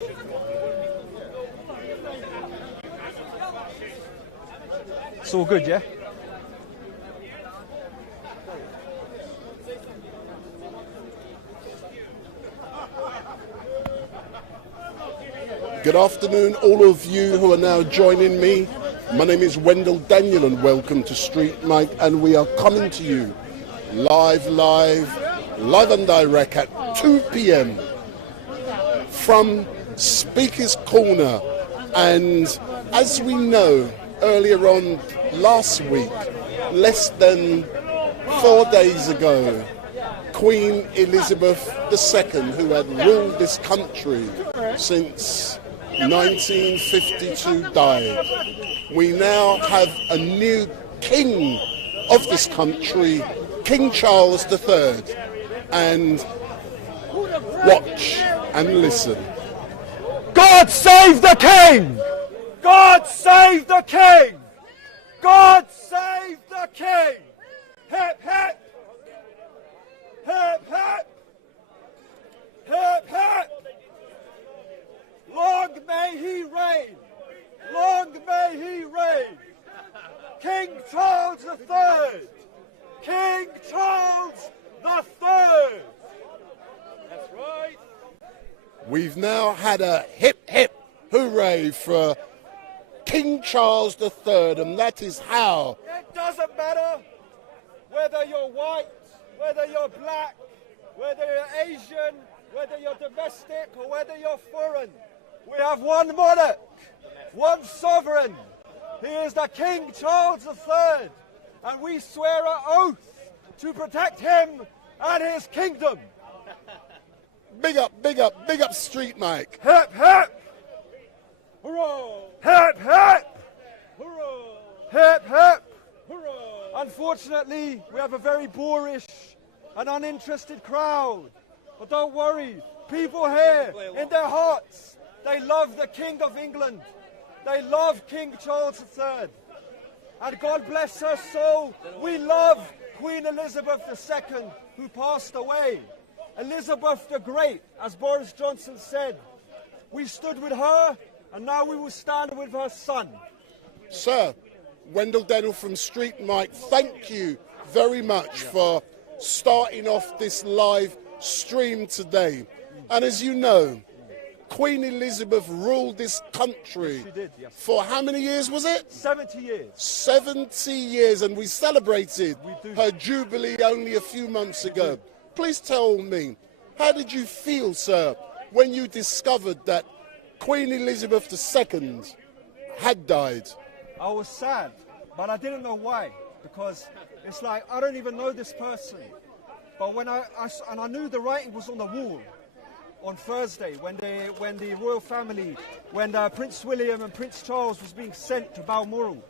It's all good, yeah? Good afternoon, all of you who are now joining me. My name is Wendell Daniel and welcome to StreetMic, and we are coming to you live and direct at 2 p.m. from Speaker's Corner. And as we know, earlier on last week, less than 4 days ago, Queen Elizabeth II, who had ruled this country since 1952, died. We now have a new king of this country, King Charles III. And watch and listen. God save the king! God save the king! God save the king! Hip hip! Hip hip! Hip hip! Long may he reign! Long may he reign! King Charles III! King Charles III! That's right! We've now had a hip hip hooray for King Charles III, and that is how. It doesn't matter whether you're white, whether you're black, whether you're Asian, whether you're domestic or whether you're foreign. We have one monarch, one sovereign. He is the King Charles III, and we swear an oath to protect him and his kingdom. Big up StreetMic. Hip hip! Hurrah! Hip hip! Hurrah! Hip hip! Hurrah! Unfortunately, we have a very boorish and uninterested crowd. But don't worry, people here, in their hearts, they love the King of England. They love King Charles III. And God bless her soul, we love Queen Elizabeth II, who passed away. Elizabeth the Great, as Boris Johnson said. We stood with her, and now we will stand with her son. Sir, Wendell Daniel from StreetMic, thank you very much for starting off this live stream today. And as you know, Queen Elizabeth ruled this country for how many years was it? 70 years. 70 years, and we celebrated her jubilee only a few months ago. Please tell me, how did you feel, sir, when you discovered that Queen Elizabeth II had died? I was sad, but I didn't know why, because it's like, I don't even know this person. But when I knew the writing was on the wall on Thursday, when the royal family, when Prince William and Prince Charles was being sent to Balmoral.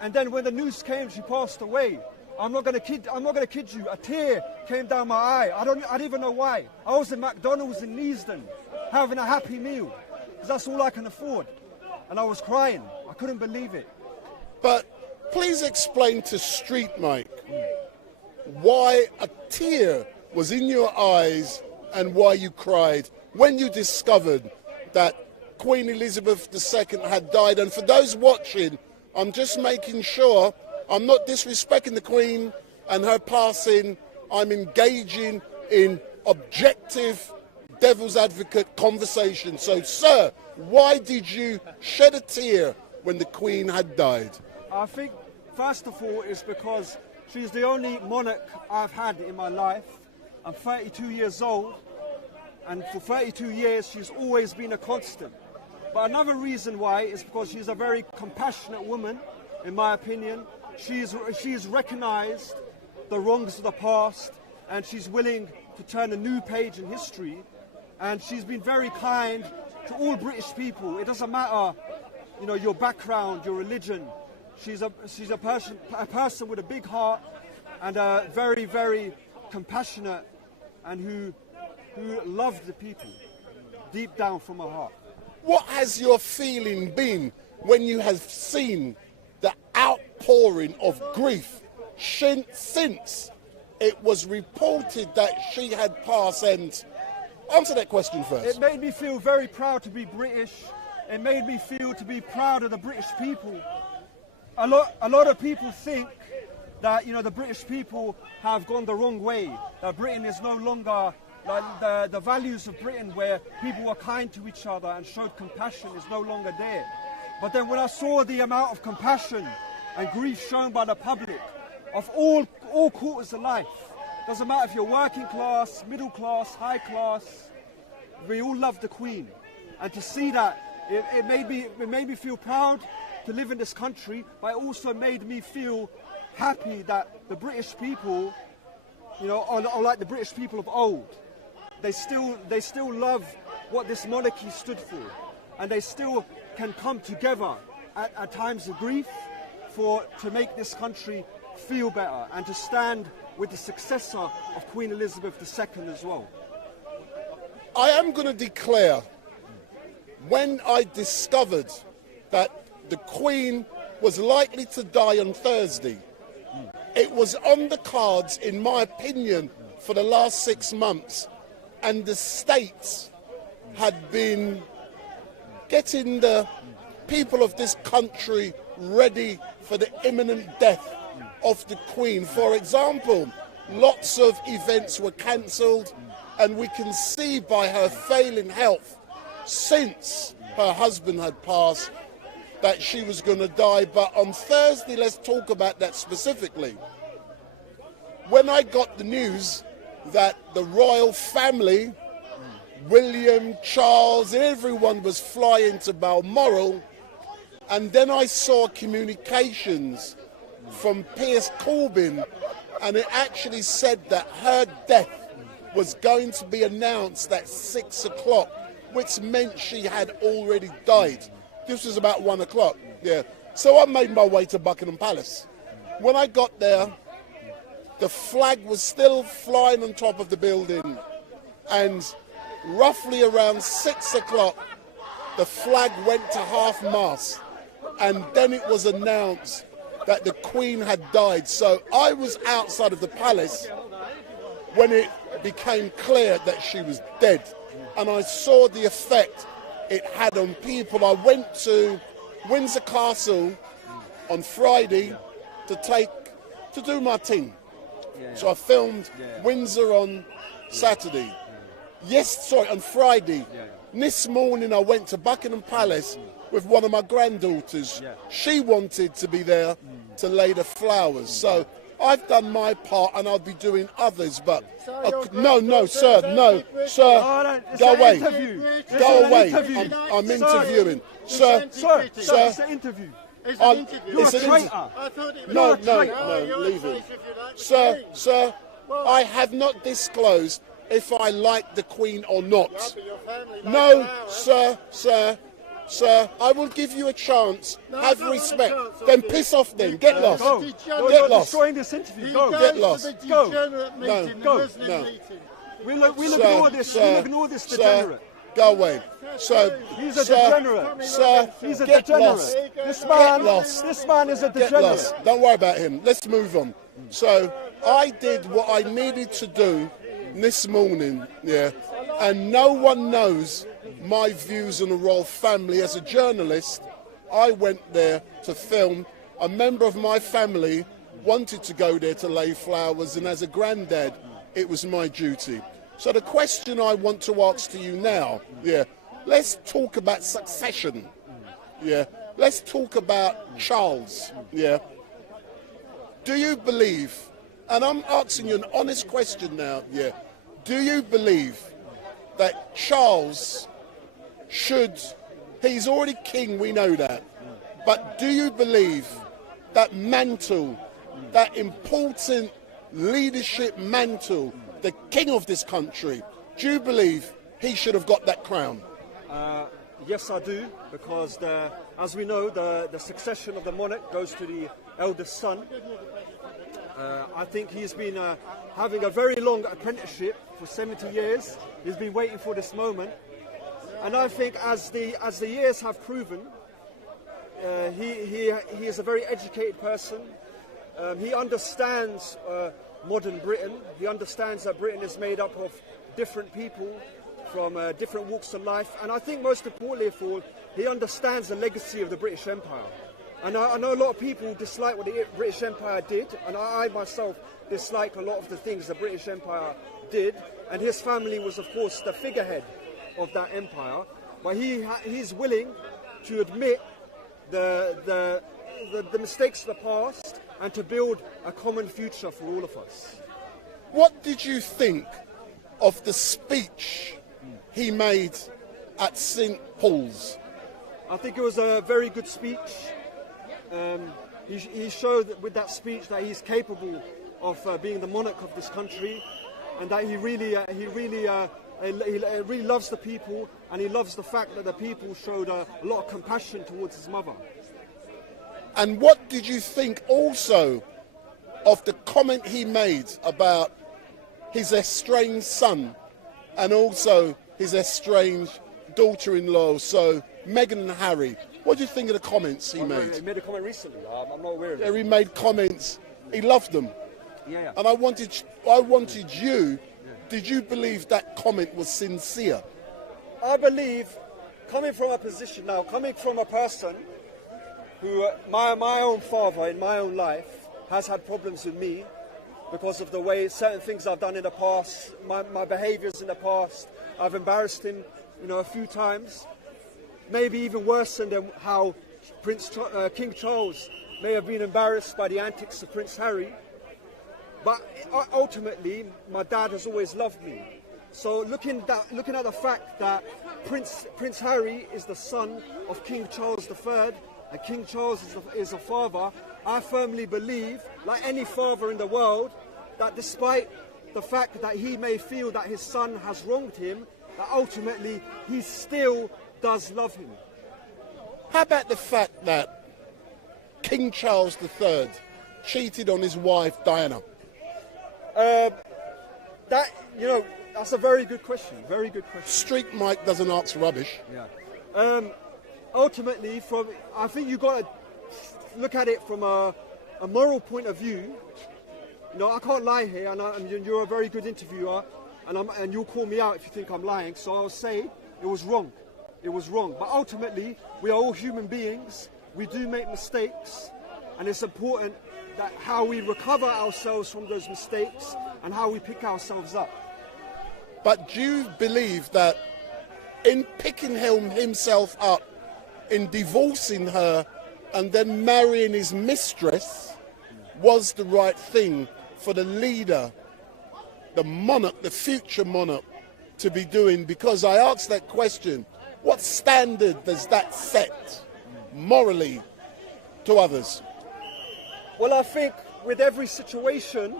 And then when the news came, she passed away. I'm not gonna kid you. A tear came down my eye. I didn't even know why. I was in McDonald's in Neasden, having a happy meal, because that's all I can afford. And I was crying. I couldn't believe it. But please explain to StreetMic why a tear was in your eyes and why you cried when you discovered that Queen Elizabeth II had died. And for those watching, I'm just making sure I'm not disrespecting the Queen and her passing. I'm engaging in objective devil's advocate conversation. So, sir, why did you shed a tear when the Queen had died? I think, first of all, it's because she's the only monarch I've had in my life. I'm 32 years old, and for 32 years she's always been a constant. But another reason why is because she's a very compassionate woman, in my opinion. She's recognised the wrongs of the past, and she's willing to turn a new page in history. And she's been very kind to all British people. It doesn't matter, you know, your background, your religion. She's a person with a big heart, and very, very compassionate, and who loved the people deep down from her heart. What has your feeling been when you have seen the outpouring of grief since it was reported that she had passed? And Answer that question first. It made me feel very proud to be British. It made me feel to be proud of the British people. A lot of people think that, you know, the British people have gone the wrong way. That Britain is no longer, like the values of Britain where people were kind to each other and showed compassion is no longer there. But then when I saw the amount of compassion and grief shown by the public of all quarters of life, doesn't matter if you're working class, middle class, high class, we all love the Queen. And to see that, it made me feel proud to live in this country, but it also made me feel happy that the British people, you know, are like the British people of old. They still love what this monarchy stood for, and they still can come together at times of grief to make this country feel better and to stand with the successor of Queen Elizabeth II as well. I am going to declare, when I discovered that the Queen was likely to die on Thursday, it was on the cards, in my opinion, for the last 6 months, and the states had been getting the people of this country ready for the imminent death of the Queen. For example, lots of events were cancelled, and we can see by her failing health since her husband had passed that she was going to die. But on Thursday, let's talk about that specifically. When I got the news that the royal family, William, Charles, everyone was flying to Balmoral, and then I saw communications from Piers Corbyn, and it actually said that her death was going to be announced at 6 o'clock, which meant she had already died. This was about 1 o'clock, yeah. So I made my way to Buckingham Palace. When I got there, the flag was still flying on top of the building, and roughly around 6 o'clock, the flag went to half-mast, and then it was announced that the Queen had died. So I was outside of the palace when it became clear that she was dead, and I saw the effect it had on people. I went to Windsor Castle on Friday to do my thing. So I filmed Windsor on Saturday. On Friday. This morning I went to Buckingham Palace with one of my granddaughters. She wanted to be there to lay the flowers. So I've done my part, and I'll be doing others. But no, sir, go away. Go away. I'm interviewing. Sir, it's an interview. It's an interview. No, leave it. Sir, I have not disclosed if I like the Queen or not. No, sir, I will give you a chance. Have respect. Then piss off then. Get lost. Get lost. Destroying this interview. Get lost. Go. No. We'll ignore this. We'll ignore this degenerate. Go away. So, he's a degenerate. Sir, he's a get degenerate. Lost. This man is a degenerate. Get lost. Don't worry about him. Let's move on. So I did what I needed to do this morning, and no one knows my views on the royal family. As a journalist, I went there to film. A member of my family wanted to go there to lay flowers, and as a granddad, it was my duty. So the question I want to ask to you now, let's talk about succession. Let's talk about Charles. Do you believe, and I'm asking you an honest question now, do you believe that Charles he's already king, we know that, but do you believe that mantle, that important leadership mantle, the king of this country, do you believe he should have got that crown? Yes, I do, because as we know, the succession of the monarch goes to the eldest son. I think he's been having a very long apprenticeship for 70 years. He's been waiting for this moment. And I think as the years have proven, he is a very educated person. He understands modern Britain. He understands that Britain is made up of different people from different walks of life, and I think most importantly of all, he understands the legacy of the British Empire. And I know a lot of people dislike what the British Empire did, and I myself dislike a lot of the things the British Empire did, and his family was of course the figurehead of that empire, but he's willing to admit the mistakes of the past and to build a common future for all of us. What did you think of the speech he made at St. Paul's? I think it was a very good speech. He showed with that speech that he's capable of being the monarch of this country, and that he really loves the people, and he loves the fact that the people showed a lot of compassion towards his mother. And what did you think also of the comment he made about his estranged son and also his estranged daughter-in-law, so Meghan and Harry? What do you think of the comments he made? He made a comment recently. I'm not aware of it. Yeah, he made comments. He loved them. Yeah. And I wanted you. Did you believe that comment was sincere? I believe, coming from a position now, coming from a person who, my own father in my own life has had problems with me because of the way certain things I've done in the past, my behaviours in the past. I've embarrassed him, a few times. Maybe even worse than how King Charles may have been embarrassed by the antics of Prince Harry. But ultimately, my dad has always loved me. So looking at the fact that Prince Harry is the son of King Charles III, and King Charles is a father, I firmly believe, like any father in the world, that despite the fact that he may feel that his son has wronged him, that ultimately he still does love him. How about the fact that King Charles III cheated on his wife Diana? That's a very good question. Very good question. StreetMic doesn't answer rubbish. Yeah. Ultimately, I think you've got to look at it from a moral point of view. I can't lie here, and you're a very good interviewer, and you'll call me out if you think I'm lying. So I'll say it was wrong. It was wrong. But ultimately, we are all human beings. We do make mistakes, and it's important that how we recover ourselves from those mistakes and how we pick ourselves up. But do you believe that in picking himself up, in divorcing her and then marrying his mistress, was the right thing for the leader, the monarch, the future monarch, to be doing? Because I asked that question, what standard does that set morally to others? Well, I think with every situation,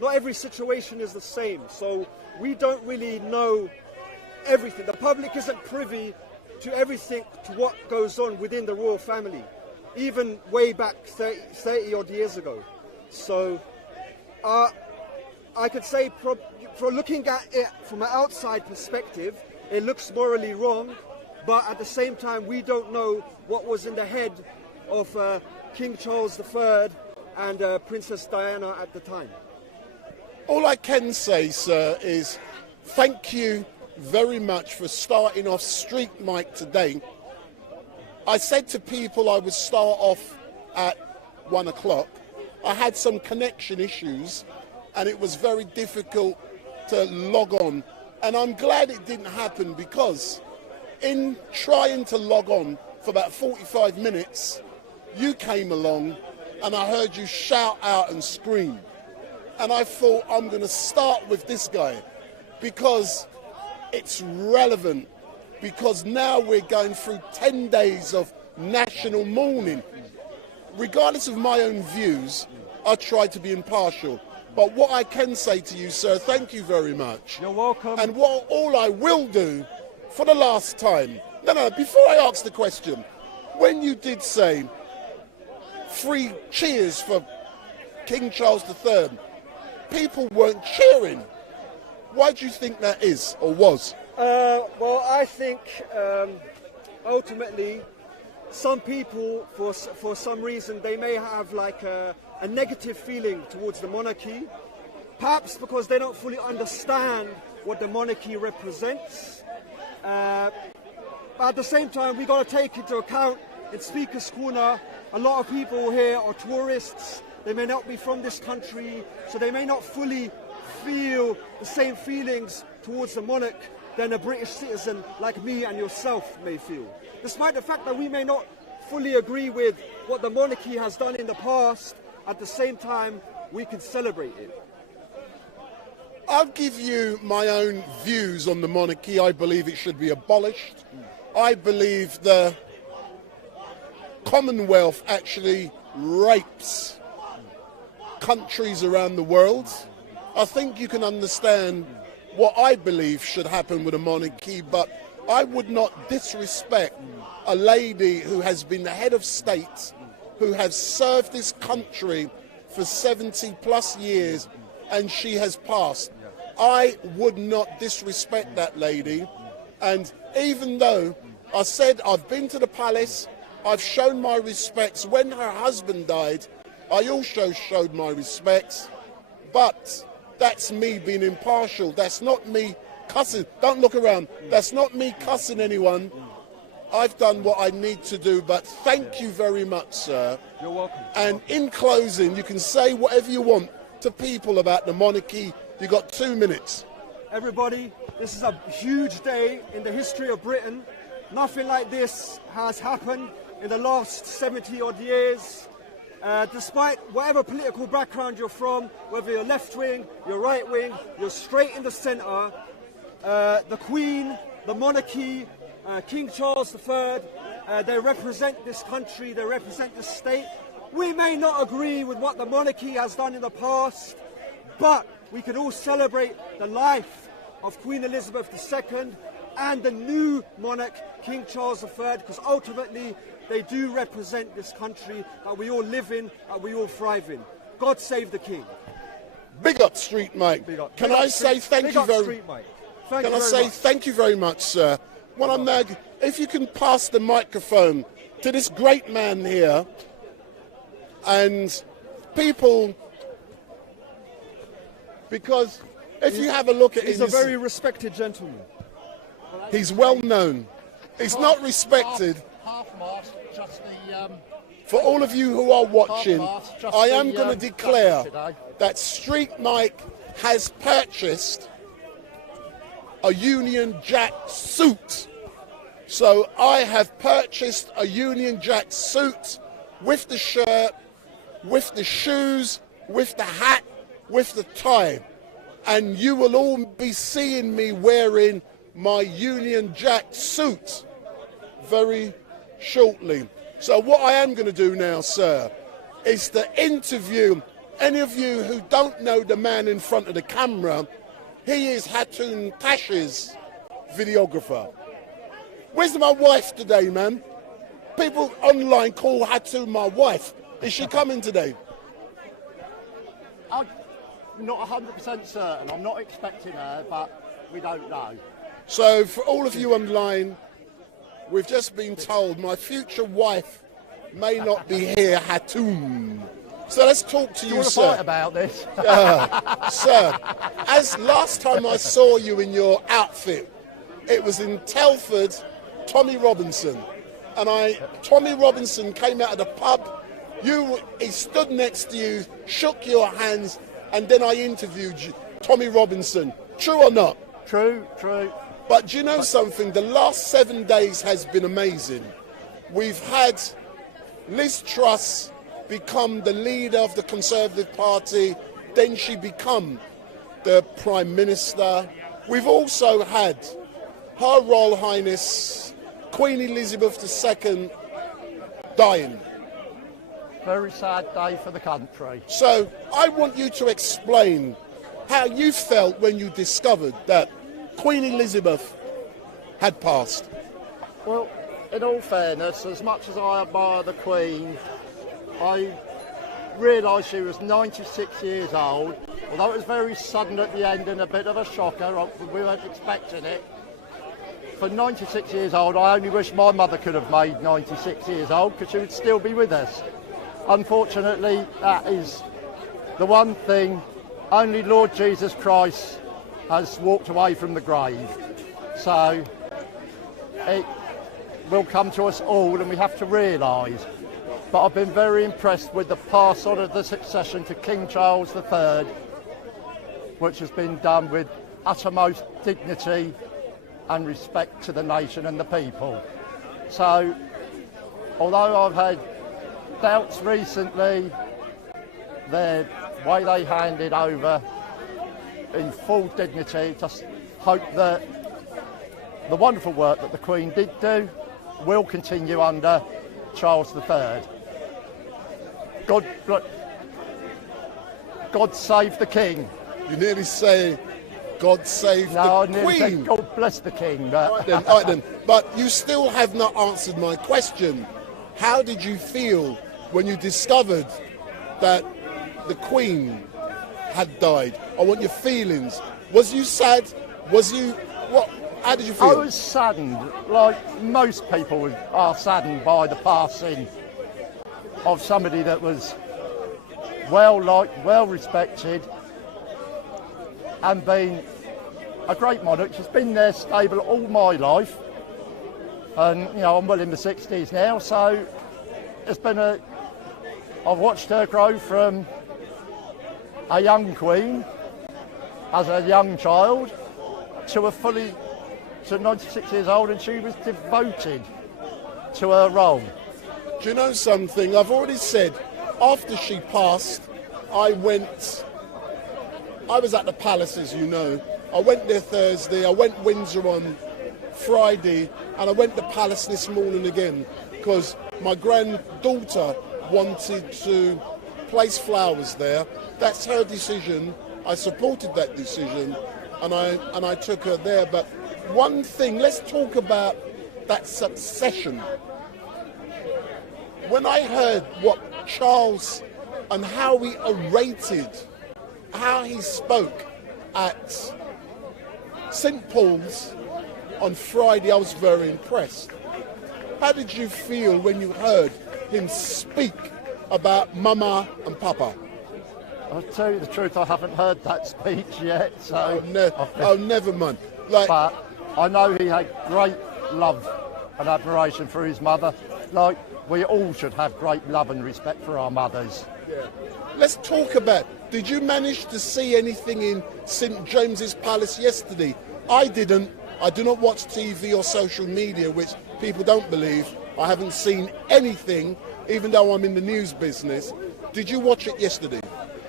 not every situation is the same. So we don't really know everything. The public isn't privy to everything, to what goes on within the royal family, even way back 30 odd years ago. So I could say, for looking at it from an outside perspective, it looks morally wrong, but at the same time, we don't know what was in the head of King Charles III and Princess Diana at the time. All I can say, sir, is thank you very much for starting off StreetMic today. I said to people I would start off at 1 o'clock. I had some connection issues and it was very difficult to log on. And I'm glad it didn't happen, because in trying to log on for about 45 minutes, you came along and I heard you shout out and scream. And I thought, I'm going to start with this guy because it's relevant, because now we're going through 10 days of national mourning. Regardless of my own views, I try to be impartial. But what I can say to you, sir, thank you very much. You're welcome. And all I will do for the last time, before I ask the question, when you did say 3 cheers for King Charles III, people weren't cheering. Why do you think that is, or was? Well, I think ultimately some people, for some reason, they may have like a negative feeling towards the monarchy, perhaps because they don't fully understand what the monarchy represents. But at the same time, we've got to take into account in Speaker's Corner, a lot of people here are tourists. They may not be from this country, so they may not fully feel the same feelings towards the monarch than a British citizen like me and yourself may feel. Despite the fact that we may not fully agree with what the monarchy has done in the past, at the same time, we can celebrate it. I'll give you my own views on the monarchy. I believe it should be abolished. I believe the Commonwealth actually rapes countries around the world. I think you can understand what I believe should happen with a monarchy, but I would not disrespect a lady who has been the head of state, who has served this country for 70 plus years, and she has passed. I would not disrespect that lady. And even though I said I've been to the palace, I've shown my respects. When her husband died, I also showed my respects. But that's me being impartial. That's not me cussing. Don't look around. That's not me cussing anyone. I've done what I need to do, but thank you very much, sir. You're welcome. And in closing, you can say whatever you want to people about the monarchy. You've got 2 minutes. Everybody, this is a huge day in the history of Britain. Nothing like this has happened in the last 70 odd years. Despite whatever political background you're from, whether you're left wing, you're right wing, you're straight in the centre, the Queen, the monarchy, King Charles III, they represent this country, they represent this state. We may not agree with what the monarchy has done in the past, but we can all celebrate the life of Queen Elizabeth II and the new monarch, King Charles III, because ultimately they do represent this country that we all live in, that we all thrive in. God save the King. Big up, StreetMic. Big up. Can Big I up, say thank you very much? Can I say thank you very much, sir? Well, I'm now, if you can pass the microphone to this great man here, and people, because if you have a look at him, he's a very respected gentleman. He's well known. He's not respected. Half-mast, just the... For all of you who are watching, I am going to declare that StreetMic has purchased a Union Jack suit. So I have purchased a Union Jack suit with the shirt, with the shoes, with the hat, with the tie. And you will all be seeing me wearing my Union Jack suit very shortly. So what I am going to do now, sir, is to interview any of you who don't know the man in front of the camera. He is Hatun Tash's videographer. Where's my wife today, man? People online call Hatun my wife. Is she coming today? I'm not 100% certain. I'm not expecting her, but we don't know. So for all of you online, we've just been told my future wife may not be here, Hatun. So let's talk to you, sir. Fight about this. Sir, as last time I saw you in your outfit, it was in Telford, Tommy Robinson. And Tommy Robinson came out of the pub, he stood next to you, shook your hands, and then I interviewed you, Tommy Robinson. True or not? True, true. But do you know something? The last 7 days has been amazing. We've had Liz Truss become the leader of the Conservative Party, then she become the Prime Minister. We've also had Her Royal Highness Queen Elizabeth II dying. Very sad day for the country. So I want you to explain how you felt when you discovered that Queen Elizabeth had passed. Well, in all fairness, as much as I admire the Queen, I realised she was 96 years old. Although it was very sudden at the end and a bit of a shocker, we weren't expecting it. For 96 years old, I only wish my mother could have made 96 years old because she would still be with us. Unfortunately, that is the one thing only Lord Jesus Christ has walked away from the grave. So it will come to us all, and we have to realise. But I've been very impressed with the pass on of the succession to King Charles III, which has been done with uttermost dignity and respect to the nation and the people. So, although I've had doubts recently, the way they handed over in full dignity, just hope that the wonderful work that the Queen did do will continue under Charles III. God save the King. You nearly say, God save the No, I nearly Queen. said, God bless the King. But All right then. But you still have not answered my question. How did you feel when you discovered that the Queen had died? I want your feelings. Was you sad? Was you what? How did you feel? I was saddened, like most people are saddened by the passing of somebody that was well liked, well respected, and been a great monarch. She's been there stable all my life, and you know I'm well in the 60s now, so it's been I've watched her grow from a young queen as a young child to 96 years old, and she was devoted to her role. Do you know something? I've already said, after she passed, I was at the palace, as you know. I went there Thursday, I went Windsor on Friday, and I went to the palace this morning again, because my granddaughter wanted to place flowers there. That's her decision. I supported that decision, and I took her there. But one thing, let's talk about that succession. When I heard what Charles and how he orated, how he spoke at St. Paul's on Friday, I was very impressed. How did you feel when you heard him speak about Mama and Papa? I'll tell you the truth, I haven't heard that speech yet, so... Never mind. But I know he had great love and admiration for his mother. Like, we all should have great love and respect for our mothers. Yeah. Let's talk about, did you manage to see anything in St. James's Palace yesterday? I didn't. I do not watch TV or social media, which people don't believe. I haven't seen anything, even though I'm in the news business. Did you watch it yesterday?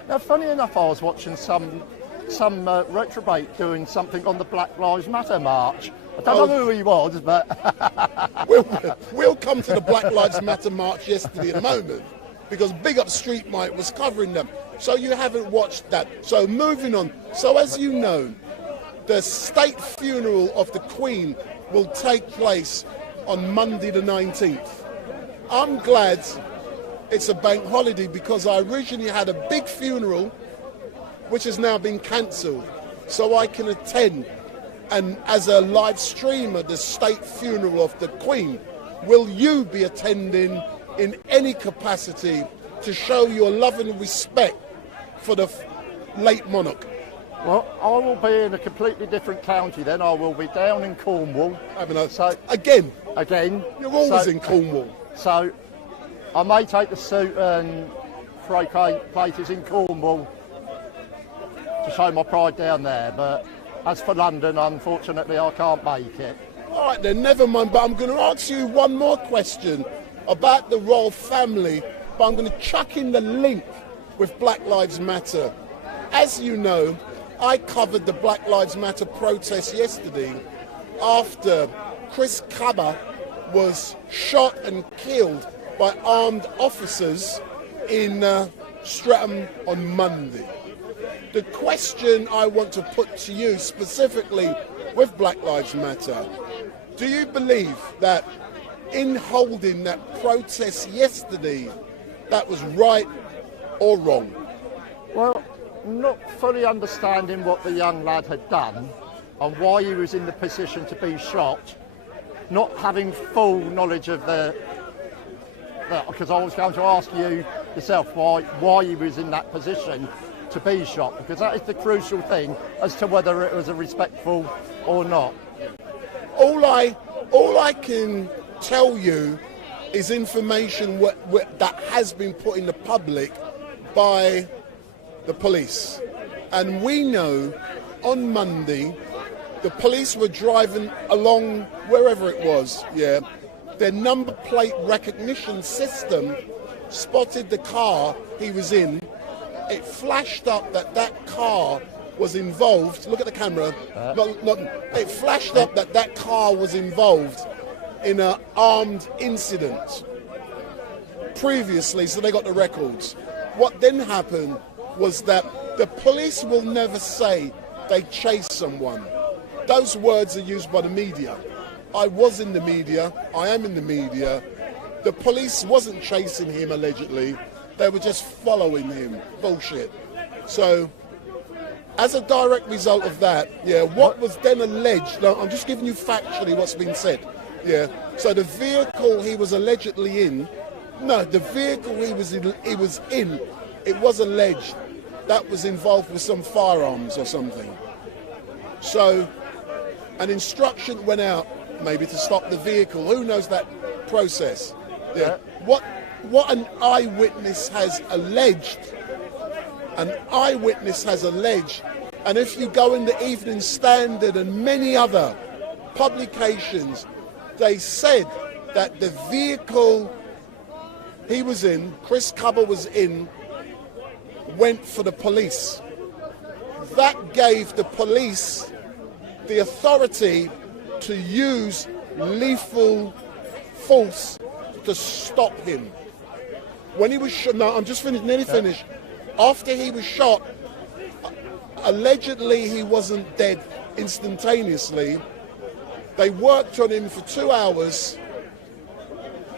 Now, funny enough, I was watching some retrobate doing something on the Black Lives Matter march. I don't know who he was, but... we'll come to the Black Lives Matter march yesterday in a moment, because Big Up StreetMic was covering them. So you haven't watched that. So moving on. So as you know, the state funeral of the Queen will take place on Monday the 19th. I'm glad it's a bank holiday, because I originally had a big funeral which has now been cancelled, so I can attend and as a live streamer the state funeral of the Queen. Will you be attending in any capacity to show your love and respect for the late monarch? Well, I will be in a completely different county then. I will be down in Cornwall. Again? You're always in Cornwall. So I may take the suit and croquet places in Cornwall to show my pride down there, but as for London, unfortunately, I can't make it. All right then, never mind, but I'm going to ask you one more question about the royal family, but I'm going to chuck in the link with Black Lives Matter. As you know, I covered the Black Lives Matter protest yesterday after Chris Cabba was shot and killed by armed officers in Streatham on Monday. The question I want to put to you specifically with Black Lives Matter, do you believe that in holding that protest yesterday, that was right or wrong? Well, not fully understanding what the young lad had done and why he was in the position to be shot, not having full knowledge of because I was going to ask you yourself why he was in that position to be shot, because that is the crucial thing as to whether it was a respectful or not. All I can tell you is information that has been put in the public by the police. And we know on Monday, the police were driving along wherever it was, yeah. Their number plate recognition system spotted the car he was in. It flashed up that car was involved. Look at the camera. It flashed up that car was involved in an armed incident previously, so they got the records. What then happened was that the police will never say they chased someone. Those words are used by the media. I was in the media, I am in the media. The police wasn't chasing him allegedly, they were just following him. Bullshit. So, as a direct result of that, yeah, what was then alleged, now I'm just giving you factually what's been said, yeah. So the vehicle he was allegedly in, no, the vehicle he was in, it was alleged that was involved with some firearms or something. So, an instruction went out, maybe to stop the vehicle. Who knows that process? Yeah. What an eyewitness has alleged, and if you go in the Evening Standard and many other publications, they said that the vehicle he was in, Chris Cubber was in, went for the police. That gave the police the authority to use lethal force to stop him. When he was shot, no, I'm just nearly finished. After he was shot, allegedly he wasn't dead instantaneously. They worked on him for 2 hours.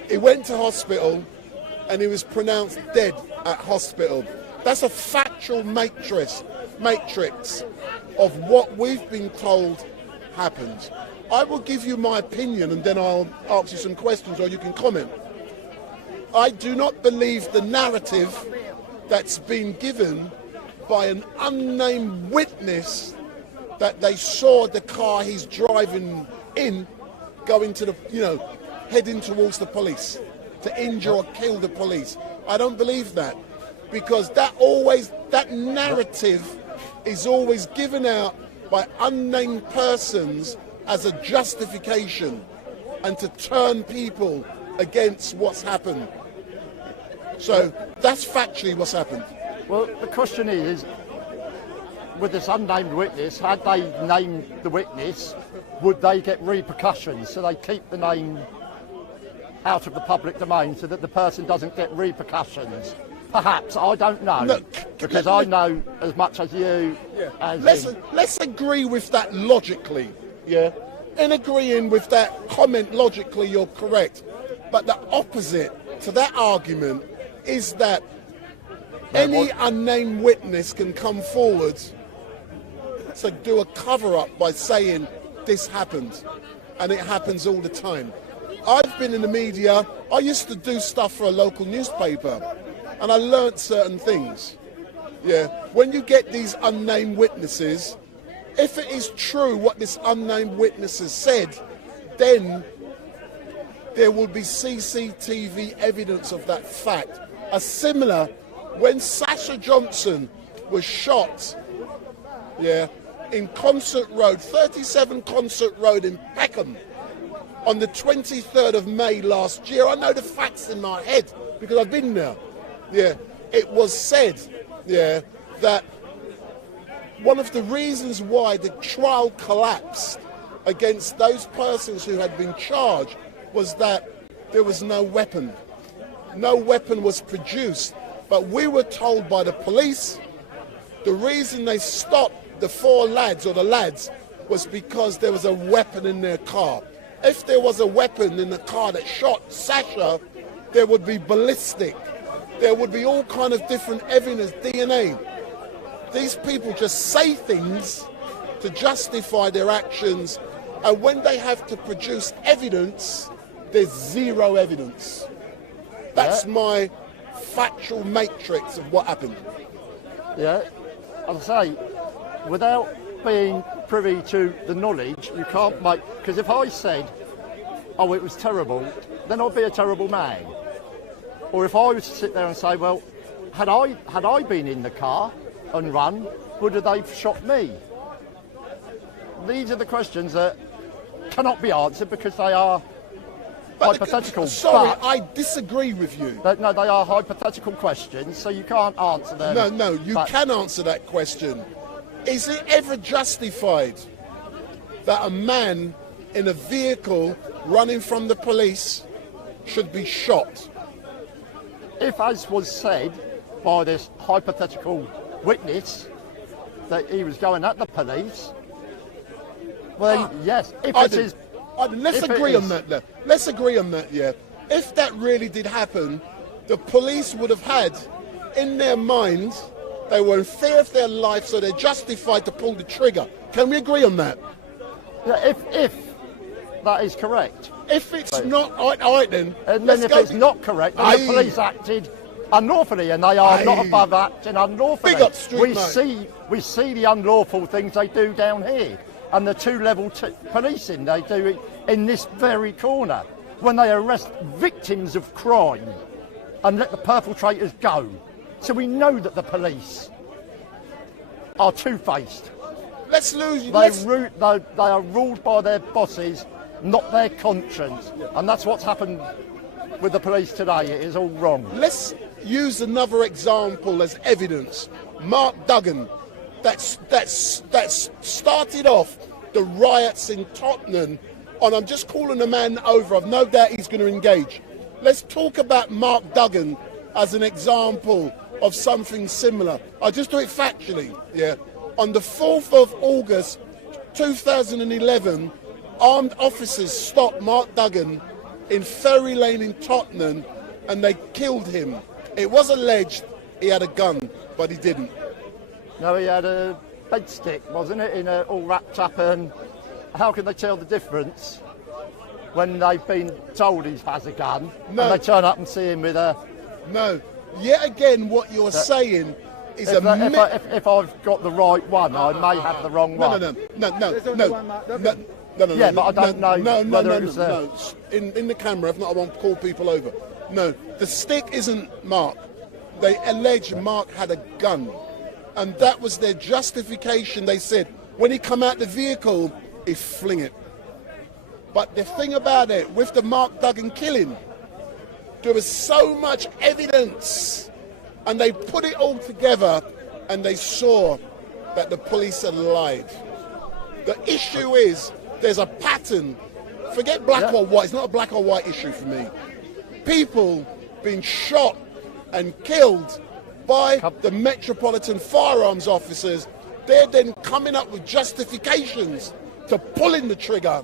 He went to hospital and he was pronounced dead at hospital. That's a factual matrix of what we've been told happened. I will give you my opinion and then I'll ask you some questions or you can comment. I do not believe the narrative that's been given by an unnamed witness that they saw the car he's driving in going to the, heading towards the police to injure or kill the police. I don't believe that, because that narrative is always given out by unnamed persons as a justification and to turn people against what's happened. So that's factually what's happened. Well, the question is, with this unnamed witness, had they named the witness, would they get repercussions? So they keep the name out of the public domain so that the person doesn't get repercussions. Perhaps, I don't know, because I know as much as you. Yeah. Let's agree with that logically, yeah? In agreeing with that comment logically, you're correct. But the opposite to that argument is that any unnamed witness can come forward to do a cover-up by saying this happened, and it happens all the time. I've been in the media. I used to do stuff for a local newspaper, and I learnt certain things. Yeah, when you get these unnamed witnesses, if it is true what this unnamed witness has said, then there will be CCTV evidence of that fact. A similar, when Sasha Johnson was shot, yeah, in Concert Road, 37 Concert Road in Peckham, on the 23rd of May last year. I know the facts in my head because I've been there. Yeah, it was said, yeah, that one of the reasons why the trial collapsed against those persons who had been charged was that there was no weapon. No weapon was produced. But we were told by the police the reason they stopped the four lads, or the lads, was because there was a weapon in their car. If there was a weapon in the car that shot Sasha, there would be ballistic. There would be all kind of different evidence, DNA. These people just say things to justify their actions, and when they have to produce evidence, there's zero evidence. That's my factual matrix of what happened. Yeah, as I say, without being privy to the knowledge, you can't make... Because if I said, oh, it was terrible, then I'd be a terrible man. Or if I was to sit there and say, well, had I been in the car and run, would they have shot me? These are the questions that cannot be answered because they are hypothetical. Sorry, I disagree with you. No, they are hypothetical questions, so you can't answer them. No, you can answer that question. Is it ever justified that a man in a vehicle running from the police should be shot? If, as was said by this hypothetical witness, that he was going at the police, well, yes. If it is... Let's agree on that, then. Let's agree on that, yeah. If that really did happen, the police would have had in their minds, they were in fear of their life, so they're justified to pull the trigger. Can we agree on that? Yeah, if that is correct. If it's not, all right then. And then if it's not correct, then the police acted unlawfully, and they are not above acting unlawfully. Big up StreetMic. We see the unlawful things they do down here, and the two-level policing they do in this very corner, when they arrest victims of crime and let the perpetrators go. So we know that the police are two-faced. They are ruled by their bosses, not their conscience, and that's what's happened with the police today. It is all wrong. Let's use another example as evidence. Mark Duggan, that's started off the riots in Tottenham, and I'm just calling the man over. I've no doubt he's going to engage. Let's talk about Mark Duggan as an example of something similar. I'll just do it factually, yeah. On the 4th of August 2011, armed officers stopped Mark Duggan in Ferry Lane in Tottenham and they killed him. It was alleged he had a gun, but he didn't. No, he had a bed stick, wasn't it, all wrapped up, and how can they tell the difference when they've been told he has a gun and they turn up and see him with a... No, yet again what you're saying is if I've got the right one, I may have the wrong one. No. Yeah, but I don't know whether it was no. In the camera, if not, I won't call people over. No, the stick isn't Mark. They allege Mark had a gun, and that was their justification. They said when he come out the vehicle, he fling it. But the thing about it, with the Mark Duggan killing, there was so much evidence, and they put it all together, and they saw that the police had lied. The issue is, there's a pattern. Forget black or white. It's not a black or white issue for me. People being shot and killed by the Metropolitan Firearms Officers. They're then coming up with justifications to pulling the trigger.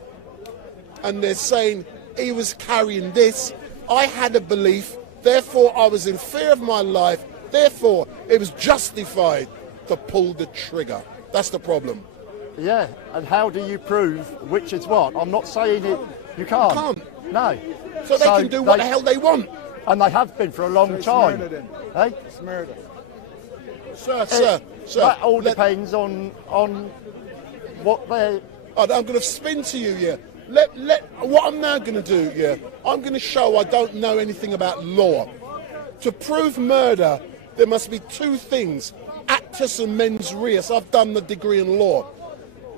And they're saying, he was carrying this. I had a belief. Therefore, I was in fear of my life. Therefore, it was justified to pull the trigger. That's the problem. Yeah, and how do you prove which is what? I'm not saying it. You can't. You can't. No. So they can do what the hell they want. And they have been for a long time. Murder, then. Hey? It's murder. Sir. That all depends on what they're... I'm going to spin to you, yeah. What I'm now going to do, yeah, I'm going to show I don't know anything about law. To prove murder, there must be two things, actus and mens res. I've done the degree in law.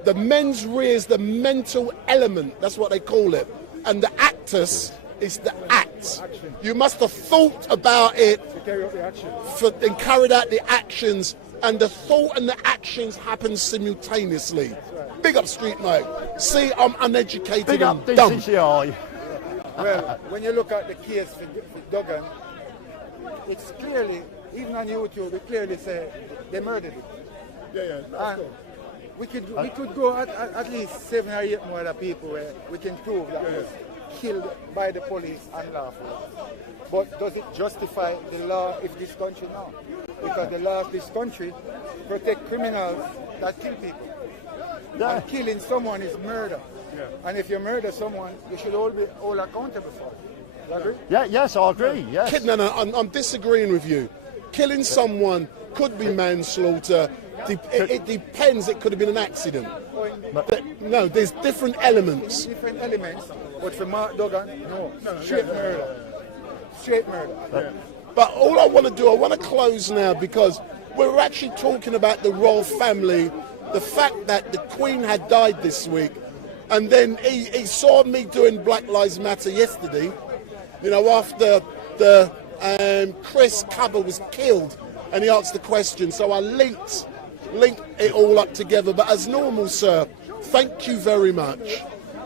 The mens res is the mental element, that's what they call it. And the actus is the act. You must have thought about it and carried out the actions, and the thought and the actions happen simultaneously. Big up StreetMic. See, I'm uneducated Big and up dumb. DCI. Well, when you look at the case for Duggan, it's clearly, even on YouTube, it clearly say they murdered him. Yeah. We could go at least 7 or 8 more other people where we can prove that was killed by the police unlawfully. But does it justify the law of this country now? Because the law of this country protect criminals that kill people. Yeah. And killing someone is murder. Yeah. And if you murder someone, you should all be accountable for it. You agree? Yeah, yes, I agree. Yes. No, I'm disagreeing with you. Killing someone could be manslaughter, it depends. It could have been an accident. No, there's different elements. Different elements, but for Mark Duggan, no. Straight murder. Straight murder. But all I want to do, I want to close now because we're actually talking about the royal family, the fact that the Queen had died this week, and then he saw me doing Black Lives Matter yesterday, you know, after the Chris Cabell was killed, and he asked the question, so I linked it all up together. But as normal, sir, thank you very much.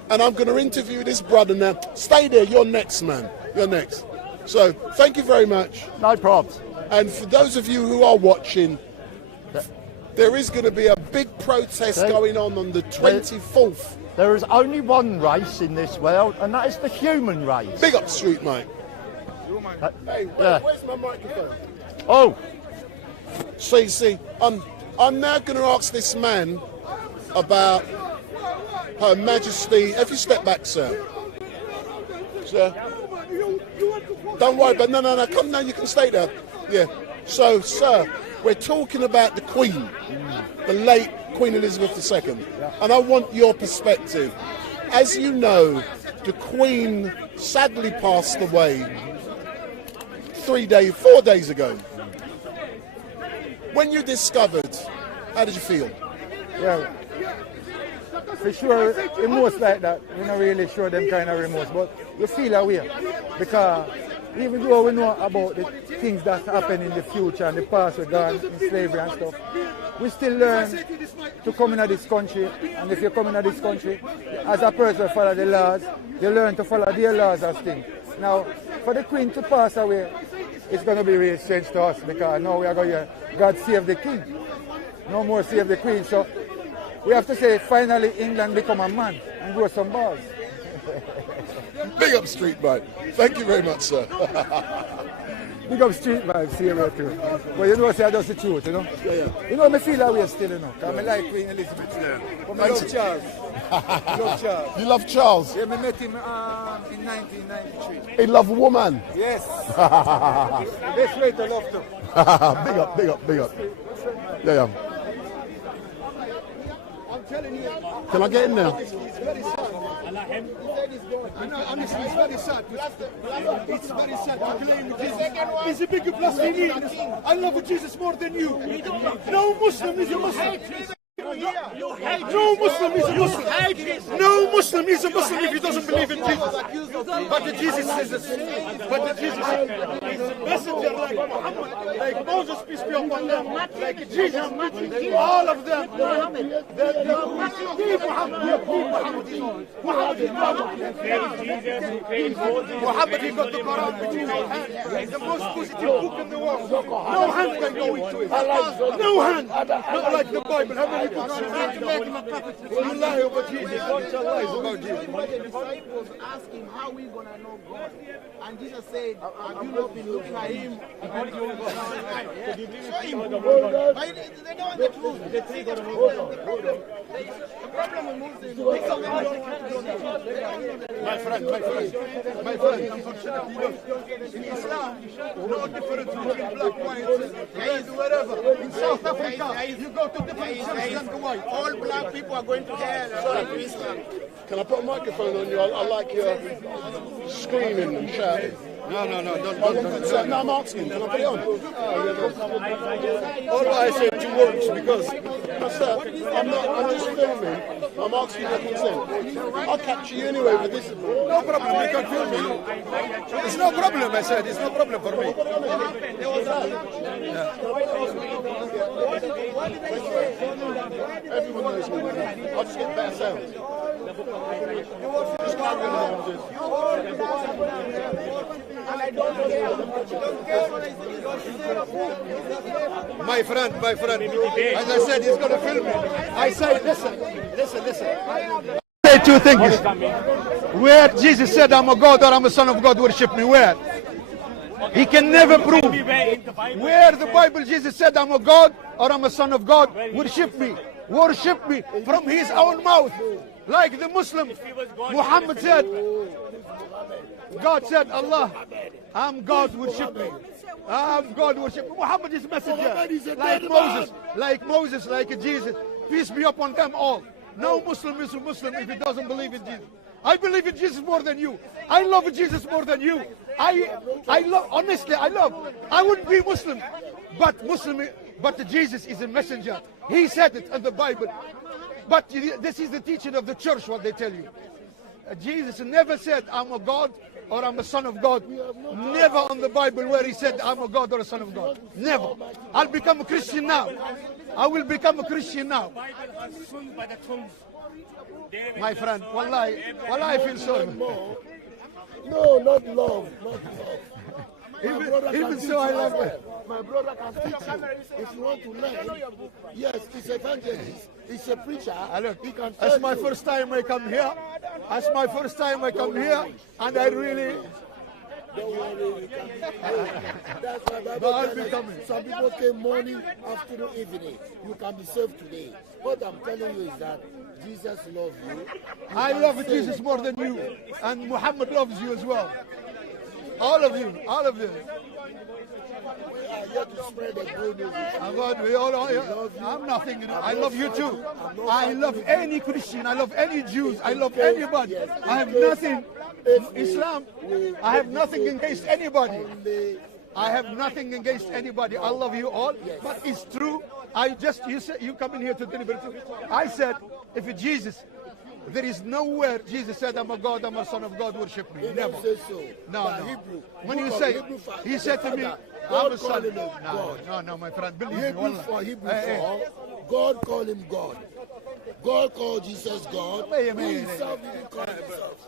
And I'm going to interview this brother now. Stay there, you're next, man. You're next. So, thank you very much. No probs. And for those of you who are watching, there is going to be a big protest going on the 24th. There is only one race in this world, and that is the human race. Big up, StreetMic. Hey, where's my microphone? Oh. See, I'm now going to ask this man about Her Majesty. If you step back, sir. Sir. Don't worry, but no, come now, you can stay there. Yeah. So, sir, we're talking about the Queen, the late Queen Elizabeth II, and I want your perspective. As you know, the Queen sadly passed away 4 days ago. When you discovered, how did you feel? Well, for sure, remorse like that, we're not really sure them kind of remorse, but you feel away. Because even though we know about the things that happen in the future and the past with gone in slavery and stuff, we still learn to come into this country. And if you come into this country, as a person follow the laws, you learn to follow their laws as things. Now, for the Queen to pass away, it's going to be really strange to us, because now we are going to God save the King. No more save the Queen. So we have to say, finally, England become a man and grow some balls. Big up StreetMic. Thank you very much, sir. Big up StreetMic, see you too. But you know, say I just the truth, you know? Yeah. You know, I feel that way still, you know. Because I like Queen Elizabeth. Yeah. But I love Charles. I love Charles. You love Charles? Yeah, I met him in 1993. He love a woman? Yes. The best way to love them. Big up. Yeah. I'm telling you. Can I get in there? It's very sad. Honestly, it's very sad. It's very sad to claim Jesus. He's a big blasphemy. I love Jesus more than you. No Muslim is a Muslim. No Muslim is a Muslim. No Muslim is a Muslim if he doesn't believe in Jesus. But the Jesus is a messenger like Muhammad, like Moses, peace be upon them, like Jesus, all of them. Muhammad, he got the Quran between his hands. The most positive book in the world. No hand can go into it. No hand. Not like the Bible. How many books? You lie about Jesus. Bunch of lies about Jesus. The disciples asked him, how are we going to know God? And Jesus said, have you not been looking at him? Show him. But they don't want the truth. The problem with Muslims, some of them don't want to know the truth. My friend, unfortunately, in Islam, no difference between black, white, red, whatever. In South Africa, you go to different churches than the white. All black people are going to hell. Can I put a microphone on you? I like your screaming and shouting. No, So, no, I'm asking. Can I put it on? All I said 2 words because I'm just filming. I'm asking your consent. I'll capture you anyway with this. no problem, you can film me. It's no problem, I said. It's no problem for me. Everyone knows me. I'll just get better sound. Just carry on. My friend, as I said, he's going to film me. I say, listen. Say 2 things. Where Jesus said, I'm a God or I'm a son of God, worship me. Where? He can never prove. Where the Bible, Jesus said, I'm a God or I'm a son of God, worship me. Worship me from his own mouth. Like the Muslim, Muhammad said, God said, Allah, I'm God, worship me. God worship. Muhammad is messenger. Muhammad is a Like dead Moses, man. like Moses, like Jesus. Peace be upon them all. No Muslim is a Muslim if he doesn't believe in Jesus. I believe in Jesus more than you. I love Jesus more than you. I love, honestly, I wouldn't be Muslim, but Jesus is a messenger. He said it in the Bible. But this is the teaching of the church, what they tell you. Jesus never said, I'm a God or I'm a son of God. Never on the Bible where he said, I'm a God or a son of God. Never. I'll become a Christian now. I will become a Christian now. My friend, wallahi, I feel sorry. No, not love, not love. Even so, I love it. My brother can teach you if you want to learn. Yes, he's an evangelist, he's a preacher. He can That's tell my you. first time I come here. That's my first time I come here, and I really. Don't worry, you can be That's why But Bible I'll tells be us coming. some people came morning, afternoon, evening. You can be saved today. What I'm telling you is that Jesus loves you. I love Jesus more than you, and Muhammad loves you as well. All of you, all of you. We are here to spread the good news. I'm nothing. I love you too. I love any Christian. I love any Jews. I love anybody. I have nothing. Islam. I have nothing against anybody. I have nothing against anybody. I love you all. But it's true. You come in here to deliver it. I said, if it's Jesus, there is nowhere Jesus said, I'm a God, I'm a son of God, worship me. Never. No. When you say, he said to me, I'm a son. No, my friend, believe me. God called him God. God called Jesus God. He himself didn't call himself.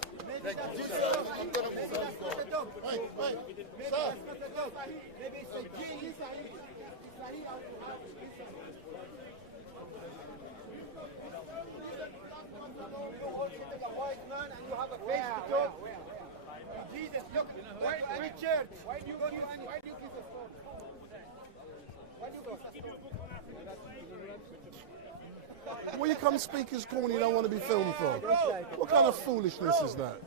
Jesus, look, Richard, why do you kiss us? Why do you kiss us? Well, you come speaker's corner, you don't want to be filmed for. What kind of foolishness is that?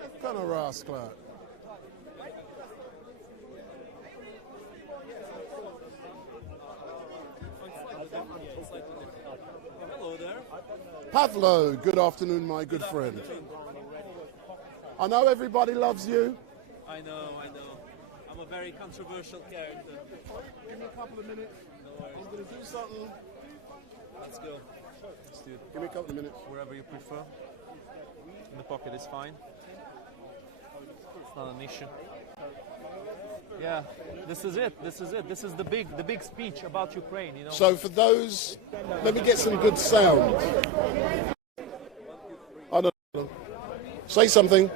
What kind of rascal that? Hello there. Pavlo, good afternoon, my good friend. I know everybody loves you. I know. I'm a very controversial character. Give me a couple of minutes. No worries. I'm going to do something. Let's go. Let's do it. Give me a couple of minutes. Wherever you prefer. In the pocket is fine. It's not an issue. Yeah, this is it. This is the big speech about Ukraine, you know. So for those, let me get some good sound. I don't know. Say something.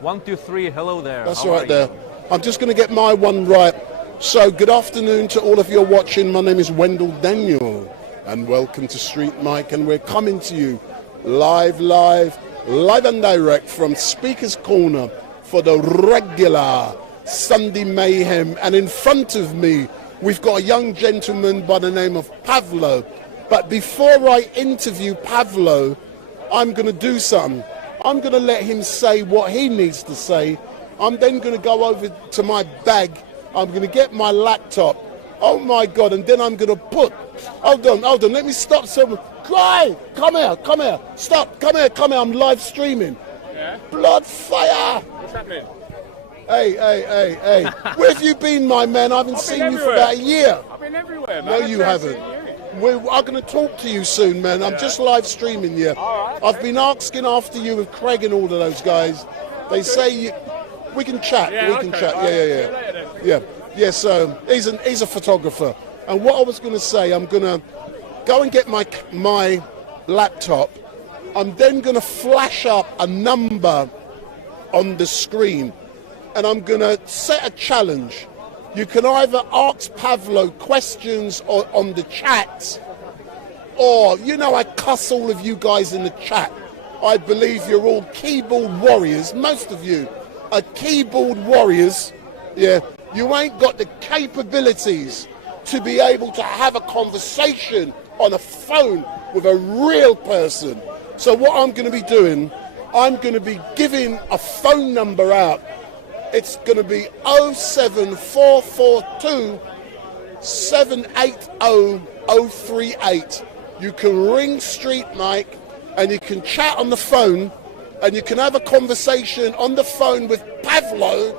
1, 2, 3. Hello there. That's How right are there. you? I'm just going to get my one right. So good afternoon to all of you watching. My name is Wendell Daniel and welcome to Street Mic, and we're coming to you live and direct from Speaker's Corner for the regular Sunday Mayhem. And in front of me we've got a young gentleman by the name of Pavlo. But before I interview Pavlo, I'm going to do something. I'm going to let him say what he needs to say. I'm then going to go over to my bag. I'm going to get my laptop. Oh my God. And then I'm going to put, hold on. Let me stop someone. Cry! Come here. Stop. Come here. I'm live streaming. Yeah? Blood fire! What's happening? Hey. Where have you been, my man? I haven't seen you for about a year. I've been everywhere, man. No, you haven't. I'm going to talk to you soon, man. I'm just live streaming you. All right. I've been asking after you with Craig and all of those guys. They say we can chat. Yeah, we can okay. chat. All right. See you later then. Yeah. So he's a photographer. And what I was going to say, I'm going to go and get my laptop. I'm then going to flash up a number on the screen, and I'm going to set a challenge. You can either ask Pavlo questions on the chat, or, I cuss all of you guys in the chat. I believe you're all keyboard warriors. Most of you are keyboard warriors. Yeah, you ain't got the capabilities to be able to have a conversation on a phone with a real person. So what I'm going to be doing, I'm going to be giving a phone number out It's going to be 07442 780 038. You can ring StreetMic and you can chat on the phone and you can have a conversation on the phone with Pavlo,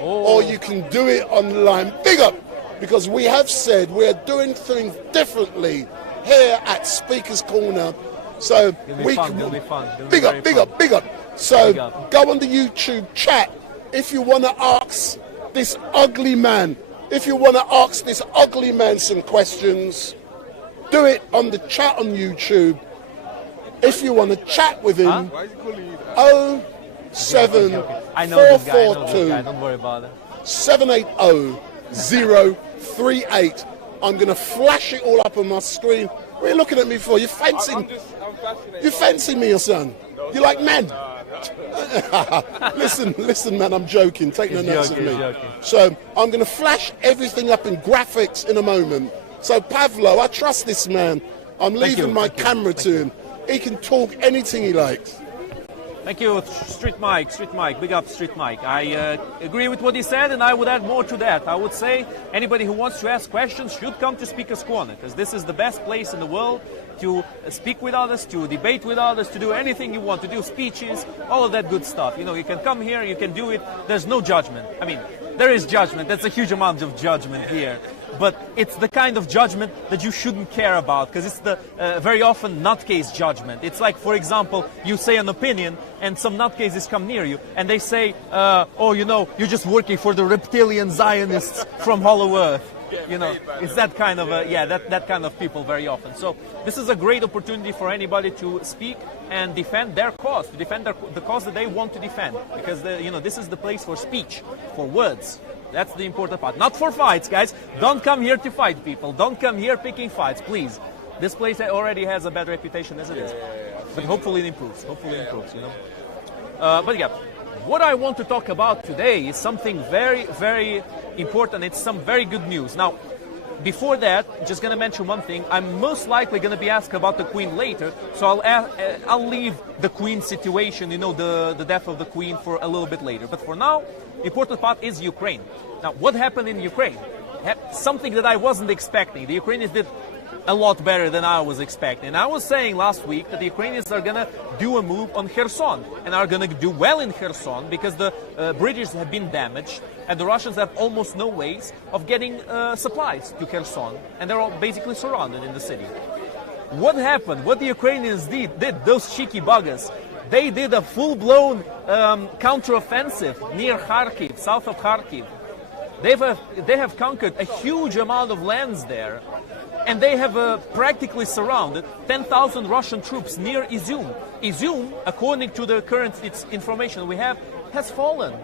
or you can do it online. Big up, because we have said we're doing things differently here at Speaker's Corner. So we can. Big up, big up, big up. So go on the YouTube chat if you want to ask this ugly man. If you want to ask this ugly man some questions, do it on the chat on YouTube. If you want to chat with him, 07442 don't worry about it. 780 038. I'm going to flash it all up on my screen. What are you looking at me for? You fancying me, your son? You like men? Listen, man, I'm joking. Take no notice of me. So I'm going to flash everything up in graphics in a moment. So Pavlo, I trust this man. I'm leaving my camera to him. He can talk anything he likes. Thank you, StreetMic, big up StreetMic. I agree with what he said, and I would add more to that. I would say anybody who wants to ask questions should come to Speaker's Corner, because this is the best place in the world to speak with others, to debate with others, to do anything you want, to do speeches, all of that good stuff. You know, you can come here, you can do it. There's no judgment. I mean, there is judgment. That's a huge amount of judgment here. But it's the kind of judgment that you shouldn't care about, because it's the very often nutcase judgment. It's like, for example, you say an opinion and some nutcases come near you and they say, oh, you know, you're just working for the reptilian Zionists from Hollow Earth. You know, it's that kind of, that kind of people very often. So this is a great opportunity for anybody to speak and defend their cause, to defend the cause that they want to defend. Because, you know, this is the place for speech, for words. That's the important part. Not for fights, guys. Don't come here to fight people. Don't come here picking fights, please. This place already has a bad reputation as it is. But hopefully it improves. Hopefully it improves, you know. But yeah, what I want to talk about today is something very, very important. It's some very good news. Now, before that, just going to mention one thing. I'm most likely going to be asked about the Queen later, so I'll leave the Queen situation, you know, the death of the Queen, for a little bit later. But for now, the important part is Ukraine. Now, what happened in Ukraine? Something that I wasn't expecting. The Ukrainians did a lot better than I was expecting. And I was saying last week that the Ukrainians are going to do a move on Kherson and are going to do well in Kherson because the bridges have been damaged and the Russians have almost no ways of getting supplies to Kherson, and they're all basically surrounded in the city. What happened? What the Ukrainians did those cheeky buggers, they did a full-blown counter-offensive near Kharkiv, south of Kharkiv. They have conquered a huge amount of lands there, and they have practically surrounded 10,000 Russian troops near Izium. Izium, according to the current information we have, has fallen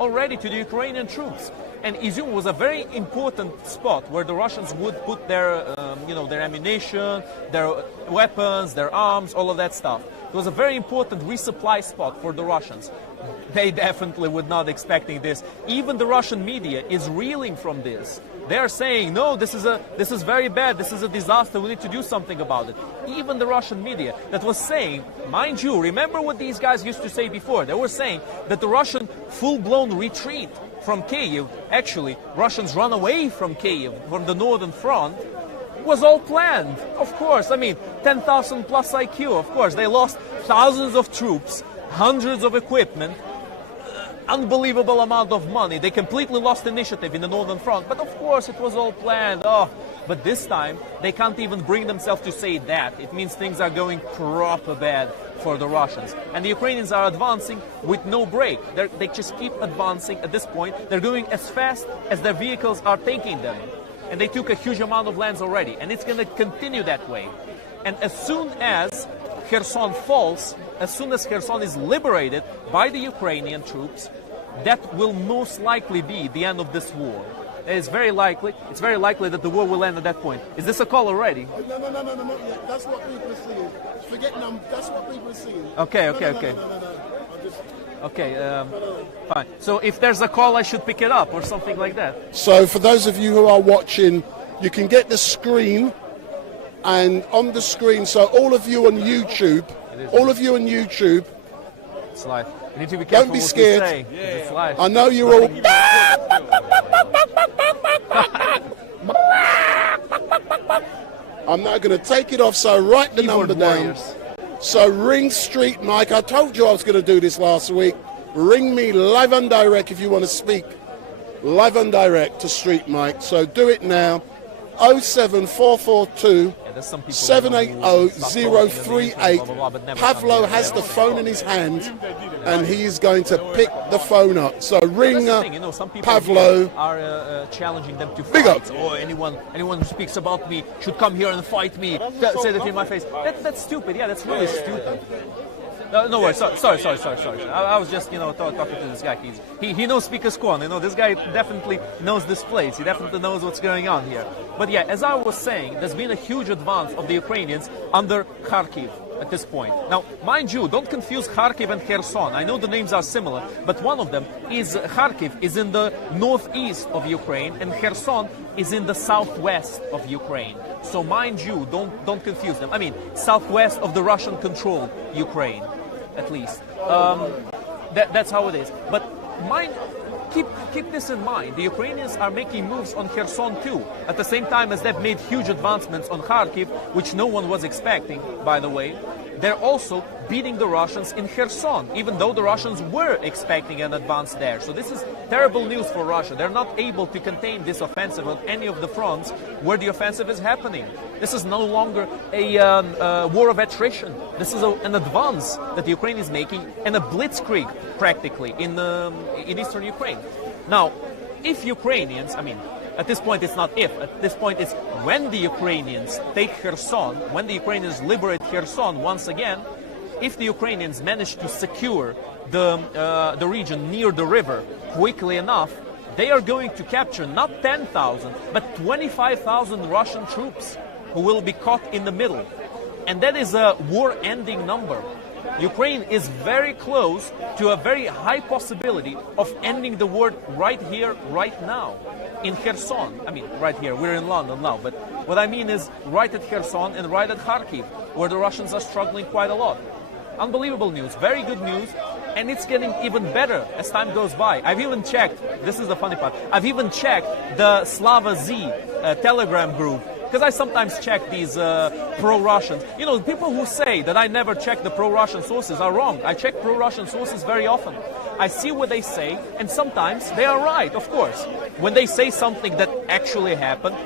already to the Ukrainian troops. And Izium was a very important spot where the Russians would put their, their ammunition, their weapons, their arms, all of that stuff. It was a very important resupply spot for the Russians. They definitely were not expecting this. Even the Russian media is reeling from this. They are saying, no, this is very bad, this is a disaster, we need to do something about it. Even the Russian media that was saying, mind you, remember what these guys used to say before? They were saying that the Russian full-blown retreat from Kyiv, actually, Russians run away from Kyiv, from the northern front, was all planned. Of course, I mean, 10,000 plus IQ, of course. They lost thousands of troops, hundreds of equipment, unbelievable amount of money. They completely lost initiative in the northern front. But of course, it was all planned. But this time, they can't even bring themselves to say that. It means things are going proper bad for the Russians. And the Ukrainians are advancing with no break. They just keep advancing at this point. They're going as fast as their vehicles are taking them. And they took a huge amount of lands already. And it's going to continue that way. And as soon as Kherson falls, as soon as Kherson is liberated by the Ukrainian troops, that will most likely be the end of this war. It's very likely that the war will end at that point. Is this a call already? No, not yet. That's what people are seeing. Forget them, that's what people are seeing. Okay. Okay, fine. So if there's a call, I should pick it up or something like that. So for those of you who are watching, you can get the screen, and on the screen, so all of you on YouTube, it's live. You need to be Don't careful be what scared. you say. It's live. I know you're all. I'm now going to take it off, so write the Keyboard number down. warriors. So ring StreetMic. I told you I was going to do this last week. Ring me live and direct if you want to speak live and direct to StreetMic. So do it now. 07442 780-038. Pavlo has the phone in his hand and he is going to pick the phone up. So ring Some people Pavlo. are challenging them to Big fight. up. Or anyone who speaks about me should come here and fight me. Say that in my face. That's stupid. Yeah, that's really stupid. No worries. Sorry. I was just, talking to this guy. He knows Speaker's Corner. This guy definitely knows this place. He definitely knows what's going on here. But yeah, as I was saying, there's been a huge advance of the Ukrainians under Kharkiv at this point. Now, mind you, don't confuse Kharkiv and Kherson. I know the names are similar, but one of them is Kharkiv is in the northeast of Ukraine, and Kherson is in the southwest of Ukraine. So mind you, don't confuse them. I mean, southwest of the Russian-controlled Ukraine. At least that's how it is. But keep this in mind. The Ukrainians are making moves on Kherson too, at the same time as they've made huge advancements on Kharkiv, which no one was expecting, by the way. They're also beating the Russians in Kherson, even though the Russians were expecting an advance there. So this is terrible news for Russia. They're not able to contain this offensive on any of the fronts where the offensive is happening. This is no longer a war of attrition. This is an advance that the Ukraine is making, and a blitzkrieg practically in eastern Ukraine. Now, if Ukrainians, at this point it's not if, at this point it's when the Ukrainians take Kherson, when the Ukrainians liberate Kherson once again, if the Ukrainians manage to secure the region near the river quickly enough, they are going to capture not 10,000 but 25,000 Russian troops who will be caught in the middle. And that is a war-ending number. Ukraine is very close to a very high possibility of ending the war right here, right now, in Kherson. Right here, we're in London now, but what I mean is right at Kherson and right at Kharkiv, where the Russians are struggling quite a lot. Unbelievable news, very good news, and it's getting even better as time goes by. I've even checked, this is the funny part, I've even checked the Slava Z Telegram group, because I sometimes check these pro-Russians. People who say that I never check the pro-Russian sources are wrong. I check pro-Russian sources very often. I see what they say, and sometimes they are right, of course. When they say something that actually happened,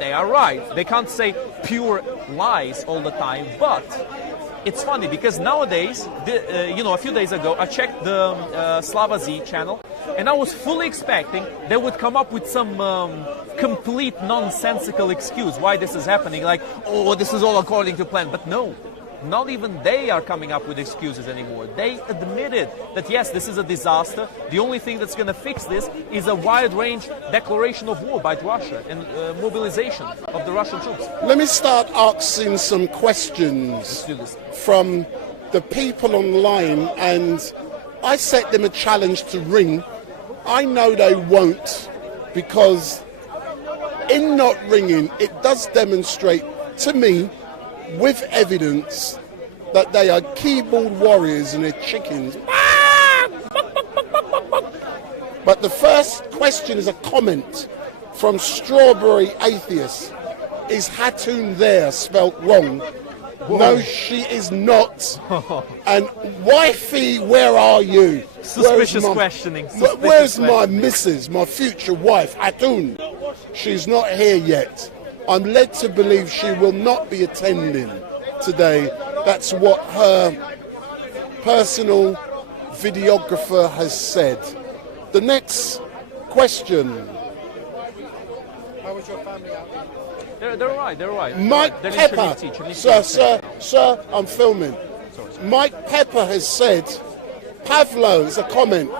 they are right. They can't say pure lies all the time, but it's funny because nowadays, a few days ago, I checked the Slava Z channel, and I was fully expecting they would come up with some complete nonsensical excuse why this is happening, like, oh, this is all according to plan. But no, not even they are coming up with excuses anymore. They admitted that yes, this is a disaster. The only thing that's going to fix this is a wide-range declaration of war by Russia and mobilization of the Russian troops. Let me start asking some questions from the people online, and I set them a challenge to ring. I know they won't, because in not ringing, it does demonstrate to me with evidence that they are keyboard warriors and they're chickens. But the first question is a comment from Strawberry Atheist. Is Hatun there spelt wrong? Whoa. No, she is not. And wifey, where are you? Suspicious questioning. Where's my missus, my future wife, Hatun? She's not here yet. I'm led to believe she will not be attending today. That's what her personal videographer has said. The next question. How was your family out there? They're right. Mike Pepper. Sir, I'm filming. Mike Pepper has said, Pavlo is a comment.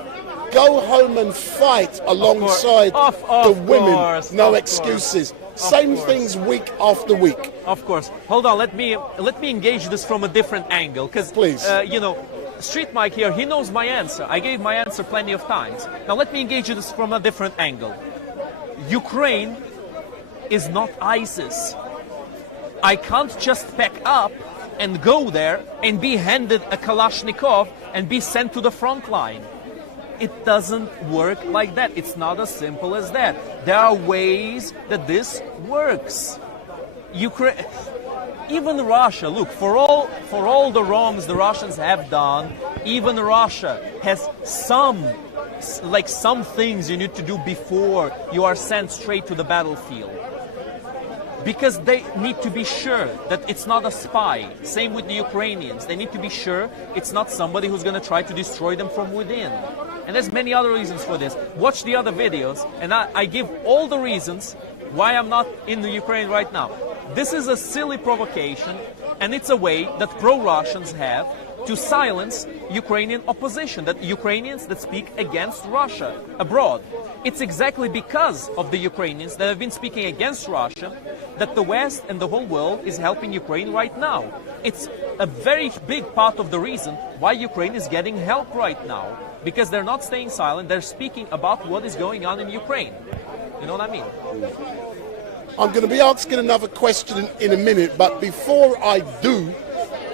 Go home and fight alongside the women. No excuses. Same things week after week. Of course. Hold on. Let me engage this from a different angle, because please. StreetMic here, he knows my answer. I gave my answer plenty of times. Now let me engage this from a different angle. Ukraine is not ISIS. I can't just pack up and go there and be handed a Kalashnikov and be sent to the front line. It doesn't work like that. It's not as simple as that. There are ways that this works. Even Russia, look, for all the wrongs the Russians have done, even Russia has some things you need to do before you are sent straight to the battlefield. Because they need to be sure that it's not a spy. Same with the Ukrainians. They need to be sure it's not somebody who's going to try to destroy them from within. And there's many other reasons for this. Watch the other videos, and I give all the reasons why I'm not in the Ukraine right now. This is a silly provocation, and it's a way that pro-Russians have to silence Ukrainian opposition, that Ukrainians that speak against Russia abroad. It's exactly because of the Ukrainians that have been speaking against Russia that the West and the whole world is helping Ukraine right now. It's a very big part of the reason why Ukraine is getting help right now, because they're not staying silent, they're speaking about what is going on in Ukraine. You know what I mean? I'm going to be asking another question in a minute, but before I do,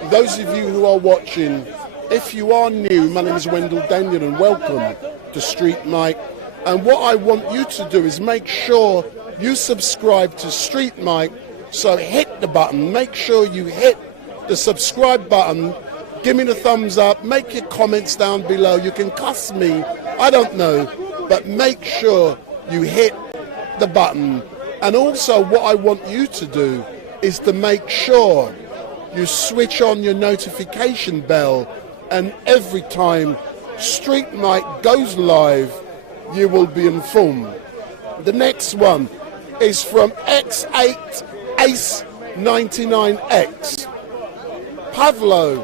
those of you who are watching, if you are new, my name is Wendell Daniel and welcome to Street Mic. And what I want you to do is make sure you subscribe to Street Mic, so hit the button, make sure you hit the subscribe button, give me the thumbs up, make your comments down below, you can cuss me, I don't know, but make sure you hit the button. And also what I want you to do is to make sure you switch on your notification bell, and every time Street Mic goes live, you will be informed. The next one is from X8 Ace 99X. Pavlo,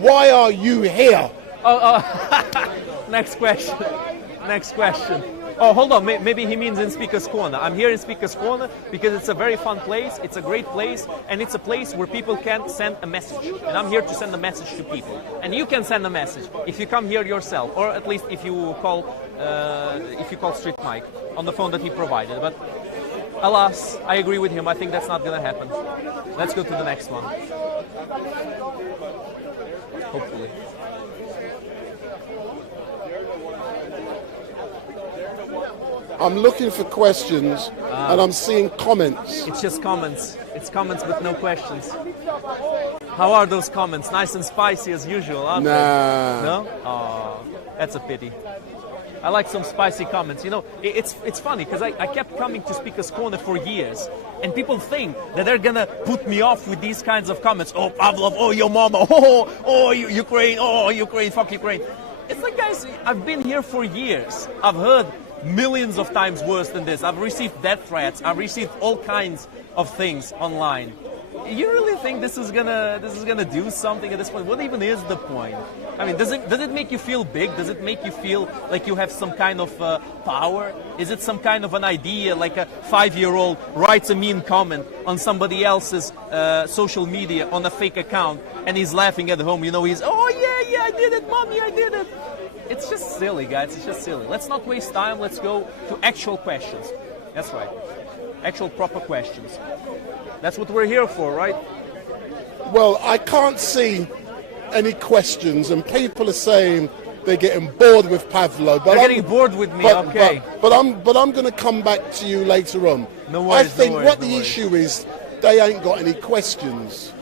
why are you here? Next question. Next question. Oh, hold on. Maybe he means in Speaker's Corner. I'm here in Speaker's Corner because it's a very fun place. It's a great place, and it's a place where people can send a message. And I'm here to send a message to people. And you can send a message if you come here yourself, or at least if you call Street Mic on the phone that he provided. But alas, I agree with him. I think that's not going to happen. Let's go to the next one. Hopefully. I'm looking for questions, and I'm seeing comments. It's just comments. It's comments but no questions. How are those comments? Nice and spicy as usual, aren't they? No? Oh, that's a pity. I like some spicy comments. You know, it's funny because I kept coming to Speaker's Corner for years, and people think that they're gonna put me off with these kinds of comments. Oh, Pavlov, oh, your mama, oh, Ukraine, oh, Ukraine, fuck Ukraine. It's like, guys, I've been here for years. I've heard millions of times worse than this. I've received death threats. I've received all kinds of things online. You really think this is gonna do something at this point? What even is the point? I mean, does it make you feel big? Does it make you feel like you have some kind of power? Is it some kind of an idea, like a 5-year-old writes a mean comment on somebody else's social media on a fake account, and he's laughing at home? You know, he's, oh yeah, I did it, mommy, I did it. It's just silly, guys. It's just silly. Let's not waste time. Let's go to actual questions. That's right. Actual proper questions. That's what we're here for, right? Well, I can't see any questions, and people are saying they're getting bored with Pavlo. But they're getting bored with me, okay. But I'm going to come back to you later on. No worries, I think no worries, what the issue is, they ain't got any questions.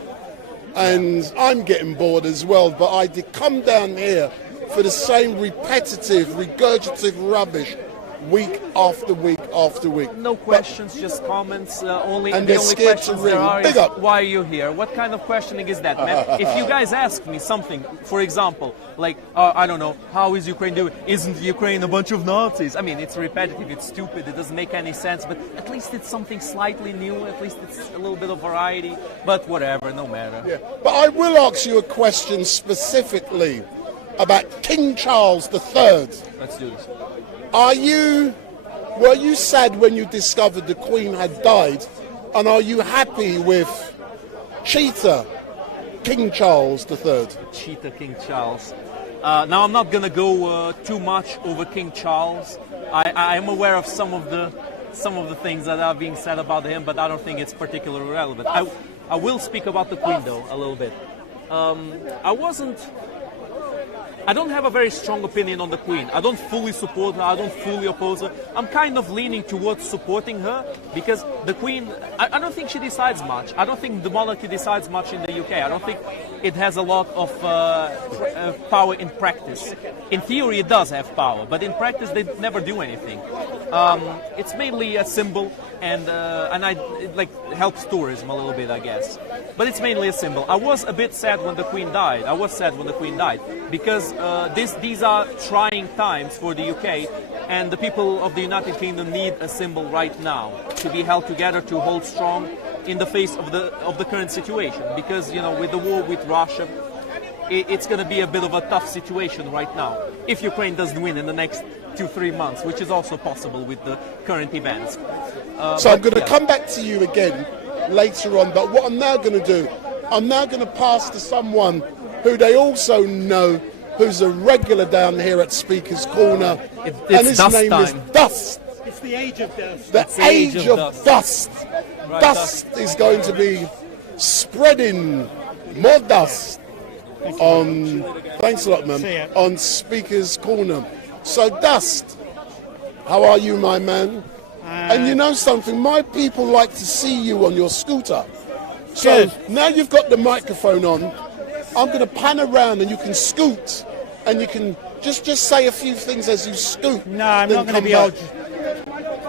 And I'm getting bored as well, but I did come down here for the same repetitive, regurgitative rubbish week after week after week. No questions, just comments. Only and the only questions there are is, up. why are you here? What kind of questioning is that, man? If you guys ask me something, for example, like, I don't know, how is Ukraine doing? Isn't Ukraine a bunch of Nazis? I mean, it's repetitive, it's stupid, it doesn't make any sense, but at least it's something slightly new, at least it's a little bit of variety, but whatever, no matter. Yeah. But I will ask you a question specifically about King Charles III. Let's do this. Were you sad when you discovered the Queen had died, and are you happy with Cheetah King Charles III? Cheetah King Charles. Now I'm not gonna go too much over King Charles. I am aware of some of the things that are being said about him, but I don't think it's particularly relevant. I will speak about the Queen though a little bit. I don't have a very strong opinion on the Queen. I don't fully support her, I don't fully oppose her. I'm kind of leaning towards supporting her because the Queen, I don't think she decides much. I don't think the monarchy decides much in the UK. I don't think it has a lot of power in practice. In theory it does have power, but in practice they never do anything. It's mainly a symbol and it like helps tourism a little bit, I guess. But it's mainly a symbol. I was a bit sad when the Queen died. Because these are trying times for the UK, and the people of the United Kingdom need a symbol right now to be held together, to hold strong in the face of the current situation. Because, you know, with the war with Russia, it's going to be a bit of a tough situation right now if Ukraine doesn't win in the next 2-3 months, which is also possible with the current events. So I'm going to come back to you again later on, but what I'm now going to do, I'm now going to pass to someone who they also know, who's a regular down here at Speaker's Corner, and his name is Dust. It's the age of dust. The age of dust. Right, Dust is going to be spreading more dust on, thanks a lot, man, on Speaker's Corner. So, Dust, how are you, my man? And you know something, my people like to see you on your scooter. So, now you've got the microphone on, I'm going to pan around and you can scoot and you can just say a few things as you scoot. No, I'm not going to be all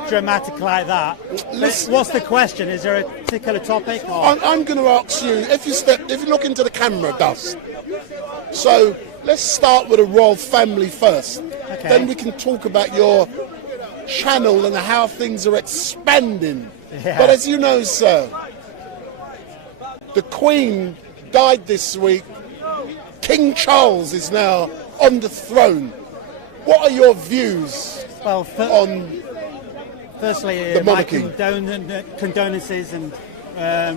dramatic like that. What's the question? Is there a particular topic? Or? I'm going to ask you, if you look into the camera, Dust. So let's start with the royal family first. Okay. Then we can talk about your channel and how things are expanding. Yeah. But as you know, sir, the Queen died this week. King Charles is now on the throne. What are your views on firstly, the my monarchy? condolences and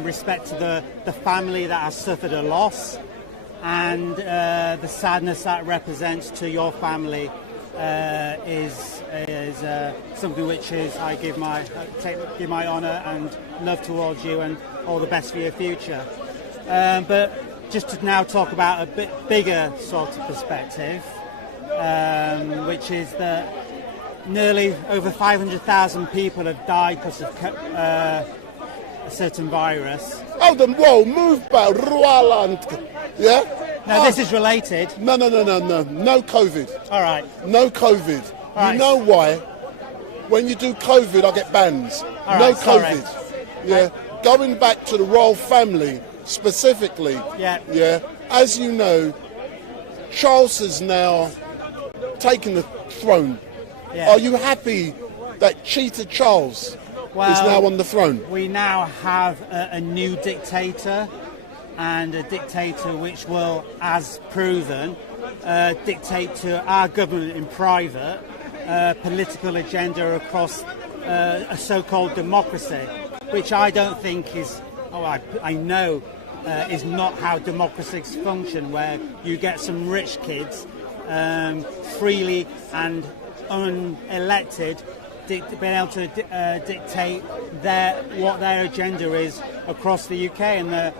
respect to the family that has suffered a loss, and the sadness that represents to your family is something which is I give my honour and love towards you, and all the best for your future. But just to now talk about a bit bigger sort of perspective, which is that nearly over 500,000 people have died because of a certain virus. Oh, the whoa, move back, Rwaland. Yeah? Now, this is related. No. No COVID. All right. No COVID. All right. You know why? When you do COVID, I get bans. All no right, sorry. COVID. Yeah. Going back to the royal family specifically. Yeah. Yeah. As you know, Charles has now taken the throne. Yeah. Are you happy that Cheetah Charles is now on the throne? We now have a new dictator, and a dictator which will, as proven, dictate to our government in private political agenda across a so-called democracy, which I don't think is, I know is not how democracies function, where you get some rich kids freely and unelected being able to dictate what their agenda is across the UK, and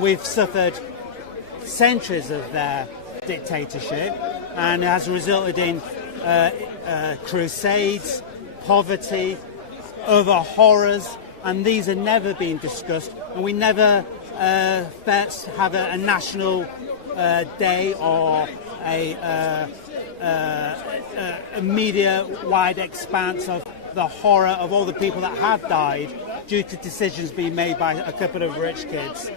we've suffered centuries of their dictatorship, and it has resulted in crusades, poverty, other horrors, and these have never been discussed, and we never have a national day or a media-wide expanse of the horror of all the people that have died due to decisions being made by a couple of rich kids.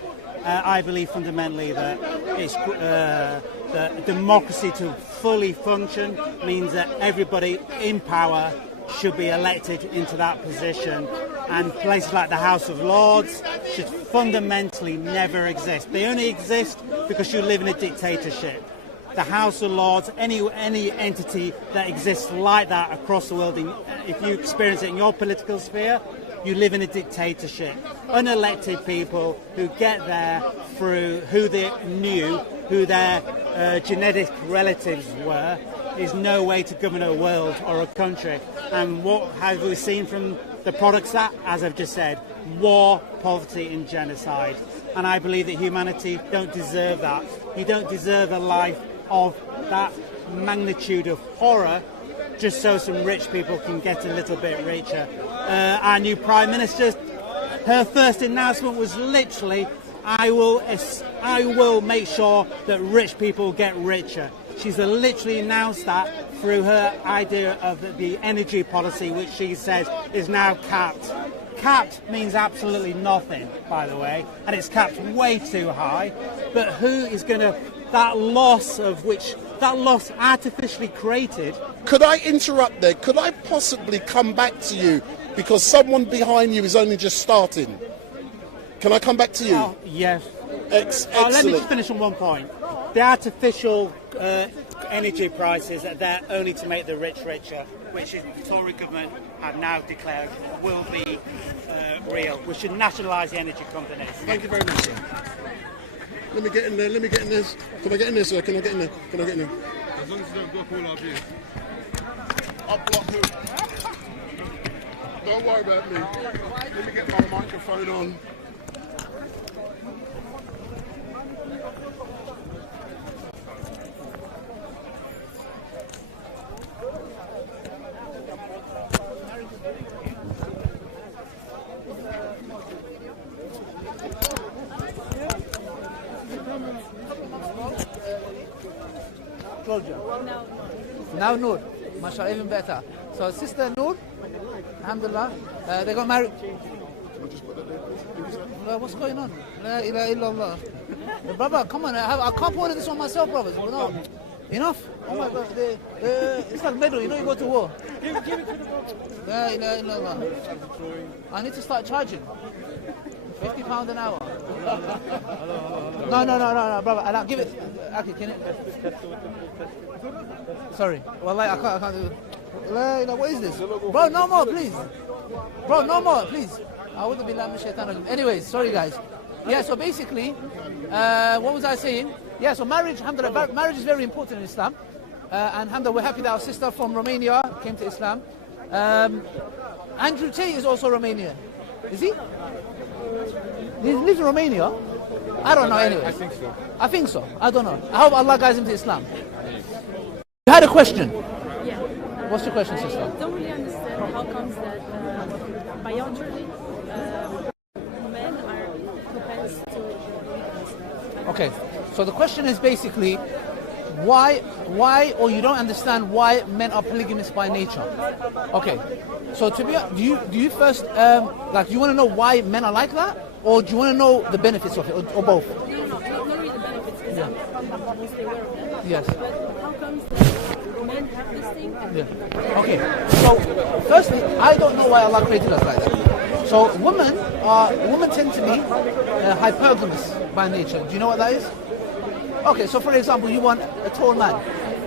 I believe fundamentally that it's that democracy to fully function means that everybody in power should be elected into that position, and places like the House of Lords should fundamentally never exist. They only exist because you live in a dictatorship. The House of Lords, any entity that exists like that across the world, if you experience it in your political sphere, you live in a dictatorship. Unelected people who get there through who they knew, who their genetic relatives were, is no way to govern a world or a country. And what have we seen from the products that, as I've just said, war, poverty and genocide. and I believe that humanity don't deserve that. You don't deserve a life of that magnitude of horror just so some rich people can get a little bit richer. Our new Prime Minister, her first announcement was literally, I will make sure that rich people get richer. She's literally announced that through her idea of the energy policy, which she says is now capped. Capped means absolutely nothing, by the way, and it's capped way too high. But who is going to, that loss artificially created? Could I interrupt there? Could I possibly come back to you because someone behind you is only just starting? Can I come back to you? Oh, yes. Excellent. Let me just finish on one point. The artificial energy prices are there only to make the rich richer, which the Tory government have now declared will be real. We should nationalise the energy companies. Thank you very much, sir. Let me get in there. Can I get in there, sir? Can I get in there? As long as you don't block all our views. I'll block him. Don't worry about me. Let me get my microphone on. Now Noor, mashallah, even better. So sister Noor, alhamdulillah, they got married. What's going on? La ilaha illallah. Brother, come on, I can't put this on myself, brothers. No. Enough? Oh my God, it's like medal, you know you go to war. La ilaha illallah. I need to start charging. £50 an hour. No, brother. I don't give it. Okay, can it? Sorry. Well, I can't do it. What is this? Bro, no more, please. Bro, no more, please. I wouldn't be like shaitan. Anyways, sorry guys. Yeah, so basically, what was I saying? Yeah, so marriage, alhamdulillah, marriage is very important in Islam. And alhamdulillah, we're happy that our sister from Romania came to Islam. Andrew Tate is also Romanian. Is he? He lives in Romania? I don't know anyway. I think so. I think so. I don't know. I hope Allah guides him to Islam. You had a question? Yeah. What's your question, sister? I don't really understand how comes that biologically men are propensive to weakness. Okay. So the question is basically why, or you don't understand why men are polygamous by nature. Okay. So do you first you want to know why men are like that? Or do you want to know the benefits of it, or both? No, not really the benefits, because I'm mostly aware of them. Yes. But how comes that men have this thing? Yeah. Okay. So, firstly, I don't know why Allah created us like that. So, women tend to be hypergamous by nature. Do you know what that is? Okay. So, for example, you want a tall man,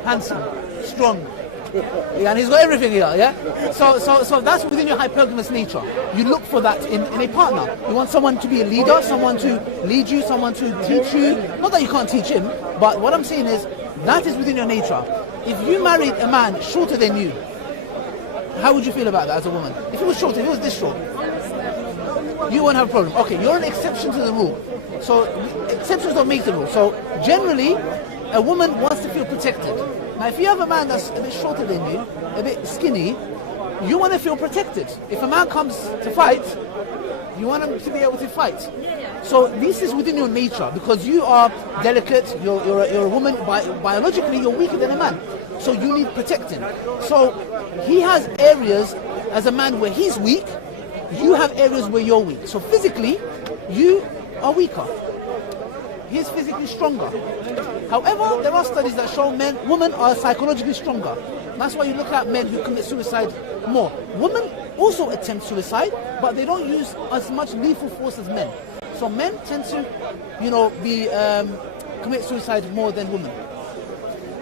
handsome, strong. Yeah, and he's got everything here, yeah? So that's within your hypergamous nature. You look for that in a partner. You want someone to be a leader, someone to lead you, someone to teach you. Not that you can't teach him, but what I'm saying is, that is within your nature. If you married a man shorter than you, how would you feel about that as a woman? If he was shorter, if he was this short, you won't have a problem. Okay, you're an exception to the rule. So exceptions don't make the rule. So generally, a woman wants to feel protected. Now, if you have a man that's a bit shorter than you, a bit skinny, you want to feel protected. If a man comes to fight, you want him to be able to fight. So this is within your nature, because you are delicate, you're a woman, biologically you're weaker than a man. So you need protecting. So he has areas as a man where he's weak, you have areas where you're weak. So physically, you are weaker. He's physically stronger. However, there are studies that show women are psychologically stronger. That's why you look at men who commit suicide more. Women also attempt suicide, but they don't use as much lethal force as men. So men tend to, commit suicide more than women.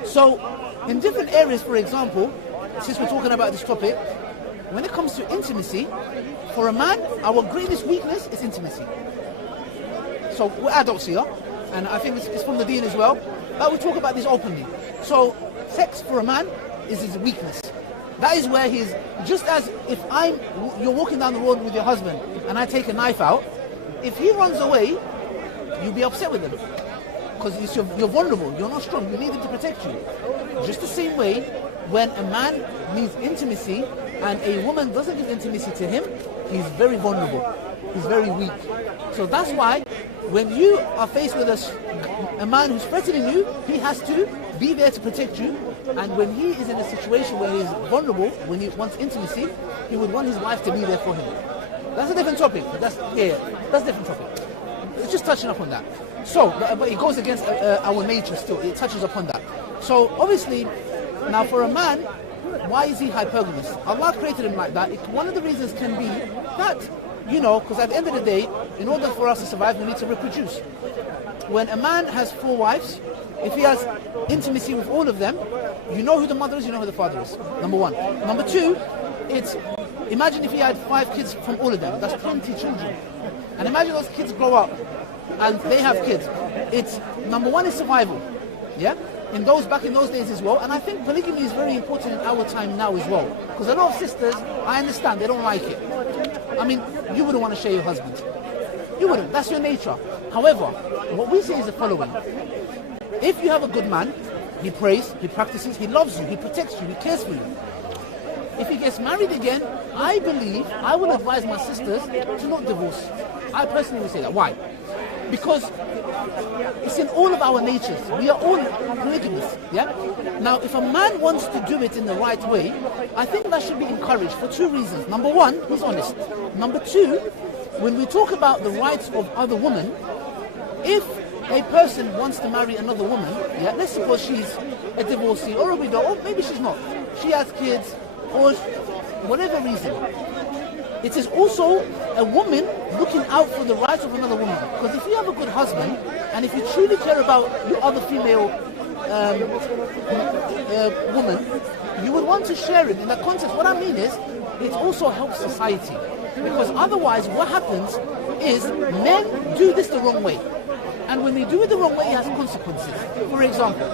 So, in different areas, for example, since we're talking about this topic, when it comes to intimacy, for a man, our greatest weakness is intimacy. So we're adults here, and I think it's from the deen as well. We talk about this openly. So sex for a man is his weakness. That is where he's, just as if you're walking down the road with your husband and I take a knife out, if he runs away, you'll be upset with them. Because you're vulnerable, you're not strong, you need them to protect you. Just the same way, when a man needs intimacy and a woman doesn't give intimacy to him, he's very vulnerable, he's very weak. So that's why when you are faced with a man who's threatening you, he has to be there to protect you. And when he is in a situation where he's vulnerable, when he wants intimacy, he would want his wife to be there for him. That's a different topic. That's a different topic. It's just touching up on that. So, but it goes against our nature still. It touches upon that. So, obviously, now for a man, why is he hypergamous? Allah created him like that. One of the reasons can be that, because at the end of the day, in order for us to survive, we need to reproduce. When a man has 4 wives, if he has intimacy with all of them, you know who the mother is, you know who the father is. Number 1. Number 2, imagine if he had 5 kids from all of them. That's 20 children. And imagine those kids grow up and they have kids. It's number 1 is survival. Yeah? Back in those days as well. And I think polygamy is very important in our time now as well. Because a lot of sisters, I understand, they don't like it. I mean, you wouldn't want to share your husband. You wouldn't. That's your nature. However, what we say is the following. If you have a good man, he prays, he practices, he loves you, he protects you, he cares for you. If he gets married again, I will advise my sisters to not divorce. I personally will say that. Why? Because it's in all of our natures. We are all polygamous. Yeah? Now, if a man wants to do it in the right way, I think that should be encouraged for 2 reasons. Number 1, he's honest. Number 2, when we talk about the rights of other women, if a person wants to marry another woman, yeah, let's suppose she's a divorcee or a widow, or maybe she's not. She has kids, or whatever reason. It is also a woman looking out for the rights of another woman. Because if you have a good husband, and if you truly care about your other female woman, you would want to share it in that context. What I mean is, it also helps society. Because otherwise, what happens is men do this the wrong way. And when they do it the wrong way, it has consequences. For example,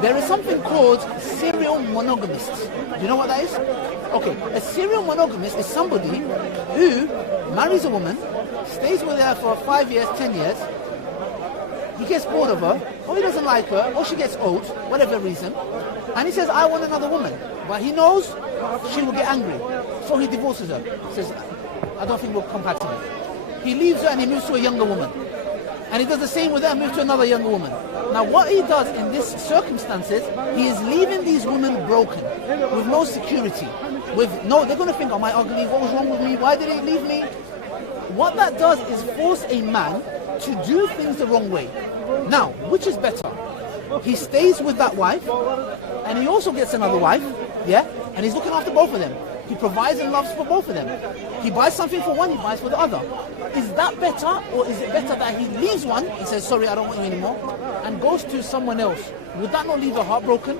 there is something called serial monogamists. Do you know what that is? Okay, a serial monogamist is somebody who marries a woman, stays with her for 5 years, 10 years, he gets bored of her, or he doesn't like her, or she gets old, whatever reason, and he says, I want another woman. But he knows she will get angry, so he divorces her. He says, I don't think we're compatible. He leaves her and he moves to a younger woman. And he does the same with her and moves to another younger woman. Now what he does in these circumstances, he is leaving these women broken, with no security. They're going to think, am I ugly? What was wrong with me? Why did he leave me? What that does is force a man to do things the wrong way. Now, which is better? He stays with that wife, and he also gets another wife, yeah? And he's looking after both of them. He provides and loves for both of them. He buys something for one, he buys for the other. Is that better, or is it better that he leaves one, he says, sorry, I don't want you anymore, and goes to someone else? Would that not leave her heartbroken?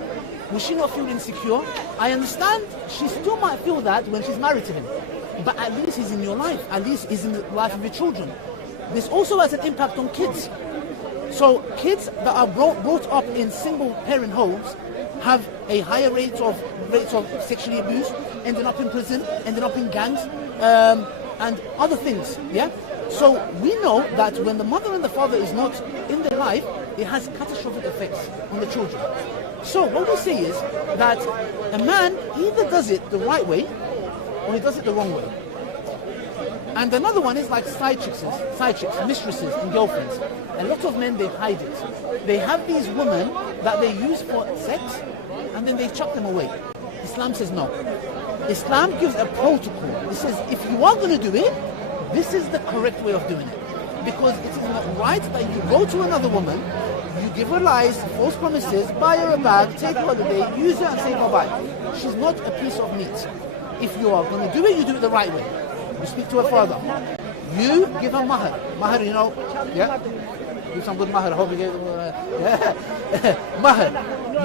Will she not feel insecure? I understand she still might feel that when she's married to him. But at least he's in your life. At least he's in the life of your children. This also has an impact on kids. So kids that are brought up in single-parent homes have a higher rates of sexually abused, ending up in prison, ending up in gangs, and other things. Yeah. So we know that when the mother and the father is not in their life, it has catastrophic effects on the children. So what we say is that a man either does it the right way, or he does it the wrong way. And another one is like side chicks, mistresses and girlfriends. A lot of men, they hide it. They have these women that they use for sex, and then they chuck them away. Islam says no. Islam gives a protocol. It says if you are going to do it, this is the correct way of doing it. Because it is not right that you go to another woman, you give her lies, false promises, buy her a bag, take her holiday, use her and say bye-bye. She's not a piece of meat. If you are going to do it, you do it the right way. You speak to her father. You give her mahar. Mahar, you know, yeah? Do some good mahar. Hope you get, mahar.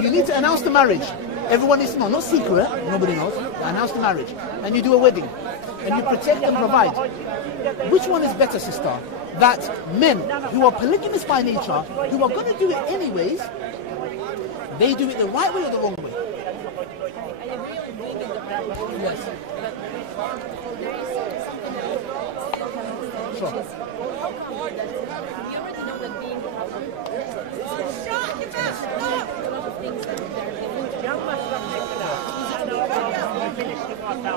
You need to announce the marriage. Everyone needs to know, not secret, nobody knows. Announce the marriage. And you do a wedding. And you protect and provide. Which one is better, sister? That men who are polygamous by nature, who are going to do it anyways, they do it the right way or the wrong way? I agree with doing it the right way. Yes. But there is something else, Sure. which is how come that The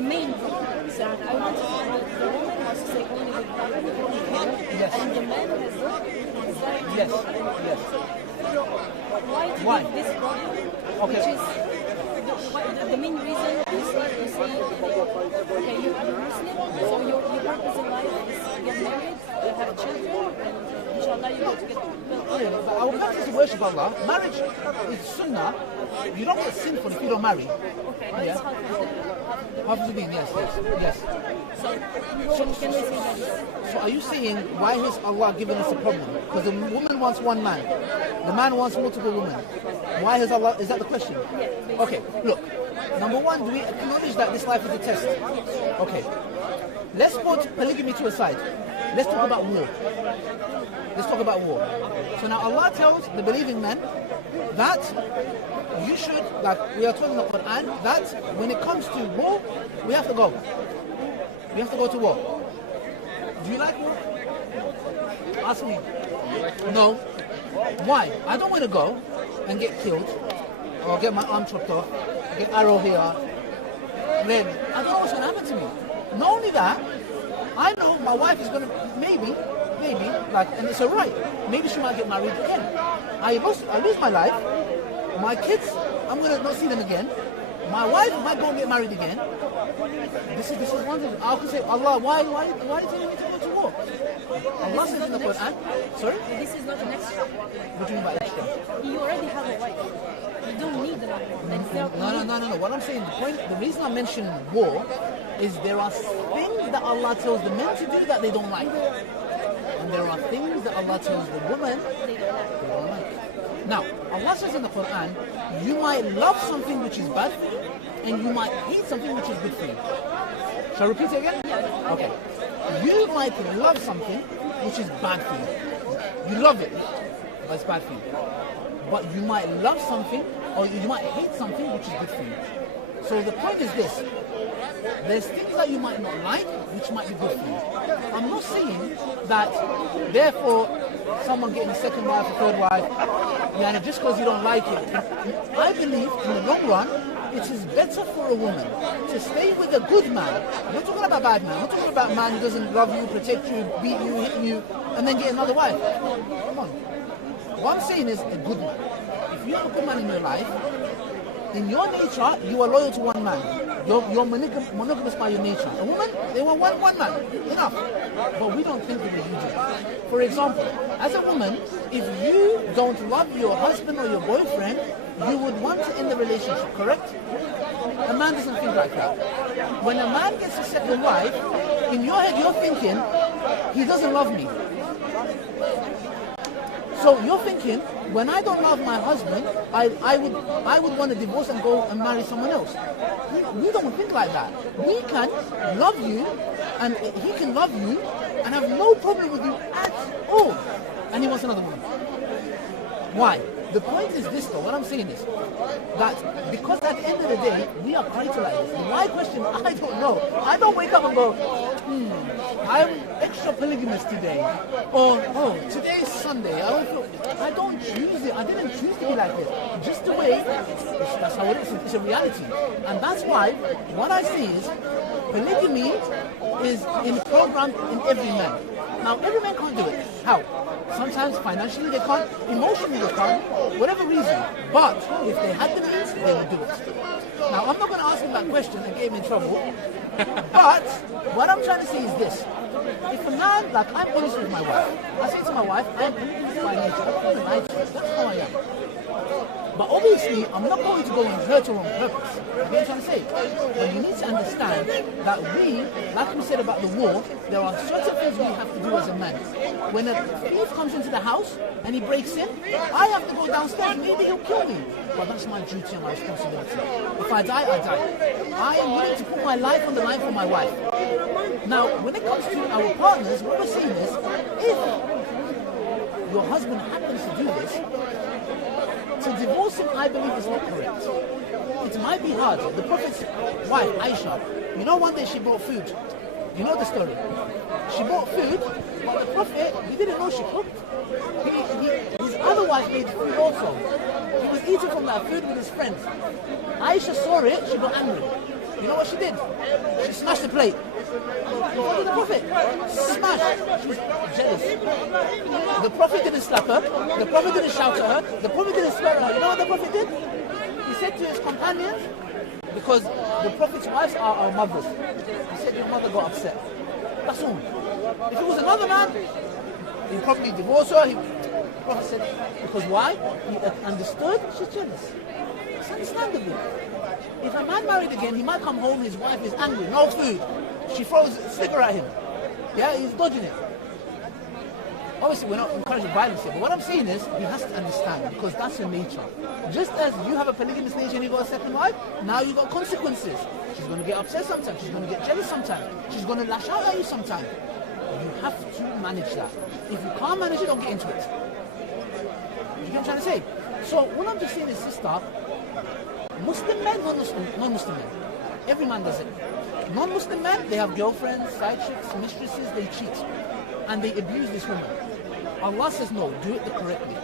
main problem is that I want to find that the woman has to say only with Yes. and the man has Yes. Why do this problem? Okay. Which is the main reason is you say, okay, you're Muslim, so your purpose in life is to get married, have children, and inshallah you go to get Yeah, but our practice is worship Allah. Marriage is sunnah. You don't get sinful if you don't marry. Okay, Yeah. that's Half the being, yes. So can we say that? So are you saying why has Allah given us a problem? Because the woman wants one man, the man wants multiple women. Why has Allah? Is that the question? Okay. Look, number one, do we acknowledge that this life is a test? Okay. Let's put polygamy to a side. Let's talk about war. So now Allah tells the believing men that you should, like we are told in the Quran, that when it comes to war, we have to go. We have to go to war. Do you like war? Ask me. No. Why? I don't want to go and get killed or get my arm chopped off, get arrow here. Then I don't know what's going to happen to me. Not only that, I know my wife is going to maybe, like, and it's alright. Maybe she might get married again. I lose my life. My kids, I'm going to not see them again. My wife might go and get married again. This is one thing. I could say, Allah, why are you telling me to go to war? Allah says in the Quran, sorry? This is not an extra. What do you mean by extra? You already have a wife. You don't need another one. No. What I'm saying, the reason I'm mentioning war is there are things that Allah tells the men to do that they don't like. And there are things that Allah tells the women they don't like. Now, Allah says in the Quran, you might love something which is bad for you, and you might hate something which is good for you. Shall I repeat it again? Okay. You might love something which is bad for you. You love it, but it's bad for you. But you might love something, or you might hate something which is good for you. So the point is this. There's things that you might not like, which might be good for you. I'm not saying that, therefore, someone getting a second wife or third wife, and just because you don't like it. I believe, in the long run, it is better for a woman to stay with a good man. I'm not talking about a bad man. I'm not talking about a man who doesn't love you, protect you, beat you, hit you, and then get another wife. Come on. What I'm saying is a good man. If you have a good man in your life, in your nature, you are loyal to one man. You're monogamous by your nature. A woman, they want one man. Enough. But we don't think the way you do. For example, as a woman, if you don't love your husband or your boyfriend, you would want to end the relationship, correct? A man doesn't think like that. When a man gets a second wife, in your head you're thinking, he doesn't love me. So you're thinking, when I don't love my husband, I would want to divorce and go and marry someone else. We don't think like that. We can love you, and he can love you, and have no problem with you at all. And he wants another woman. Why? The point is this though, what I'm saying is that because at the end of the day, we are vitalized. My question, I don't know. I don't wake up and go, I'm extra polygamous today. Or, today is Sunday. I don't choose it. I didn't choose to be like this. Just the way, that's how it is. It's a reality. And that's why, what I see is, polygamy is programmed in every man. Now, every man can't do it. How? Sometimes financially they can't, emotionally they can't, whatever reason. But if they had the means, they would do it. Now, I'm not going to ask him that question and get him in trouble. But what I'm trying to say is this. If a man, like I'm honest with my wife, I say to my wife, I'm honest by nature, that's how I am. But obviously, I'm not going to go and hurt her on purpose. You know what I'm trying to say? But you need to understand that we, like we said about the war, there are certain things we have to do as a man. When a thief comes into the house and he breaks in, I have to go downstairs. Maybe he'll kill me. But that's my duty and my responsibility. If I die, I die. I am willing to put my life on the line for my wife. Now, when it comes to our partners, what we're saying is, if your husband happens to do this, to divorce him, I believe, is not correct. It might be hard. The Prophet's wife, Aisha, one day she brought food You know the story. She bought food, but the Prophet, he didn't know she cooked. His other wife made food also. He was eating from that food with his friends. Aisha saw it, she got angry. You know what she did? She smashed the plate. What did the Prophet? Smash. She was jealous. The Prophet didn't slap her. The Prophet didn't shout at her. The Prophet didn't swear at her. You know what the Prophet did? He said to his companions, because the Prophet's wives are our mothers. He said your mother got upset. That's all. If it was another man, he'd probably divorce her. The Prophet said, because why? He understood she's jealous. It's understandable. If a man married again, he might come home, his wife is angry, no food. She throws a sticker at him. Yeah, he's dodging it. Obviously, we're not encouraging violence here, but what I'm saying is, he has to understand, because that's your nature. Just as you have a polygamous nature and you got a second wife, now you got consequences. She's going to get upset sometimes, she's going to get jealous sometimes, she's going to lash out at you sometimes. You have to manage that. If you can't manage it, don't get into it. You get what I'm trying to say? So, what I'm just saying is, sister, Muslim men, non-Muslim men. Every man does it. Non-Muslim men, they have girlfriends, side chicks, mistresses, they cheat. And they abuse this woman. Allah says no, do it the correct way.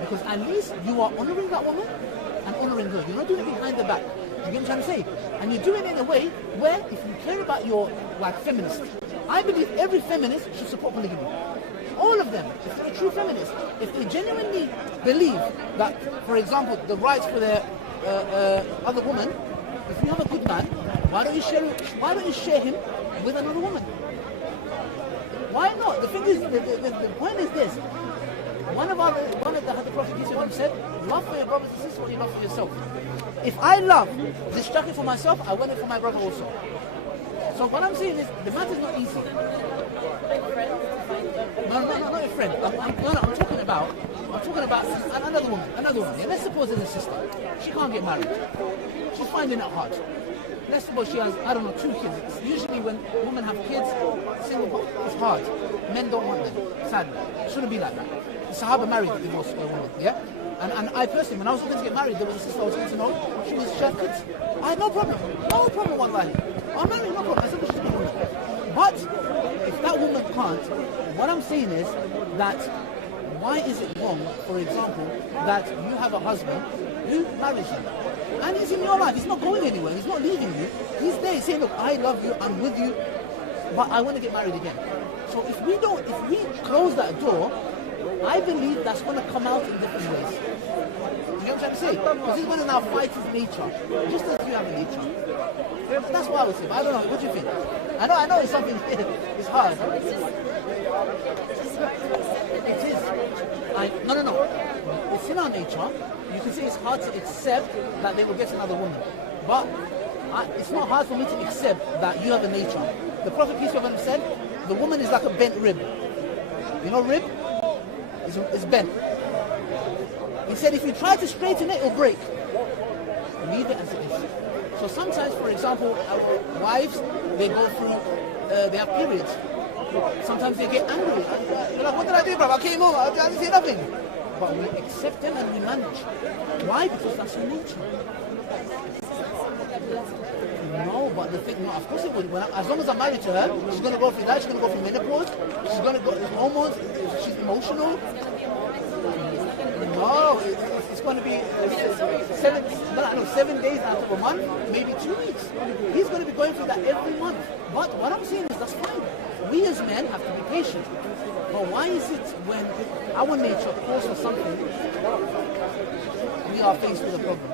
Because at least you are honouring that woman and honouring her. You're not doing it behind the back. You get what I'm trying to say? And you're doing it in a way where if you care about your, like, feminist, I believe every feminist should support polygamy. All of them, if they're a true feminist, if they genuinely believe that, for example, the rights for their other woman, if you have a good man, why don't you share him with another woman? Why not? The thing is, the point is this. One of the Prophet said, love for your brothers and sisters what you love for yourself. If I love this jacket for myself, I want it for my brother also. So what I'm saying is, the matter's not easy. No, not a friend. I'm talking about another woman. Yeah, let's suppose there's a sister. She can't get married. She's finding it hard. Let's suppose she has, I don't know, 2 kids. Usually when women have kids, single, it's hard. Men don't want them, sadly. It shouldn't be like that. The Sahaba married a divorced woman, yeah? And I personally, when I was looking to get married, there was a sister I was getting to know. She had kids. I had no problem. No problem, wallahi. I'm married, no problem. I said, she's a good woman. But if that woman can't, what I'm saying is that why is it wrong, for example, that you have a husband who marries you? And he's in your life, he's not going anywhere, he's not leaving you. He's there saying, look, I love you, I'm with you, but I want to get married again. So if we close that door, I believe that's going to come out in different ways. You know what I'm trying to say? Because he's going to now fight his nature, just as you have a nature. That's what I would say, but I don't know, what do you think? I know it's something, it's hard. It is. No. It's in our nature. You can say it's hard to accept that they will get another woman. But it's not hard for me to accept that you have a nature. The Prophet, peace be upon him, said, the woman is like a bent rib. You know rib? It's bent. He said, if you try to straighten it, it'll break. Leave it as it is. So sometimes, for example, wives, they go through, they have periods. Sometimes they get angry. They're like, what did I do, bro? I came home, I didn't say nothing. But we accept them and we manage. Why? Because that's your nature. No, but the thing, no, of course it would. As long as I'm married to her, she's going to go through that, she's going to go through menopause, she's going to go through hormones, she's emotional. No, it's going to be 7 days out of a month, maybe 2 weeks. He's going to be going through that every month. But what I'm saying is that's fine. We as men have to be patient. But why is it when our nature calls for something, we are faced with a problem?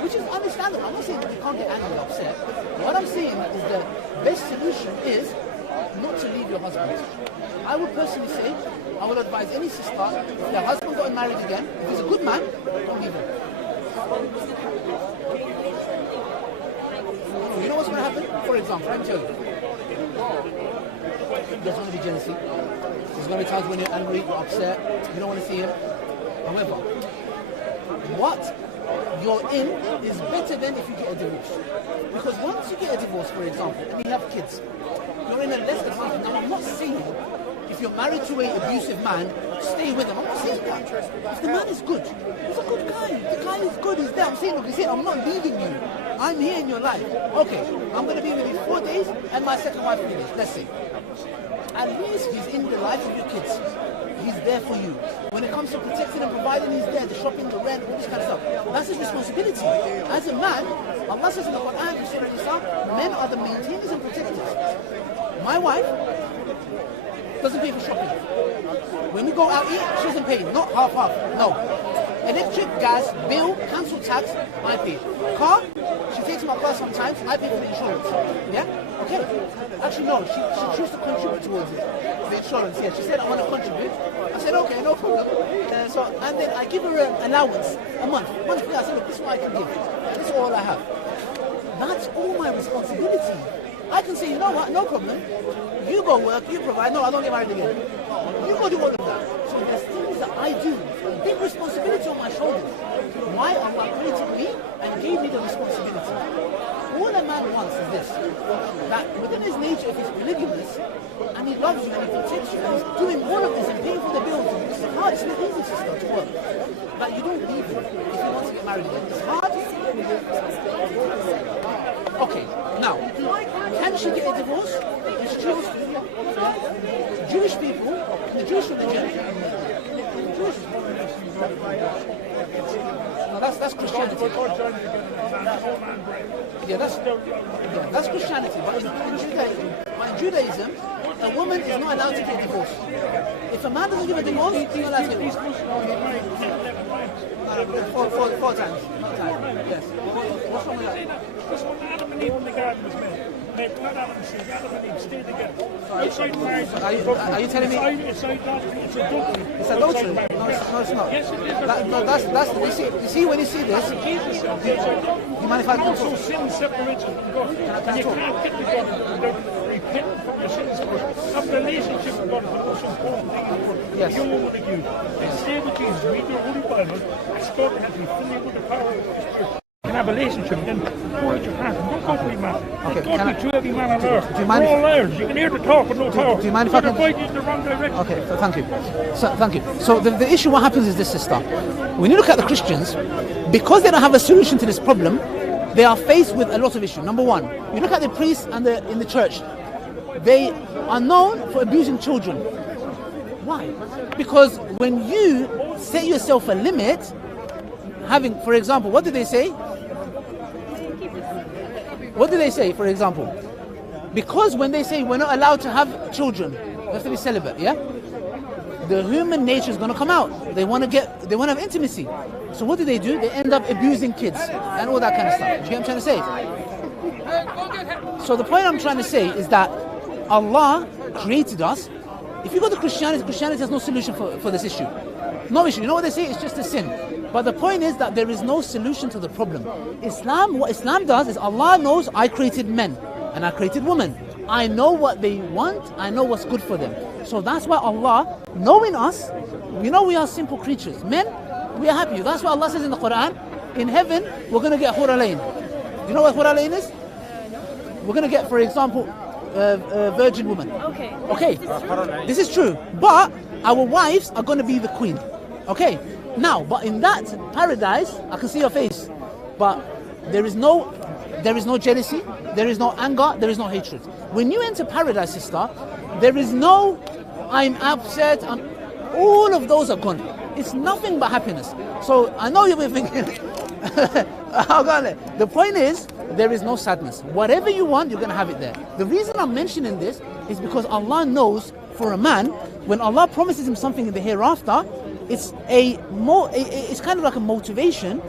Which is understandable. I'm not saying that you can't get angry or upset. What I'm saying is the best solution is not to leave your husband. I would personally say, I would advise any sister, if their husband got married again, if he's a good man, don't leave him. You know what's going to happen? For example, let me tell you. There's going to be jealousy. There's going to be times when you're angry, you're upset, you don't want to see him. However, what you're in is better than if you get a divorce. Because once you get a divorce, for example, and you have kids, you're in a less advantage. Now, I'm not saying if you're married to an abusive man, stay with him. I'm not saying that. If the man is good, he's a good guy. The guy is good, he's there. I'm saying, look, he's saying, I'm not leaving you. I'm here in your life. Okay, I'm going to be with you 4 days and my second wife 3 days, let's say. At least he's in the lives of your kids. He's there for you. When it comes to protecting and providing, he's there. The shopping, the rent, all this kind of stuff. That's his responsibility. As a man, Allah says in the Quran, men are the maintainers and protectors. My wife doesn't pay for shopping. When we go out eat, she doesn't pay. Not half-half. No. Electric, gas, bill, council tax, I pay. Car, she takes my car sometimes, I pay for the insurance. Yeah? Okay. Actually, no, she chose to contribute towards it. The insurance, yeah. She said, I want to contribute. I said, okay, no problem. And then I give her an allowance a month. Monthly, I said, look, this is what I can give. This is all I have. That's all my responsibility. I can say, you know what, no problem. You go work, you provide. No, I don't get married again. You go do all of that. So there's things that I do. Big responsibility on my shoulders. Why Allah created me and gave me the responsibility. All a man wants is this, that within his nature, if he's polygamous, and he loves you and he protects you, and he's doing all of this and paying for the bills, it's hard, it's not easy, sister, to work. But you don't leave him if he wants to get married again. It's hard. Okay, now, can she get a divorce? If she chose to. Jewish people, in the Jewish religion, no, that's Christianity. Yeah, that's Christianity. But in Judaism, a woman is not allowed to get divorced. If a man doesn't give a divorce, he's not allowed to get divorced. Four times. Yes. What's wrong with that? Because when Adam and Eve in the garden was made God Adam and Eve, Adam and Eve stayed together. Outside marriage, are you telling me? It's idolatry. It's adultery. It's adultery? No, it's not. Yes, it is. That's you see when you see this. Jesus said Do you mind if I also sin separates you from God. And you can't get to God without repenting from your sins first. Have a relationship with God is the most important thing in the world. Yes. You want to do. And stay with Jesus. Read your Holy Bible. Ask God to help you. Fill you with the power of the Spirit. Have a relationship, then pour out your heart. Don't go to any man. Okay, don't be to every man on earth. Do you mind? We're all liars. You can hear the talk, but no power. Do you mind if I can? Invite you in the wrong direction. Okay, so thank you. Thank you. So the issue, what happens is this, sister. When you look at the Christians, because they don't have a solution to this problem, they are faced with a lot of issues. Number one, you look at the priests and in the church, they are known for abusing children. Why? Because when you set yourself a limit, having, for example, what do they say? What do they say, for example? Because when they say we're not allowed to have children, we have to be celibate, yeah? The human nature is going to come out. They want to have intimacy. So what do? They end up abusing kids and all that kind of stuff. Do you get what I'm trying to say? So the point I'm trying to say is that Allah created us. If you go to Christianity has no solution for this issue. No issue. You know what they say? It's just a sin. But the point is that there is no solution to the problem. What Islam does is Allah knows I created men and I created women. I know what they want. I know what's good for them. So that's why Allah, knowing us, we know we are simple creatures. Men, we are happy. That's why Allah says in the Quran, in heaven, we're going to get Hur Alain. Do you know what Hur Alain is? We're going to get, for example, a virgin woman. Okay. This is true. But our wives are going to be the queen. Okay. Now, but in that paradise, I can see your face, but there is no jealousy, there is no anger, there is no hatred. When you enter paradise, sister, there is no, I'm upset, all of those are gone. It's nothing but happiness. So I know you'll be thinking, the point is, there is no sadness. Whatever you want, you're going to have it there. The reason I'm mentioning this is because Allah knows for a man, when Allah promises him something in the hereafter, it's kind of like a motivation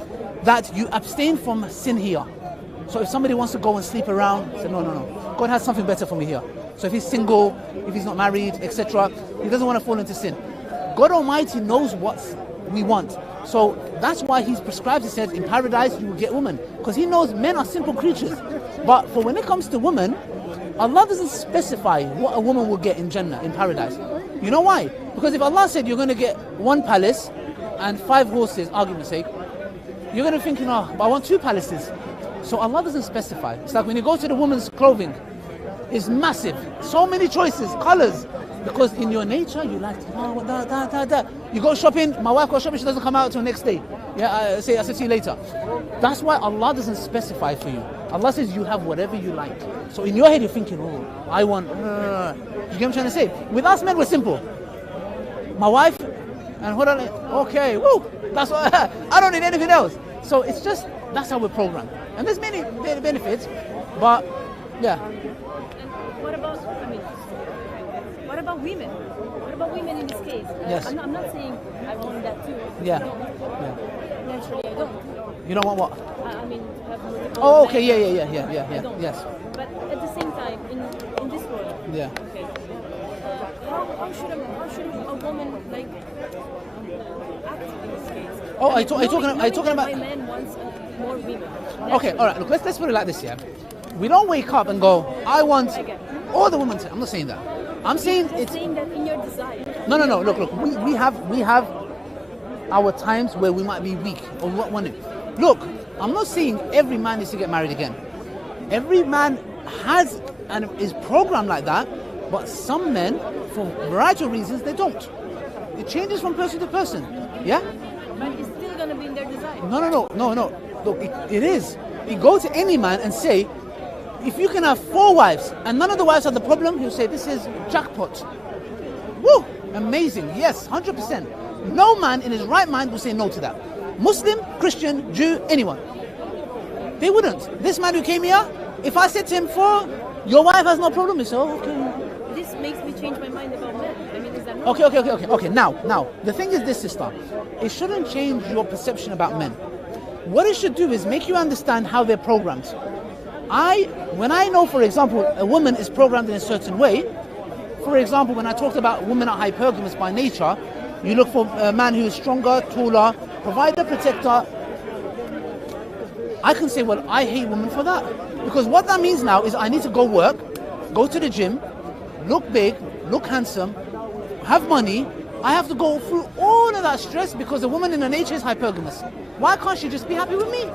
that you abstain from sin here. So if somebody wants to go and sleep around, say no. God has something better for me here. So if he's single, if he's not married, etc., he doesn't want to fall into sin. God Almighty knows what we want. So that's why He prescribes, He says, in paradise you will get women. Because He knows men are simple creatures. But for when it comes to women, Allah doesn't specify what a woman will get in Jannah, in paradise. You know why? Because if Allah said you're going to get 1 palace and 5 horses, argument's sake, you're going to think, but I want 2 palaces. So Allah doesn't specify. It's like when you go to the woman's clothing, it's massive. So many choices, colors. Because in your nature, you like you go shopping, my wife goes shopping, she doesn't come out until next day. Yeah, I'll see you later. That's why Allah doesn't specify for you. Allah says you have whatever you like. So in your head, you're thinking, oh, I want, you get what I'm trying to say? With us men, we're simple. My wife, and what okay, woo, that's what, I don't need anything else. So it's just, that's how we're programmed. And there's many benefits, but yeah. And what about, what about women? What about women in this case? Yes. I'm not saying I want that too. Yeah. Naturally, I don't. You don't want what? I mean, to have multiple Oh, okay, men. yeah, I don't. yes. But at the same time, in this world, Yeah. okay, how should a woman like act in this case? Oh, I talking about. My man wants more women. Okay, all right. Look, let's put it like this, yeah. We don't wake up and go, I want all the women. I'm not saying that. I'm saying it's saying that in your desire. No. Look. We have our times where we might be weak or not want it. Look, I'm not saying every man needs to get married again. Every man has and is programmed like that, but some men, for a variety of reasons, they don't. It changes from person to person. Yeah. But it's still gonna be in their desire. No. Look, it is. You go to any man and say, if you can have 4 wives and none of the wives are the problem, he'll say, this is jackpot. Woo! Amazing. Yes, 100%. No man in his right mind will say no to that. Muslim, Christian, Jew, anyone. They wouldn't. This man who came here, if I said to him, 4, your wife has no problem, he said, oh, okay. This makes me change my mind about men. I mean, is that normal? Okay. Now, the thing is this, sister. It shouldn't change your perception about men. What it should do is make you understand how they're programmed. When I know, for example, a woman is programmed in a certain way, for example, when I talked about women are hypergamous by nature, you look for a man who is stronger, taller, provider, protector. I can say, well, I hate women for that. Because what that means now is I need to go work, go to the gym, look big, look handsome, have money. I have to go through all of that stress because a woman in her nature is hypergamous. Why can't she just be happy with me?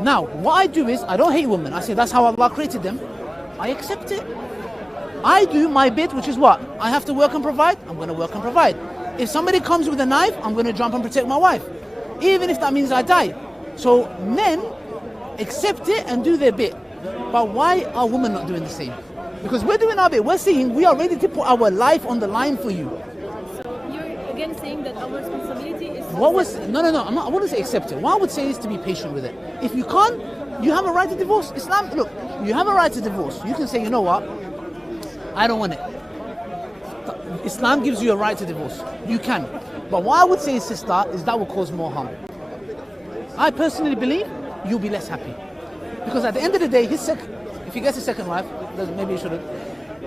Now, what I do is, I don't hate women. I say, that's how Allah created them. I accept it. I do my bit, which is what? I have to work and provide. I'm going to work and provide. If somebody comes with a knife, I'm going to jump and protect my wife. Even if that means I die. So men accept it and do their bit. But why are women not doing the same? Because we're doing our bit. We're saying we are ready to put our life on the line for you. So you're again saying that our responsibility is... No, I wouldn't say accept it. What I would say is to be patient with it. If you can't, you have a right to divorce. Islam, look, you have a right to divorce. You can say, you know what, I don't want it. Islam gives you a right to divorce. You can. But what I would say, sister, is that will cause more harm. I personally believe you'll be less happy. Because at the end of the day, if he gets a second wife, maybe he shouldn't.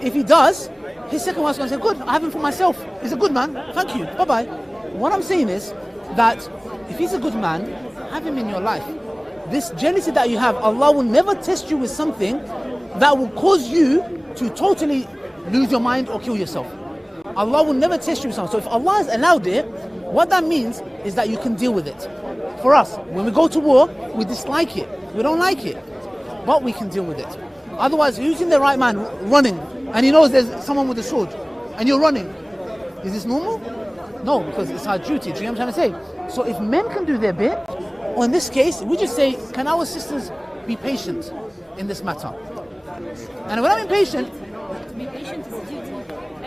If he does, his second wife's going to say, good, I have him for myself. He's a good man. Thank you. Bye-bye. What I'm saying is that if he's a good man, have him in your life. This jealousy that you have, Allah will never test you with something that will cause you to totally lose your mind or kill yourself. Allah will never test you with something. So if Allah has allowed it, what that means is that you can deal with it. For us, when we go to war, we dislike it. We don't like it. But we can deal with it. Otherwise, using the right man, running, and he knows there's someone with a sword, and you're running. Is this normal? No, because it's our duty. Do you know what I'm trying to say? So if men can do their bit, or in this case, we just say, can our sisters be patient in this matter? And when I'm impatient, To be patient is a duty.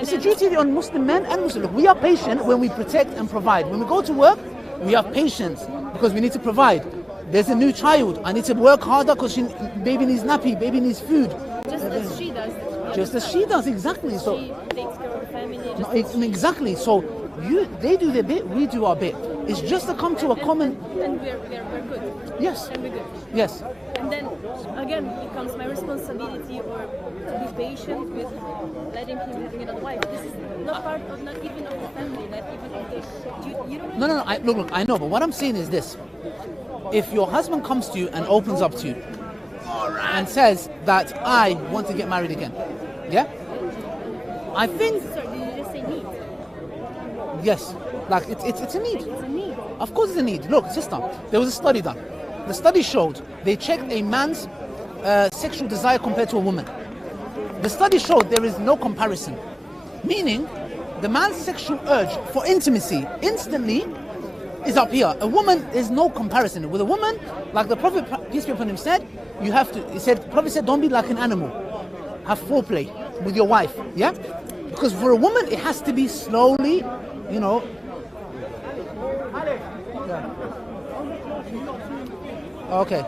it's a duty on Muslim men and Muslim. Look, we are patient when we protect and provide. When we go to work, we have patience because we need to provide. There's a new child. I need to work harder because baby needs nappy, baby needs food. Just as she does. Just as she does, exactly. So she takes care of the family. no, exactly. So they do their bit, we do our bit. It's just to come to a common. And we're good. Yes. And we're good. Yes. And then again becomes my responsibility or to be patient with letting him having another wife. This is not part of, not even of the family, not even of the. You don't know. No. Look. I know, but what I'm saying is this: if your husband comes to you and opens up to you and says that I want to get married again, yeah, I think. Sorry, did you just say need? Yes, like it's a need. It's a need. Of course, it's a need. Look, sister, there was a study done. The study showed they checked a man's sexual desire compared to a woman. The study showed there is no comparison. Meaning, the man's sexual urge for intimacy instantly is up here. A woman is no comparison. With a woman, like the Prophet, peace be upon him, said, you have to, the Prophet said, don't be like an animal. Have foreplay with your wife, yeah? Because for a woman, it has to be slowly, you know. Okay.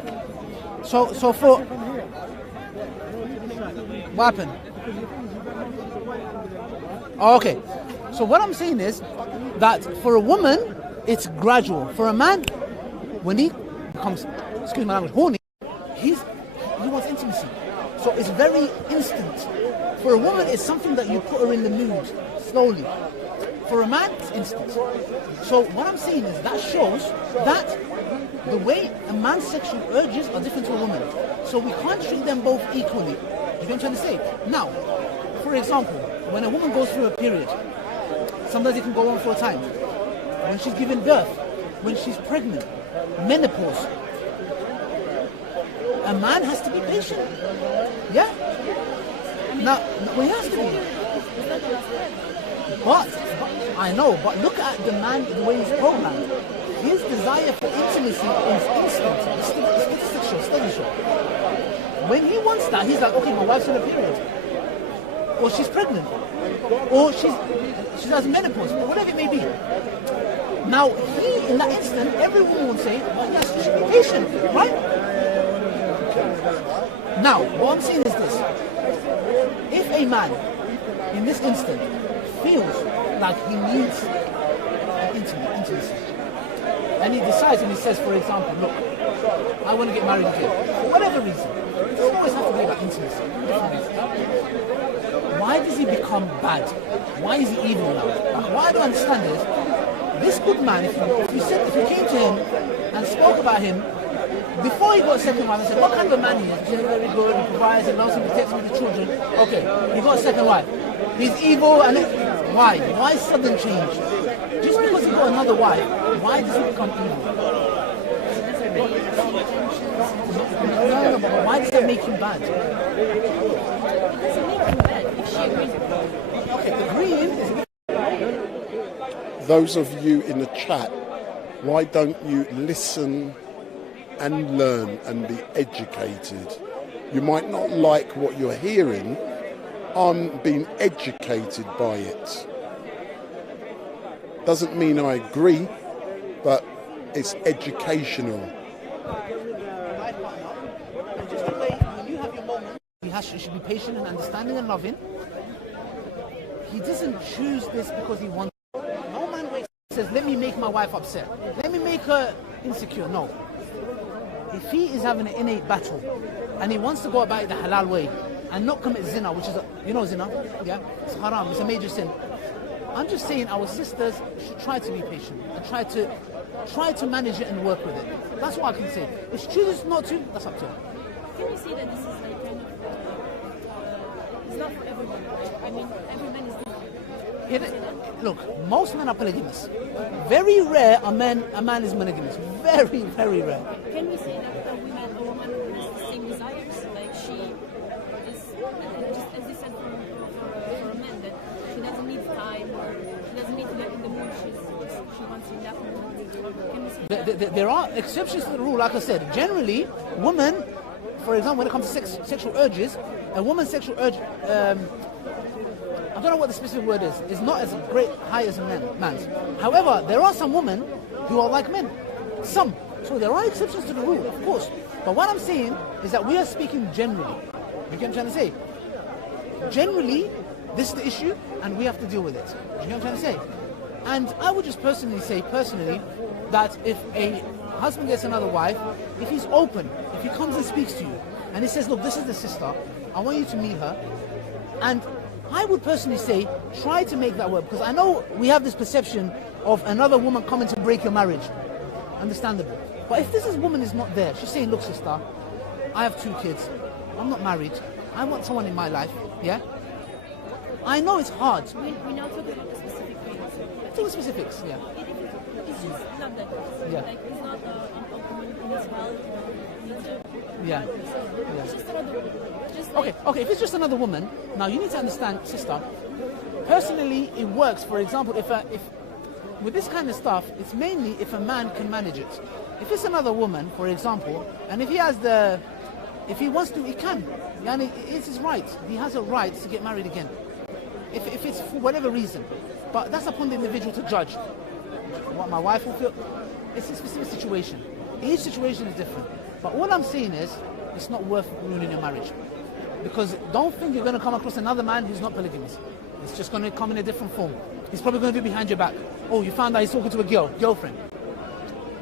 So for, what happened? Okay. So what I'm saying is that for a woman, it's gradual. For a man, when he becomes, excuse my language, horny, he wants intimacy. So it's very instant. For a woman, it's something that you put her in the mood slowly. For a man, it's instant. So what I'm saying is that shows that the way a man's sexual urges are different to a woman. So we can't treat them both equally. You know what I'm trying to say? Now, for example, when a woman goes through a period, sometimes it can go on for a time. When she's giving birth, when she's pregnant, menopause, a man has to be patient. Yeah? Now, well, he has to be. But I know, but look at the man, the way he's programmed. His desire for intimacy is instant. It's sexual. When he wants that, he's like, okay, my wife's on a period. Or she's pregnant. Or she has menopause, whatever it may be. Now, in that instant, every woman will say, well, yes, you should be patient, right? Now, what I'm saying is this. If a man, in this instant, feels like he needs intimacy, and he decides and he says, for example, look, I want to get married again, for whatever reason, it doesn't always have to be about intimacy. Why does he become bad? Why is he evil now? Like, what I don't understand is, this good man, if you came to him and spoke about him, before he got a second wife and said, what kind of a man he is? He's very good, he provides, he loves him, protects me, the children. Okay, he got a second wife. He's evil, and why? Why sudden change? Just because he got another wife, why does he become evil? No, but why does that make him bad? It doesn't make him bad if she agrees with him. Okay, agreeing is... Those of you in the chat, why don't you listen and learn and be educated? You might not like what you're hearing. I'm being educated by it. Doesn't mean I agree, but it's educational. Just the way when you have your moment, you should be patient and understanding and loving. He doesn't choose this because he wants. No man waits and says, let me make my wife upset. Let me make her insecure. No. If he is having an innate battle and he wants to go about it the halal way and not commit zina, which is, zina? Yeah? It's haram, it's a major sin. I'm just saying our sisters should try to be patient and try to manage it and work with it. That's what I can say. If she chooses not to, that's up to her. Can you see that this is like kind of, it's not for everyone, right? I mean, every man is different. Look, most men are polygamous. Very rare a man is monogamous. Very, very rare. Can we say that a woman has the same desires? Like she is, just as you said for a man, that she doesn't need time or she doesn't need to get in the mood. She wants to indefinitely. Can we say that? There are exceptions to the rule, like I said. Generally, women, for example, when it comes to sexual urges, a woman's sexual urge, I don't know what the specific word is not as high as a man's. However, there are some women who are like men. Some. So there are exceptions to the rule, of course. But what I'm saying is that we are speaking generally. You get what I'm trying to say? Generally, this is the issue, and we have to deal with it. You know what I'm trying to say? And I would just personally say, that if a husband gets another wife, if he's open, if he comes and speaks to you, and he says, look, this is the sister, I want you to meet her, and I would personally say, try to make that work, because I know we have this perception of another woman coming to break your marriage. Understandable. But if this woman is not there, she's saying, look, sister, I have 2 kids, I'm not married, I want someone in my life, yeah? I know it's hard. We now talk about the specific things. Talk about specifics, yeah. It's just not that. Yeah. Like, it's not an open municipality. Yeah. It's just another woman. Okay, if it's just another woman, now you need to understand, sister, personally, it works. For example, if with this kind of stuff, it's mainly if a man can manage it. If it's another woman, for example, and if he wants to, he can. Yani, it's his right. He has a right to get married again. If it's for whatever reason. But that's upon the individual to judge. What my wife will feel, it's a specific situation. Each situation is different. But all I'm saying is, it's not worth ruining your marriage. Because don't think you're going to come across another man who's not polygamous. It's just going to come in a different form. He's probably going to be behind your back. Oh, you found out he's talking to a girlfriend.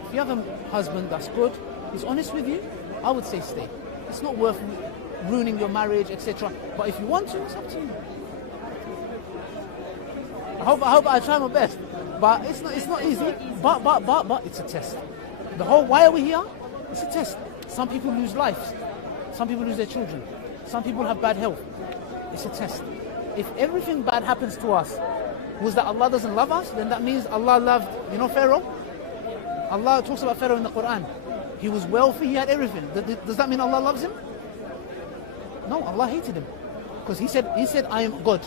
If you have a husband that's good, he's honest with you, I would say stay. It's not worth ruining your marriage, etc. But if you want to, it's up to you. I hope I try my best. But it's not easy. But it's a test. Why are we here? It's a test. Some people lose lives. Some people lose their children. Some people have bad health. It's a test. If everything bad happens to us was that Allah doesn't love us, then that means Allah loved, Pharaoh? Allah talks about Pharaoh in the Quran. He was wealthy, he had everything. Does that mean Allah loves him? No, Allah hated him. Because he said, I am God.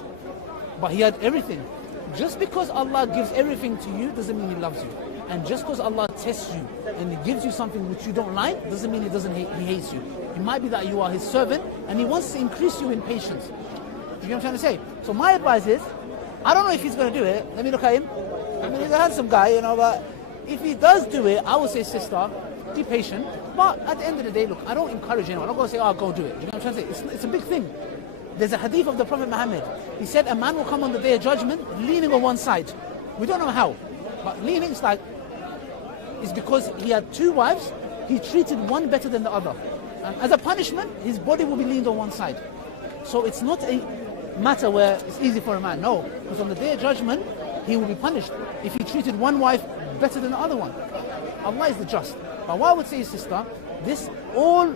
But he had everything. Just because Allah gives everything to you doesn't mean He loves you. And just because Allah tests you and He gives you something which you don't like doesn't mean He hates you. It might be that you are His servant and He wants to increase you in patience. You know what I'm trying to say? So my advice is, I don't know if he's going to do it. Let me look at him. I mean, he's a handsome guy, but if he does do it, I would say, sister, be patient. But at the end of the day, look, I don't encourage anyone. I'm not going to say, go do it. You know what I'm trying to say? It's a big thing. There's a hadith of the Prophet Muhammad. He said a man will come on the day of judgment leaning on one side. We don't know how. But leaning is because he had two wives. He treated one better than the other. And as a punishment, his body will be leaned on one side. So it's not a matter where it's easy for a man. No. Because on the day of judgment, he will be punished if he treated one wife better than the other one. Allah is the just. But what I would say, sister, all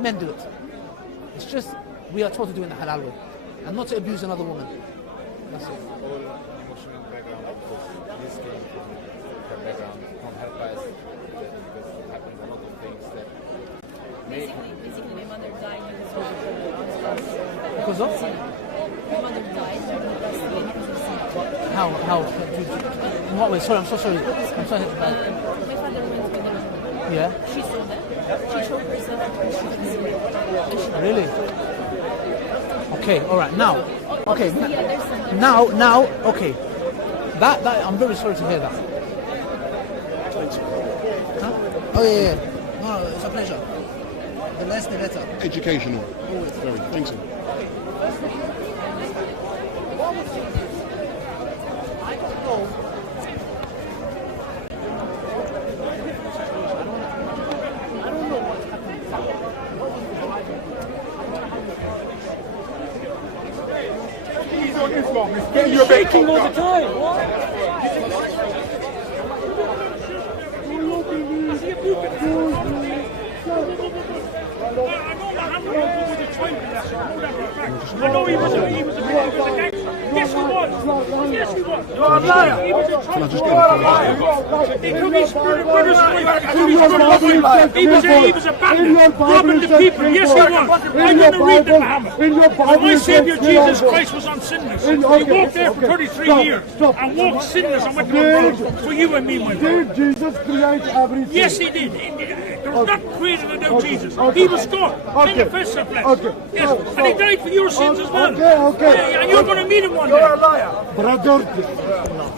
men do it. It's just we are taught to do it in the halal way and not to abuse another woman. That's it. All emotional background, because this came from her background, from her past, because it happens a lot of things that make basically my mother died because of? My mother died How? In what way? Sorry, I'm so sorry. I'm sorry. my father went with her. Yeah. She saw that. She choked herself. Really? Okay, all right. Now, okay. Now, okay. That I'm very sorry to hear that. Huh? Oh yeah. No, it's a pleasure. The less the better. Educational. Always. Very. Thanks. I don't know. I don't know what happened. You're baking all the time. I know he was a gangster. Yes, he was. Yes, he was. You're a liar. He was a trouble. He could be brothers. He was a bandit, robbing the people. Yes, he was. I'm going to read the Muhammad. My Savior Jesus Christ was on sinless. He walked there for 33 years and walked sinless and went to the cross for you and me, my brother. Did Jesus create everything? Yes, He did. There was nothing created without Jesus. He was God in the first place. Yes, and He died for your sins as well. And you're going to meet Him one day. You're a liar. Brother.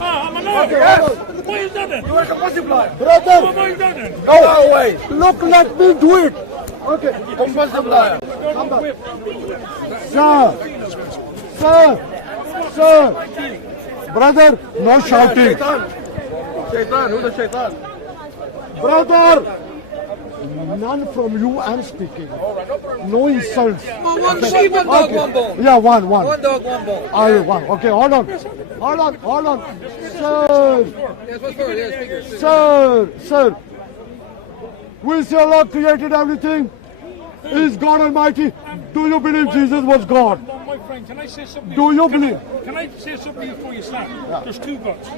I'm a liar. Why is that then? You are a gossip liar. Brother. Why is that then? Go away. Look, let me do it. Okay. Compulsive liar. Sir. Brother, no shouting. Shaitan, who's the shaitan? Brother. None from you I'm speaking. No insults. Well, one sheep, one dog, one bone. Yeah, one. One dog, one bone. One. Okay, hold on. Sir. We say Allah created everything. Is God Almighty. Do you believe Jesus was God? My friend, can I say something? Do you believe? Can I say something before you start? Yeah. There's two gods.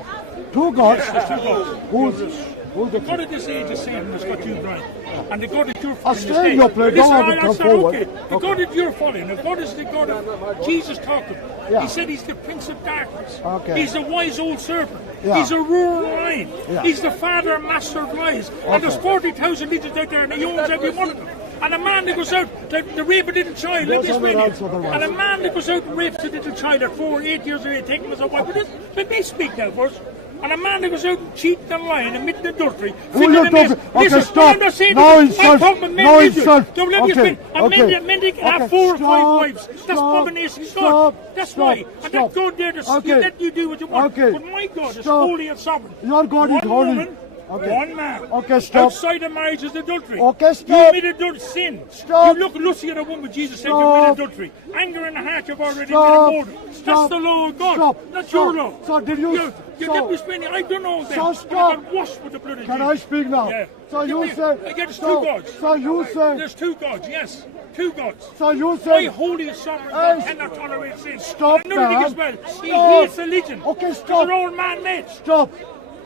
Two gods? Yes, there's two gods. Who's? The God of this age is Satan has got you blind. And the God that you're I'll following stay in your place. Don't have to come forward. okay. The God that you're following, the God is the God of Jesus talked about. Yeah. He said he's the Prince of Darkness. Okay. He's a wise old serpent. Yeah. He's a rural lion. Yeah. He's the father and master of lies. And there's 40,000 leaders out there and he owns every one of them. And a man that goes out, the rape a little child, let me explain it. And a man that goes out and rapes a little child at 4 or 8 years of age, taking him as a wife. Let me speak now first. And a man that goes out and cheating and lying and committing adultery. Okay, stop. No insult. No insult. Don't let me explain. And men can have 4 or 5 wives. That's abomination. God. That's why. And that God there to let you do what you want. But my God is holy and sovereign. Your God is holy. One man. Okay, stop. Outside of marriage is adultery. Okay, stop. You made adultery sin. Stop. You look lusty at a woman, Jesus said you made adultery. Anger in the heart, you've already made a murder. That's the law of God. That's your law. So did you... You let me explain it. I don't know that. So stop. I got washed with the blood of Jesus. Can I speak now? Yeah. So you say... There's 2 gods. So you say... There's 2 gods, yes. 2 gods. So you say... My holy and sovereign God cannot tolerate sin. Stop, and another thing man. as well. He hates religion. Okay, stop. It's an old man made. Stop.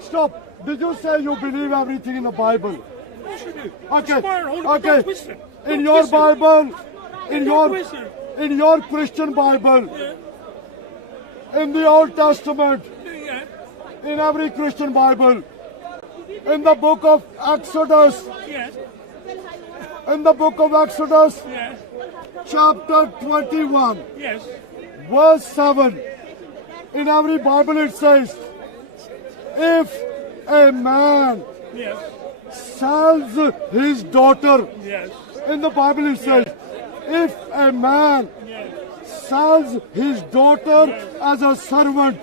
Stop. Did you say you believe everything in the Bible? Of course you do. Okay. In your Bible, in your Christian Bible, in the Old Testament, in every Christian Bible, in the book of Exodus, in the book of Exodus, chapter 21, verse 7, in every Bible it says, if a man sells his daughter, in the Bible it says, if a man sells his daughter as a servant,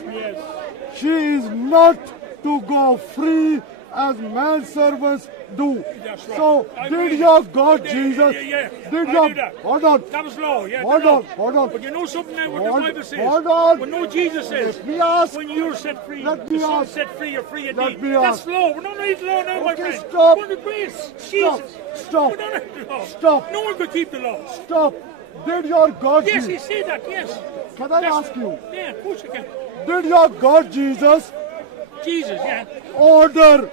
she is not to go free as manservants do. So, did your God Jesus, did your, hold on, that was law, hold on. But you know something now what the Bible says? Hold on. But no, Jesus says, Let me ask. when you're set free, Let the me Son ask. set free, you're free Let indeed. me That's ask. law. We don't need law now, my Okay, friend. stop. We're the grace. Stop. Jesus. Stop. We don't have the law. Stop. No one could keep the law. Stop. Did your God Yes, he Jesus, said that, yes. can I ask you, Yeah, of course you can. did your God Jesus Jesus, yeah. order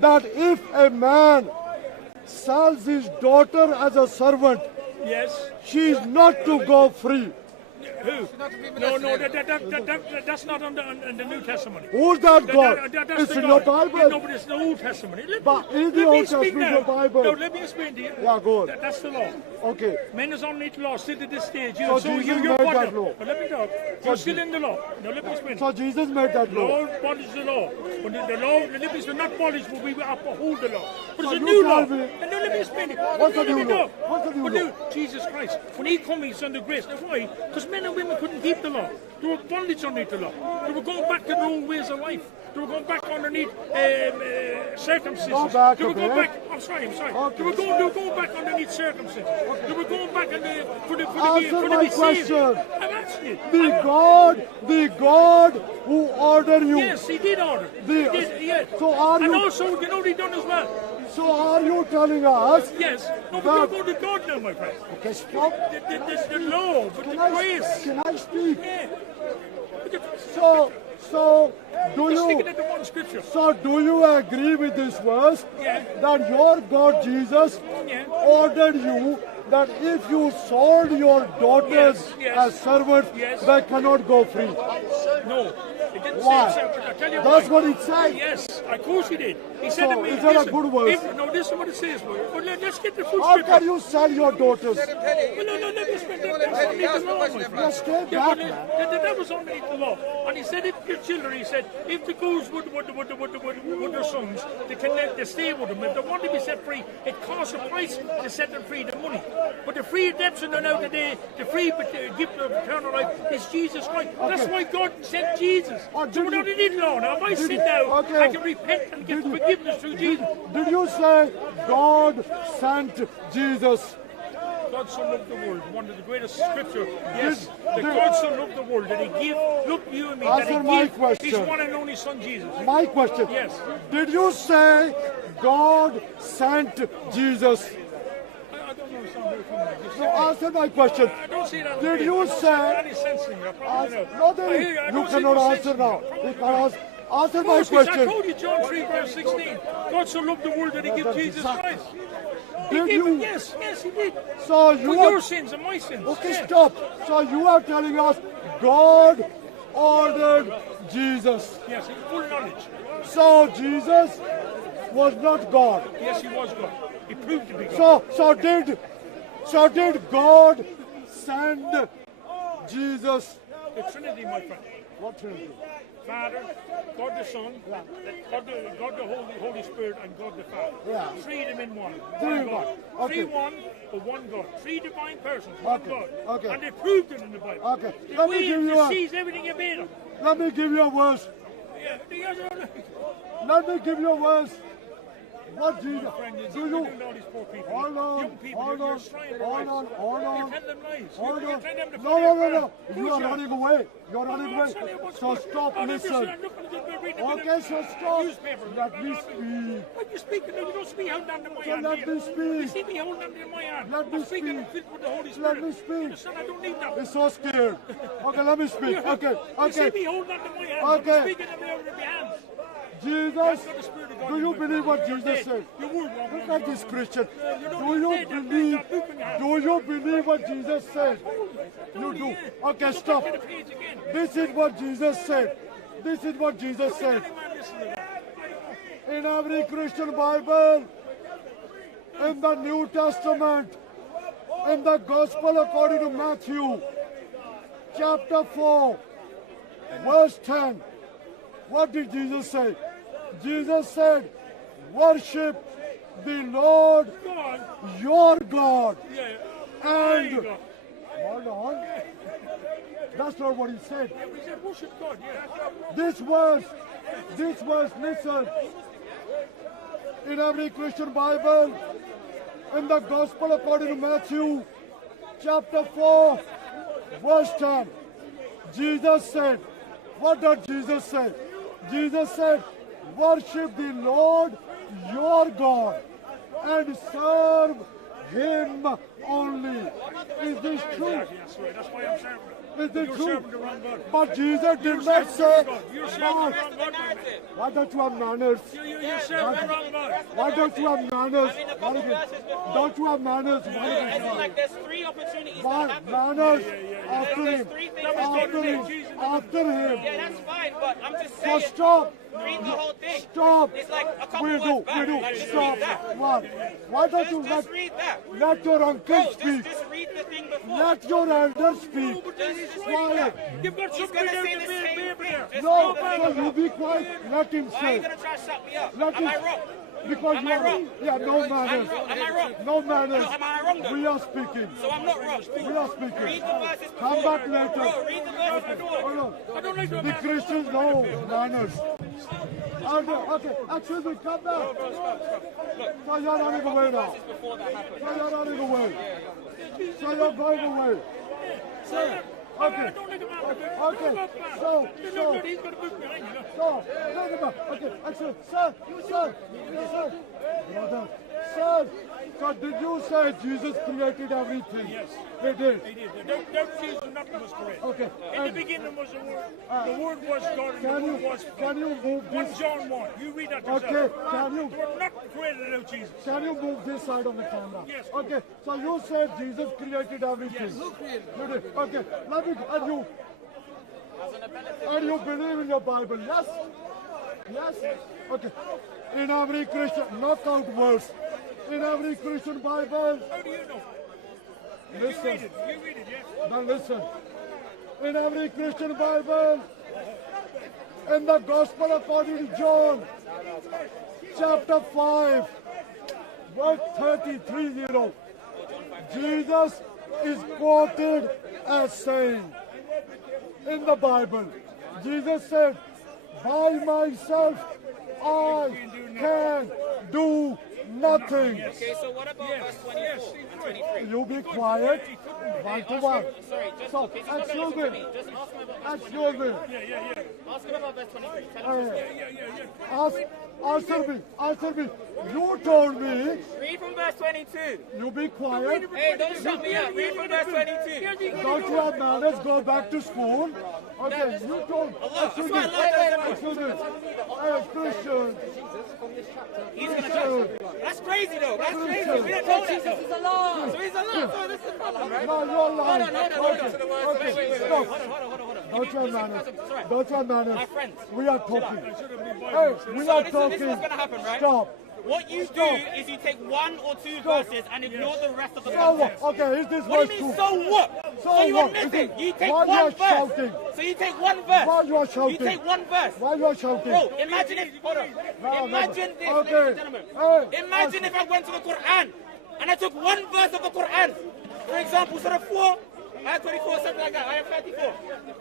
that if a man sells his daughter as a servant, Yes. she is not to go free? Who? No, that's not on the New Testament. Who's that God? That's It's the in your God. Bible. No, but it's the Old Testament. But in the Old Testament, your Bible. No, let me explain to you. Yeah, go on. That's the law. Okay. Men is on the law, still to this stage. So Jesus you're made that bonded. law. But let me talk. You're still in the law. Now let me explain. So Jesus made that law. Law bondage the law. When the law, the limits were not bondage, but we will uphold the law. But So it's a you new tell law. me- And now let me explain it. What's the Let me new law? talk. What's the new But law? now, Jesus Christ, when he comes, he's under grace. Now why? Because men and women couldn't keep the law. They were bondage underneath the law. They were going back to their old ways of life. They were going back underneath circumcision. Go back They were a going bit. back. I'm sorry. Okay. They were going back underneath circumcision. They were going back for the Answer my be saved. question. I'm asking you. The God who ordered you. Yes, he did order. The- He did, yes. So are and you- also, you know what he done as well? So are you telling us? Yes. No, but that- you're going to God now, my friend. Okay, stop. The law, but the grace. Can I speak? Yeah. So do Just you? sticking it to one scripture. So do you agree with this verse Yeah. that your God Jesus Yeah. ordered you that if you sold your daughters Yes. as servants, Yes. they cannot go free? No. It didn't Why? say it, but I'll tell you That's why. what it said. Yes, of course he did. He said So, to me, is that a listen, good verse? No, this is what it says. But let's get the full How scripture. can you sell your daughters? Well, no, let me spend that. That's underneath the law, my friend. Just stay Yeah, back, but man. that was underneath the law. And he said, if your children, he said, if the girls would their sons, they stay with them. If they want to be set free, it costs a price to set them free, the money. But the free redemption are now today, the free gift of eternal life is Jesus Christ. That's why God sent Jesus. So we don't need law now. If I sin now, I can repent and get forgiveness through Jesus. Did you say God sent Jesus? God so loved the world, one of the greatest scripture. Yes, that God so loved the world that he gave, look you and me, that Answer he my gave his question. one and only son Jesus. My question. Yes. Did you say God sent Jesus? I don't understand where you're coming from. No, answer my question. I don't see that. Did you say? Any sense in you? I probably No, don't. I hear you. I you don't see cannot no answer sense in now. you. You can ask. Answer my I question. told you John 3 verse 16. God so loved the world that he gave Jesus Christ. He Did gave you? him, yes, he did. So For you your are, sins and my sins. okay, Yeah. stop. So you are telling us God ordered Jesus. Yes, in full knowledge. So Jesus was not God. Yes, he was God. He proved to be God. So did God send Jesus? The Trinity, my friend. What Trinity? Father, God the Son, God the Holy Spirit, and God the Father. Yeah. Three of them in one. Three One in God. one. Okay. Three one, but one God. Three divine persons, one Okay. God. Okay. And they proved it in the Bible. Okay. The Let me way give you to a- seize everything you made them. Let me give you a verse. Yeah, the other Let me give you a verse. What Jesus? friend, Do you? know these poor people. Hold on. Young people, Hold you're on. destroying their Hold lives. on. Hold You're on. telling them lies. Hold You're on. telling them to No, follow no, your no, no. plan. You are running away. You are running away. So stop, listen. Okay, so stop. Let me speak. When you speak, you don't speak holding on to my So hand. let me speak. You see me holding on to my hand. Let me I'm speaking speak. filled with the Holy Spirit. Let me speak. Son, I don't need that. It's so scared. Okay, let me speak. Okay, You see okay. me holding on to my hand. Okay. I'm speaking to me over my hands. Jesus, do you believe what Jesus said? You would wrong. Look at this Christian. You Do don't you need that believe? big book in your hand. Do you believe what Jesus said? You do. Okay, stop. Look at the page again. This is what Jesus said. This is what Jesus said. In every Christian Bible, in the New Testament, in the Gospel according to Matthew, chapter 4, verse 10, what did Jesus say? Jesus said, worship the Lord your God. And, hold on, that's not what he said. We said worship God, yeah. This verse, listen. In every Christian Bible, in the Gospel according to Matthew, chapter 4, verse 10, Jesus said, what did Jesus say? Jesus said, worship the Lord your God and serve him only. Is this true? That's right. That's why I'm serving. Is it You're true? serving the wrong God. But Jesus did You're not serving say, the wrong God. You're serving the wrong God, my man. why don't you have manners? You're serving the wrong God. Why don't you have manners? Don't you have manners? As in, like, there's three opportunities that happen. Manners after There's him. three things After him. After him. Yeah, that's fine, but I'm just So saying. stop. Read the whole thing. Stop. It's like a couple We words do. back. We do. Like, just Stop. read that. What? Why don't you Just read that. let your uncle Bro, speak? just read the thing before. Let your elder speak. Just Quiet. You've got He's something gonna there say to the be same there. thing. Just No, read the so thing. you be quiet. Let him Why are you say. gonna try to shut me up? Let Am I him- wrong? Because Am you I are wrong? yeah, no manners. I'm wrong. Am I wrong? No manners. No, am I wrong though? We are speaking. So I'm not wrong. We are speaking. Read the verses before. Come back later. Bro, read the verses before. Hold on. I don't like The Christians know manners. Okay, excuse me, come back. So you're running away now. So you're running away. So you're going away. Sir, Okay. Okay. So, he's going to book behind you. so, think about. Okay, excellent. Sir, brother, sir. So did you say Jesus created everything? Yes. He did. He did. That Jesus, nothing was correct. Okay. In the beginning was the Word. The Word was God and Can the Word you was can you move 1 this? John 1. You read that yourself. Okay. Can you They were not created out Jesus. can you move this side of the camera? Yes. Okay. So you said Jesus created everything. Yes. You did. Okay. Let me and you believe in your Bible? Yes. Yes. Okay. In every Christian knockout verse. In every Christian Bible. How do you know? Listen. You read it, yes? Now listen. In every Christian Bible, in the Gospel according to John, chapter 5, verse 33, Jesus is quoted as saying, in the Bible, Jesus said, by myself I can do nothing. nothing. Okay, so what about verse 24 and 23? You be quiet. One to one. Sorry, just So, okay, so excuse me. just ask him about Excuse me. Ask him about verse 23. Tell him Answer me. You told me. Read from verse 22. You be quiet. Hey, don't shut me up. Read from verse 22. Don't you have manners? Go back to school. Okay, you told. Excuse me. Excuse me. Hey, Christian. He's gonna judge. That's crazy though. That's crazy. We don't know that. Jesus is alive. So he's alive. So this is the problem, right? No, you're lying. Hold on. Okay, stop. Don't you have manners? Don't you have manners? My friends. We are talking. Hey, we are talking. This is what's gonna happen, right? Stop. What you do is you take one or two verses and ignore the rest of the So what? context. Okay, is this What verse do you mean, true? so what? So you what? admit it. You take Why one you are verse. shouting? So you take one verse. Why you are shouting? You take one verse. Why you are shouting? Bro, imagine if, hold on. Imagine this, ladies and gentlemen. Imagine if I went to the Quran and I took one verse of the Quran. For example, Surah 4, Ayah 24, something like that, Ayah 34.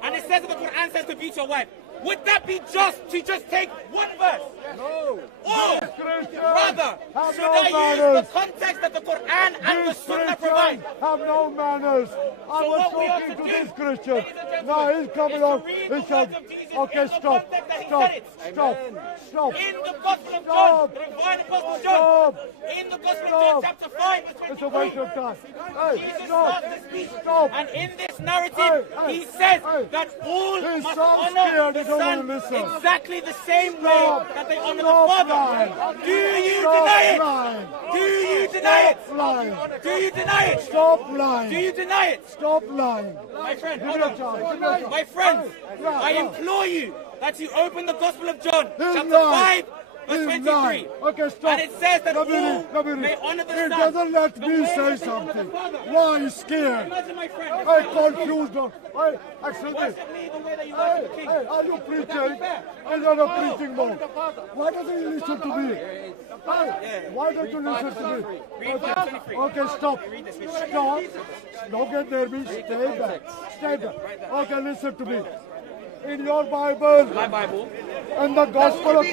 And it says that the Quran says to beat your wife. Would that be just to just take one verse? No. Oh, brother, should I use the context that the Quran and the Sunnah provide? Have no manners. I was talking to this Christian. Now he's coming on. He's shouting. Okay, stop. In the Gospel of John, the Divine Gospel of John, in the Gospel of John, chapter 5, verse 23, it's a waste of time. Jesus starts to speak. And in this narrative, he says that all must honor the Son exactly the same way that they honor the Father. Do you deny it? Do you deny it? Do you deny it? Stop lying. Do you deny it? Stop lying. My friend, hold on. My friends, I implore you that you open the Gospel of John, chapter 5, verse 23. Okay, stop. And it says that all may honor the Son. It doesn't let me say something. Why are you scared? Imagine my friend. I confused them. Excuse me. Worship me the way that you worship the King. Are you preaching? I'm not a preaching mode. Why doesn't you listen to me? Why don't you listen to me? Okay, stop. Stop. Don't get near me. Stay back. Stay back. Okay, listen to me. In your Bible. My Bible. And the Gospel of...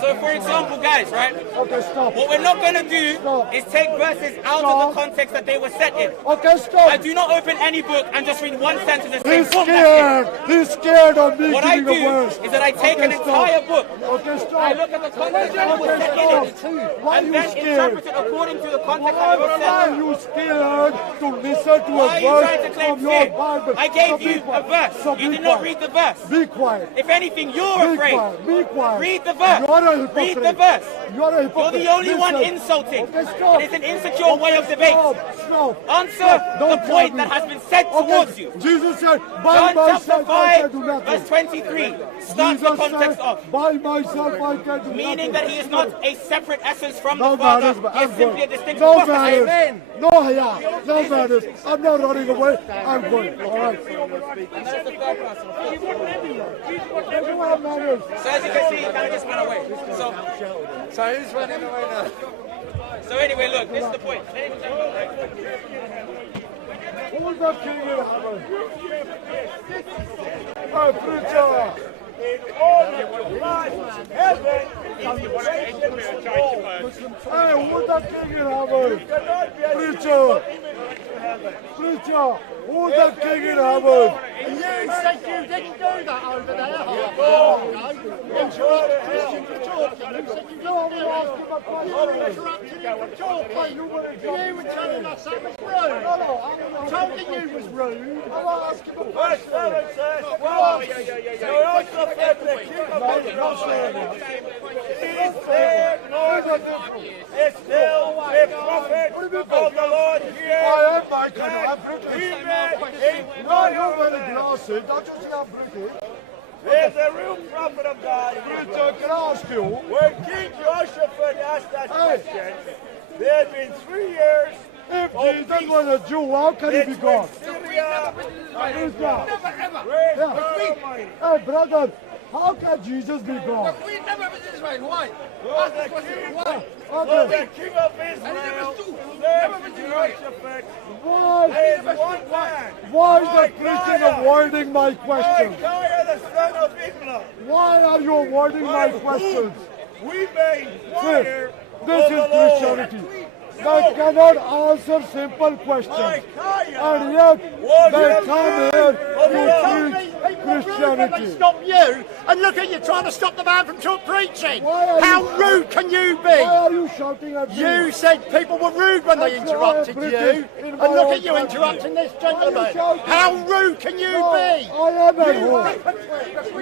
So, for example, guys, right? Okay, stop. What we're not going to do is take verses out of the context that they were set in. Okay, stop. I do not open any book and just read one sentence and say, He's scared. He's scared of me what I giving do a verse. is that I take an entire book. Okay, stop. I look at the context that it was set in it. Why And you then scared? interpret it according to the context that it was set Why in. are you scared to listen to Why are a you trying to verse claim from your fear? Bible? I gave So be you a quiet. verse. So You be did not quiet. read the verse. Be quiet. If anything, you're Be afraid. quiet. Be quiet. Read the verse. You're a hypocrite. Read the verse. You're a You're hypocrite. the only one Listen. insulting. Okay, stop. It is an insecure way of debate. Stop. Answer the point that has been said towards you. Jesus said, by John chapter myself I can 5, do nothing. verse 23 starts the Jesus context said, off. by myself I can do Meaning nothing. that he is not a separate essence from No the Father. manners, but He is I'm simply a going. distinct No prophet. manners. Amen. No haya. No manners. I'm not running away. I'm going. All right. And that's the third person. They don't have manners. So as you can see, he kind of just went away. So who's running away now? So anyway, look, this is the point. Ladies and gentlemen, right? Who's the king in heaven? Hey, preacher. In order to rise heaven, Hey, who's the king in heaven? Preacher. Preacher. Who's the king in heaven? You said you didn't do that over there. You were telling us that was rude. Told you you was rude. Verse 7 says, well, so also said the king of Israel is there no is still a prophet of the Lord here. I am my kind of British. He made No, you're very glossy. Don't you see I'm British? There's a real prophet of God. Preacher, can I ask you? When King Jehoshaphat asked that question, there had been 3 years. If Jesus was a Jew, how can he be God? Syria, Who's God? praise Yeah. God Almighty. Hey, brother, how can Jesus be God? We never visit Israel. Why? Was the king, was Okay. the king of Israel, served Jehoshaphat, Why? as one man. Why is the Christian avoiding my question? Micaiah, the son of Imlah. Why are you avoiding my questions? We may fire. This is Christianity. They cannot answer simple questions. And yet, they come here to preach Christianity. Stop you and look at you trying to stop the man from preaching. How rude can you be? Why are you shouting at me? You said people were rude when they interrupted you. And look at you interrupting this gentleman. How rude can you be? I am at home.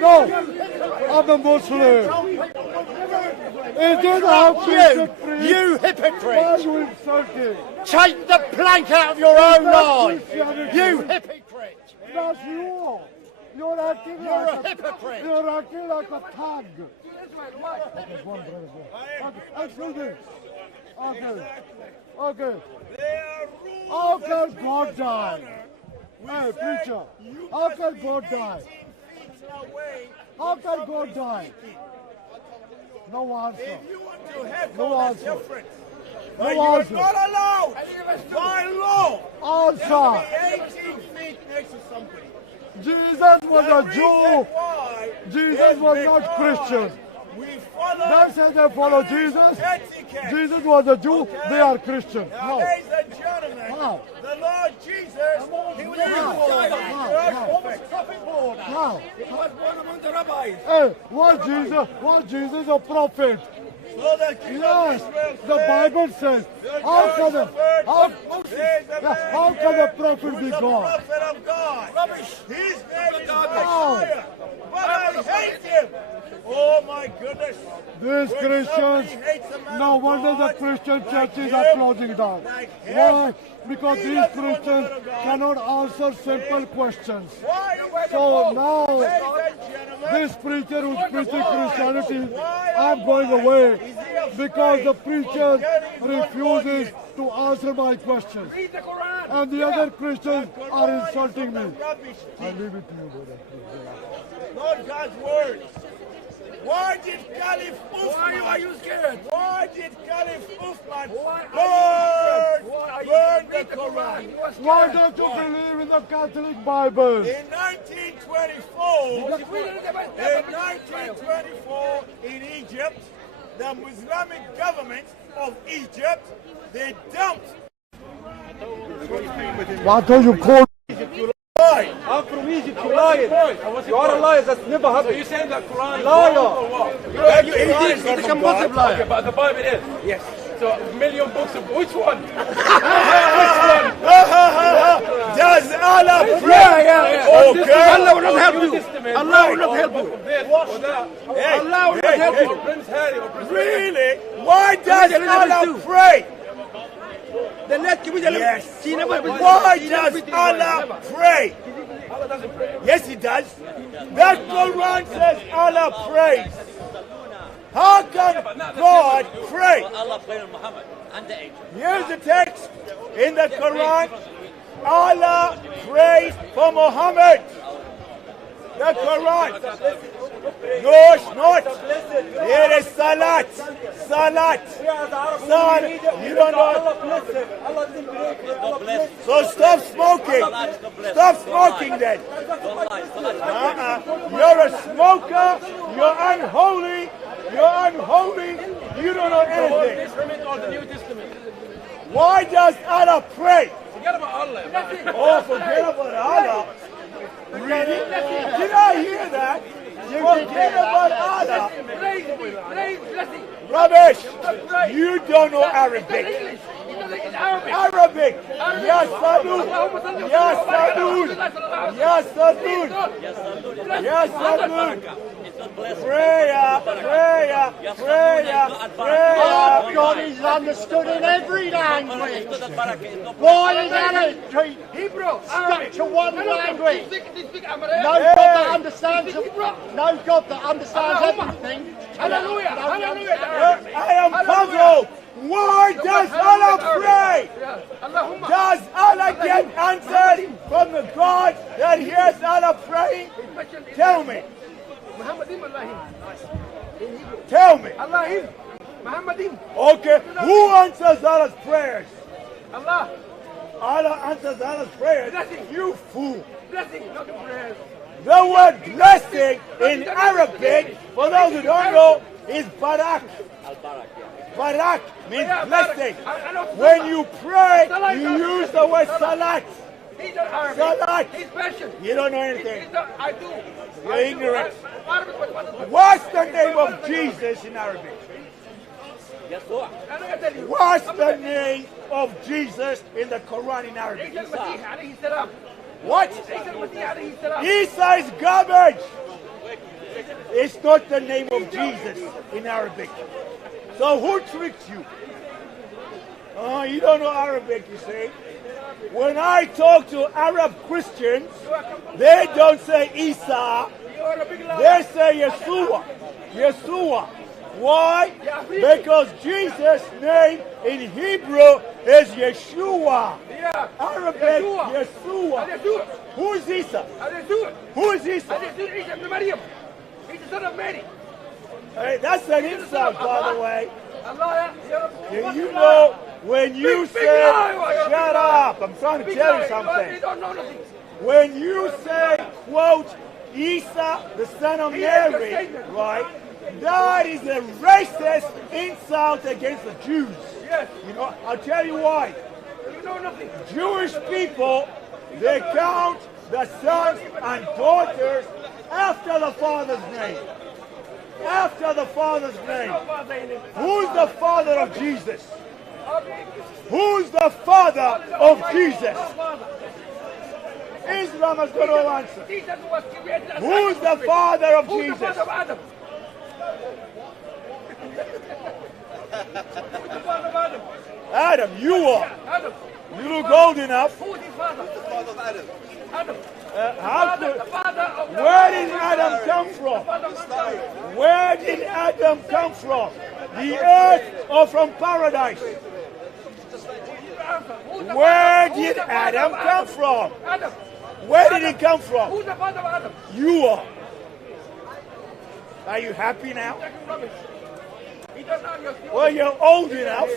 No, I'm a Muslim. Is it how Christians preach? You hypocrite! Why are you insulting? Take the plank out of your own eye! You hypocrite! That's you! You're acting You're like a hypocrite! You're acting like a thug! Excuse me! Okay. How can God die? Hey, preacher! How can God die? How can God die? No answer. No answer. No answer. Not allowed by law. Answer. 18 feet next to somebody. Jesus was a Jew. Jesus was not Christian. They say they follow Jesus. Jesus was a Jew. They are Christian. How? Ladies and gentlemen, the Lord Jesus, he was How? He was born among the rabbis. Hey, was Jesus a prophet? Yes, the Bible says. How can a prophet be God? Rubbish. His name is Messiah. But I hate him. Oh my goodness. These Christians, no wonder the Christian churches are closing down. Why? Because these Christians cannot answer simple questions. So now, this preacher who's preaching Christianity, I'm going away because the preacher refuses to answer my questions. And the other Christians are insulting me. I leave it to you, brother. Lord God's word. Why did Caliph Uthman? Why are you scared? Why did Caliph Uthman burn the Quran? Why don't you believe in the Catholic Bible? In 1924, in Egypt, the Islamic government of Egypt, they dumped. What are you called? I'm from Egypt, you lying. You are a liar, that's never happened. So you're saying that Quran liar. You become Muslim liar. Okay, but the Bible is. Yes. So a million books of which one? Which one? Does Allah pray? Yeah. Okay. Allah will not help you. Allah will not help you. Allah will not help you. Prince Harry or Prince Really? Why does Allah pray? Yes. Why does Allah pray? Allah doesn't pray. Yes, He does. That Quran says Allah prays. How can God pray? Allah prayed on Muhammad and the angels. Here's the text in the Quran. Allah prays for Muhammad. The Quran. No, it's not. Here is Salat. Salat. You don't know. So stop smoking. Stop smoking then. You're a smoker. You're unholy. You're unholy. You don't know anything. Why does Allah pray? Forget about Allah. Oh, forget about Allah. Really? Did I hear that? Forget about Allah. Rubbish. You don't know Arabic. Arabic. Ya Salud. Ya Salud. Ya Salud. Ya Salud. Prayer, prayer, prayer, prayer. Oh, God is understood in every language. Why is Allah stuck to one language? No God that understands no God that understands everything. Hallelujah. Hallelujah. I am puzzled. Why does Allah pray? Does Allah get answers from the God that hears Allah praying? Tell me. Tell me. Okay, who answers Allah's prayers? Allah. Allah answers Allah's prayers. Blessing. You fool. Blessing, not prayers. The word blessing in Arabic, for those who don't know, is Barak. Al-Barak, yeah. Barak means blessing. When you pray, you use the word salat. He's not Arabic. Salat. He's Persian. You don't know anything. I do. You're ignorant. What's the name of Jesus in Arabic? What's the name of Jesus in the Quran in Arabic? What? Isa is garbage. It's not the name of Jesus in Arabic. So who tricked you? Oh, you don't know Arabic, you see. When I talk to Arab Christians, they don't say Isa, they say Yeshua. Yeshua. Why? Because Jesus' name in Hebrew is Yeshua. Arabic, Yeshua. Who is Isa? Who is Isa? He's the son of Mary. Hey, that's an insult, by the way. Do you know when you say, shut up, I'm trying to tell you something. When you say, quote, Isa, the son of Mary, right, that is a racist insult against the Jews. You know, I'll tell you why. Jewish people, they count the sons and daughters after the father's name. After the father's name. Who's the father of Jesus? Who's the father of Jesus? Islam has got no answer. Who's the father of Jesus? Adam, you are. You look old enough. Where did Adam come from? Where did Adam come from? The earth or from paradise? Where did Adam come from? Where did he come from? You are. Are you happy now? Well, you're old enough.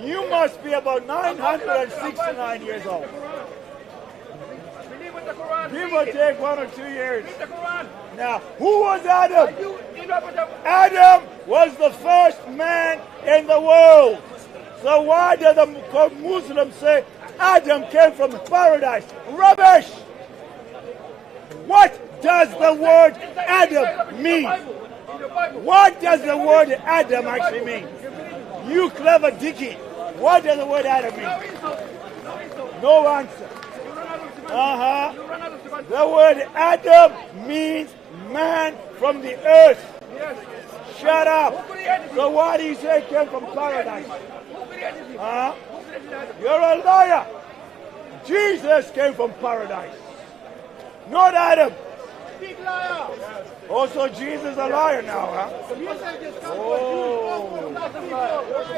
You must be about 969 years old. Give or take 1 or 2 years. Now, who was Adam? Adam was the first man in the world. So why do the Muslims say Adam came from paradise? Rubbish! What does the word Adam mean? What does the word Adam actually mean? You clever dicky. What does the word Adam mean? No answer. The word Adam means man from the earth. Shut up. So why do you say it came from paradise? You're a liar. Jesus came from paradise. Not Adam. Big liar. Also, Jesus is a liar now, huh? Oh.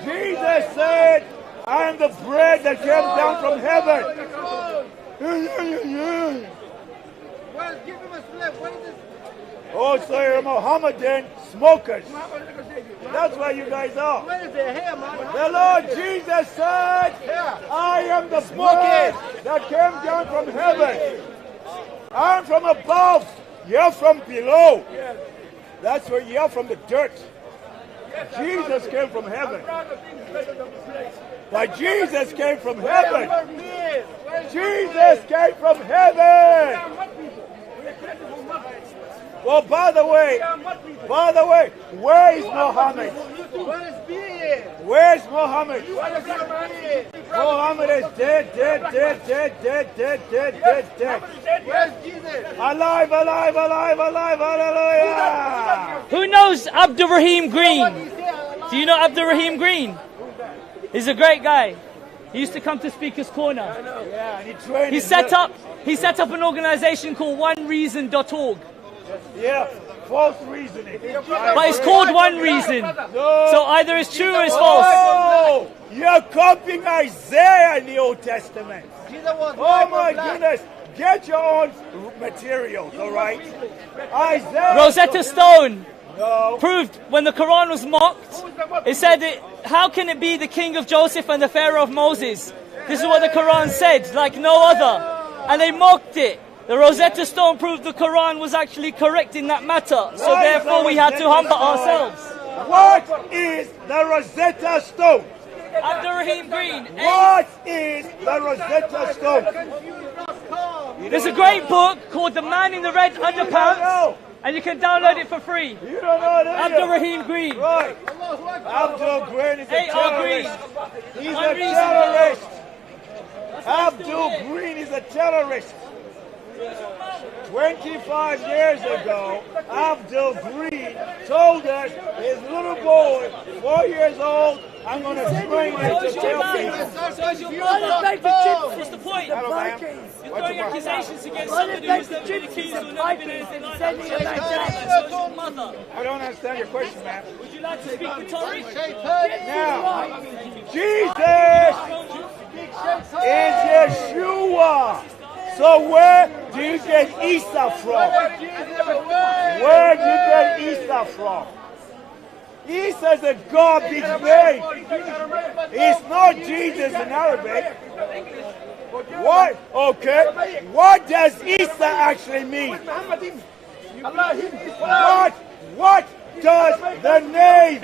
Jesus said, I am the bread that came down from heaven. Well, give him a slip. What is this? Oh, so you're Mohammedan smokers. That's what you guys are. Where is it? Here, man. The Lord Jesus said, I am the bread that came down from heaven. I'm from above. You're from below. That's where you're from the dirt. Jesus came from heaven. But Jesus came from heaven. Jesus came from heaven. Well, by the way, where is Muhammad? Where's Muhammad? Muhammad is dead. Where's Jesus? Alive, hallelujah. Who knows Abdul Rahim Green? Do you know Abdul Rahim Green? He's a great guy. He used to come to Speaker's Corner. Yeah, and he trained. He set up an organization called OneReason.org. Yeah, false reasoning. But it's called One Reason. No. So either it's true or it's false. Oh, you're copying Isaiah in the Old Testament. Oh my goodness. Get your own materials, all right? Isaiah. Rosetta Stone No. proved when the Quran was mocked, it said, how can it be the king of Joseph and the Pharaoh of Moses? This is what the Quran said, like no other. And they mocked it. The Rosetta Stone proved the Quran was actually correct in that matter. So therefore we had to humble ourselves. What is the Rosetta Stone? Abdurrahim Green. What is the Rosetta Stone? There's a great book called The Man in the Red Underpants, and you can download it for free. You don't know that. Abdurrahim Green. Right. Abdul Green is a terrorist. He's a Unreasonable. terrorist. Abdul Green is a terrorist. 25 years ago, Abdul Green told us his little boy, 4 years old, I'm going to train him to kill people. What's the point? Hello, ma'am. You're throwing accusations against somebody who's never been accused or never been anything like that. So is your mother. I don't understand your question, ma'am. Would you like to speak rhetoric? Now, Jesus is Yeshua. So where do you get Isa from? Where do you get Isa from? Isa is a garbage name. It's not Jesus in Arabic. What? Okay. What does Isa actually mean? What does the name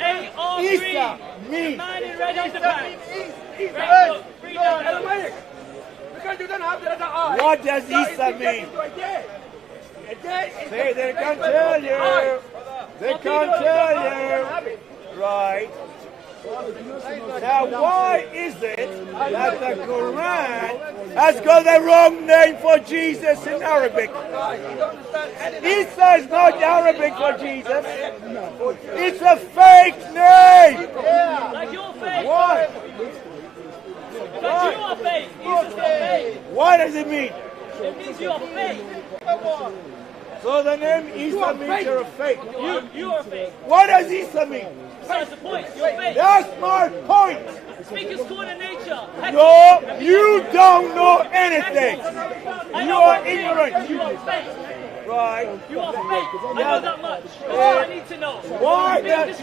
Isa mean? What does Isa mean? Say they can't tell you. They can't tell you. Right. Now why is it that the Quran has got the wrong name for Jesus in Arabic? Isa is not Arabic for Jesus. It's a fake name. Like you're fake. Why? Like you are fake. Isa's not fake. What does it mean? It means you are fake. So the name Isa means you're a fake. You are fake. What does Isa mean? That's the point. You're fake. That's my point. Speakers corner nature. No, you don't know anything. You are ignorant. You are fake. Right. You are fake. I know that much. That's all I need to know. Why does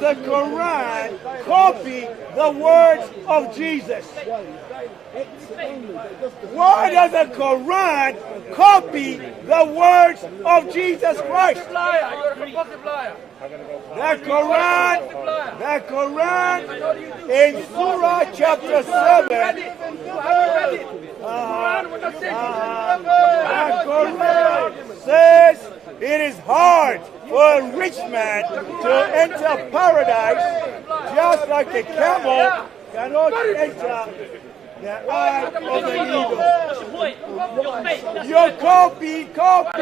the Quran copy the words of Jesus? Why does the Quran copy the words of Jesus Christ? The Quran in Surah chapter 7, the Quran says it is hard for a rich man to enter paradise just like a camel cannot enter the eye of the eagle. What's your point? You're fake. That's You right. copy, copycat.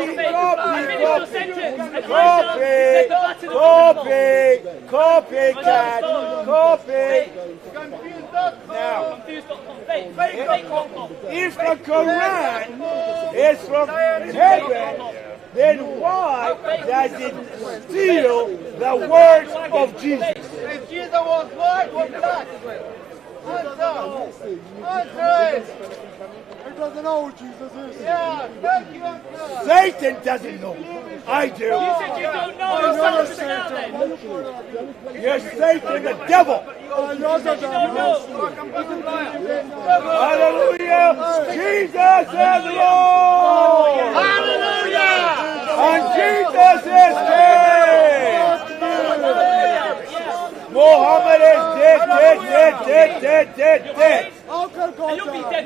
Now, if the Quran is from heaven, then why does it steal the words of Jesus? If Jesus was white or black? Answer! He doesn't know who Jesus is. Yeah, thank you, Uncle. Satan doesn't know. I do. You said you don't know. You're such a now then. You're Satan, the devil. Hallelujah. Jesus is Lord. Hallelujah. And Jesus is King. Muhammad is dead.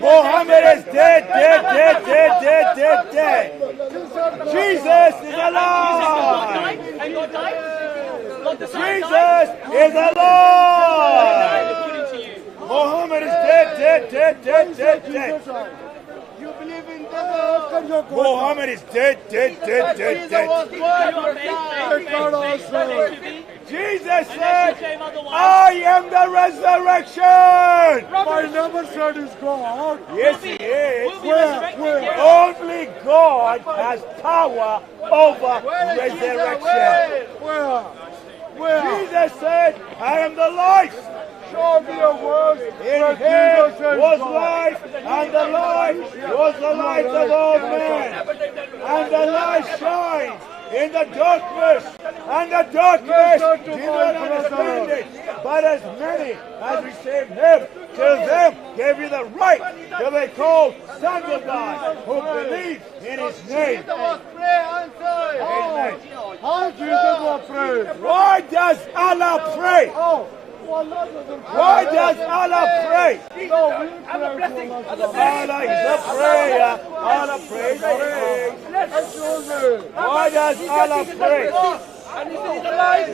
Muhammad is dead. Jesus is alive. Jesus is alive. Muhammad is dead. You believe in devil? Muhammad is dead. Jesus said, I am the resurrection. My never said he's God. Yes, he is. Where? Only God has power over resurrection. Where? Jesus said, I am the life. Show me a word. In him was life, and the life was the light of all men. And the light shines in the darkness, and the darkness did not understand it. But as many as received him, to them gave you the right to be called sons of God, who believe in his name. Amen. pray? Why does Allah pray? Why does Allah pray? Allah is a prayer. Allah prays. Why does Allah pray?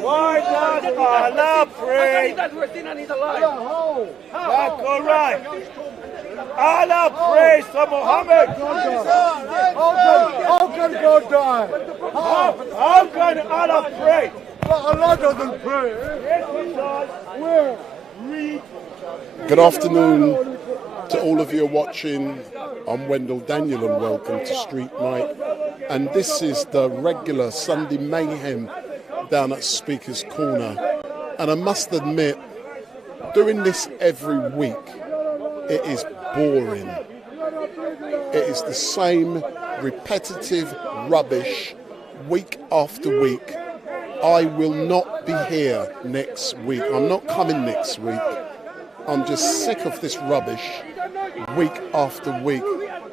Why does Allah pray? The Quran. Allah prays to Muhammad. How can God die? How can Allah pray? Allah doesn't pray. Where? Read. Good afternoon to all of you watching. I'm Wendell Daniel and welcome to Street Mic. And this is the regular Sunday mayhem down at Speaker's Corner. And I must admit, doing this every week, it is boring. It is the same repetitive rubbish week after week. I will not be here next week. I'm not coming next week. I'm just sick of this rubbish week after week.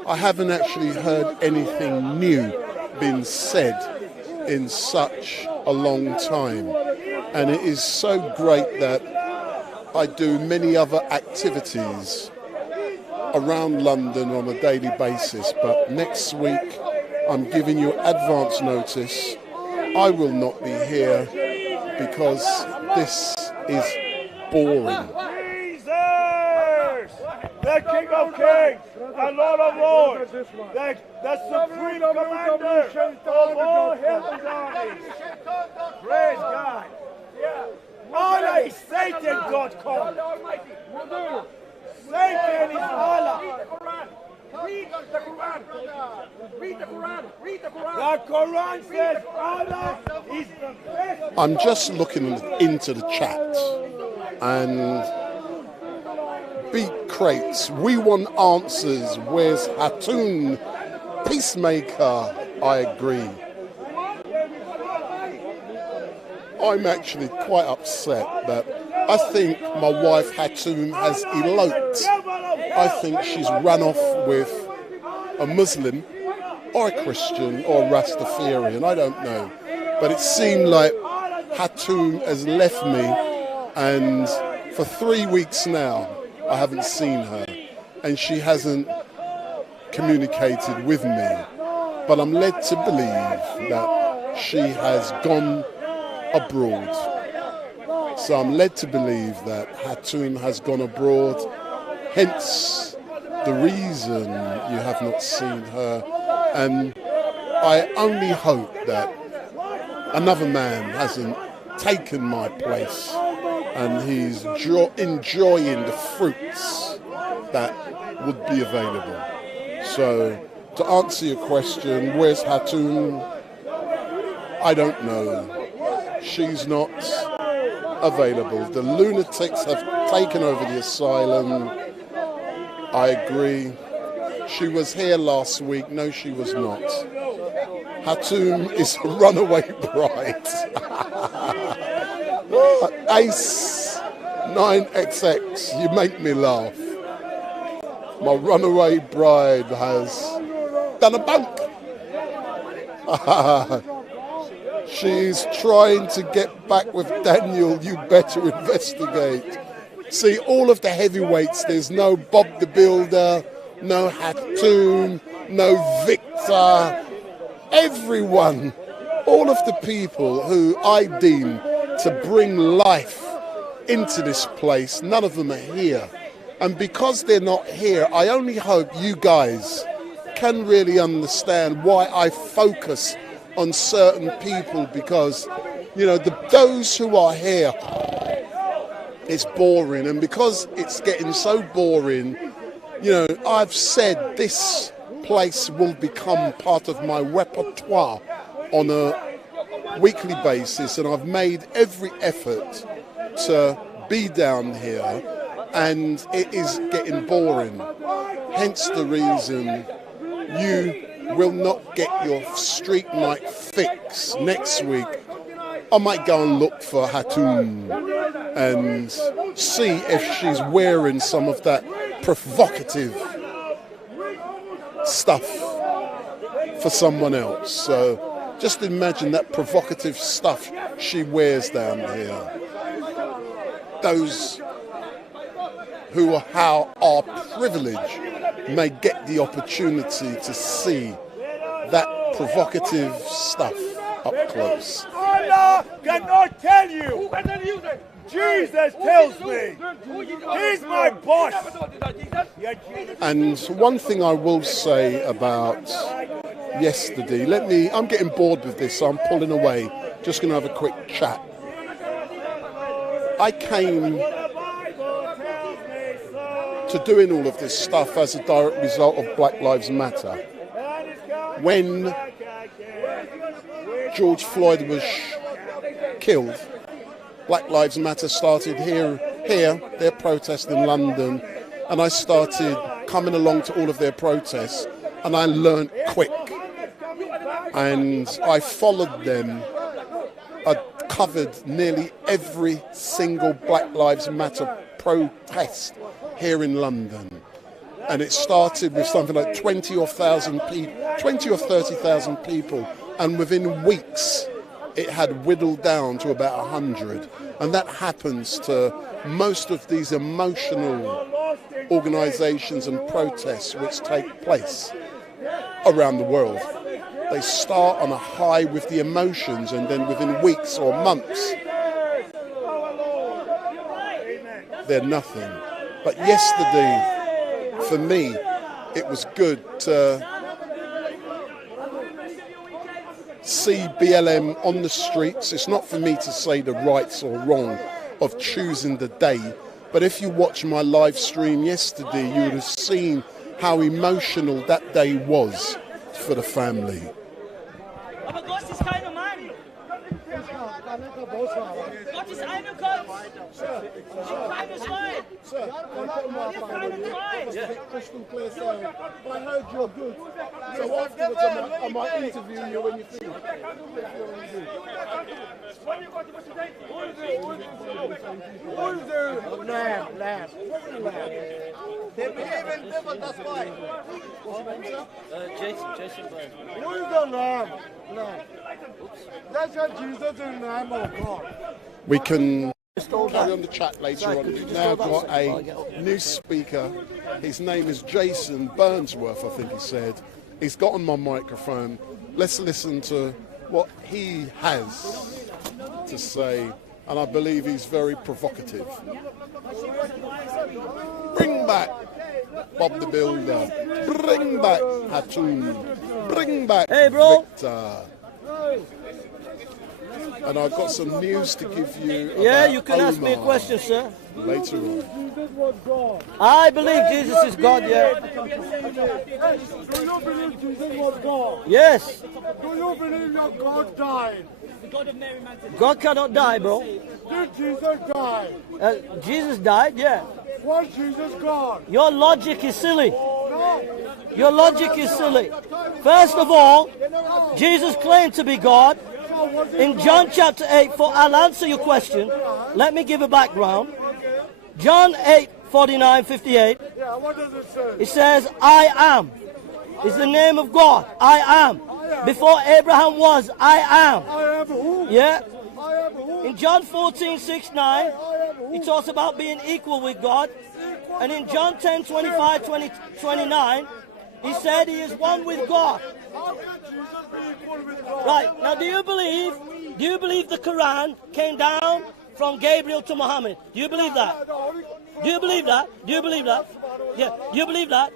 I haven't actually heard anything new being said in such a long time. And it is so great that I do many other activities around London on a daily basis. But next week, I'm giving you advance notice. I will not be here because this is boring. Jesus, the King of Kings, the Lord of Lords, the Supreme Commander of all heaven's armies. Praise God. Allah is Satan.com. Satan is Allah. Read the Quran. Read the Quran. Read the Quran. The Quran says Allah is the best. I'm just looking into the chat and beat crates. We want answers. Where's Hatun? Peacemaker. I agree. I'm actually quite upset that I think my wife Hatun has eloped. I think she's run off with a Muslim or a Christian or a Rastafarian, I don't know. But it seemed like Hatun has left me, and for 3 weeks now I haven't seen her and she hasn't communicated with me. But I'm led to believe that she has gone abroad. So I'm led to believe that Hatun has gone abroad, hence the reason you have not seen her. And I only hope that another man hasn't taken my place and he's enjoying the fruits that would be available. So to answer your question, where's Hatun? I don't know. She's not available. The lunatics have taken over the asylum. I agree. She was here last week. No, she was not. Hatun is a runaway bride. Ace 9XX, you make me laugh. My runaway bride has done a bunk. She's trying to get back with Daniel. You better investigate. See, all of the heavyweights, there's no Bob the Builder, no Hatun, no Victor. Everyone, all of the people who I deem to bring life into this place, none of them are here. And because they're not here, I only hope you guys can really understand why I focus on certain people, because, you know, those who are here, it's boring. And because it's getting so boring, you know, I've said this place will become part of my repertoire on a weekly basis, and I've made every effort to be down here, and it is getting boring. Hence the reason you will not get your Street Mic fix next week. I might go and look for Hatun and see if she's wearing some of that provocative stuff for someone else. So Just imagine that provocative stuff she wears down here. Those who are privileged may get the opportunity to see that provocative stuff up close. Allah cannot tell you. Jesus tells me. He's my boss. And one thing I will say about yesterday, I'm getting bored with this, so I'm pulling away. Just going to have a quick chat. I came to doing all of this stuff as a direct result of Black Lives Matter. When George Floyd was killed, Black Lives Matter started here, their protest in London, and I started coming along to all of their protests, and I learned quick. And I followed them. I covered nearly every single Black Lives Matter protest here in London. And it started with something like 20 or 30,000 people. And within weeks, it had whittled down to about 100. And that happens to most of these emotional organisations and protests which take place around the world. They start on a high with the emotions, and then within weeks or months, they're nothing. But yesterday, for me, it was good to see BLM on the streets. It's not for me to say the rights or wrong of choosing the day, but if you watch my live stream yesterday, you would have seen how emotional that day was for the family. Aber Gott ist kein Mann. Gott ist eine Gott. Keine Schwein. Crystal clear sound. I heard you're good. So afterwards I might interview you when you finish. Lamb. They believe in devil, that's why. Jason Byrne. Who is the lamb? That's what Jesus is the Lamb of God. We can carry on the chat later on. We've now got a new speaker. His name is Jason Burnsworth, I think he said. He's got on my microphone. Let's listen to what he has to say. And I believe he's very provocative. Bring back Bob the Builder. Bring back Hatun. Bring back Victor. And I've got some news to give you. Yeah, you can ask me a question, sir. Later on. I believe Jesus is God, yeah. Do you believe Jesus was God? Yes. Do you believe that God died? God cannot die, bro. Did Jesus die? Jesus died, yeah. Was Jesus God? Your logic is silly. No. Your logic is silly. First of all, Jesus claimed to be God. In John chapter 8, I'll answer your question. Let me give a background. John 8, 49, 58. Yeah, what does it say? It says, I am. Is the name of God. I am. Before Abraham was, I am. I am who? Yeah. I am who? In John 14, 6, 9, he talks about being equal with God. And in John 10, 25, 29, he said he is one with God. How can Jesus be equal with God? Right, now do you believe the Quran came down from Gabriel to Muhammad? Do you believe that? Do you believe that? Do you believe that? Yeah, do you believe that?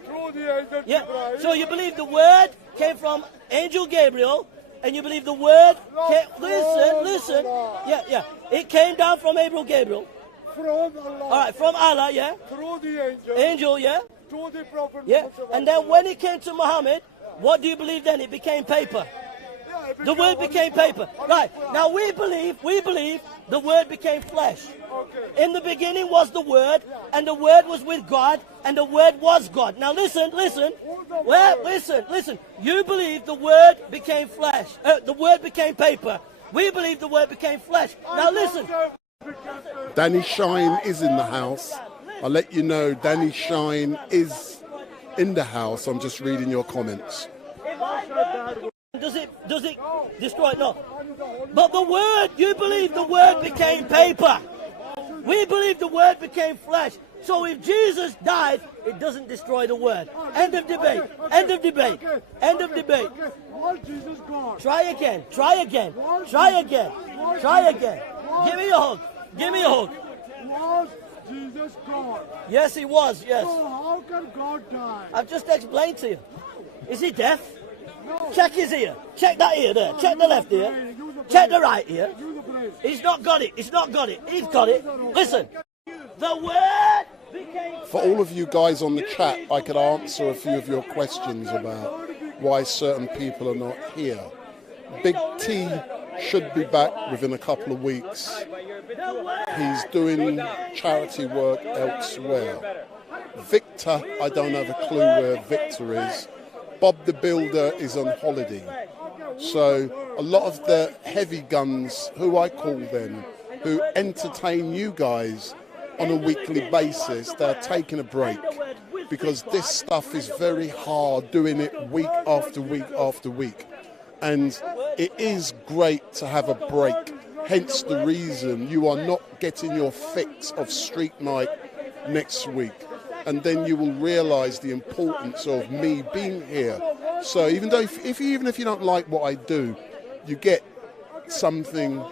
Yeah, so you believe the word came from Angel Gabriel, and you believe the word came, listen, yeah, it came down from Angel Gabriel. From Allah. All right, from Allah, yeah. Through the Angel, yeah. To the Prophet. Yeah, and then when it came to Muhammad, what do you believe then? It became paper. The word became paper. Right, now we believe the word became flesh. In the beginning was the word, and the word was with God, and the word was God. Now listen. Well, listen. You believe the word became flesh. The word became paper. We believe the word became flesh. Now listen. Danny Shine is in the house. I'll let you know Danny Shine is in the house. I'm just reading your comments. Does it destroy it? No. But the word, you believe the word became paper. We believe the word became flesh. So if Jesus died, it doesn't destroy the word. End of debate. End of debate. End of debate. Try again. Try again. Try again. Try again. Give me a hug. Give me a hug. Was Jesus God? Yes, he was. Yes. So how can God die? I've just explained to you. Is he deaf? No. Check his ear. Check that ear there. Check the left ear. Check the right ear. He's not got it. He's not got it. He's got it. Listen. The word became... For all of you guys on the chat, I could answer a few of your questions about why certain people are not here. Big T should be back within a couple of weeks. He's doing charity work elsewhere. Victor, I don't have a clue where Victor is. Bob the Builder is on holiday. So a lot of the heavy guns, who I call them, who entertain you guys on a weekly basis, they're taking a break because this stuff is very hard doing it week after week after week. And it is great to have a break, hence the reason you are not getting your fix of Street Mic next week. And then you will realise the importance of me being here. So even though even if you don't like what I do, you get something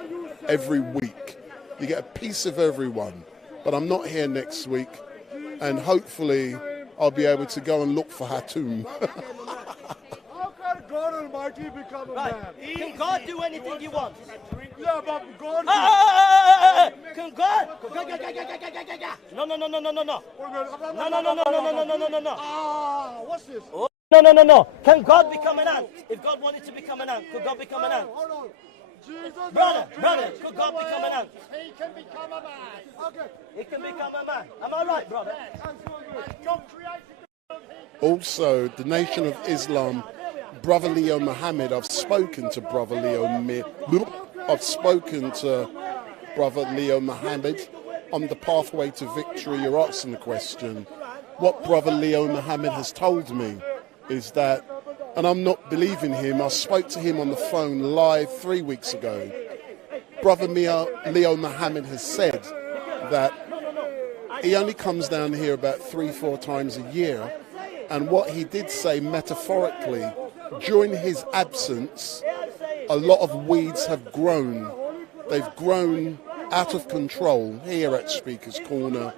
every week. You get a piece of everyone. But I'm not here next week, and hopefully I'll be able to go and look for Hatun. How can God Almighty become a man? Can God do anything he wants? Yeah, but God... Can God? No. No. Ah, what's this? No. Can God become an ant? If God wanted to become an ant, could God become an ant? Hold on. Jesus, brother, could God become an ant? He can become a man. Okay. He can become a man. Am I right, brother? Also, the Nation of Islam, Brother Leo Muhammad, I've spoken to Brother Leo Muhammad on the pathway to victory. You're asking the question. What Brother Leo Muhammad has told me is that, and I'm not believing him, I spoke to him on the phone live 3 weeks ago. Brother Leo Muhammad has said that he only comes down here about 3-4 times a year, and what he did say metaphorically, during his absence, a lot of weeds have grown. They've grown out of control here at Speaker's Corner,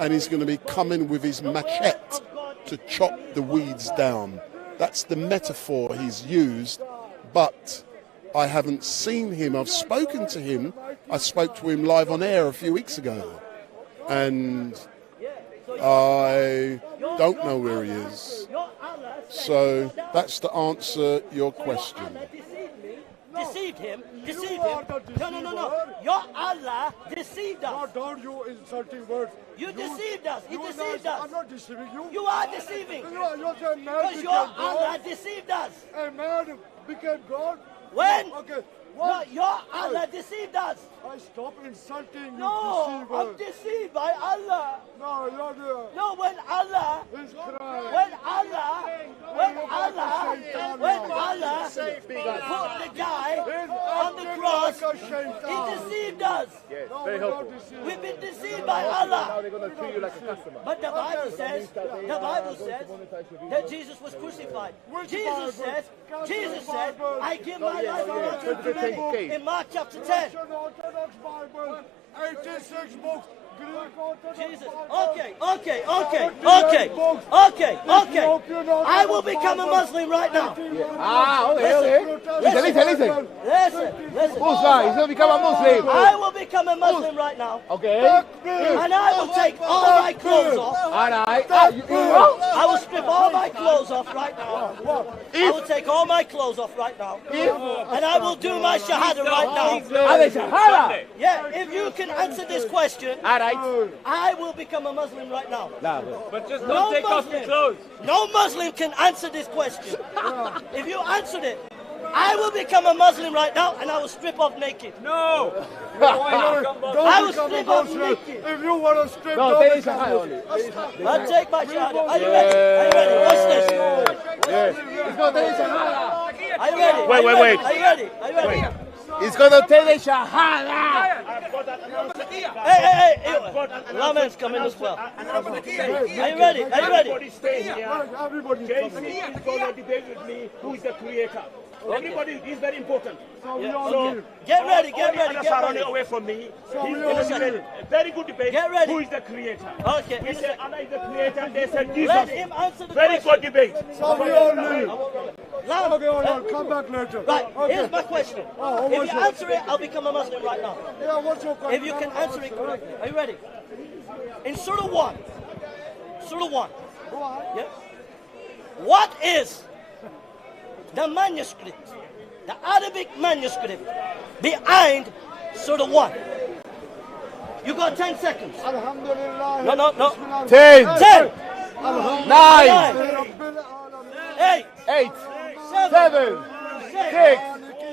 and he's going to be coming with his machete to chop the weeds down. That's the metaphor he's used, but I haven't seen him. I've spoken to him. I spoke to him live on air a few weeks ago, and I don't know where he is. So that's to answer your question. Deceived him. No. Your Allah deceived us. Don't you insulting words. You deceived us. He deceived us. I'm not deceiving you. You are deceiving. Because your Allah deceived us. A man became God? When? Okay. No, your Allah deceived us. I stop insulting you. No, I'm deceived by Allah. No, you're the... No, when Allah is crying. When Allah put the guy on the cross, he deceived us. Yes, very helpful. We've been deceived by Allah. Now they're going to treat you like a customer. But the Bible says that Jesus was crucified. Jesus said, I give my life for many in Mark chapter 10. Orthodox Bible, 86 books. Jesus. Okay. I will become a Muslim right now. Okay. Listen. Listen. Who's right? He's going to become a Muslim. I will become a Muslim right now. Okay. And I will take all my clothes off. Alright. I will strip all my clothes off right now. I will take all my clothes off right now. And I will do my shahada right now. Yeah, if you can answer this question, I will become a Muslim right now. But just don't take off your clothes. No Muslim can answer this question. If you answered it, I will become a Muslim right now and I will strip off naked. No! I will strip off naked. If you want to strip off, I'll take my shahada. Are you ready? Watch this. He's going to take shahada. Are you ready? Wait. Are you ready? Are you ready? He's gonna take a shahada. Hey. Laman's coming as well. Are you ready? Are you ready? Everybody stay here. JC is gonna debate with me who is the creator. Everybody is very important. So get ready. Running away from me. He's going to debate. A very good debate. Get ready. Who is the creator? Okay. We said Allah is the creator. They said Jesus. Let him answer the very question. good debate. So we all knew. Lam, Come back later. Right, Okay. here's my question. If you answer it, I'll become a Muslim right now. Yeah, what's your question? If you can answer it correctly. Are you ready? In Surah 1. Yeah? What is the manuscript, the Arabic manuscript behind Surah 1? You got 10 seconds. Alhamdulillah. No. 10. 9. 8. 7. 6.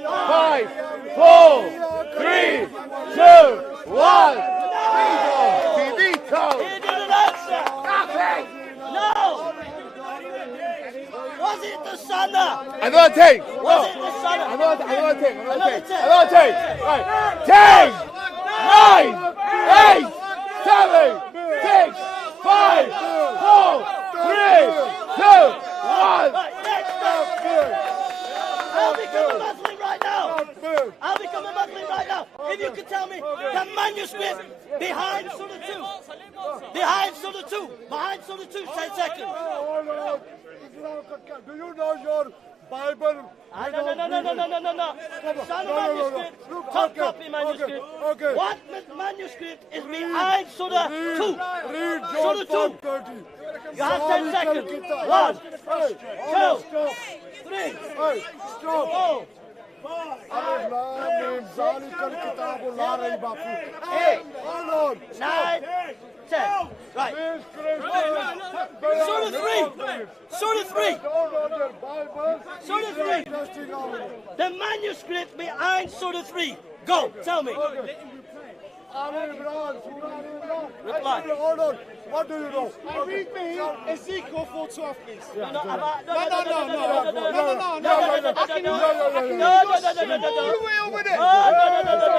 5. 4. 3. 2. 1. Finito. He didn't answer. Nothing. No. Was it the Sunnah? Another take. Was it the Sunnah? Another take. Another take. Right. 10. 9. 8. 7. 6. 5. 4. 3. 2. 1. Right, next up. I'll become a Muslim right now. If you could tell me the manuscript behind Surah 2. Behind Surah 2. 10 seconds. Do you know your Bible? No. Sana manuscript, top copy manuscript. Okay. What manuscript is behind Surah 2? Read Surah 2. You have 10 seconds. 1, 2, 3, 4, 5, 8, 9, 10. Right. Surah 3. The manuscript behind Surah 3. Go. Tell me. Reply. Hold on. What do you know? Read me Ezekiel 4:12, please. No. No. I can all the way over there.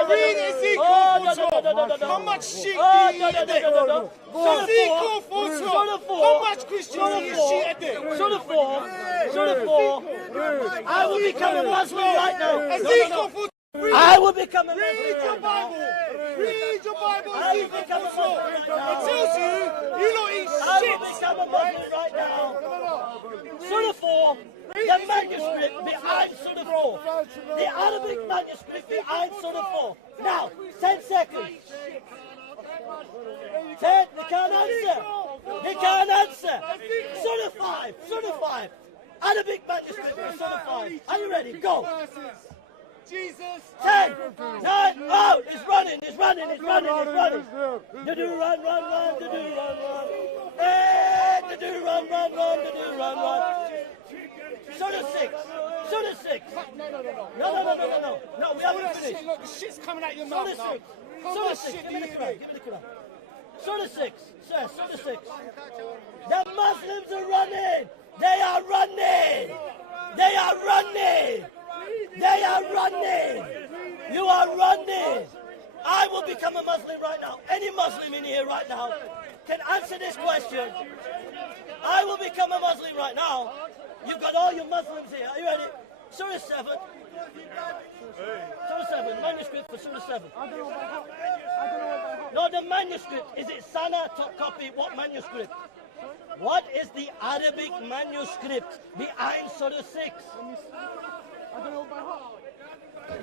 Read Ezekiel 4:12. How much shit do you eat a day? Ezekiel 4:12. How much Christianity is shit a day? Surah 4. I will become a Muslim right now. Ezekiel 4:12. I will become a Muslim. Read your Bible. Read your Bible. I will become a Muslim right now. It tells you you don't eat I shit. will become a Muslim right now. Surah 4, the manuscript behind Surah 4. The Arabic manuscript behind Surah 4. Now, 10 seconds. 10, they can't answer. Surah 5. Arabic manuscript for Surah 5. Are you ready? Go. Jesus. 10, 9, oh, it's running. Do run. Hey, do run. Surah 6. No, we haven't finished. Look, the shit's coming out your mouth now. Surah 6. Give me the Quran. Surah 6. The Muslims are running. They are running. You are running. I will become a Muslim right now. Any Muslim in here right now can answer this question. I will become a Muslim right now. You've got all your Muslims here. Are you ready? Surah 7. Manuscript for Surah 7. No, the manuscript. Is it Sana, top copy? What manuscript? What is the Arabic manuscript behind Surah 6? I don't know by heart.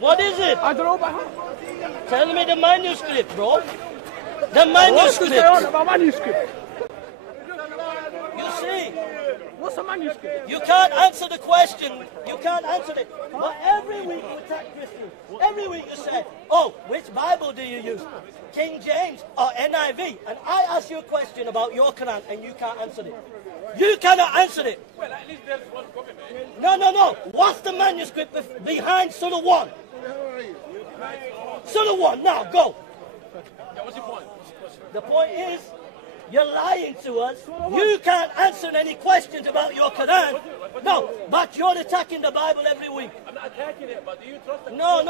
What is it? I don't know by heart. Tell me the manuscript, bro. The manuscript. What's about manuscript? You see? What's a manuscript? You can't answer the question. You can't answer it. But every week you attack Christians. Every week you say, oh, which Bible do you use? King James or NIV? And I ask you a question about your Quran and you can't answer it. You cannot answer it. Well, at least there's one copy, man. No. What's the manuscript behind Surah 1? Surah 1, now go. Yeah, what's your point? The point is, You're lying to us. You can't answer any questions about your Quran. No, but you're attacking the Bible every week. I'm not attacking it, but do you trust the No.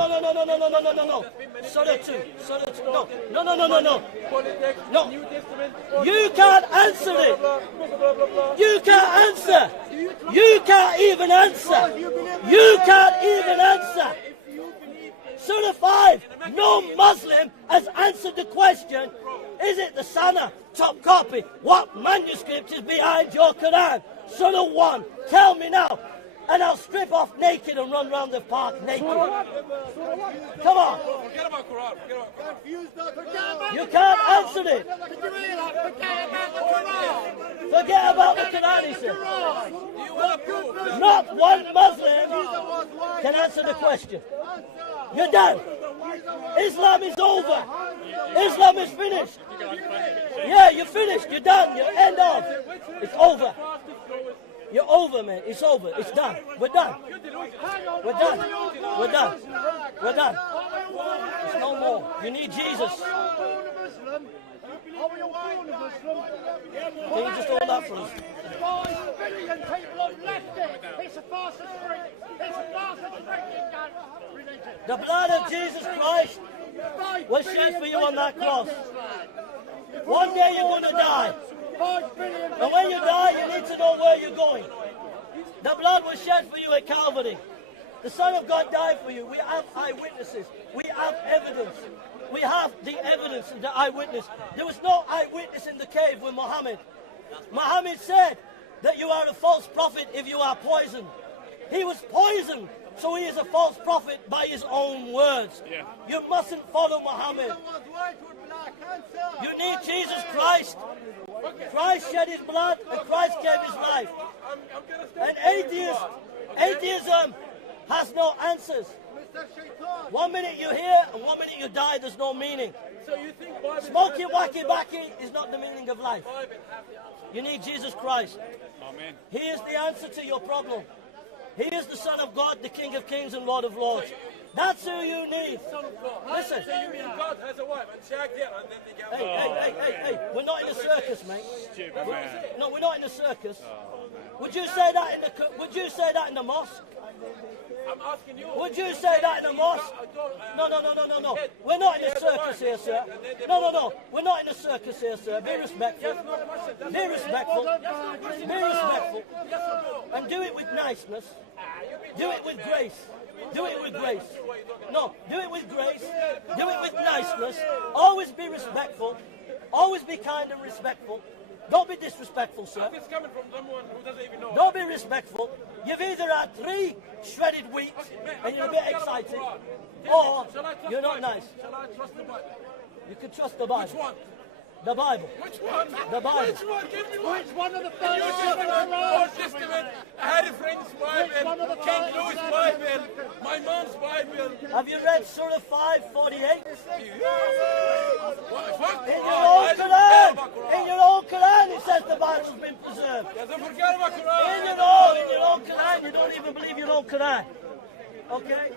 Surah 2. No. New Testament. You can't answer it. You can't answer. You can't even answer. You can't even answer. Surah 5. No Muslim has answered the question. Is it the Sana, top copy? What manuscript is behind your Quran? Surah 1. Tell me now. And I'll strip off naked and run round the park naked. Come on. Forget about Quran. You can't answer it. Forget about the Quran, he said. Not one Muslim can answer the question. You're done. Islam is over. Islam is finished. Yeah, you're finished. You're done. You're end of. It's over. You're over, man. It's over. It's done. We're done. We're done. We're done. We're done. There's no more. You need Jesus. Can you just hold that for us? 5 billion people have left it. It's a fastest The blood of Jesus Christ was shed for you on that cross. One day you're going to die. And when you die, you need to know where you're going. The blood was shed for you at Calvary. The Son of God died for you. We have eyewitnesses. We have evidence. We have the evidence of the eyewitness. There was no eyewitness in the cave with Muhammad. Muhammad said that you are a false prophet if you are poisoned. He was poisoned, so he is a false prophet by his own words. Yeah. You mustn't follow Muhammad. You need Jesus Christ. Christ shed his blood and Christ gave his life. And atheism has no answers. 1 minute you're here and 1 minute you die, there's no meaning. So you think smoking wacky backy is not the meaning of life. You need Jesus Christ. Amen. He is the answer to your problem. He is the Son of God, the King of Kings and Lord of Lords. That's who you need. Listen. So you mean God has a wife and shagged her and then they get Hey. We're not in a circus, mate. Stupid man. No, we're not in a circus. Would you say that in the mosque? I'm asking you. Would you say that in a mosque? No. We're not in a circus here, sir. No. We're not in a circus here, sir. Be respectful. Be respectful. Be respectful. And do it with niceness. Do it with grace. Do it with grace. No, do it with grace. Do it with niceness. Always be respectful. Always be kind and respectful. Don't be disrespectful, sir. It's coming from someone who doesn't even know. Don't be respectful. You've either had 3 shredded wheat and you're a bit excited, or you're not nice. Shall I trust the Bible? You can trust the Bible. Which one? The Bible. Which one? The Bible. Which one? Give me one. Which one of the New Testament, Old Testament, Harry Frank's Bible, King Louis' Bible, my mom's Bible. Have you read Surah 5:48? In your own Quran. In your own Quran, it says the Bible's been preserved. Don't forget about Quran. In your own Quran, you don't even believe your own Quran. Okay?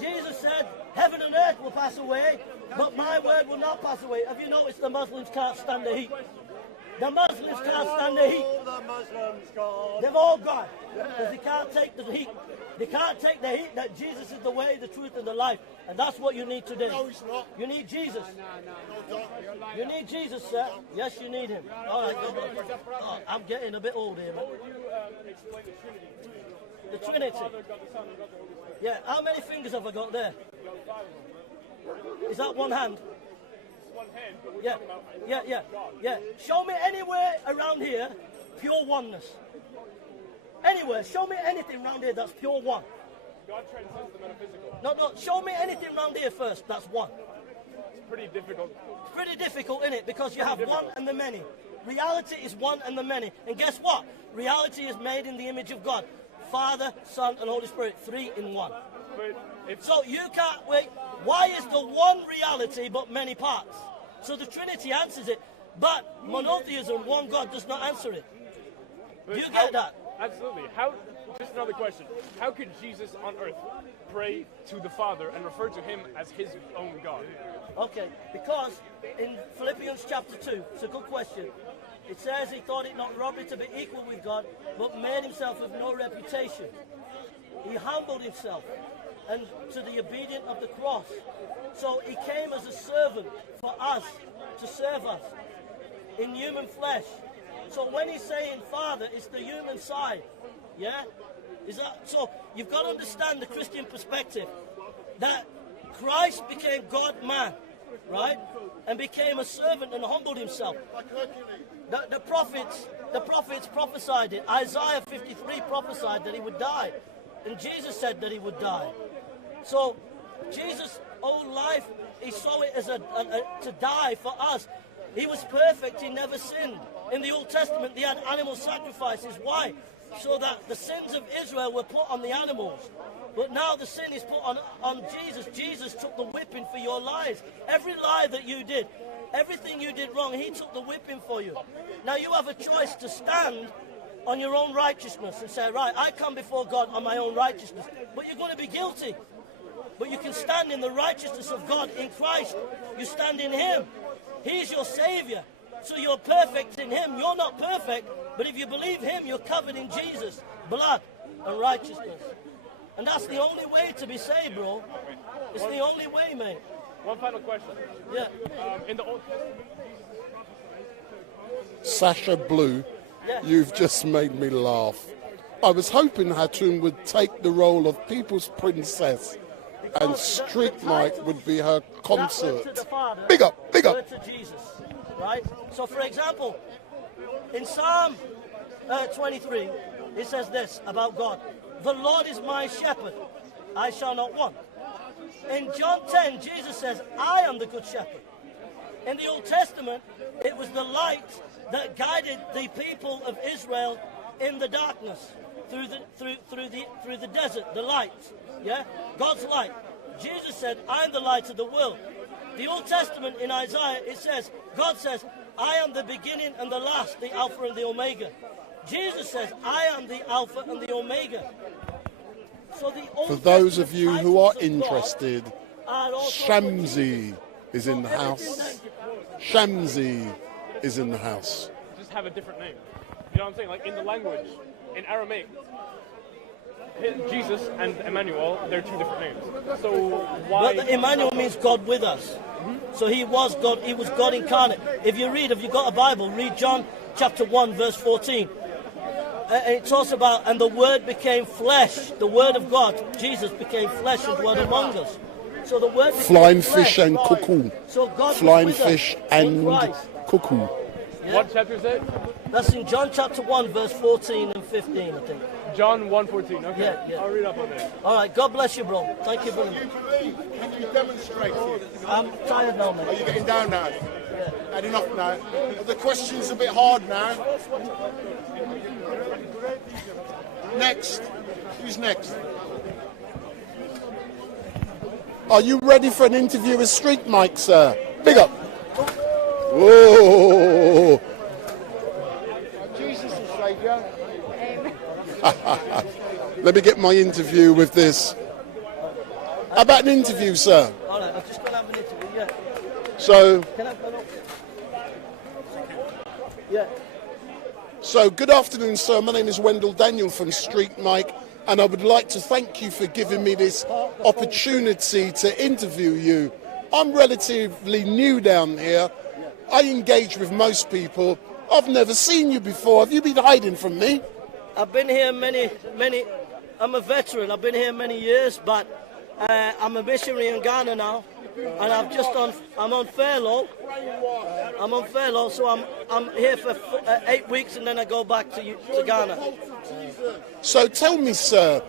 Jesus said, heaven and earth will pass away, but my word will not pass away. Have you noticed the Muslims can't stand the heat? The Muslims can't stand the heat. They've all gone, because they can't take the heat. They can't take the heat that Jesus is the way, the truth, and the life. And that's what you need today. No, he's not. You need Jesus. You need Jesus, sir. Yes, you need him. All right, go on. Oh, I'm getting a bit old here, man. The Trinity. Yeah, how many fingers have I got there? Is that one hand? Yeah. Show me anywhere around here pure oneness. Anywhere, show me anything around here that's pure one. God transcends the metaphysical. No, show me anything around here first that's one. It's pretty difficult. It's pretty difficult, isn't it? Because you have one and the many. Reality is one and the many. And guess what? Reality is made in the image of God. Father, Son, and Holy Spirit, 3 in 1. So you can't wait. Why is the one reality but many parts? So the Trinity answers it, but monotheism, one God, does not answer it. Do you get that? Absolutely. How Just another question. How could Jesus on earth pray to the Father and refer to him as his own God? Okay, because in Philippians chapter 2, it's a good question. It says he thought it not robbery to be equal with God, but made himself of no reputation. He humbled himself and to the obedience of the cross. So he came as a servant for us, to serve us in human flesh. So when he's saying Father, it's the human side. Yeah? Is that so? You've got to understand the Christian perspective that Christ became God-man, right? And became a servant and humbled himself. The prophets prophesied it. Isaiah 53 prophesied that he would die. And Jesus said that he would die. So Jesus' own life, he saw it as to die for us. He was perfect, he never sinned. In the Old Testament, they had animal sacrifices. Why? So that the sins of Israel were put on the animals. But now the sin is put on Jesus. Jesus took the whipping for your lies. Every lie that you did, everything you did wrong, he took the whipping for you. Now you have a choice to stand on your own righteousness and say, right, I come before God on my own righteousness. But you're going to be guilty. But you can stand in the righteousness of God in Christ. You stand in him. He's your Savior. So you're perfect in him. You're not perfect, but if you believe him, you're covered in Jesus' blood and righteousness. And that's the only way to be saved, bro. It's the only way, mate. One final question. Yeah. In the Old Testament, Sasha Blue, Yeah. you've just made me laugh. I was hoping Hatun would take the role of People's Princess and StreetMic would be her concert. Big up, big up. To Jesus, right? So, for example, in Psalm 23, it says this about God. The Lord is my shepherd, I shall not want. In John 10, Jesus says, I am the good shepherd. In the Old Testament, it was the light that guided the people of Israel in the darkness, through the desert, the light, yeah? God's light. Jesus said, I am the light of the world. The Old Testament in Isaiah, it says, God says, I am the beginning and the last, the Alpha and the Omega. Jesus says, I am the Alpha and the Omega. So the Old For those Testament of you who are titles of God interested, are also Shamsi is in the house. Shamsi is in the house. just have a different name. You know what I'm saying? Like in the language, in Aramaic, Jesus and Emmanuel, they're two different names. So why? Well, Emmanuel means God with us. So he was God. He was God incarnate. If you've got a Bible, read John chapter 1, verse 14. And it talks about, and the Word became flesh. The Word of God, Jesus, became flesh and dwelt among us. So the Word became Flying flesh. fish and cuckoo. So God was Flying with fish us and in Christ. cuckoo. Yeah? What chapter is that? That's in John chapter 1, verse 14 and 15, I think. John 1:14. Okay. Yeah. I'll read up on that. All right. God bless you, bro. Thank you very much. Can you demonstrate it? I'm tired now, mate. Are you getting down now? Had enough now? The question's a bit hard now. Next. Who's next? Are you ready for an interview with StreetMic, sir? Big up. Whoa. Jesus is Saviour. Let me get my interview with this. How about an interview, sir? All right. I'm just going to have an interview, yeah. So, Can I go? Yeah. so good afternoon, sir. My name is Wendell Daniel from StreetMic, and I would like to thank you for giving me this opportunity to interview you. I'm relatively new down here. I engage with most people. I've never seen you before. Have you been hiding from me? I've been here many. I'm a veteran. I've been here many years, but I'm a missionary in Ghana now, and I'm on furlough. I'm on furlough, so I'm here for 8 weeks, and then I go back to Ghana. So tell me, sir,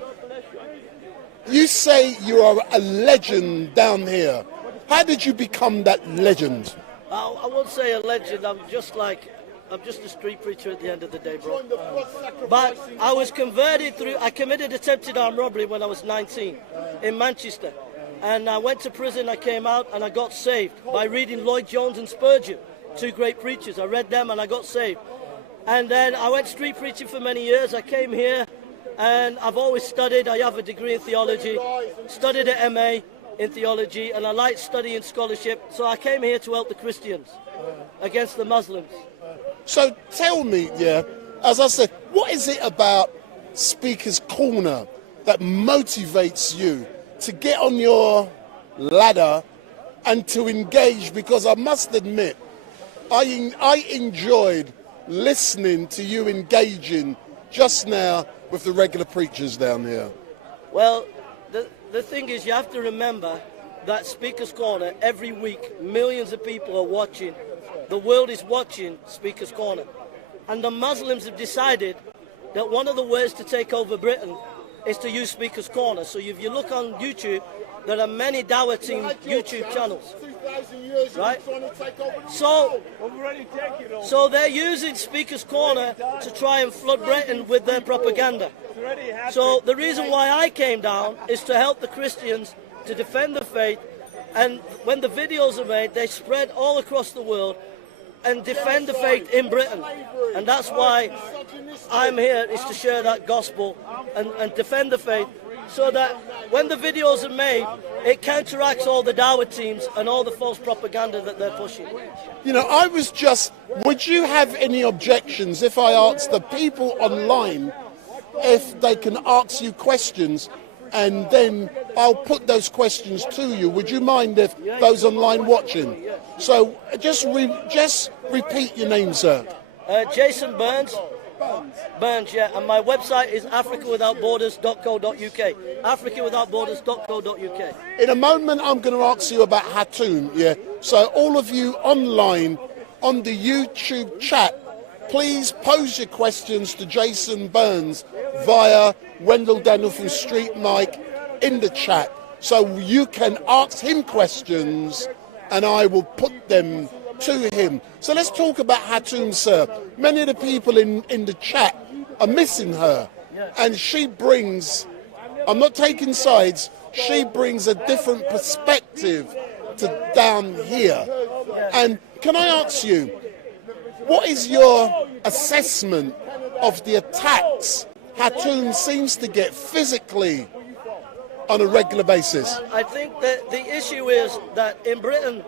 you say you are a legend down here. How did you become that legend? I won't say a legend. I'm just a street preacher at the end of the day, bro. But I was converted I committed attempted armed robbery when I was 19 in Manchester. And I went to prison, I came out, and I got saved by reading Lloyd Jones and Spurgeon, two great preachers. I read them and I got saved. And then I went street preaching for many years. I came here And I've always studied. I have a degree in theology, studied an MA in theology, and I like studying scholarship. So I came here to help the Christians against the Muslims. So tell me, as I said, what is it about Speaker's Corner that motivates you to get on your ladder and to engage? Because I must admit, I enjoyed listening to you engaging just now with the regular preachers down here. Well, the thing is, you have to remember that Speaker's Corner, every week, millions of people are watching. The world is watching Speaker's Corner. And the Muslims have decided that one of the ways to take over Britain is to use Speaker's Corner. So if you look on YouTube, there are many Dawah Team YouTube channels. Right? So they're using Speaker's Corner to try and flood Britain with their propaganda. So the reason why I came down is to help the Christians to defend the faith. And when the videos are made, they spread all across the world and defend the faith in Britain. And that's why I'm here, is to share that gospel and defend the faith, so that when the videos are made, it counteracts all the Dawah teams and all the false propaganda that they're pushing. You know, I was just, would you have any objections if I asked the people online if they can ask you questions, and then I'll put those questions to you? Would you mind if those online watching? So just repeat your name, sir. Jason Burns. Burns, yeah. And my website is africawithoutborders.co.uk. africawithoutborders.co.uk. In a moment, I'm going to ask you about Hatun, yeah. So all of you online on the YouTube chat, please pose your questions to Jason Burns via Wendell Daniel from StreetMic in the chat. So you can ask him questions and I will put them to him. So let's talk about Hatun, sir. Many of the people in the chat are missing her. And she brings, I'm not taking sides, she brings a different perspective to down here. And can I ask you, what is your assessment of the attacks Hatun seems to get physically on a regular basis? I think that the issue is that in Britain,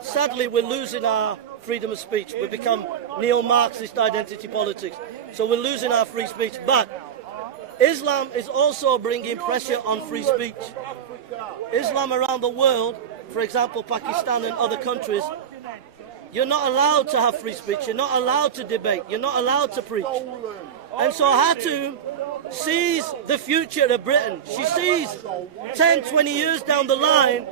sadly, we're losing our freedom of speech. We've become neo-Marxist identity politics. So we're losing our free speech. But Islam is also bringing pressure on free speech. Islam around the world, for example, Pakistan and other countries, you're not allowed to have free speech. You're not allowed to debate. You're not allowed to preach. And so Hatun sees the future of Britain. She sees 10, 20 years down the line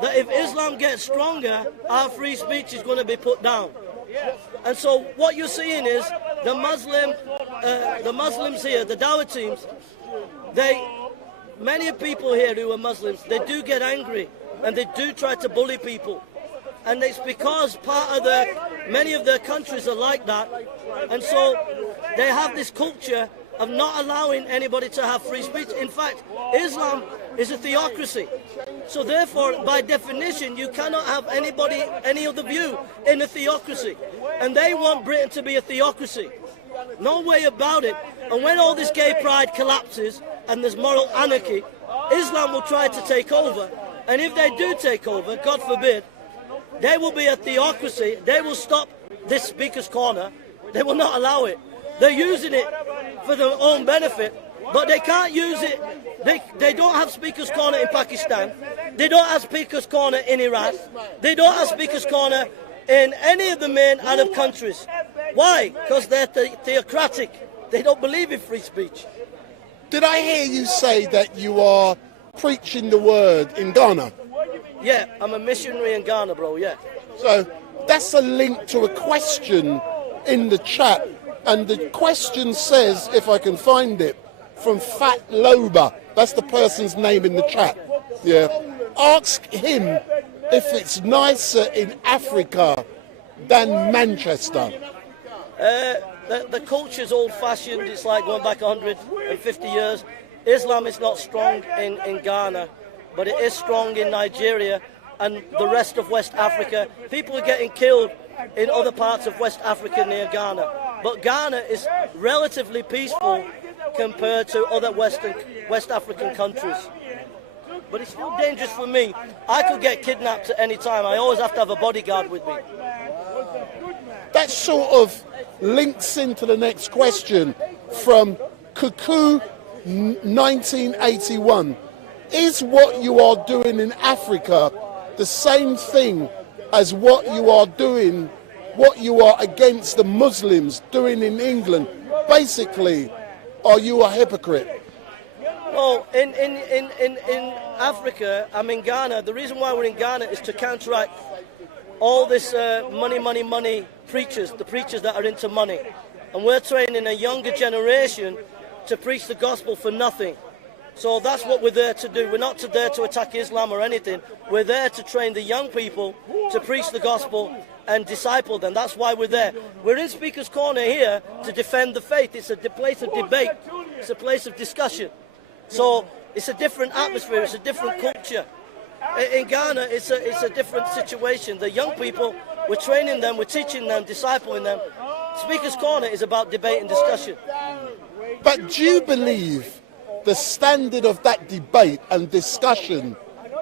that if Islam gets stronger, our free speech is going to be put down. And so what you're seeing is the Muslims here, the Dawah teams, many people here who are Muslims, they do get angry and they do try to bully people. And it's because many of their countries are like that. And so they have this culture of not allowing anybody to have free speech. In fact, Islam is a theocracy. So therefore, by definition, you cannot have any other view in a theocracy. And they want Britain to be a theocracy. No way about it. And when all this gay pride collapses and there's moral anarchy, Islam will try to take over. And if they do take over, God forbid, they will be a theocracy. They will stop this Speaker's Corner. They will not allow it. They're using it for their own benefit, but they can't use it. They don't have Speaker's Corner in Pakistan. They don't have Speaker's Corner in Iran. They don't have Speaker's Corner in any of the main Arab countries. Why? Because they're theocratic. They don't believe in free speech. Did I hear you say that you are preaching the word in Ghana? Yeah, I'm a missionary in Ghana, bro, yeah. So that's a link to a question in the chat. And the question says, if I can find it, from Fat Loba. That's the person's name in the chat. Yeah. Ask him if it's nicer in Africa than Manchester. The culture's old-fashioned. It's like going back 150 years. Islam is not strong in Ghana, but it is strong in Nigeria and the rest of West Africa. People are getting killed in other parts of West Africa near Ghana. But Ghana is relatively peaceful compared to other West African countries. But it's still dangerous for me. I could get kidnapped at any time. I always have to have a bodyguard with me. That sort of links into the next question from Cuckoo 1981. Is what you are doing in Africa the same thing as what you are doing, what you are against the Muslims doing in England? Basically, are you a hypocrite? Well, in Africa, I'm in Ghana. The reason why we're in Ghana is to counteract all this money preachers, the preachers that are into money. And we're training a younger generation to preach the gospel for nothing. So that's what we're there to do. We're not there to attack Islam or anything. We're there to train the young people to preach the gospel and disciple them. That's why we're there. We're in Speaker's Corner here to defend the faith. It's a place of debate. It's a place of discussion. So it's a different atmosphere. It's a different culture. In Ghana, it's a different situation. The young people, we're training them, we're teaching them, discipling them. Speaker's Corner is about debate and discussion. But do you believe the standard of that debate and discussion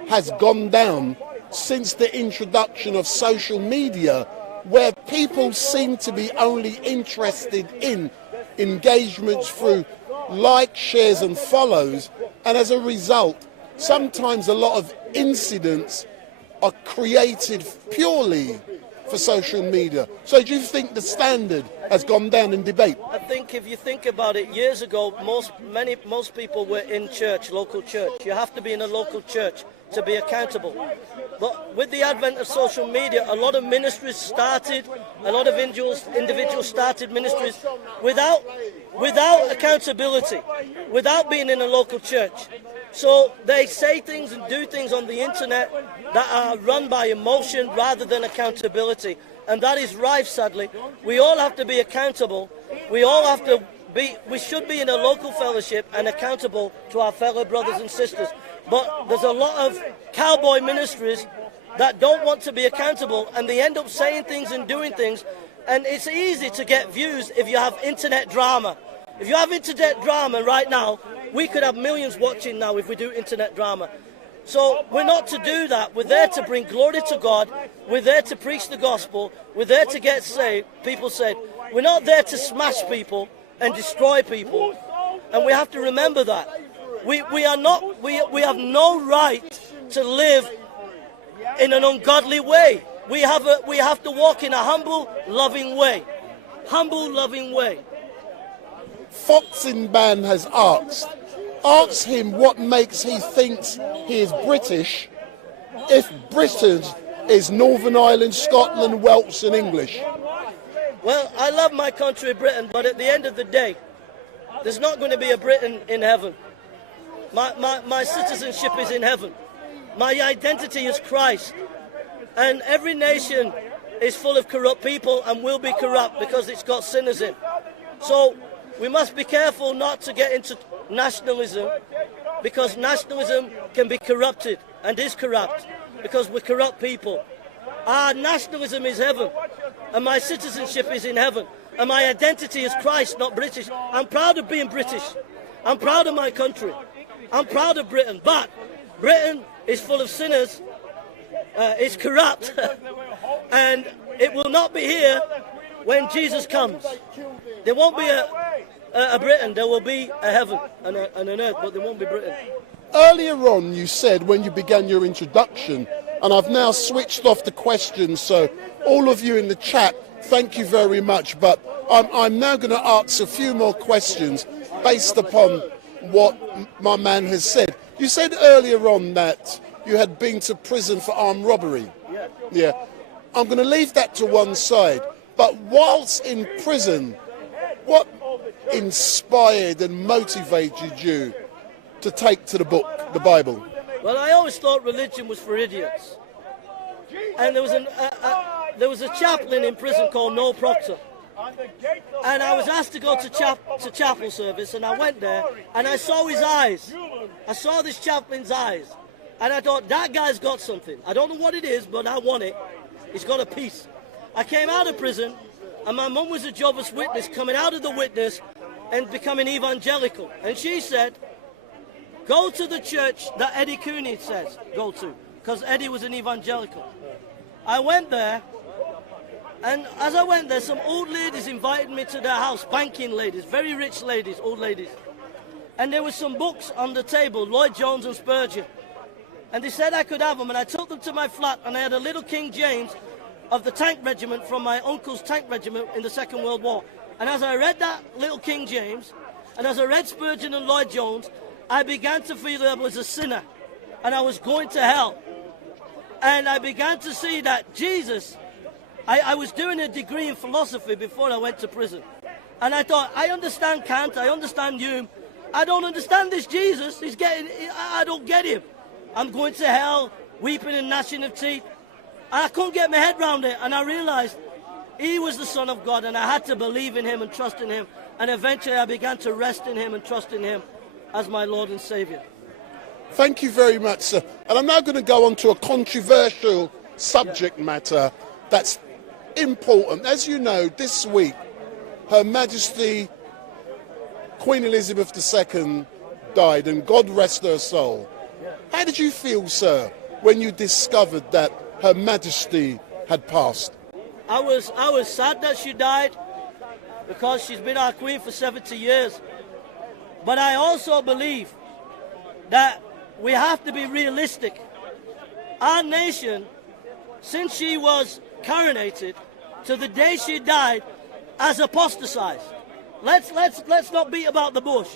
has gone down since the introduction of social media, where people seem to be only interested in engagements through likes, shares and follows, and as a result, sometimes a lot of incidents are created purely for social media. So do you think the standard has gone down in debate? I think if you think about it, years ago, most people were in church, local church. You have to be in a local church to be accountable. But with the advent of social media, a lot of ministries started, a lot of individuals started ministries without accountability, without being in a local church. So they say things and do things on the internet that are run by emotion rather than accountability. And that is rife, sadly. We all have to be accountable. We should be in a local fellowship and accountable to our fellow brothers and sisters. But there's a lot of cowboy ministries that don't want to be accountable, and they end up saying things and doing things. And it's easy to get views if you have internet drama. If you have internet drama right now, we could have millions watching now if we do internet drama. So we're not to do that. We're there to bring glory to God. We're there to preach the gospel. We're there to get saved, people saved. We're not there to smash people and destroy people. And we have to remember that. We have no right to live in an ungodly way. We have to walk in a humble, loving way. Humble, loving way. Foxing Band has asked him what makes he thinks he is British if Britain is Northern Ireland, Scotland, Welsh and English. Well, I love my country, Britain, but at the end of the day, there's not going to be a Britain in heaven. My citizenship is in heaven. My identity is Christ. And every nation is full of corrupt people and will be corrupt because it's got sinners in. So we must be careful not to get into nationalism, because nationalism can be corrupted and is corrupt because we're corrupt people. Our nationalism is heaven and my citizenship is in heaven and my identity is Christ, not British. I'm proud of being British. I'm proud of my country. I'm proud of Britain, but Britain is full of sinners. It's corrupt and it will not be here when Jesus comes. There won't be a Britain, there will be a heaven and an earth, but there won't be Britain. Earlier on you said when you began your introduction, and I've now switched off the questions, so all of you in the chat, thank you very much, but I'm now going to ask a few more questions based upon what my man has said. You said earlier on that you had been to prison for armed robbery. Yeah. I'm going to leave that to one side, but whilst in prison, what inspired and motivated you to take to the book, the Bible? Well, I always thought religion was for idiots. And there was a chaplain in prison called Noel Proctor. And I was asked to go to chapel service, and I went there, and I saw his eyes. I saw this chaplain's eyes. And I thought, that guy's got something. I don't know what it is, but I want it. He's got a piece. I came out of prison, and my mum was a Jehovah's Witness. Coming out of the witness, and becoming evangelical. And she said, go to the church that Eddie Cooney says go to, because Eddie was an evangelical. I went there, and as I went there, some old ladies invited me to their house, banking ladies, very rich ladies, old ladies. And there were some books on the table, Lloyd Jones and Spurgeon. And they said I could have them, and I took them to my flat, and I had a little King James of the tank regiment from my uncle's tank regiment in the Second World War. And as I read that little King James, and as I read Spurgeon and Lloyd Jones, I began to feel that I was a sinner, and I was going to hell. And I began to see that Jesus, I was doing a degree in philosophy before I went to prison. And I thought, I understand Kant, I understand Hume, I don't understand this Jesus, I don't get him. I'm going to hell, weeping and gnashing of teeth. I couldn't get my head around it, and I realized he was the Son of God, and I had to believe in him and trust in him. And eventually I began to rest in him and trust in him as my Lord and Savior. Thank you very much, sir. And I'm now going to go on to a controversial subject matter that's important. As you know, this week, Her Majesty Queen Elizabeth II died, and God rest her soul. How did you feel, sir, when you discovered that Her Majesty had passed? I was sad that she died, because she's been our Queen for 70 years. But I also believe that we have to be realistic. Our nation, since she was coronated to the day she died, has apostatized. Let's not beat about the bush.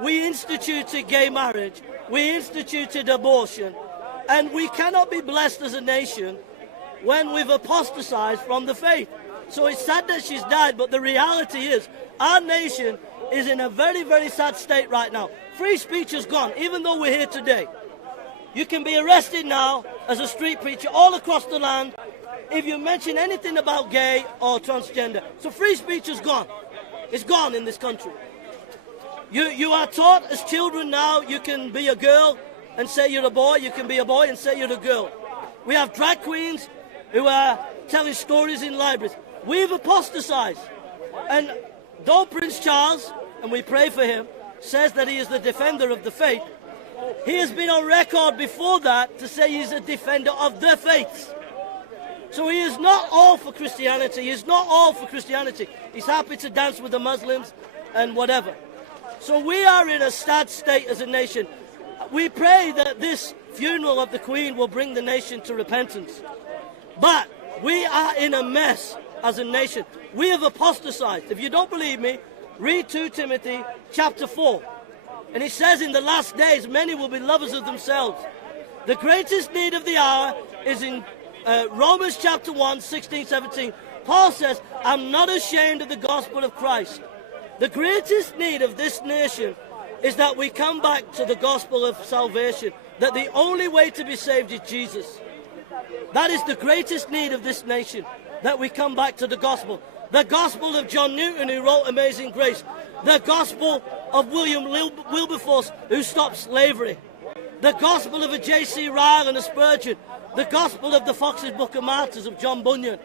We instituted gay marriage, we instituted abortion, and we cannot be blessed as a nation when we've apostatized from the faith. So it's sad that she's died, but the reality is our nation is in a very, very sad state right now. Free speech is gone, even though we're here today. You can be arrested now as a street preacher all across the land if you mention anything about gay or transgender. So free speech is gone. It's gone in this country. You are taught as children now you can be a girl and say you're a boy, you can be a boy and say you're a girl. We have drag queens who are telling stories in libraries. We've apostatized. And though Prince Charles, and we pray for him, says that he is the defender of the faith, he has been on record before that to say he's a defender of the faith. So he is not all for Christianity. He is not all for Christianity. He's happy to dance with the Muslims and whatever. So we are in a sad state as a nation. We pray that this funeral of the Queen will bring the nation to repentance. But we are in a mess as a nation. We have apostatized. If you don't believe me, read 2 Timothy chapter 4. And it says in the last days, many will be lovers of themselves. The greatest need of the hour is in Romans chapter 1, 16, 17. Paul says, I'm not ashamed of the gospel of Christ. The greatest need of this nation is that we come back to the gospel of salvation, that the only way to be saved is Jesus. That is the greatest need of this nation, that we come back to the gospel. The gospel of John Newton, who wrote Amazing Grace. The gospel of William Wilberforce, who stopped slavery. The gospel of a J.C. Ryle and a Spurgeon. The gospel of the Fox's Book of Martyrs of John Bunyan.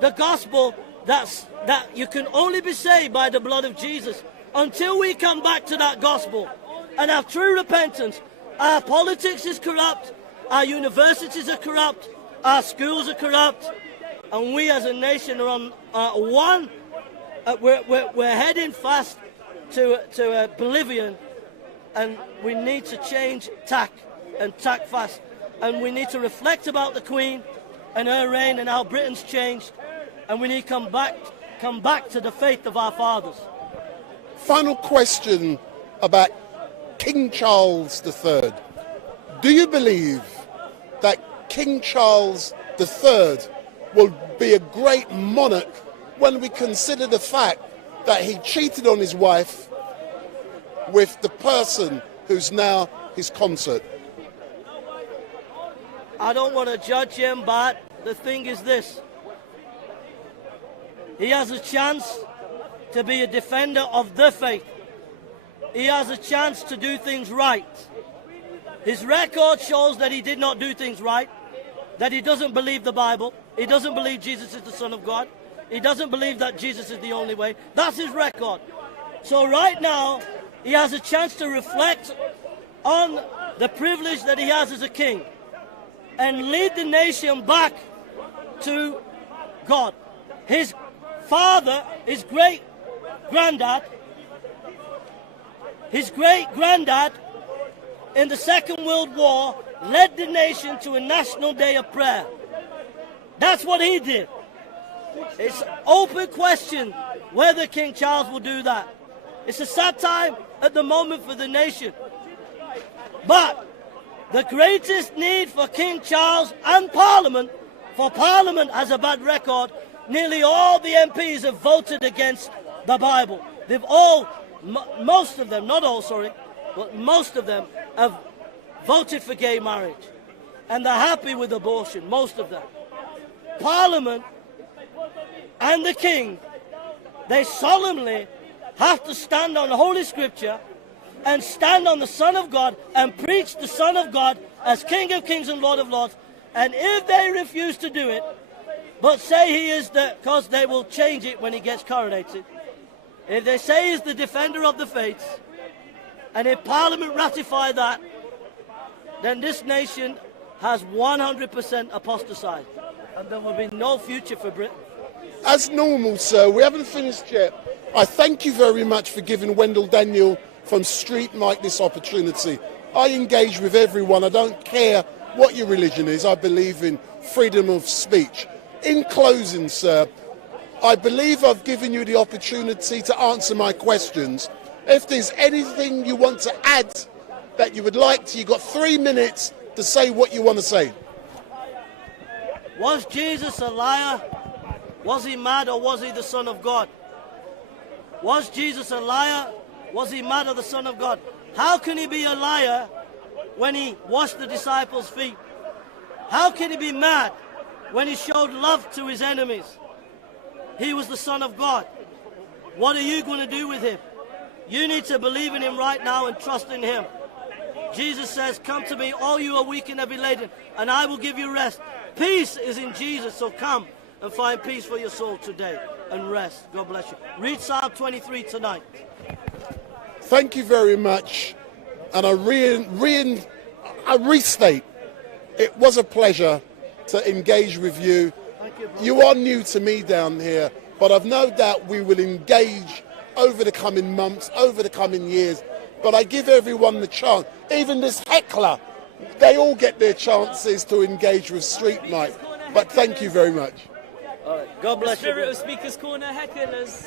The gospel that you can only be saved by the blood of Jesus. Until we come back to that gospel and have true repentance, our politics is corrupt, our universities are corrupt, our schools are corrupt, and we as a nation are on we're heading fast to oblivion, and we need to change tack and tack fast, and we need to reflect about the Queen and her reign and how Britain's changed, and we need to come back to the faith of our fathers. Final question about King Charles III. Do you believe that King Charles III will be a great monarch when we consider the fact that he cheated on his wife with the person who's now his consort? I don't want to judge him, but the thing is this. He has a chance to be a defender of the faith. He has a chance to do things right. His record shows that he did not do things right, that he doesn't believe the Bible, he doesn't believe Jesus is the Son of God, he doesn't believe that Jesus is the only way. That's his record. So right now, he has a chance to reflect on the privilege that he has as a king and lead the nation back to God. His father, his great-granddad in the Second World War led the nation to a national day of prayer. That's what he did. It's an open question whether King Charles will do that. It's a sad time at the moment for the nation. But the greatest need for King Charles and Parliament, for Parliament has a bad record, nearly all the MPs have voted against the Bible. They've all, most of them, not all, sorry, but most of them have voted for gay marriage. And they're happy with abortion, most of them. Parliament and the King, they solemnly have to stand on Holy Scripture and stand on the Son of God and preach the Son of God as King of Kings and Lord of Lords. And if they refuse to do it, but say he is because they will change it when he gets coronated. If they say he's the defender of the faiths, and if Parliament ratify that, then this nation has 100% apostatized. And there will be no future for Britain. As normal, sir, we haven't finished yet. I thank you very much for giving Wendell Daniel from StreetMic this opportunity. I engage with everyone. I don't care what your religion is. I believe in freedom of speech. In closing, sir, I believe I've given you the opportunity to answer my questions. If there's anything you want to add that you would like to, you've got 3 minutes to say what you want to say. Was Jesus a liar? Was he mad, or was he the Son of God? Was Jesus a liar? Was he mad, or the Son of God? How can he be a liar when he washed the disciples' feet? How can he be mad when he showed love to his enemies? He was the Son of God. What are you going to do with him? You need to believe in him right now and trust in him. Jesus says, come to me, all you are weak and heavy laden, and I will give you rest. Peace is in Jesus, so come and find peace for your soul today and rest. God bless you. Read Psalm 23 tonight. Thank you very much. And I restate, it was a pleasure to engage with you. You are new to me down here, but I've no doubt we will engage over the coming months, over the coming years. But I give everyone the chance, even this heckler, they all get their chances to engage with StreetMic. But thank you very much. All right. God bless you. Spirit of Speakers Corner hecklers.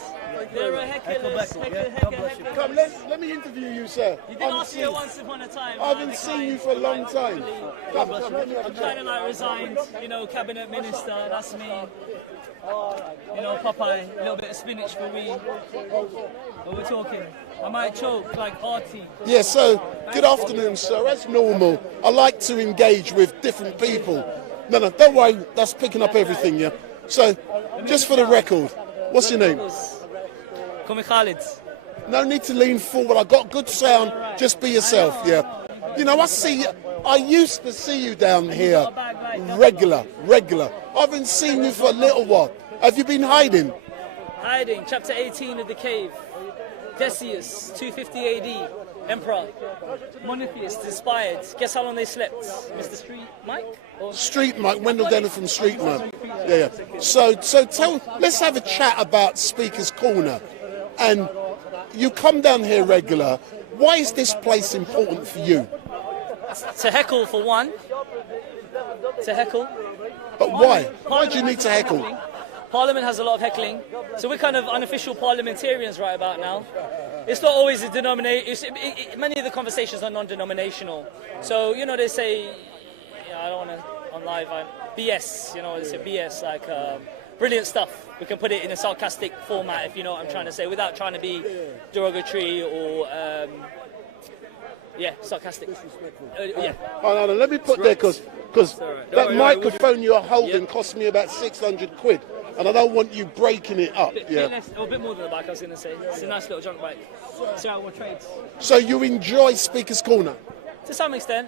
There are hecklers. Hecklers. Come, let me interview you, sir. You did ask me once upon a time. I haven't seen you for a long time. Come, I'm kind of like resigned, cabinet minister, that's me. Popeye, a little bit of spinach for we. But we're talking. I might choke like Artie. Yeah, so good afternoon, sir. As normal, I like to engage with different people. No, don't worry, that's picking up everything, yeah? So, just for the record, what's your name? Call me Khalid. No need to lean forward. I got good sound. Just be yourself, yeah? I used to see you down here regular. I haven't seen you for a little while. Have you been hiding? Hiding. Chapter 18 of the cave. Decius, 250 AD. Emperor. Monotheist, inspired. Guess how long they slept? Mr. StreetMic? StreetMic, Wendell Denner from StreetMic. Yeah. So let's have a chat about Speaker's Corner. And you come down here regular. Why is this place important for you? To heckle, for one. To heckle. But why? Why do you need to heckle? Parliament has a lot of heckling. So we're kind of unofficial parliamentarians right about now. It's not always a denomination. Many of the conversations are non-denominational. So, they say, I don't want to, on live, BS, they say BS, like brilliant stuff. We can put it in a sarcastic format, if you know what I'm trying to say, without trying to be derogatory or, sarcastic. Yeah. Oh, no, let me put there, because that microphone you're holding cost me about 600 quid. And I don't want you breaking it up. A bit more than the bike, I was going to say. It's a nice little junk bike. See how it trades. So you enjoy Speaker's Corner? To some extent.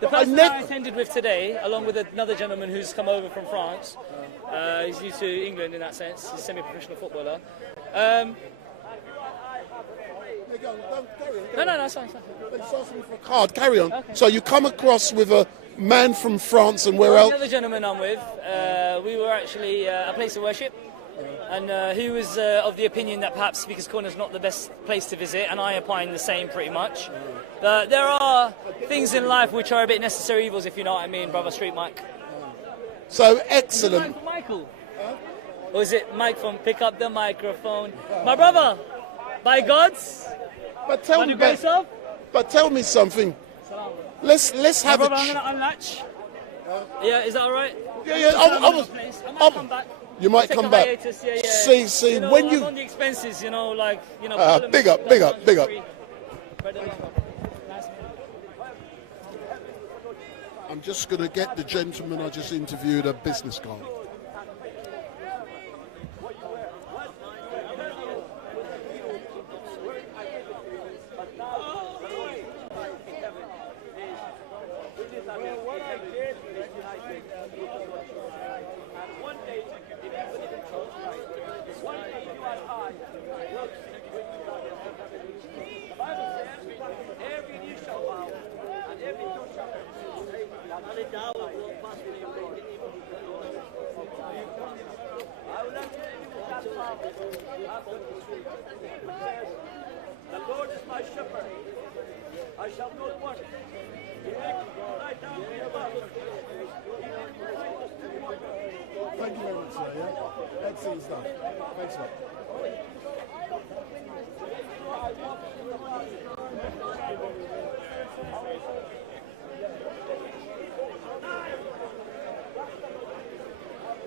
The person I attended with today, along with another gentleman who's come over from France, he's new to England in that sense, he's a semi-professional footballer. No, that's fine. Card, carry on. Okay. So you come across with a man from France, and where else? Another gentleman I'm with, we were actually a place of worship, and he was of the opinion that perhaps Speaker's Corner is not the best place to visit, and I opine the same pretty much. There are things in life which are a bit necessary evils, if you know what I mean, brother StreetMic. So excellent. Is it Mike from Michael? Or is it Mike from Pick Up the Microphone? My brother, by God's. But tell me something. Let's have I'm going to unlatch. Yeah, is that all right? Yeah. I might come back. You might come back. Hiatus, yeah. See, you know, when I'm you on the expenses, big up. I'm just going to get the gentleman I just interviewed a business card. The Lord is my shepherd. I shall not want. Thank you very much, sir. Yeah? Excellent stuff. Thanks a lot.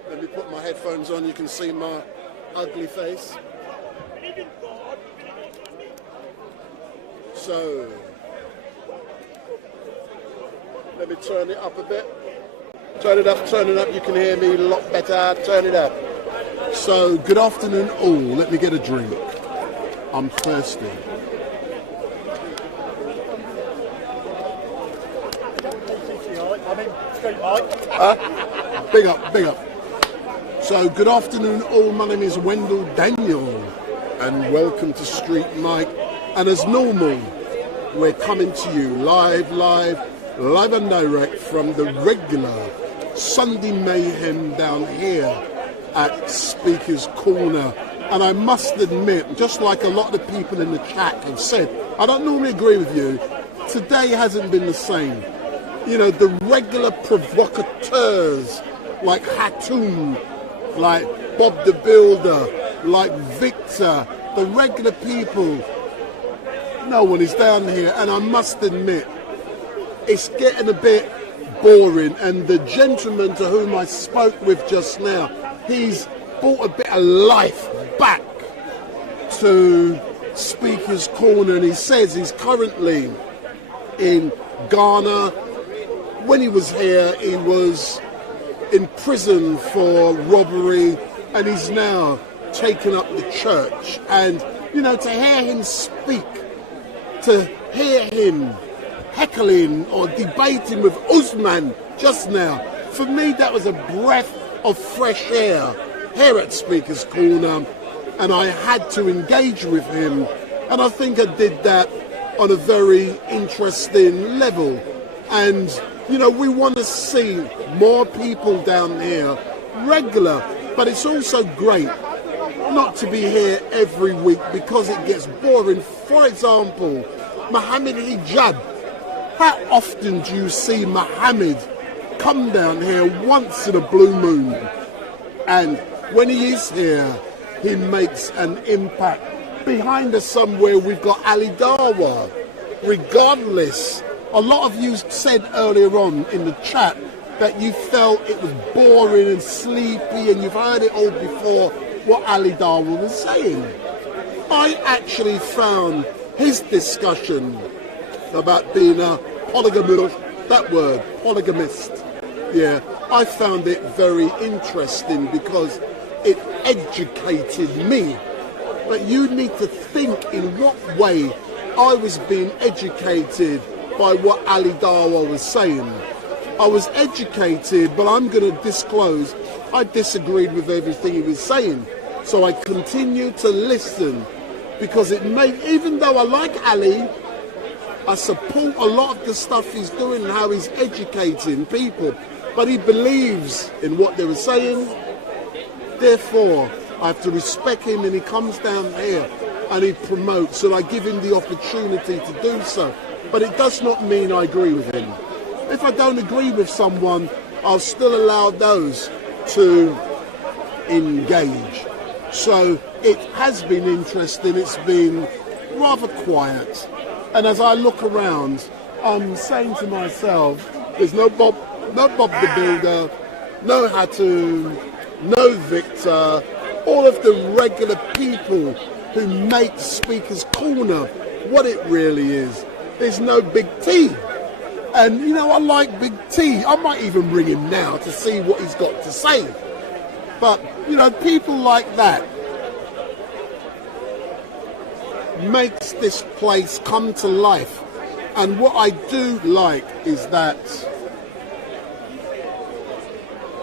Let me put my headphones on. You can see my ugly face. So, let me turn it up a bit. Turn it up, you can hear me a lot better. Turn it up. So, good afternoon all. Let me get a drink. I'm thirsty. Big up. So, good afternoon all. My name is Wendell Daniel, and welcome to StreetMic. And as normal, we're coming to you live and direct from the regular Sunday mayhem down here at Speaker's Corner. And I must admit, just like a lot of the people in the chat have said, I don't normally agree with you, today hasn't been the same. You know, the regular provocateurs like Hatun, like Bob the Builder, like Victor, the regular people, no one is down here, and I must admit, it's getting a bit boring. And the gentleman to whom I spoke with just now, he's brought a bit of life back to Speaker's Corner, and he says he's currently in Ghana. When he was here, he was in prison for robbery, and he's now taken up the church. And, you know, to hear him speak, to hear him heckling or debating with Usman just now, for me that was a breath of fresh air here at Speaker's Corner, and I had to engage with him, and I think I did that on a very interesting level. And you know, we want to see more people down here regular, but it's also great not to be here every week because it gets boring. For example, Mohammed Hijab. How often do you see Mohammed come down here once in a blue moon? And when he is here, he makes an impact. Behind us somewhere, we've got Ali Dawa. Regardless, a lot of you said earlier on in the chat that you felt it was boring and sleepy, and you've heard it all before what Ali Dawa was saying. I actually found his discussion about being a polygamist, that word, polygamist, yeah, I found it very interesting because it educated me. But you need to think in what way I was being educated by what Ali Dawa was saying. I was educated, but I'm going to disclose I disagreed with everything he was saying. So I continued to listen, because even though I like Ali, I support a lot of the stuff he's doing and how he's educating people, but he believes in what they were saying. Therefore, I have to respect him, and he comes down here and he promotes, and I give him the opportunity to do so. But it does not mean I agree with him. If I don't agree with someone, I'll still allow those to engage. So it has been interesting. It's been rather quiet. And as I look around, I'm saying to myself, there's no Bob the Builder, no Hatun, no Victor, all of the regular people who make Speaker's Corner what it really is. There's no Big T. And, you know, I like Big T. I might even ring him now to see what he's got to say. But, you know, people like that makes this place come to life. And what I do like is that,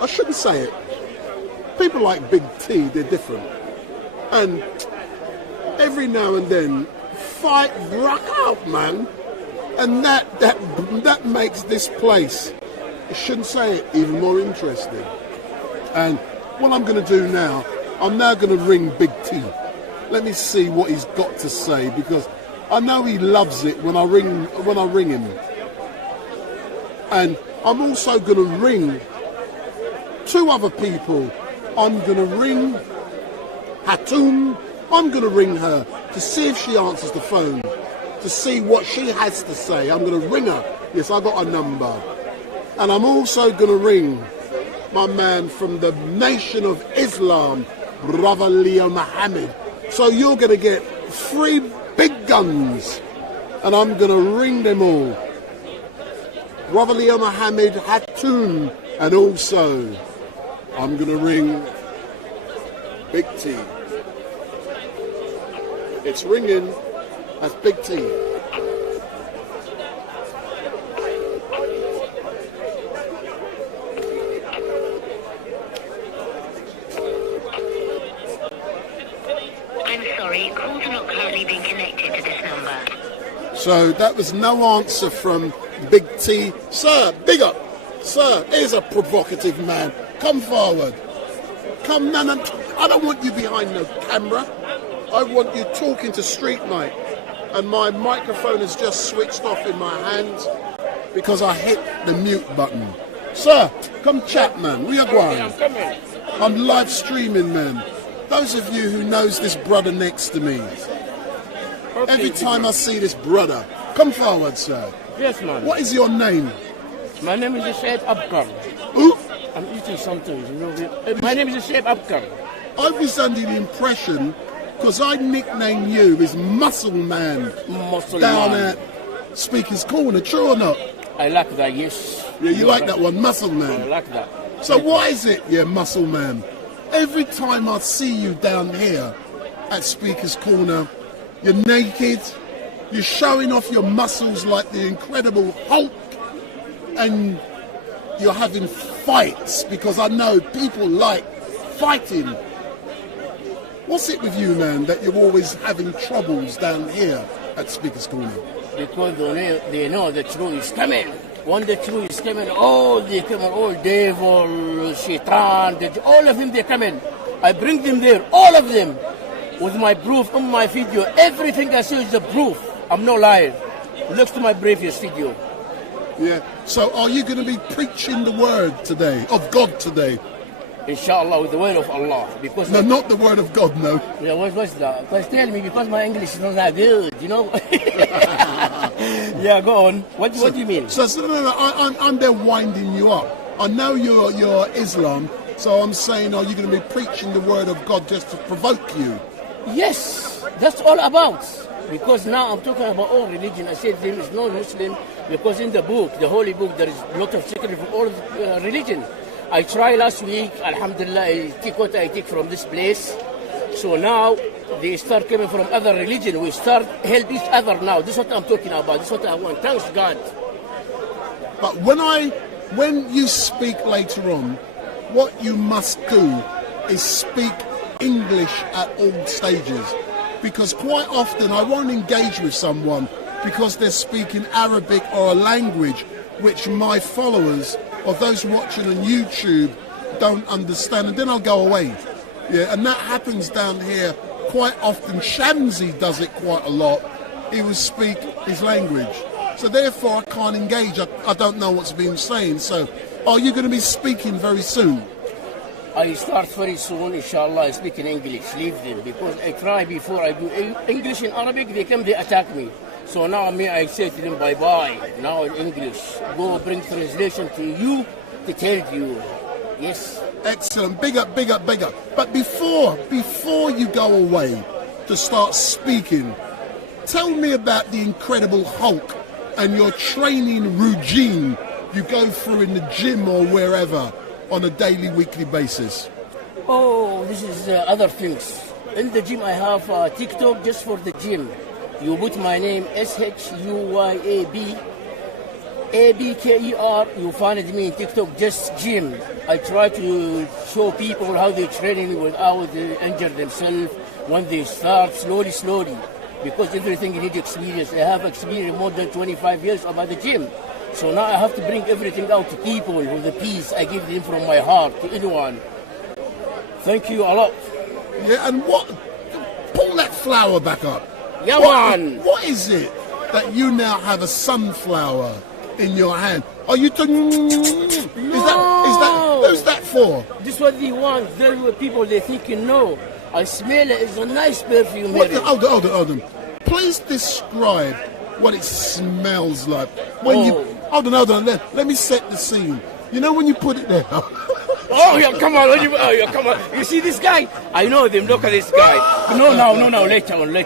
I shouldn't say it, people like Big T, they're different. And every now and then, fight rock out, man. And that makes this place, I shouldn't say it, even more interesting. And what I'm going to do now, I'm now going to ring Big T. Let me see what he's got to say, because I know he loves it when I ring him. And I'm also going to ring two other people. I'm going to ring Hatun. I'm going to ring her to see if she answers the phone, to see what she has to say. I'm going to ring her. Yes, I got a number. And I'm also going to ring my man from the Nation of Islam, Brother Leo Muhammad. So you're going to get 3 big guns, and I'm going to ring them all. Brother Leo Muhammad, Hatun, and also I'm going to ring Big T. It's ringing. That's Big T. I'm sorry, calls are not currently being connected to this number. So that was no answer from Big T. Sir, big up. Sir, here's a provocative man. Come forward. Come, man. I don't want you behind no camera. I want you talking to StreetMic. And my microphone has just switched off in my hands because I hit the mute button. Sir, come chat, man. We are going. I'm live streaming, man. Those of you who knows this brother next to me, every time I see this brother, come forward, sir. Yes, man. What is your name? My name is Sheikh Abkar. Who? I'm eating something. You know, my name is Sheikh Abkar. I was under the impression, because I nicknamed you as Muscle Man down at Speaker's Corner, true or not? I like that, yes. Yeah, you like that one, Muscle Man? I like that. So why is it, yeah, Muscle Man? Every time I see you down here at Speaker's Corner, you're naked, you're showing off your muscles like the Incredible Hulk, and you're having fights, because I know people like fighting. What's it with you, man, that you're always having troubles down here at Speaker's Corner? Because they know the truth is coming. When the truth is coming, all they come, all devil, shaitan, all of them, they come in. I bring them there, all of them, with my proof on my video. Everything I say is the proof. I'm not lying. Look to my previous video. Yeah. So are you going to be preaching the word today, of God today? Inshallah, with the word of Allah. Because no, not the word of God, no. Yeah, what's that? Because tell me, because my English is not that good, you know? Yeah, go on. What do you mean? So no, I'm there winding you up. I know you're Islam, so I'm saying, are you going to be preaching the word of God just to provoke you? Yes, that's all about. Because now I'm talking about all religion. I said there is no Muslim, because in the book, the holy book, there is a lot of secret from all religion. I tried last week, alhamdulillah, I take what I take from this place. So now they start coming from other religion. We start help each other now. This is what I'm talking about. This is what I want. Thanks God. But when you speak later on, what you must do is speak English at all stages. because quite often I won't engage with someone because they're speaking Arabic or a language which my followers or those watching on YouTube don't understand, and then I'll go away. Yeah, and that happens down here quite often. Shamsi does it quite a lot. He will speak his language. So therefore I can't engage. I don't know what's being saying. So are you going to be speaking very soon? I start very soon, inshallah. I speak in English, leave them, because I try before I do English and Arabic, they attack me. So now I say to them bye-bye, now in English. Go bring translation to you to tell you. Yes. Excellent. Big up, big up, big up. But before you go away to start speaking, tell me about the Incredible Hulk and your training routine you go through in the gym or wherever on a daily, weekly basis. Oh, this is other things. In the gym I have TikTok just for the gym. You put my name SHUYAB ABKER, you find me in TikTok, just gym. I try to show people how they training without they injure themselves when they start slowly, because everything needs experience. I have experience more than 25 years about the gym. So now I have to bring everything out to people with the peace I give them from my heart to anyone. Thank you a lot. Yeah, and pull that flower back up. Yeah, man. What is it that you now have a sunflower in your hand? Are you who's that for? This is what they want. There were people they thinking no. I smell it. It's a nice perfume. Hold on. Please describe what it smells like. Hold on. Let me set the scene. You know when you put it there. Oh, yeah, come on. Come on. You see this guy? I know them. Look at this guy. No. Later on. Yeah.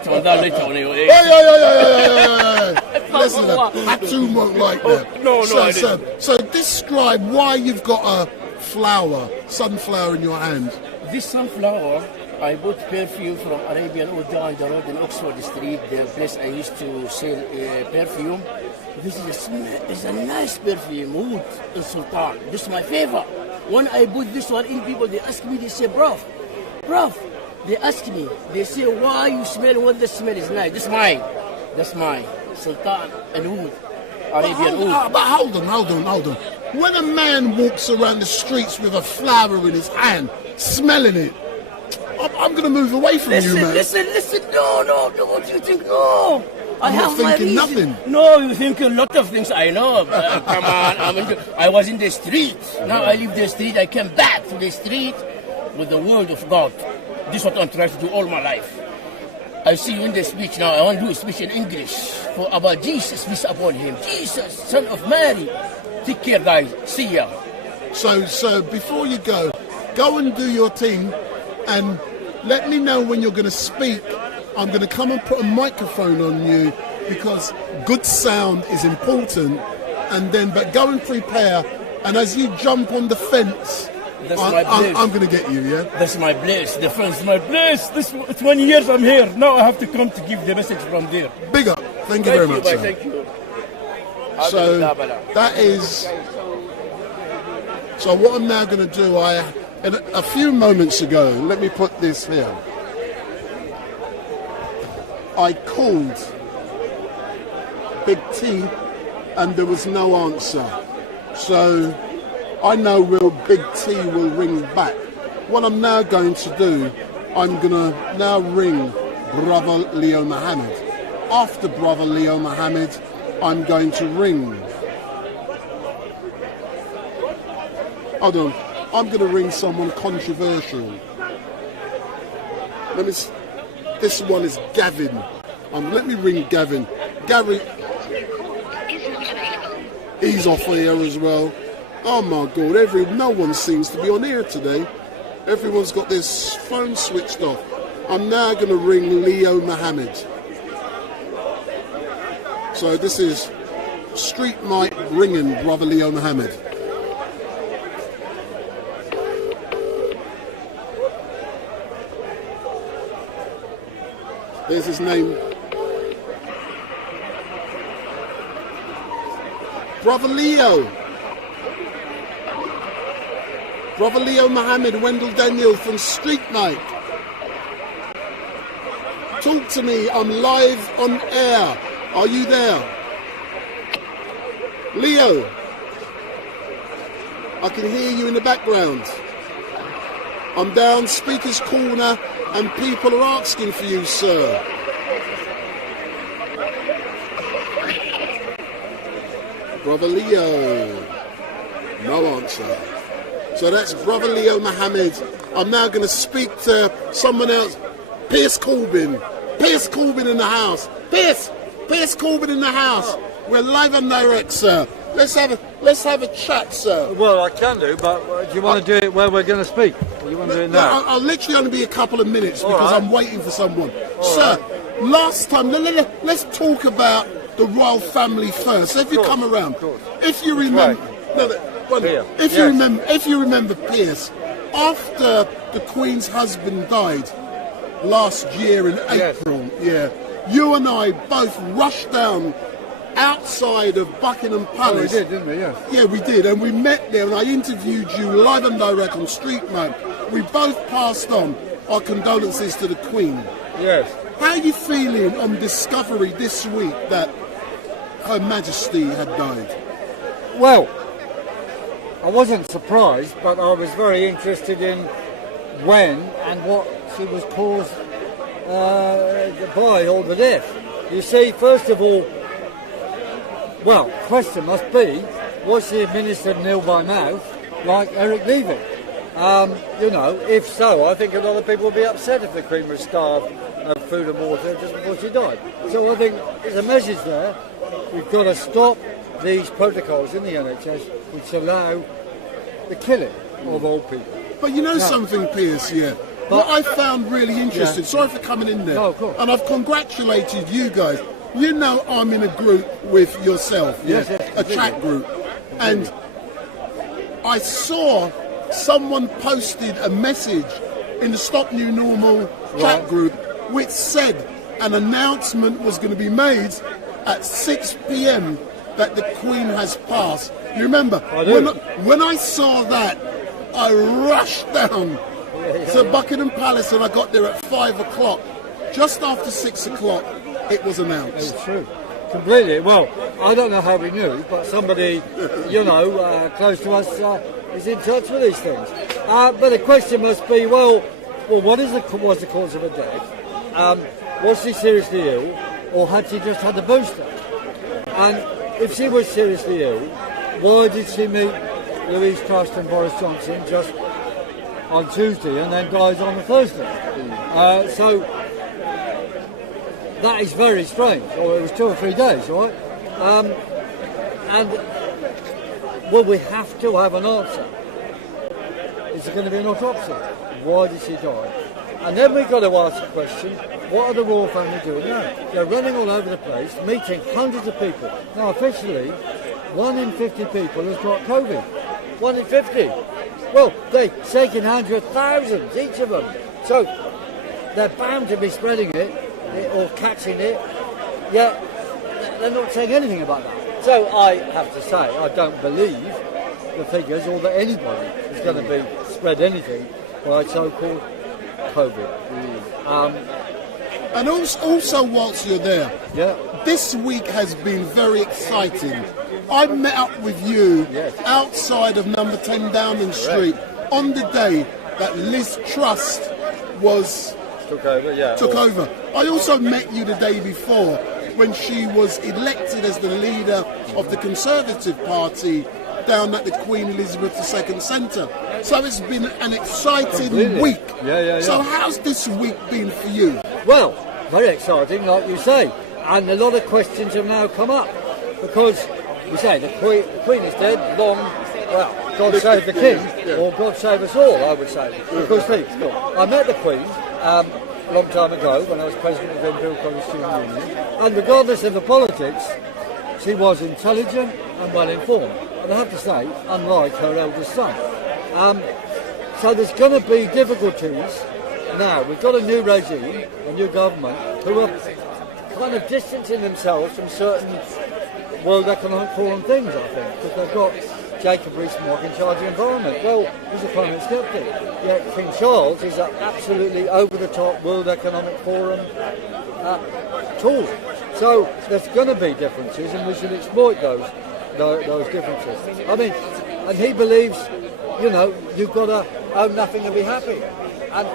Listen, Hatun won't like that. No. So describe why you've got a sunflower in your hand. This sunflower, I bought perfume from Arabian Oud down the road in Oxford Street, the place I used to sell perfume. This is a nice perfume, Oud in Sultan. This is my favorite. When I put this one in, people, they ask me, they say, Prof, they ask me, they say, why you smell what the smell is nice? That's mine. Sultan and Oud, Arabian Oud. But hold on. When a man walks around the streets with a flower in his hand, smelling it, I'm going to move away from you, man. Listen. No. What do you think? No. I'm not thinking nothing. No, you think a lot of things. I know. Come on. I was in the street. Now I leave the street. I came back to the street with the word of God. This is what I'm trying to do all my life. I see you in the speech now. I want to do a speech in English about Jesus, peace upon him. Jesus, son of Mary. Take care, guys. See ya. So before you go and do your thing, and let me know when you're going to speak. I'm going to come and put a microphone on you because good sound is important. But go and prepare. And as you jump on the fence, I'm going to get you, yeah? That's my place. The fence is my place. This 20 years I'm here. Now I have to come to give the message from there. Big up. Thank you very much, sir. Thank you. So that is... So what I'm now going to do, a few moments ago, let me put this here. I called Big T and there was no answer. So I know Big T will ring back. What I'm now going to do, I'm going to now ring Brother Leo Muhammad. After Brother Leo Muhammad, I'm going to ring. Hold on. I'm going to ring someone controversial. This one is Gavin. Let me ring Gavin. Gary. He's off here as well. Oh my God, no one seems to be on here today. Everyone's got their phone switched off. I'm now going to ring Leo Muhammad. So this is StreetMic ringing Brother Leo Muhammad. There's his name. Brother Leo Muhammad, Wendell Daniel from StreetMic. talk to me. I'm live on air. Are you there? Leo, I can hear you in the background. I'm down Speaker's Corner and people are asking for you, sir. Brother Leo, no answer. So that's Brother Leo Mohammed. I'm now going to speak to someone else. Pierce Corbin. Pierce Corbin in the house. Pierce Corbin in the house. We're live and direct, sir. Let's have a chat, sir. Well, I can do, but do you want to do it where we're going to speak? Or you want to do it now? I'll literally only be a couple of minutes because right. I'm waiting for someone. Sir, last time, let's talk about the royal family first. If you come around, if you remember, if you remember Pierce, after the Queen's husband died last year in April, you and I both rushed down outside of Buckingham Palace. Oh, we did, didn't we? Yes. Yeah, we did, and we met there, and I interviewed you live and direct on StreetMic. We both passed on our condolences to the Queen. Yes. How are you feeling on discovery this week that Her Majesty had died? Well, I wasn't surprised, but I was very interested in when and what she was caused by or the death. You see, first of all, well, question must be, was she administered nil by mouth like Eric Levy? You know, if so, I think a lot of people would be upset if the Queen was starved of food and water just before she died. So I think there's a message there. We've got to stop these protocols in the NHS which allow the killing of old people. But you know something, Pierce, what I found really interesting, sorry for coming in there, No, of course. and I've congratulated you guys. You know I'm in a group with yourself, a chat group, and I saw someone posted a message in the Stop New Normal chat group which said an announcement was going to be made at 6 p.m. that the Queen has passed. You remember? When I saw that, I rushed down to Buckingham Palace and I got there at 5 o'clock. Just after 6 o'clock, it was announced. It's true. Completely. Well, I don't know how we knew, but somebody, you know, close to us is in touch with these things. But the question must be, well, what was the cause of her death? Was she seriously ill, or had she just had the booster? And if she was seriously ill, why did she meet Louise Truss and Boris Johnson just on Tuesday and then dies on the Thursday? So that is very strange. Or it was 2 or 3 days, right? And well, we have to have an answer. Is there going to be an autopsy? Why did she die? And then we've got to ask the question, what are the royal family doing now? They're running all over the place, meeting hundreds of people. Now, officially, 1 in 50 people has got COVID. 1 in 50. Well, they're shaking hands with thousands, each of them. So they're bound to be spreading it or catching it, yet they're not saying anything about that. So I have to say, I don't believe the figures or that anybody is going to be spread anything by so-called COVID. And also whilst you're there, this week has been very exciting. I met up with you outside of number 10 Downing Street on the day that Liz Truss took over. I also met you the day before when she was elected as the leader of the Conservative Party down at the Queen Elizabeth II Centre. So it's been an exciting week. So how's this week been for you? Well, very exciting, like you say. And a lot of questions have now come up. Because, we say, the Queen is dead, long, well, God save the King, or God save us all, I would say. Because I met the Queen a long time ago when I was president of the Imperial College Student Union. And regardless of the politics, she was intelligent and well informed. And I have to say, unlike her eldest son. So there's going to be difficulties. Now, we've got a new regime, a new government, who are kind of distancing themselves from certain World Economic Forum things, I think, because they've got Jacob Rees-Mogg in charge of the environment. Well, he's a climate skeptic. Yet King Charles is an absolutely over-the-top World Economic Forum tool. So there's going to be differences, and we should exploit those differences. I mean, and he believes, you know, you've got to own nothing and be happy. And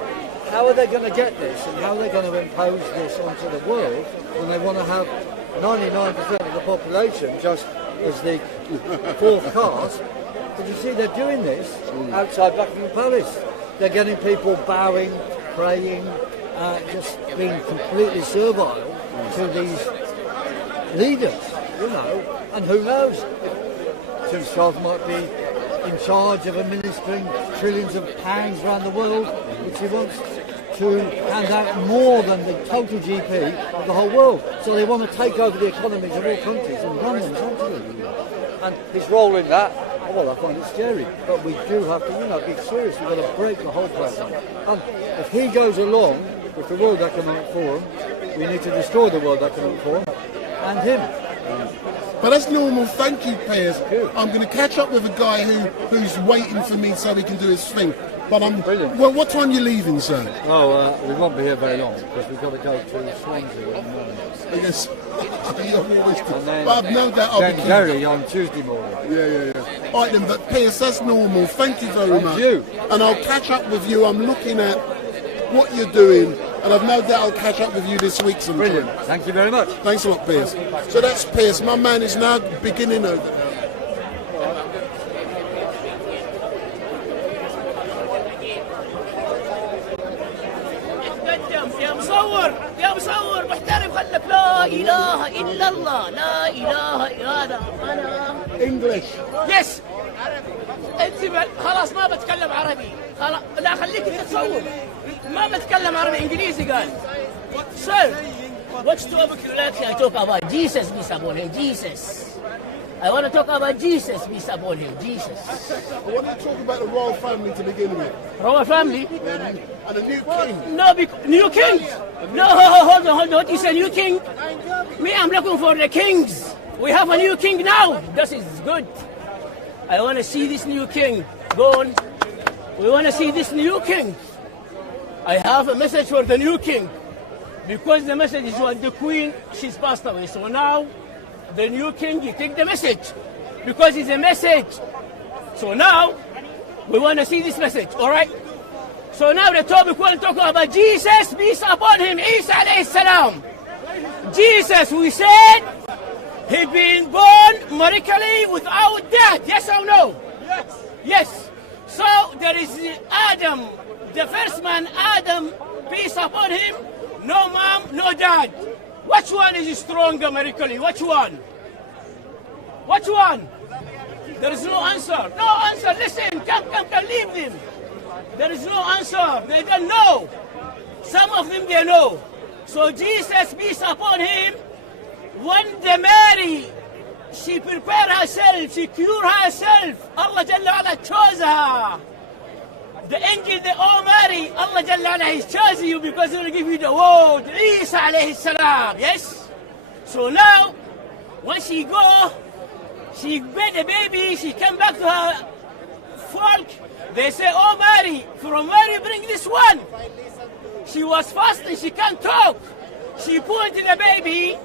how are they going to get this, and how are they going to impose this onto the world when they want to have 99% of the population just as the fourth caste? But you see, they're doing this outside Buckingham Palace. They're getting people bowing, praying, just being completely servile to these leaders, you know. And who knows? King Charles might be in charge of administering trillions of pounds around the world, which he wants to hand out more than the total GP of the whole world. So they want to take over the economies of all countries and run them essentially. And his role in that, well, I find it scary. But we do have to, you know, be serious. We've got to break the whole program. And if he goes along with the World Economic Forum, we need to destroy the World Economic Forum and him. But that's normal. Thank you, Piers. I'm going to catch up with a guy who's waiting for me so he can do his thing. But I'm brilliant. Well, what time are you leaving, sir? Oh, we won't be here very long because we've got to go to Swansea in the morning. Yes. And then, but I've no doubt I'll be Derry on Tuesday morning. Yeah. All right then, but Piers, that's normal. Thank you very much. You. And I'll catch up with you. I'm looking at what you're doing, and I've no doubt I'll catch up with you this week sometime. Brilliant. Thank you very much. Thanks a lot, Piers. So that's Piers. My man is now beginning over there. يا مصور محترم خلك لا اله الا الله لا اله الا انا انجلش يس انت خلاص ما بتكلم عربي خلاص لا خليك انت تصور ما بتكلم عربي انجليزي قال sir which topic you like I talk about Jesus peace upon him Jesus I want to talk about Jesus peace upon him Jesus I want to talk about the royal family to begin with. Royal family and a new king. No, new king. No, hold on. What you say, new king? Me, I'm looking for the kings. We have a new king now. This is good. I want to see this new king. Go on. We want to see this new king. I have a message for the new king. Because the message is what the queen, she's passed away. So now, the new king, you take the message. Because it's a message. So now, we want to see this message, all right? So now the topic we're talking about Jesus, peace upon him, Isa alayhi salam. Jesus, we said, he been born miraculously without death. Yes or no? Yes. Yes. So there is Adam, the first man, Adam, peace upon him, no mom, no dad. Which one is stronger miraculously? Which one? Which one? There is no answer. No answer. Listen, come, leave them. There is no answer. They don't know. Some of them they know. So Jesus, peace upon him, when the Mary, she prepared herself, she cured herself. Allah Jalla Ala chose her. The angel, oh Mary, Allah Jalla Ala has chosen you because he will give you the word, Isa alayhi salam. Yes? So now, when she go, she made a baby, she came back to her folk. They say, oh Mary, from where you bring this one? She was fasting, she can't talk. She put in the baby,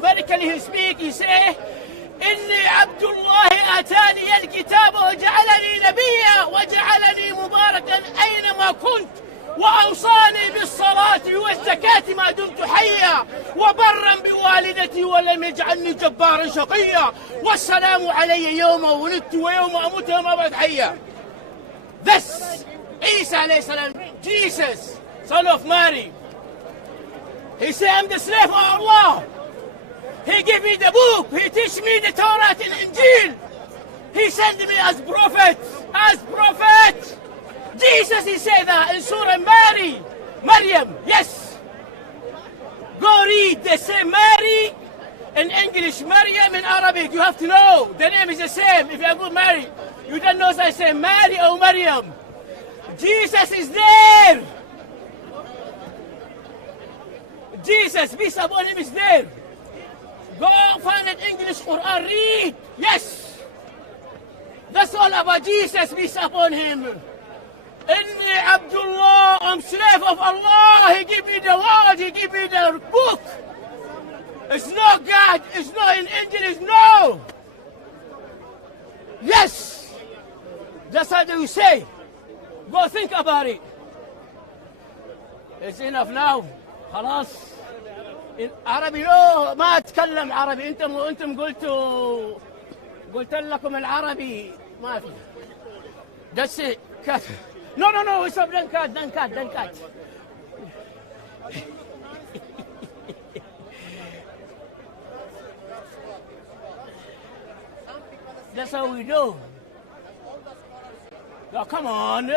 medically he speak, he say, إني عبد الله آتاني الكتاب وجعلني نبيا وجعلني مباركا أينما كنت وأوصاني بالصلاة والزكاة ما دمت حيا وبرا بوالدتي ولم يجعلني جبارا شقيا والسلام علي يوم ولدت ويوم أموت ويوم أبعد حيا. This Isa alayhi salam, Jesus, son of Mary. He said, I'm the slave of Allah. He gave me the book. He teach me the Torah and Injil. He sent me as prophet. Jesus, he said that in Surah Maryam, yes. Go read. They say Mary in English, Maryam in Arabic. You have to know. The name is the same. If you are good Mary, you don't know, so I say Mary or Maryam. Jesus is there. Jesus, peace upon him, is there. Go find an English Quran, read. Yes. all about Jesus, peace upon him. Inni Abdullah, I'm slave of Allah. He give me the word, he give me the book. It's not God, it's not an angel, it's no. Yes, that's how you say. Go think about it. It's enough now. خلاص. عربي لا ما اتكلم عربي. انتم قلت لكم العربي ما في. That's it. Cut. No. Stop. Don't cut. That's how we do. Oh, come on.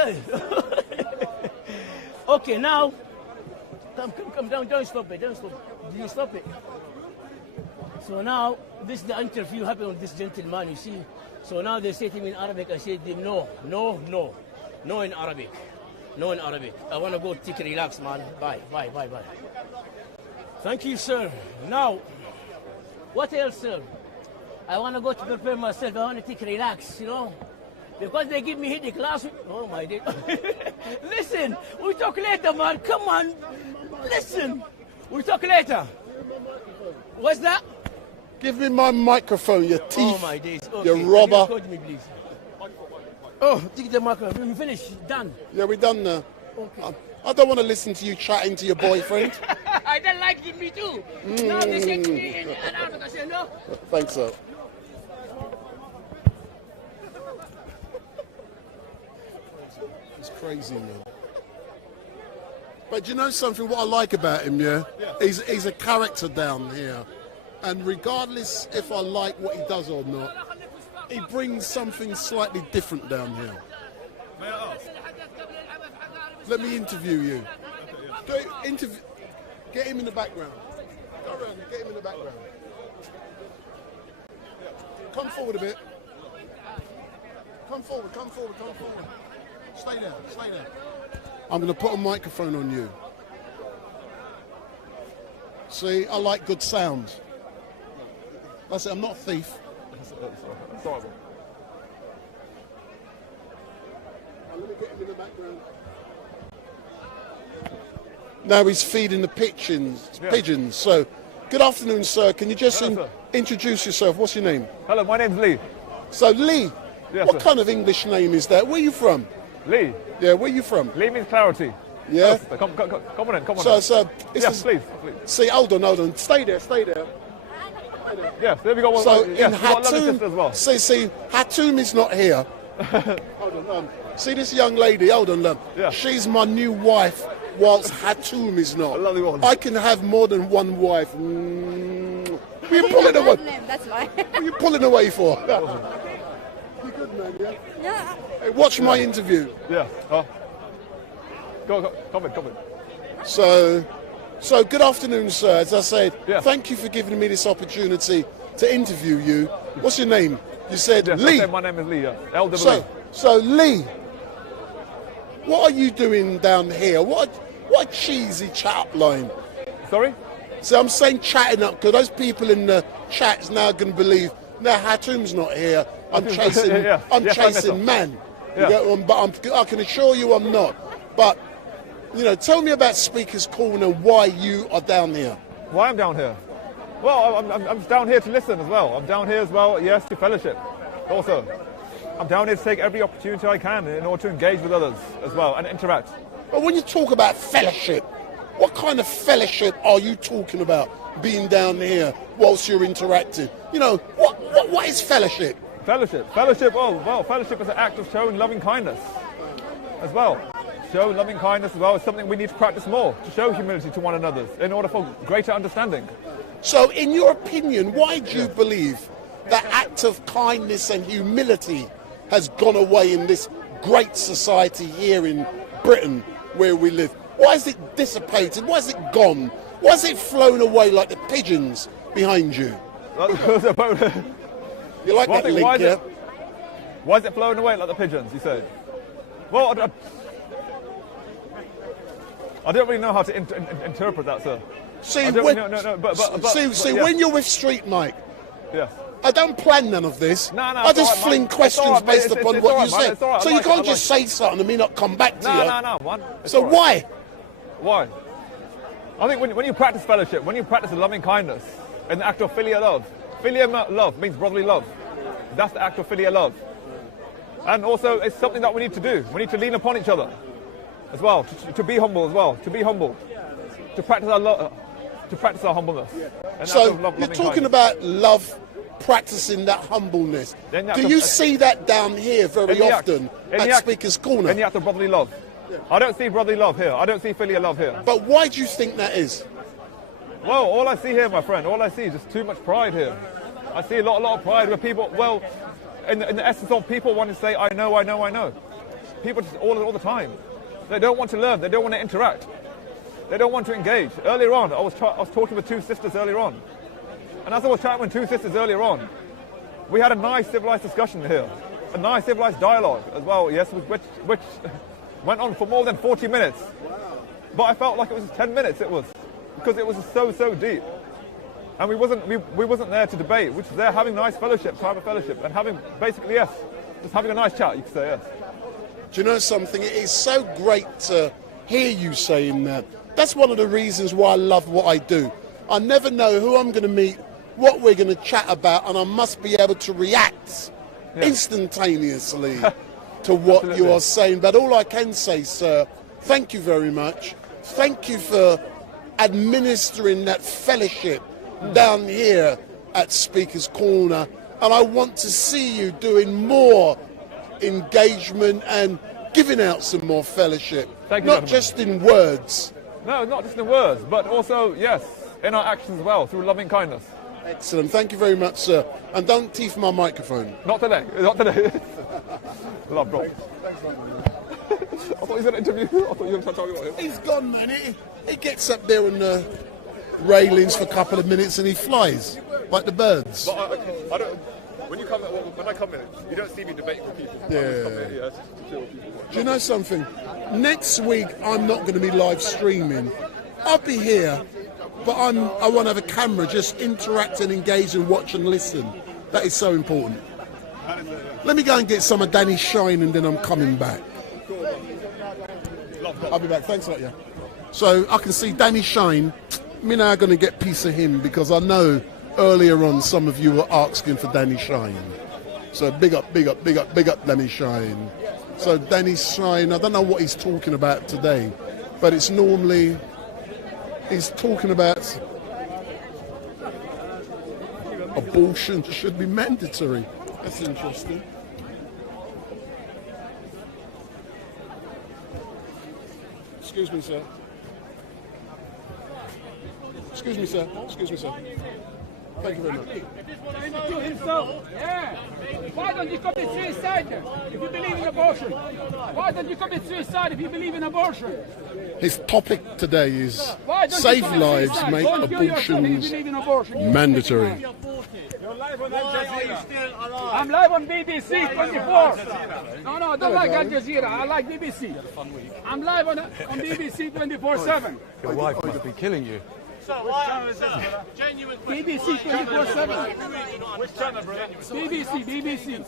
Okay, now. Come down. Don't stop it. Did you stop it? So now, this is the interview happened with this gentleman, you see. So now they say to me in Arabic, I said to them, no in Arabic. No in Arabic. I want to go take a relax, man. Bye. Thank you, sir. Now, what else, sir? I want to go to prepare myself. I want to take a relax, you know. Because they give me headache last week. Oh, my God. Listen, we talk later, man. Come on. Listen. We talk later. What's that? Give me my microphone, you thief. Oh, my days. Okay. You robber. Can you record me, please? Oh, take the microphone. We finished. Done. Yeah, we're done now. Okay. I don't want to listen to you chatting to your boyfriend. I don't like it, me too. Now they say to me in Arabic, I say no. Thanks, sir. It's crazy, man. But you know something, what I like about him, yeah? He's a character down here. And regardless if I like what he does or not, he brings something slightly different down here. May I ask? Let me interview you. Get him in the background. Go around, get him in the background. Come forward a bit. Come forward. Stay there. I'm going to put a microphone on you. See, I like good sounds. That's it, I'm not a thief. Sorry. Let me get him in the background. Now he's feeding the pigeons. So, good afternoon, sir. Can you just introduce yourself? What's your name? Hello, my name's Lee. So, Lee, yes, what kind of English name is that? Where are you from? Lee. Yeah, where are you from? Lee means clarity. Yeah? Yes, come on in. So, yes, please. See, hold on. Stay there. Yes, there we go. So, yes, in Hatun, as well. see, Hatun is not here. Hold on, see this young lady, hold on, look. Yeah. She's my new wife, whilst Hatun is not. A lovely one. I can have more than one wife. What are you pulling away? That's why. What are you pulling away for? You good, man, yeah? Yeah. Hey, watch my interview. Yeah. Go, come in. So good afternoon, sir. As I said, thank you for giving me this opportunity to interview you. What's your name? You said Lee. My name is Lee. Elder Lee. So Lee, what are you doing down here? What a cheesy chat line. Sorry? So I'm saying chatting up because those people in the chat's now going to believe, no, Hatum's not here. I'm chasing, I'm chasing man. Yeah. But I can assure you I'm not. But tell me about Speaker's Corner and why you are down here. Why I'm down here? Well, I'm down here to listen as well. I'm down here as well, yes, to fellowship. Also, I'm down here to take every opportunity I can in order to engage with others as well and interact. But when you talk about fellowship, what kind of fellowship are you talking about being down here whilst you're interacting? What is fellowship? Fellowship, fellowship is an act of showing loving kindness as well. Showing loving kindness as well is something we need to practice more, to show humility to one another in order for greater understanding. So, in your opinion, why do you believe that act of kindness and humility has gone away in this great society here in Britain where we live? Why is it dissipated? Why is it gone? Why is it flown away like the pigeons behind you? You like that link, yeah? Why is it flown away like the pigeons, you said? Well, I don't really know how to interpret that, sir. See, when when you're with StreetMic, yes, I don't plan none of this. No, I just fling questions based upon what you said. So you can't just say something and me not come back to you. No, man. So why? Why? I think when you practice fellowship, when you practice loving kindness, and the act of filial love means brotherly love. That's the act of filial love. And also, it's something that we need to do. We need to lean upon each other as well, to be humble as well, to be humble, to practice our humbleness. And So you're talking about love, practicing that humbleness. Do you see that down here very often at Speaker's Corner? In the act of brotherly love. I don't see brotherly love here. I don't see filial love here. But why do you think that is? Well, all I see here, my friend, all I see is just too much pride here. I see a lot of pride where people, well, in the essence of people want to say, I know. People just all the time. They don't want to learn. They don't want to interact. They don't want to engage. Earlier on, I was talking with two sisters earlier on. And as I was chatting with two sisters earlier on, we had a nice civilized discussion here. A nice civilized dialogue as well, yes, which went on for more than 40 minutes. But I felt like it was 10 minutes, because it was so deep. And we wasn't there to debate, we were there having nice fellowship, time of fellowship, and having, basically, yes, just having a nice chat, you could say, yes. Do you know something? It is so great to hear you saying that. That's one of the reasons why I love what I do. I never know who I'm going to meet, what we're going to chat about, and I must be able to react instantaneously to what you are saying. But all I can say, sir, thank you very much. Thank you for administering that fellowship down here at Speaker's Corner. And I want to see you doing more engagement and giving out some more fellowship. Thank you, not just in words. No, not just in words, but also, yes, in our actions as well, through loving kindness. Excellent. Thank you very much, sir. And don't teeth my microphone. Not today. Not today. Love, bro. Thanks, man. I thought he was going to interview you. I thought you were going to talk about him. He's gone, man. He gets up there on the railings for a couple of minutes and he flies like the birds. But I don't. When I come in, you don't see me debating with people. Yeah. I just come in here to chill with people. Do you know something? Next week I'm not going to be live streaming. I'll be here, but I want to have a camera, just interact and engage and watch and listen. That is so important. Let me go and get some of Danny Shine and then I'm coming back. I'll be back. Thanks a lot, yeah. So I can see Danny Shine. Me now going to get a piece of him because I know earlier on some of you were asking for Danny Shine. So big up Danny Shine. So Danny Shine, I don't know what he's talking about today, but it's normally, he's talking about abortion should be mandatory. That's interesting. Excuse me, sir. Excuse me, sir. Excuse me, sir. Thank you very much. To himself. Yeah. Why don't you commit suicide then, if you believe in abortion? Why don't you commit suicide if you believe in abortion? His topic today is Save Lives, Make Abortions Mandatory. You're live on Al Jazeera. I'm live on BBC 24. No, I don't like Al Jazeera. I like BBC. I'm live on BBC 24/7. Your wife must be killing you. So why is this? Genuine BBC 24/7. Which channel, brother? BBC.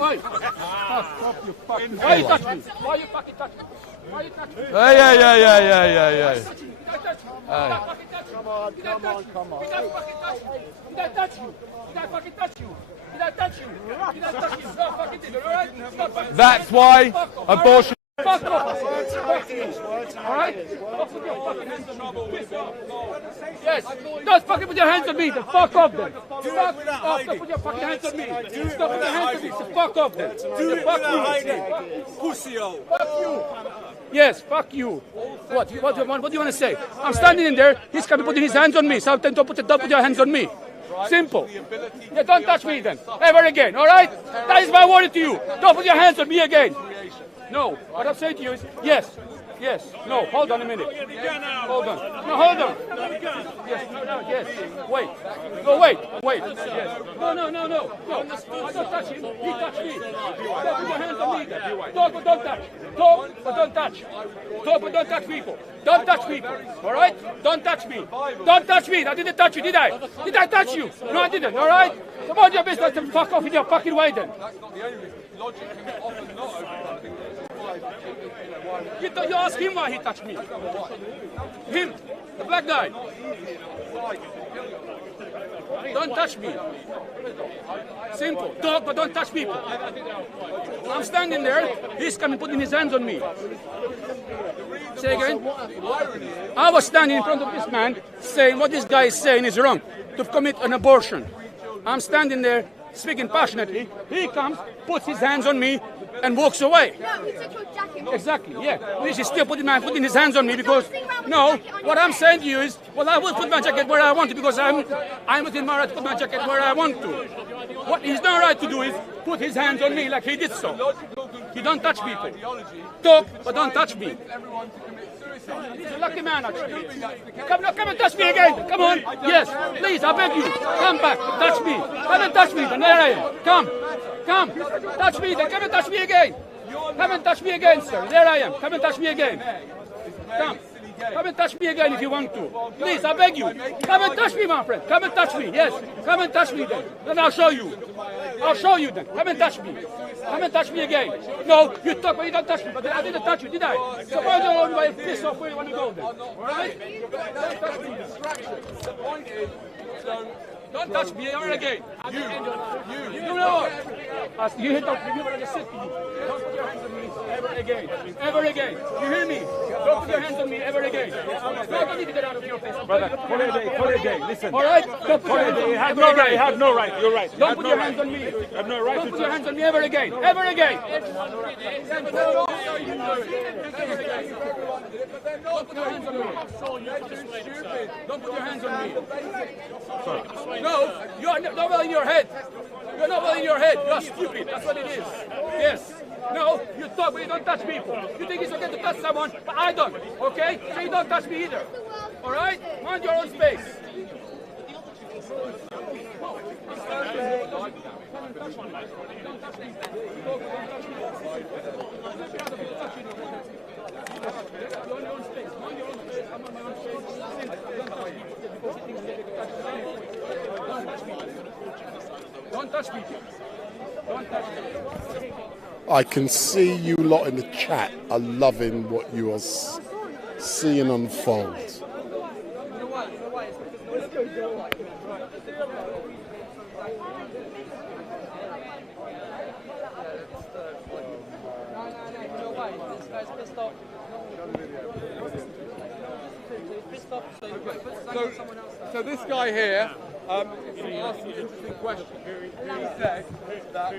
Oi! Fuck you fucking. Why you touch me? Why you fucking touch me? Why you touch me? Hey. Come on. Did I touch you? Did I fucking touch you? Did I touch you? No, fucking did, alright? That's why abortion. Fuck off! Alright? Fuck with your fucking hands on me. Yes! Don't fucking put your hands on me! The fuck off then! Don't put your fucking hands on me! Stop put your hands on me! The fuck off then! Do it without hiding! Pussy-o! Fuck you! Yes, fuck you! What do you want to say? I'm standing in there, he's coming putting his hands on me, so don't put your hands on me. Simple. Yeah, don't touch me then. Ever again, alright? That is my warning to you. Don't put your hands on me again. No, what I'm saying to you is, yes, no, hold on a minute. Hold on. No, hold on. Yes, wait. No, wait. Yes. No. I don't touch him. He touched me. Don't put your hands on me then. Don't touch. Don't touch people. Don't touch people, all right? Don't touch me. Don't touch me. I didn't touch you, did I? Did I touch you? No, I didn't, all right? Come on, your business and fuck off in your fucking way then. That's not the only reason. Logic can often not overrun. You ask him why he touched me. Him, the black guy. Don't touch me. Simple. Talk, but don't touch people. I'm standing there. He's coming, putting his hands on me. Say again. I was standing in front of this man saying what this guy is saying is wrong. To commit an abortion. I'm standing there speaking passionately. He comes, puts his hands on me, and walks away. No, he took your jacket. Exactly, yeah. This is still putting his hands on me because, no, what I'm saying to you is, well, I will put my jacket where I want to because I'm within my right to put my jacket where I want to. What he's not right to do is put his hands on me like he did so. He don't touch people. Talk, but don't touch me. He's a lucky man, actually. Come and touch me again. Come on. Yes, please, I beg you. Come back. Touch me. Come and touch me. Then there I am. Come. Touch me. Then come and touch me again. Come and touch me again, sir. There I am. Come and touch me again. Come and touch me again if you want to. Please, I beg you. Come and touch me, my friend. Come and touch me. Yes. Come and touch me then. Then I'll show you. I'll show you then. Come and touch me. Come and touch me again. No, you talk, but you don't touch me. But I didn't touch you, did I? So why don't you piss off where you want to go then? Alright? Don't touch me. The point is, don't touch me ever again. You know what? You hit up me when I just said to you. Don't put your hands on me ever again. Ever again. You hear me? Don't put your hands on me ever again. Don't need to get out of your face. Brother, call it a day. Listen. Alright? Don't put your hands on me. You have no right. You have no right. You're right. Don't put your hands on me. You have no right. Don't put your hands on me ever again. Ever again. Don't put your hands on me. Don't put your hands on me. Sorry. No, you're not well in your head. You're not well in your head. You're stupid. That's what it is. Yes. No, you talk, but you don't touch people. You think it's okay to touch someone, but I don't. Okay? So you don't touch me either. All right? Mind your own space. Don't touch me. Don't touch me. I can see you lot in the chat are loving what you are seeing unfold. So this guy here asked an interesting question. He said that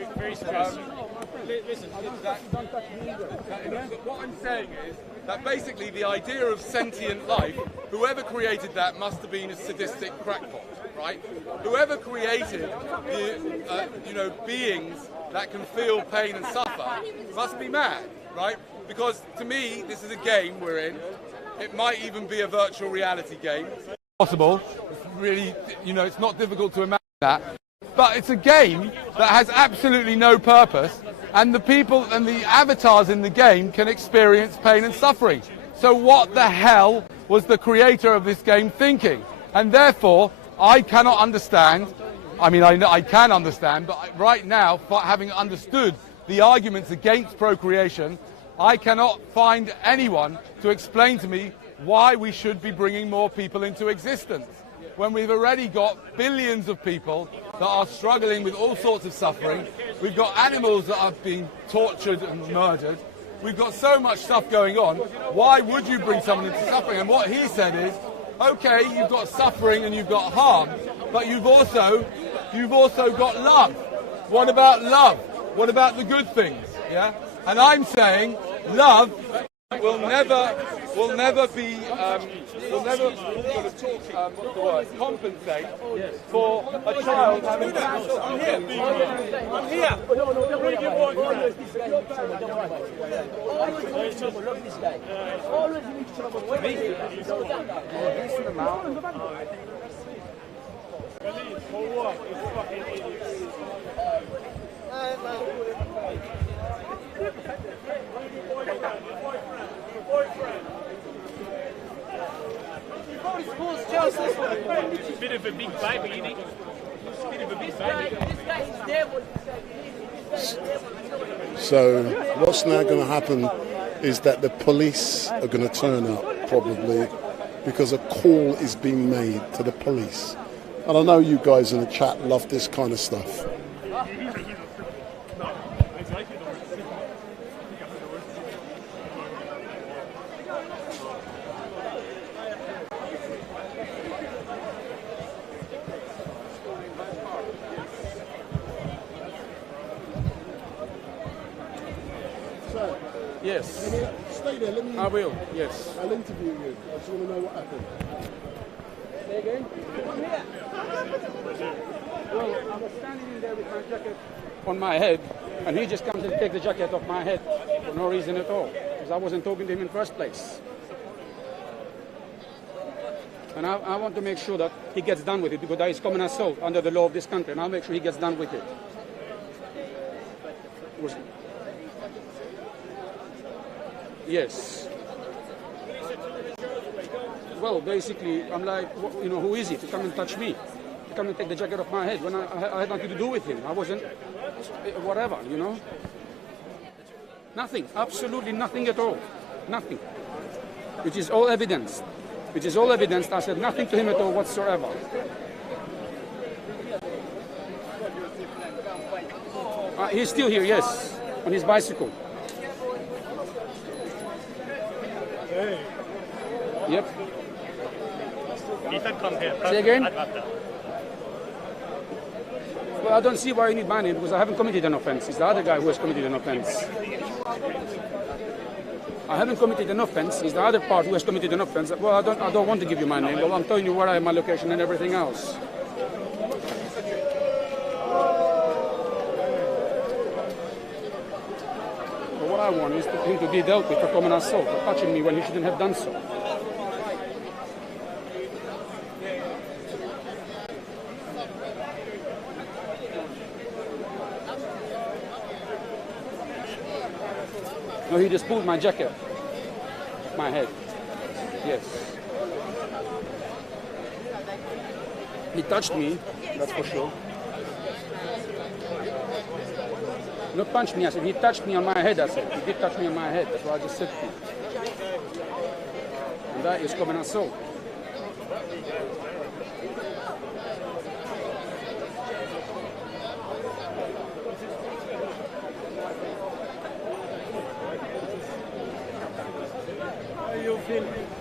what I'm saying is that basically the idea of sentient life, whoever created that must have been a sadistic crackpot, right? Whoever created the beings that can feel pain and suffer must be mad, right? Because to me, this is a game we're in. It might even be a virtual reality game. Possible. Really, it's not difficult to imagine that. But it's a game that has absolutely no purpose, and the people and the avatars in the game can experience pain and suffering. So what the hell was the creator of this game thinking? And therefore, I cannot understand. I mean, I can understand, but right now, having understood the arguments against procreation, I cannot find anyone to explain to me why we should be bringing more people into existence when we've already got billions of people that are struggling with all sorts of suffering. We've got animals that are being tortured and murdered. We've got so much stuff going on. Why would you bring someone into suffering? And what he said is, okay, you've got suffering and you've got harm, but you've also got love. What about love? What about the good things? Yeah? And I'm saying love will never be compensate for a child having I'm here. Bring your boyfriend. Always trouble. Look at this guy. Always in trouble. Decent amount. For what? You fucking idiots. Bit of a big baby, isn't he? Bit of a big baby. So what's now going to happen is that the police are going to turn up probably because a call is being made to the police. And I know you guys in the chat love this kind of stuff. Yes. Stay there, let me... I will, yes. I'll interview you. I just want to know what happened. Say again? Well, I was standing in there with my jacket on my head, and he just comes and takes the jacket off my head for no reason at all, because I wasn't talking to him in the first place. And I want to make sure that he gets done with it, because that is common assault under the law of this country, and I'll make sure he gets done with it. Yes. Well, basically, I'm like, you know, who is he to come and touch me? To come and take the jacket off my head when I had nothing to do with him. I wasn't, whatever, you know. Nothing, absolutely nothing at all. Nothing. Which is all evidence. Which is all evidence. I said nothing to him at all whatsoever. He's still here, yes, on his bicycle. Yep. Ethan, come here. Say again? Well, I don't see why you need my name, because I haven't committed an offense. It's the other guy who has committed an offense. I haven't committed an offense. It's the other part who has committed an offense. Well, I don't want to give you my name. Well, I'm telling you where I am, my location, and everything else. But what I want is for him to be dealt with for common assault, for touching me when he shouldn't have done so. No, he just pulled my jacket, my head. Yes. He touched me, that's for sure. Not punched me, I said, he touched me on my head, I said. He did touch me on my head, that's what I just said to you. And that is common assault.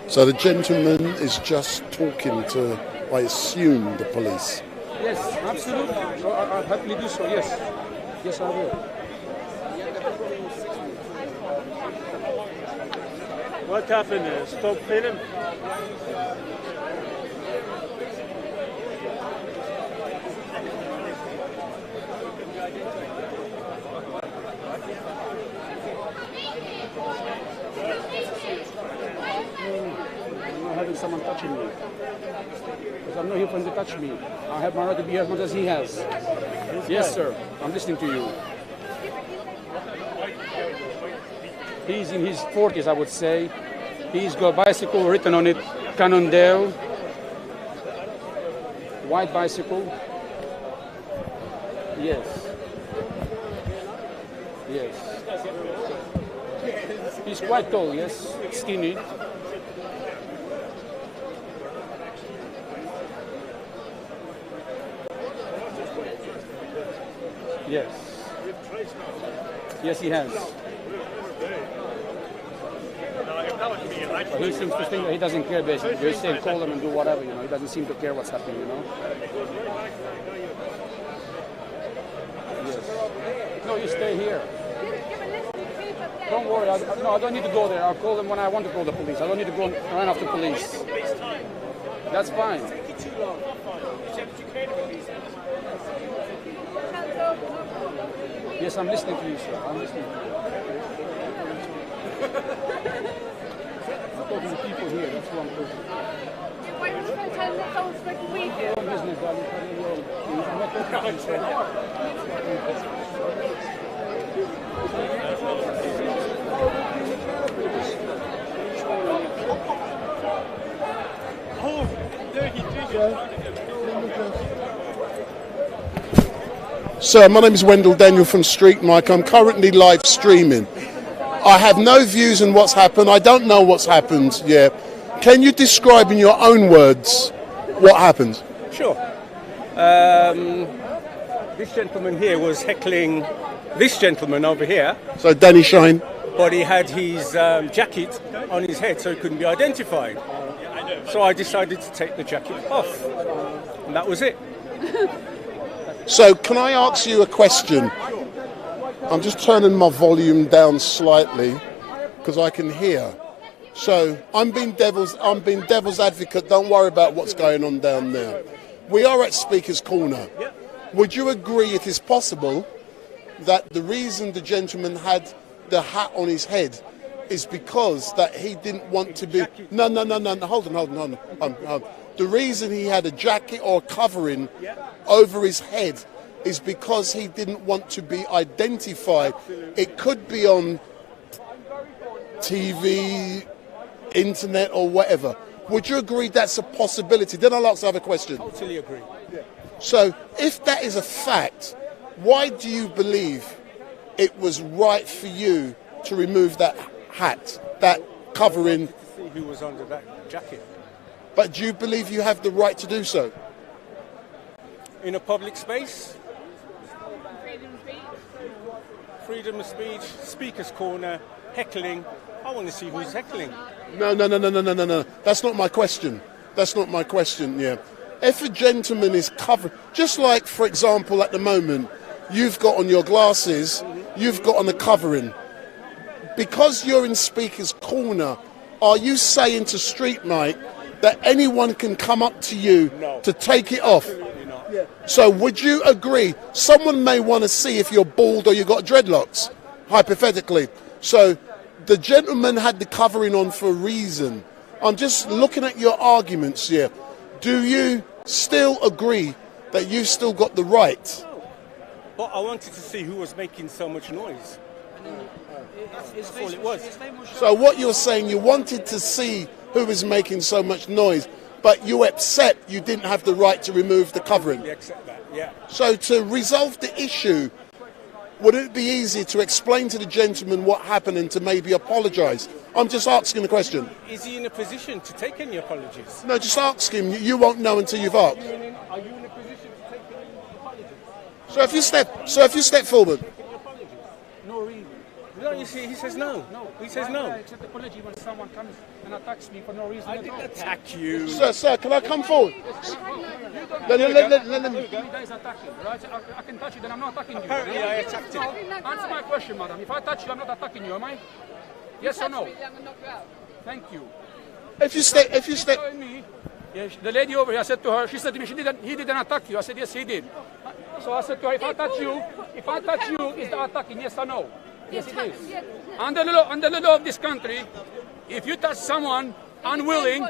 So the gentleman is just talking to, I assume, the police. Yes, absolutely. I'll happily do so, yes. Yes, I will. What happened? Stop film? I'm not having someone touching me. Because I'm not here for him to touch me. I have my right to be here as much as he has. Yes, sir. I'm listening to you. He's in his 40s, I would say. He's got a bicycle written on it, Cannondale. White bicycle. Yes. Yes. He's quite tall, yes. Skinny. Yes. Yes, he has. But he seems to think that he doesn't care, basically. He's saying call them and do whatever, you know. He doesn't seem to care what's happening, you know. Yes. No, you stay here. Don't worry. I don't need to go there. I'll call them when I want to call the police. I don't need to go and run after police. That's fine. Yes, I'm listening to you, sir. I'm listening to you. I'm talking to people here. That's who I'm talking to. Why are you pretending that someone's smoking weed here? Your business, darling. I'm not talking to you, sir. Sir, my name is Wendell Daniel from StreetMic. I'm currently live streaming. I have no views on what's happened. I don't know what's happened yet. Can you describe in your own words what happened? Sure. This gentleman here was heckling this gentleman over here. So Danny Shine. But he had his jacket on his head so he couldn't be identified. So I decided to take the jacket off. And that was it. So can I ask you a question? I'm just turning my volume down slightly because I can hear. So I'm being devil's advocate. Don't worry about what's going on down there. We are at Speaker's Corner. Would you agree it is possible that the reason the gentleman had the hat on his head is because that he didn't want to be... No, hold on. The reason he had a jacket or covering over his head is because he didn't want to be identified. It could be on TV, internet or whatever. Would you agree that's a possibility? Then I'll ask the other question. Totally agree. So if that is a fact, why do you believe it was right for you to remove that hat, that covering? To see who was under that jacket. But do you believe you have the right to do so? In a public space? Freedom of speech, Speaker's Corner, heckling. I want to see who's heckling. No. That's not my question. Yeah. If a gentleman is covered, just like, for example, at the moment, you've got on your glasses, you've got on a covering. Because you're in Speaker's Corner, are you saying to StreetMic that anyone can come up to you to take it off? So would you agree? Someone may want to see if you're bald or you've got dreadlocks, hypothetically. So the gentleman had the covering on for a reason. I'm just looking at your arguments here. Do you still agree that you've still got the right? But I wanted to see who was making so much noise. That's all it was. So what you're saying, you wanted to see who was making so much noise, but you upset you didn't have the right to remove the covering. We accept that, yeah. So to resolve the issue, would it be easy to explain to the gentleman what happened and to maybe apologise? I'm just asking the question. Is he in a position to take any apologies? No, just ask him. You won't know until you've asked. Are you in a position to take any apologies? So if you step forward. No, really. No, you see, he says no. He says no. I accept apology when someone comes and attacks me for no reason I didn't attack you. Sir, can I come forward? Let him. That is attacking, right? I can touch you, then I'm not attacking you. Apparently I attacked him. Answer my question, madam. If I touch you, I'm not attacking you, am I? Yes or no? Thank you. If you step. Yeah, the lady over here, I said to her, she said to me, he didn't attack you. I said, yes, he did. So I said to her, if I touch you, is that attacking? Yes or no? Yes, it is. Under the law of this country, if you touch someone unwilling,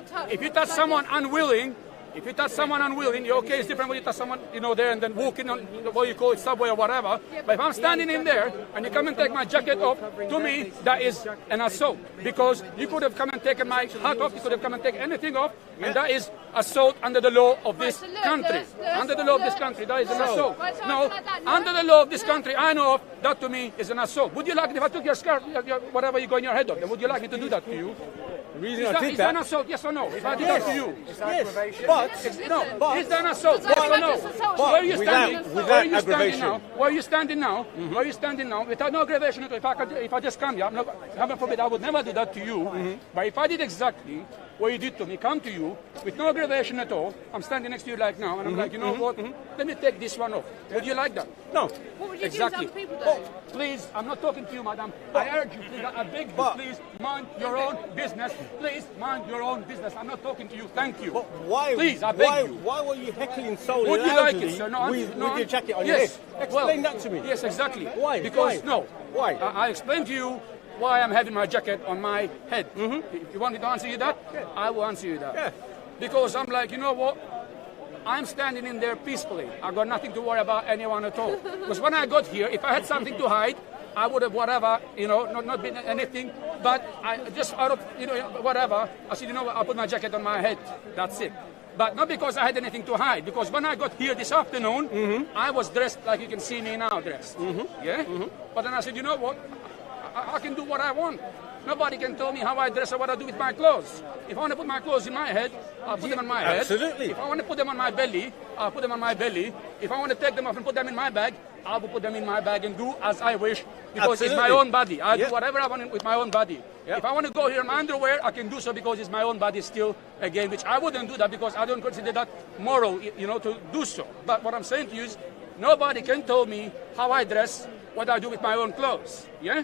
you're okay, it's different when you touch someone, there and then walking on what you call it, subway or whatever. But if I'm standing in there and you come and take my jacket off, to me, that is an assault. Because you could have come and taken my hat off, you could have come and taken anything off, and that is assault under the law of this country. Under the law of this country, that is an assault. No, under the law of this country, I know of, that to me is an assault. Would you like it if I took your skirt, whatever you got in your head off, then would you like me to do that to you? The reason Is that an assault, yes or no? If I did that to you? Yes, but is that an assault, yes or no? Where are you standing? Without aggravation. Where are you standing now? Where are you standing now? Without no aggravation, if I just come here, heaven forbid, I would never do that to you. But if I did exactly what you did to me, come to you, with no aggravation at all, I'm standing next to you like now, and I'm like, you know what? Let me take this one off. Would you like that? No. What would you Exactly. do to other people though? Please, I'm not talking to you, madam. I urge you, please, I beg you, please mind your own business. Please mind your own business. I'm not talking to you. Thank you. But why? Please, I beg you. Why were you heckling so Would you like loudly it, sir? with your jacket on your head? Explain that to me. Yes, exactly. Why? Because, Why? I explained to you why I'm having my jacket on my head. If you want me to answer you that, I will answer you that. Yeah. Because I'm like, you know what? I'm standing in there peacefully. I've got nothing to worry about anyone at all. Because when I got here, if I had something to hide, I would have whatever, not been anything. But I just out of, whatever, I said, I'll put my jacket on my head. That's it. But not because I had anything to hide, because when I got here this afternoon, I was dressed like you can see me now dressed. Yeah? But then I said, you know what? I can do what I want. Nobody can tell me how I dress or what I do with my clothes. If I want to put my clothes in my head, I'll put them on my head. Absolutely. If I want to put them on my belly, I'll put them on my belly. If I want to take them off and put them in my bag, I will put them in my bag and do as I wish, because it's my own body. I do whatever I want with my own body. If I want to go here in my underwear, I can do so because it's my own body still, again, which I wouldn't do that because I don't consider that moral, to do so. But what I'm saying to you is, nobody can tell me how I dress, what I do with my own clothes. Yeah?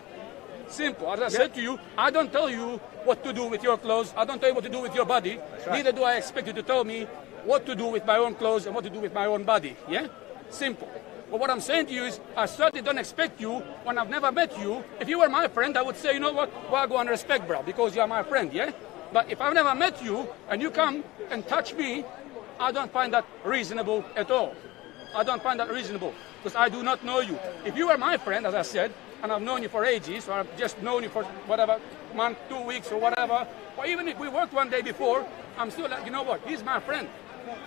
Simple. As I said to you, I don't tell you what to do with your clothes. I don't tell you what to do with your body. Right. Neither do I expect you to tell me what to do with my own clothes and what to do with my own body. Yeah? Simple. But what I'm saying to you is, I certainly don't expect you, when I've never met you, if you were my friend, I would say, you know what, well, go and respect, bro, because you are my friend, yeah? But if I've never met you, and you come and touch me, I don't find that reasonable at all. I don't find that reasonable, because I do not know you. If you were my friend, as I said, and I've known you for ages, or I've just known you for whatever, month, 2 weeks, or whatever, or even if we worked one day before, I'm still like, you know what, he's my friend.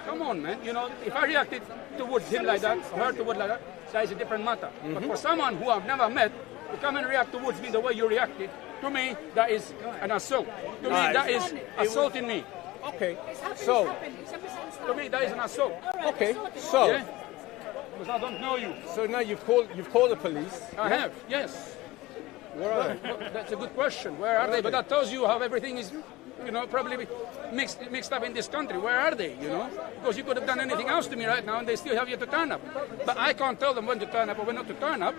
Come on, man. If I reacted towards him like that, or her towards like that is a different matter. But for someone who I've never met to come and react towards me the way you reacted, to me, that is an assault. To me, that is assaulting me. Okay, so to me, that is an assault. Okay, so yeah? Because I don't know you. So now you've called the police. I have, yes. Where are they? That's a good question. Where are they? But that tells you how everything is, probably mixed up in this country. Where are they? Because you could have done anything else to me right now, and they still have yet to turn up. But I can't tell them when to turn up or when not to turn up.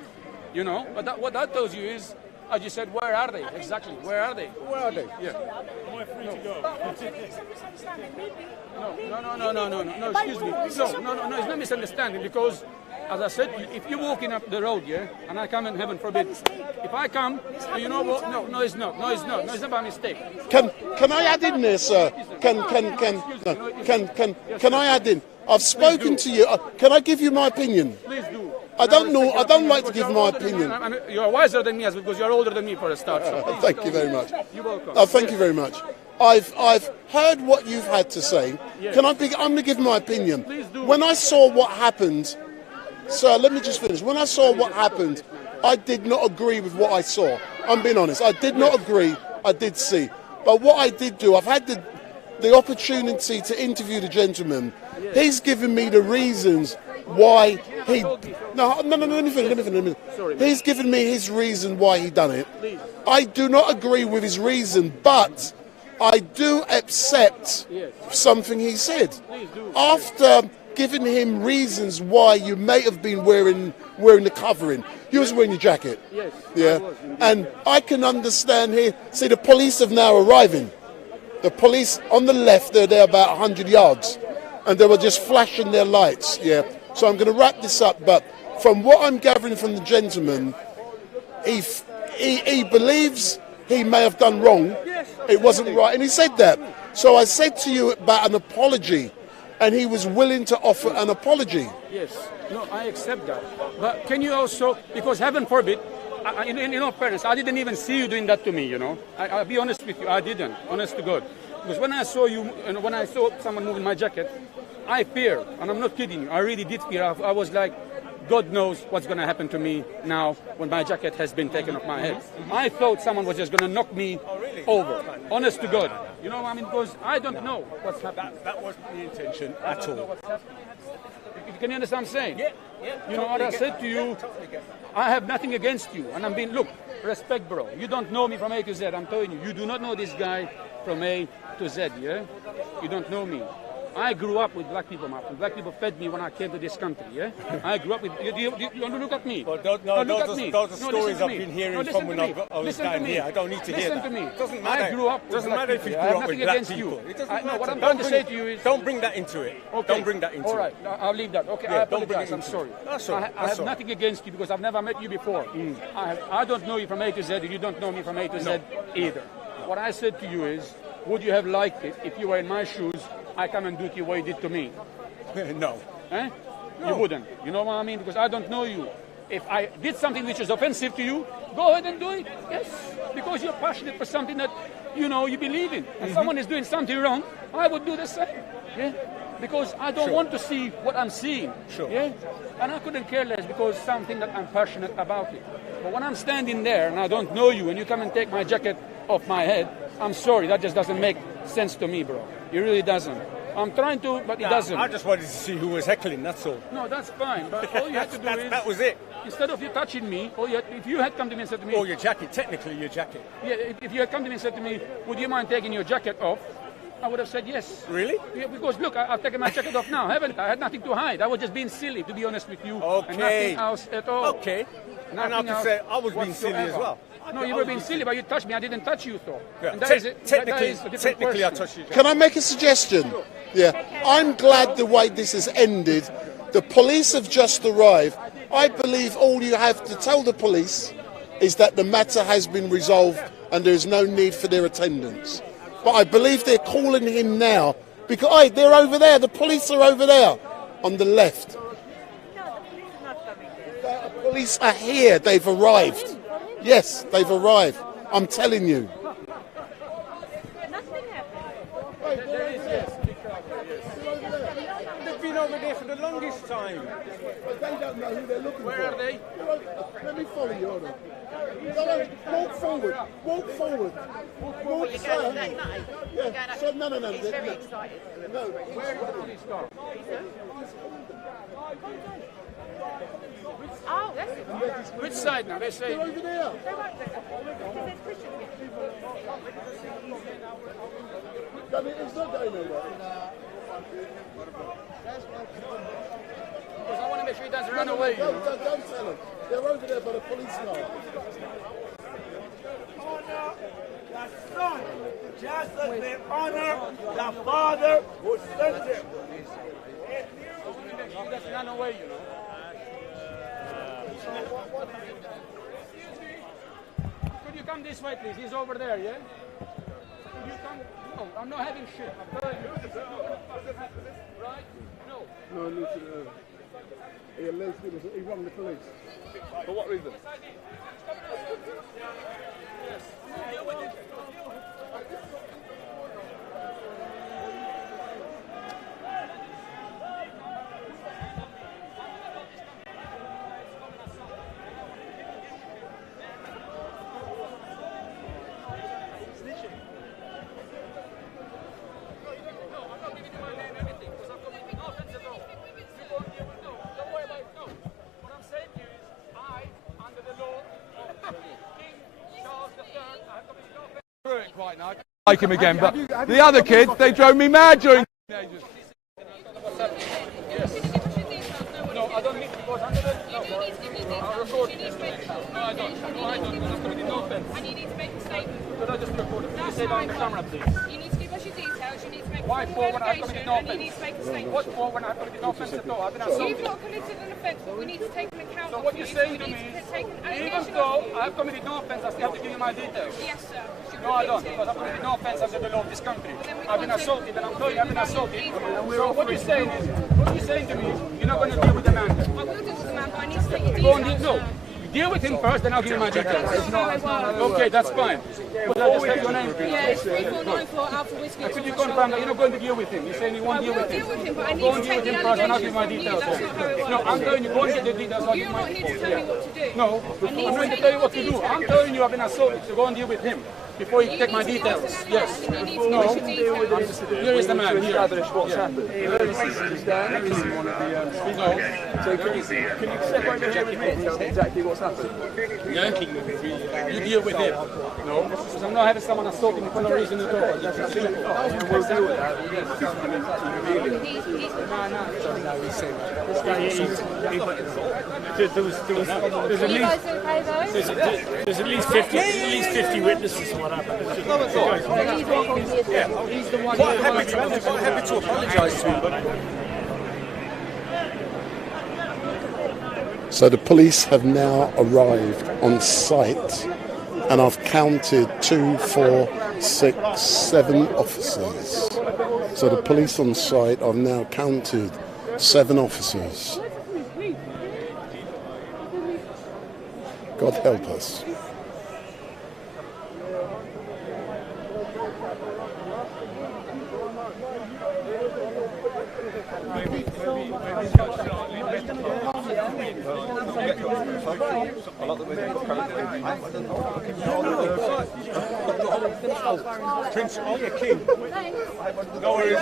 But what that tells you is, as you said, where are they? Exactly. Where are they? Where are they? Yeah. Am I free to go? No, excuse me. No, it's not misunderstanding, because, as I said, if you're walking up the road, yeah, and I come in, heaven forbid, if I come, you know what? No, it's not. No, it's not. No, it's not by mistake. Can I add in there, sir? Can I add in? I've spoken to you. Can I give you my opinion? Please do. I don't know. I don't like to give my opinion. You're wiser than me, because you're older than me for a start. So thank you very much. You're welcome. Oh, thank you very much. I've heard what you've had to say. Yes. I'm going to give my opinion. Please do. When I saw what happened, sir, let me just finish. When I saw what happened, I did not agree with what I saw. I'm being honest. I did not agree. I did see. But what I did do, I've had the opportunity to interview the gentleman. Yes. He's given me the reasons why he... No, let me finish. Sorry, he's given me his reason why he done it. Please. I do not agree with his reason, but I do accept something he said. Please do. After giving him reasons why you may have been wearing the covering, you was wearing your jacket. Yes. Yeah. And I can understand here. See, the police have now arriving. The police on the left, they're there about 100 yards, and they were just flashing their lights. Yeah. So I'm going to wrap this up, but from what I'm gathering from the gentleman, he believes he may have done wrong. It wasn't right, and he said that. So I said to you about an apology, and he was willing to offer an apology. Yes, no, I accept that. But can you also, because heaven forbid, in all fairness, I didn't even see you doing that to me, I'll be honest with you, I didn't, honest to God. Because when I saw you, and when I saw someone moving my jacket, I feared, and I'm not kidding you, I really did fear. I was like, God knows what's going to happen to me now when my jacket has been taken off my head. I thought someone was just going to knock me over, honest to God. You know what I mean? Because I don't know what's happening. That wasn't the intention at all. Can you understand what I'm saying? Yeah. You know what I said to you? I have nothing against you. And I'm being, look, respect, bro. You don't know me from A to Z. I'm telling you. You do not know this guy from A to Z, yeah? You don't know me. I grew up with black people, Martin. Black people fed me when I came to this country, yeah? I grew up with... You want to look at me? Well, those are stories I've been hearing from when I was down here. I don't need to hear that. Listen to me. Doesn't matter. I grew up with doesn't black matter if people. you grew up with black people. It doesn't matter. What I'm trying to say to you is... Don't bring that into it. Okay. Don't bring that into it. All right, I'll leave that. Okay, Yeah, I don't bring apologize. it I'm into sorry. it. That's all right. I have nothing against you because I've never met you before. I don't know you from A to Z, and you don't know me from A to Z either. What I said to you is, would you have liked it if you were in my shoes, I come and do to you what you did to me? No. Eh? No. You wouldn't. You know what I mean? Because I don't know you. If I did something which is offensive to you, Go ahead and do it. Yes, because you're passionate for something that you believe in. And someone is doing something wrong, I would do the same. Yeah, because I don't want to see what I'm seeing. Sure. Yeah, and I couldn't care less because something that I'm passionate about it. But when I'm standing there and I don't know you and you come and take my jacket off my head, I'm sorry, that just doesn't make sense to me, bro. It really doesn't. I'm trying to, but it doesn't. I just wanted to see who was heckling, that's all. No, that's fine. But all you had to do is... That was it. Instead of you touching me, if you had come to me and said to me... Or your jacket, technically your jacket. Yeah, if you had come to me and said to me, would you mind taking your jacket off? I would have said yes. Really? Yeah, because look, I've taken my jacket off now, haven't I? I had nothing to hide. I was just being silly, to be honest with you. Okay. And nothing else at all. Okay. Nothing and I have to say, I was being whatsoever. silly as well. No, you were being silly, but you touched me. I didn't touch you, though. Yeah. And that is it. Technically, I touched you. Can I make a suggestion? Yeah, I'm glad the way this has ended. The police have just arrived. I believe all you have to tell the police is that the matter has been resolved and there is no need for their attendance. But I believe they're calling him now because they're over there. The police are over there on the left. The police are here. They've arrived. Yes, they've arrived. I'm telling you. They've been over there for the longest time. But they don't know who they're looking for. Where are they? Let me follow you, hold on. Walk forward. Walk forward. Walk forward. Yeah. So, no. He's very excited. No. Where is the police car? Oh, that's it. Which side now? They say... They're over there. It's not going nowhere. Because I want to make sure he doesn't run away. Don't tell them. They're over there by the police car. Honor the Son, just as they honor the Father who sent him. He doesn't run away, Could you come this way, please? He's over there, yeah? Could you come? No, I'm not having shit. I'm telling you. Right? No. No, listen. He rang the police. For what reason? Right now, I like him again, but the other kids, they drove me mad during teenagers. No, I don't need to go under the... No, I'll record it. No, I don't. No, I don't. There's going to be no offense. And you need to make a statement. Could I just record it? Can you say that on the camera, please? You need to give us your details. You need to make Why a for when I've committed no and you need offense? to make a statement. What for when I've committed no offense at all? I've been assaulted. You've not committed an offence, but we need to take an account. So what you're saying to me is, even though I've committed no offence, I still have to give you my details? Yes, sir. No, I don't, because I've committed no offence under the law of this country. I've been assaulted, and I'm telling you, I've been assaulted. So what you're saying to me is, you're not going to deal with the man. I will deal with the man, but I need to take your Go on, details. no. Deal with him first, then I'll give you my details. Okay, that's fine. Could I just have your name, please? Yeah, it's 3494 Alpha Whiskey. Could you confirm that you're not going to deal with him? You're saying you won't deal with him. I will deal with him, but I need Go to and deal take with the him first, and I'll give you my allegations details. from you. That's how it works. No, I'm telling you, go and get the details. I'll give You're you my not here to tell me what to do. No, I'm going to tell you what to do. I'm telling you I've been assaulted, so go and deal with him. Before you take my details. Yes. No. Here is the man. Here. Establish what's happened. No. So can you step over here with me and tell me exactly what's happened? Yeah? You deal with him. No. Because I'm not having someone assault me for no reason at all. That's simple. We'll deal with that. There's at least 50 witnesses to what happened. He's the one. Quite happy to apologise to him. So the police have now arrived on site, and I've counted 2, 4, 6, 7 officers. So the police on site, I've now counted 7 officers. God help us. Prince, oh yeah, King. No worries.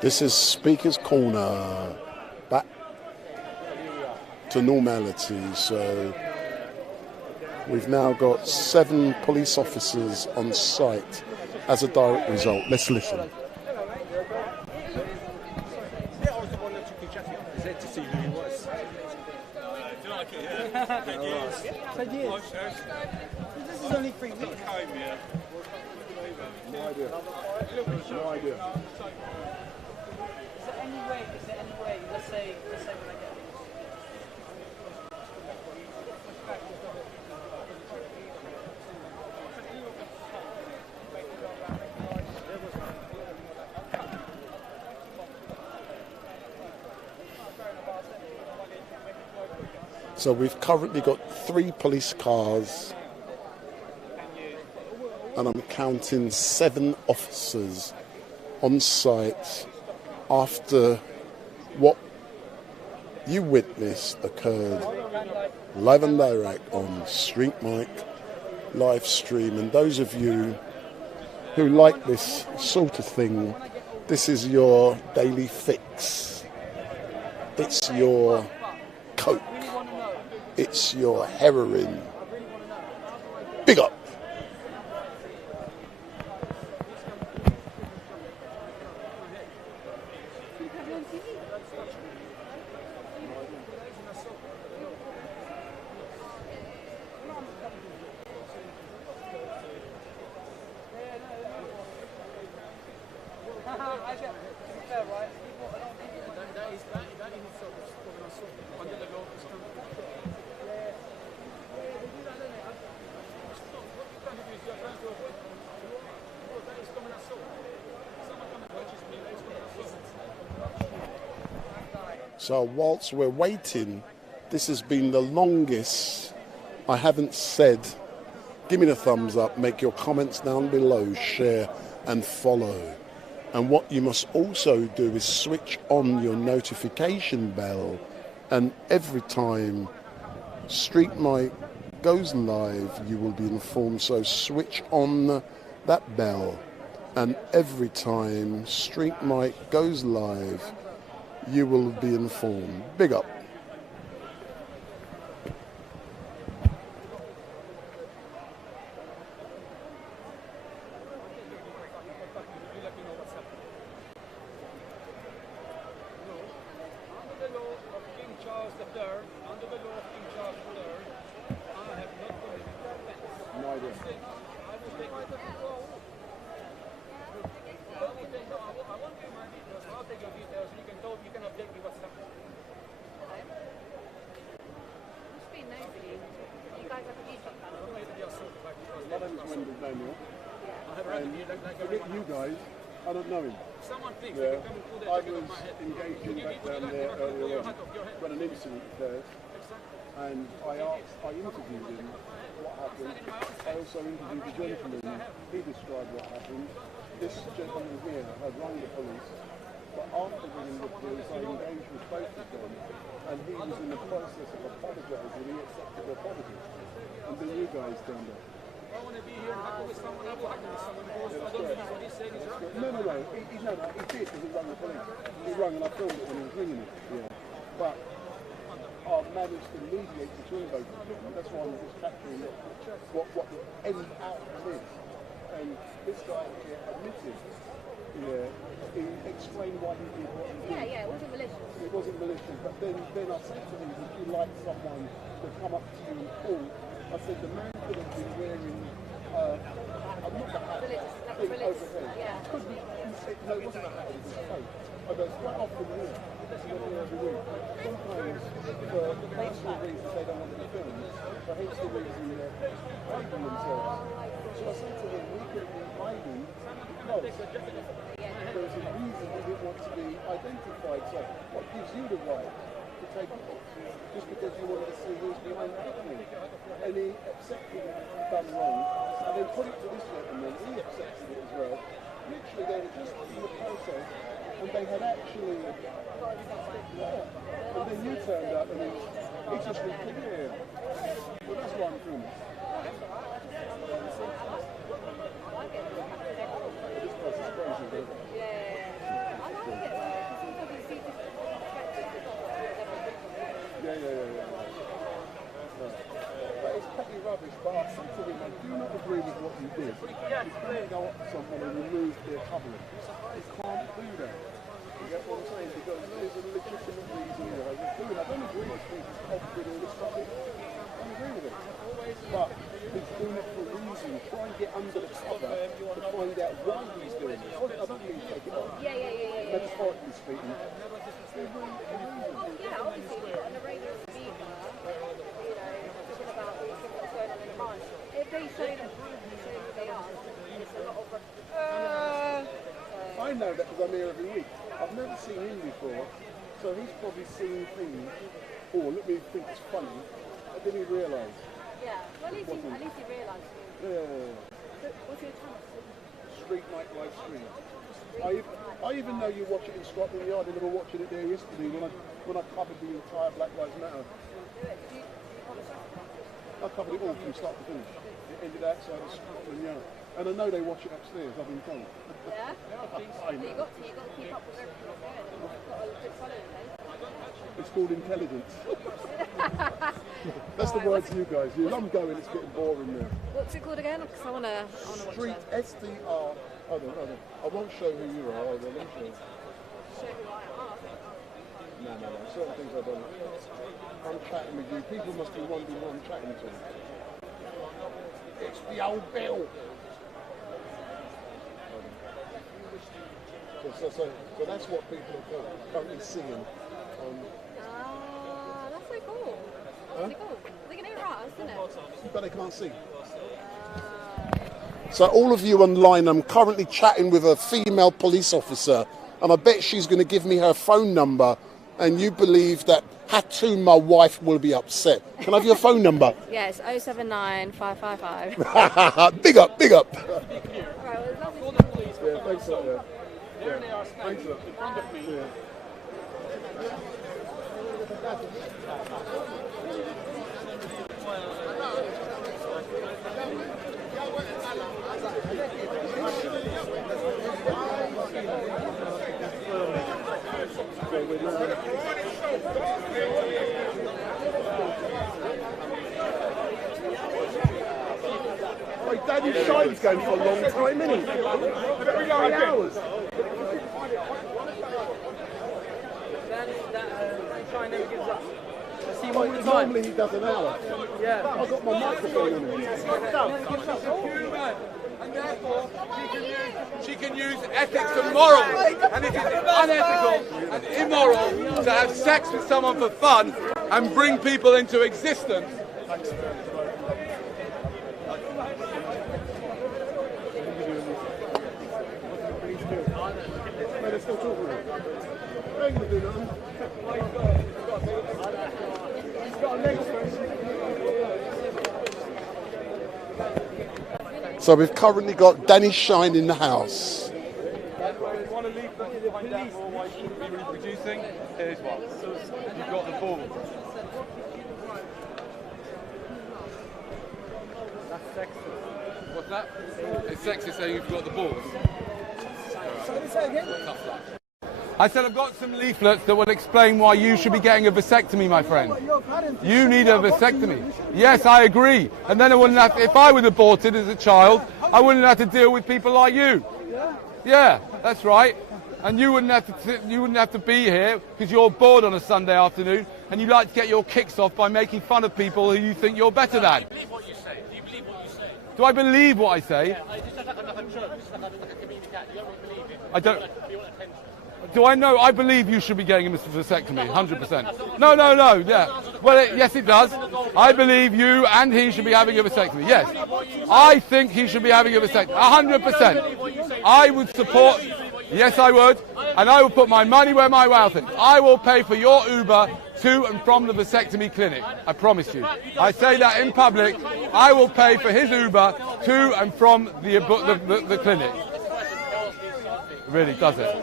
This is Speaker's Corner, back to normality. So we've now got 7 police officers on site as a direct result. Let's listen. This is only 3 weeks. No idea. No idea. Is there any way, let's say when I get So we've currently got 3 police cars, and I'm counting 7 officers on site after what you witnessed occurred live and direct on StreetMic LiveStream. And those of you who like this sort of thing, this is your daily fix. It's your coke. It's your heroin. Big up. So whilst we're waiting, this has been the longest I haven't said. Give me the thumbs up, make your comments down below, share and follow. And what you must also do is switch on your notification bell, and every time StreetMic goes live, you will be informed. So switch on that bell, and every time StreetMic goes live, you will be informed. Big up. You guys, I don't know him. Someone thinks Yeah. they can come and put I their was engaged in back down there earlier on when an incident occurred, and I interviewed him what happened. I also interviewed the gentleman. He described what happened. This gentleman here had rung the police, but after ringing the police, I engaged with both of them, and he was in the process of apologising. He accepted the apology, and then you guys turned up. I want to be here and happy with someone. I will happy with someone. I don't believe what he's saying is right. No, he did because he rang the police. He rang and I filmed it when he was ringing it. Yeah. But I've managed to mediate between both of them. That's why I'm just capturing what the end outcome is. And this guy here admitted, he explained why he did what he did. Yeah, it wasn't malicious. It wasn't malicious, but then I said to him, would you like someone to come up to you and call? I said the man could have been wearing I'm not the hat thing overhead. Yeah. Could be, no, it wasn't a hat, it was a coat. Although it's quite often here, every week. Sometimes, for personal reasons, they don't want to be filmed, for hence the reason they're hiding themselves. So I said to him, we could be hiding because there's a reason we didn't want to be identified. So what gives you the right to take it off? Just because you wanted to see who's behind the company. And he accepted it done wrong, and then put it to this gentleman, he accepted it as well. Literally, they were just in the process, and they had actually, and then you turned up, and he just repeated it. Well, that's why I'm doing it. This place is crazy, isn't it? Yeah. But it's petty rubbish, but I said to him, I do not agree with what you did. You can't go up to someone and remove their covering. You can't do that. You get what I'm saying? Because there's a legitimate reason that I was doing. I don't agree with people's off with all this stuff. I don't agree with it. But he's doing it for a reason. Try and get under the cover to find out why he's doing it. I don't mean take it off. Yeah. Metaphorically speaking. Yeah, obviously, we've got an arraignment speaker, talking about what's going on in the march. If they show them who they are, it's a lot of... I know that because I'm here every week. I've never seen him before, so he's probably seen things, let me think it's funny, and then he realised. Yeah, well, at least he realised. Yeah. What's your channel? StreetMic LiveStream. I even know you watch it in Scotland Yard. I remember watching it there yesterday when I covered the entire Black Lives Matter. I covered it all from start to finish. It ended outside of Scotland Yard. And I know they watch it upstairs, I've been told. Yeah? You got to keep up with everything that's going on. You've got a good following, eh? It's called intelligence. That's the words you guys use. I'm going, it's getting boring now. What's it called again? Because I want to watch Street, it. SDR. Hold on. I won't show who you are. Hold on, let me show you. Show who I am. No. Certain things I don't. I'm chatting with you. People must be wondering who I'm chatting to. It's the old Bill. So that's what people are currently seeing. That's so cool. That's really cool. They can hear us, isn't it? But they can't see. So all of you online, I'm currently chatting with a female police officer, and I bet she's going to give me her phone number, and you believe that Hatun, my wife, will be upset. Can I have your phone number? Yes, 079 555. Big up. Right, well, it's lovely. Yeah, thanks a lot. There they are standing in front of me. Wait, Daddy Shine's going for a long time, isn't he? 3 hours. Shine never gives up. I see him Oh, all the time. normally he does an hour. Yeah. I've got my microphone on him. And therefore, she can use ethics and morals. And it is unethical and immoral to have sex with someone for fun and bring people into existence. So we've currently got Danny Shine in the house. Want to leave them to find out more why you shouldn't be reproducing? Here's one. You've got the ball. That's sexist. What's that? It's sexist saying you've got the balls. I said I've got some leaflets that will explain why you should be getting a vasectomy, my friend. You need a vasectomy. Yes, I agree. And then I wouldn't have to, if I was aborted as a child, I wouldn't have to deal with people like you. Yeah, that's right. And you wouldn't have to be here because you're bored on a Sunday afternoon and you like to get your kicks off by making fun of people who you think you're better than. Do you believe what you say? Do you believe Do I believe what I say? I don't. Do I know? I believe you should be getting a vasectomy, 100%. No, yeah. Well, yes, it does. I believe you and he should be having a vasectomy. Yes. I think he should be having a vasectomy, 100%. I would support, yes, I would. And I will put my money where my mouth is. I will pay for your Uber to and from the vasectomy clinic. I promise you. I say that in public. I will pay for his Uber to and from the clinic. Really, does it?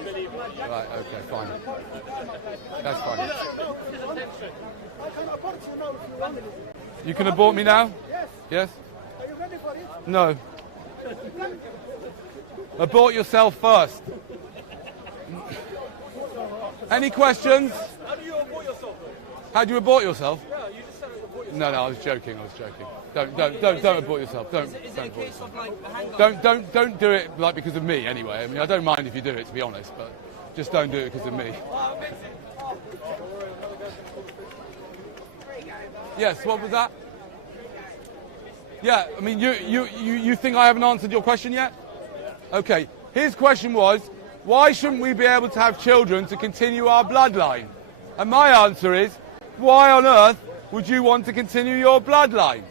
Right, okay, fine. That's fine. You can abort me now? Yes? Are you ready for it? No. Abort yourself first. Any questions? How do you abort yourself? How do you abort yourself? Yeah, you just said abort yourself. No, I was joking. Don't abort yourself. Don't abort yourself. Don't do it like because of me anyway. I mean, I don't mind if you do it, to be honest, but just don't do it because of me. Yes, what was that? Yeah, I mean, you think I haven't answered your question yet? Okay, his question was, why shouldn't we be able to have children to continue our bloodline? And my answer is, why on earth would you want to continue your bloodline?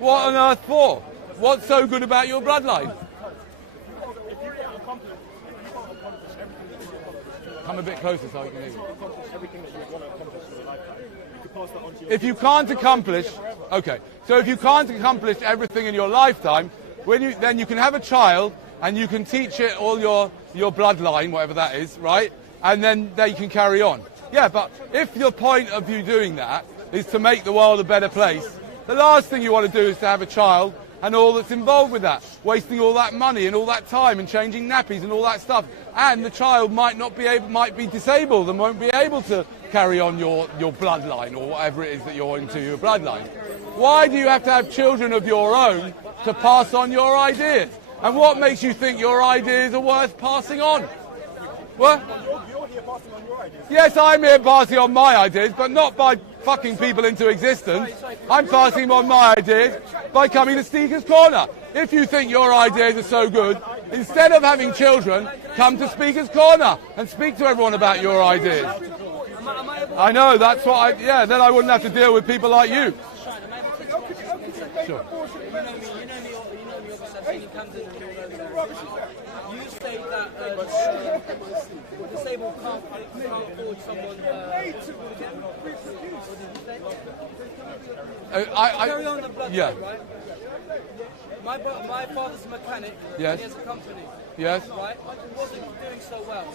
What on earth for? What's so good about your bloodline? Come a bit closer so I can hear you. If you can't accomplish, okay, so if you can't accomplish everything in your lifetime, then you can have a child and you can teach it all your bloodline, whatever that is, right? And then they can carry on. Yeah, but if the point of you doing that is to make the world a better place, the last thing you want to do is to have a child and all that's involved with that, wasting all that money and all that time and changing nappies and all that stuff. And the child might be disabled and won't be able to carry on your bloodline or whatever it is that you're into your bloodline. Why do you have to have children of your own to pass on your ideas? And what makes you think your ideas are worth passing on? What? Yes, I'm here passing on my ideas, but not by fucking people into existence. I'm passing on my ideas by coming to Speaker's Corner. If you think your ideas are so good, instead of having children, come to Speaker's Corner and speak to everyone about your ideas. I know, that's what yeah, then I wouldn't have to deal with people like you. Sure. You say that disabled can't afford someone. Carry on the blood, yeah. Right? My father's a mechanic. Yes. And he has a company. Yes. Right. He wasn't doing so well.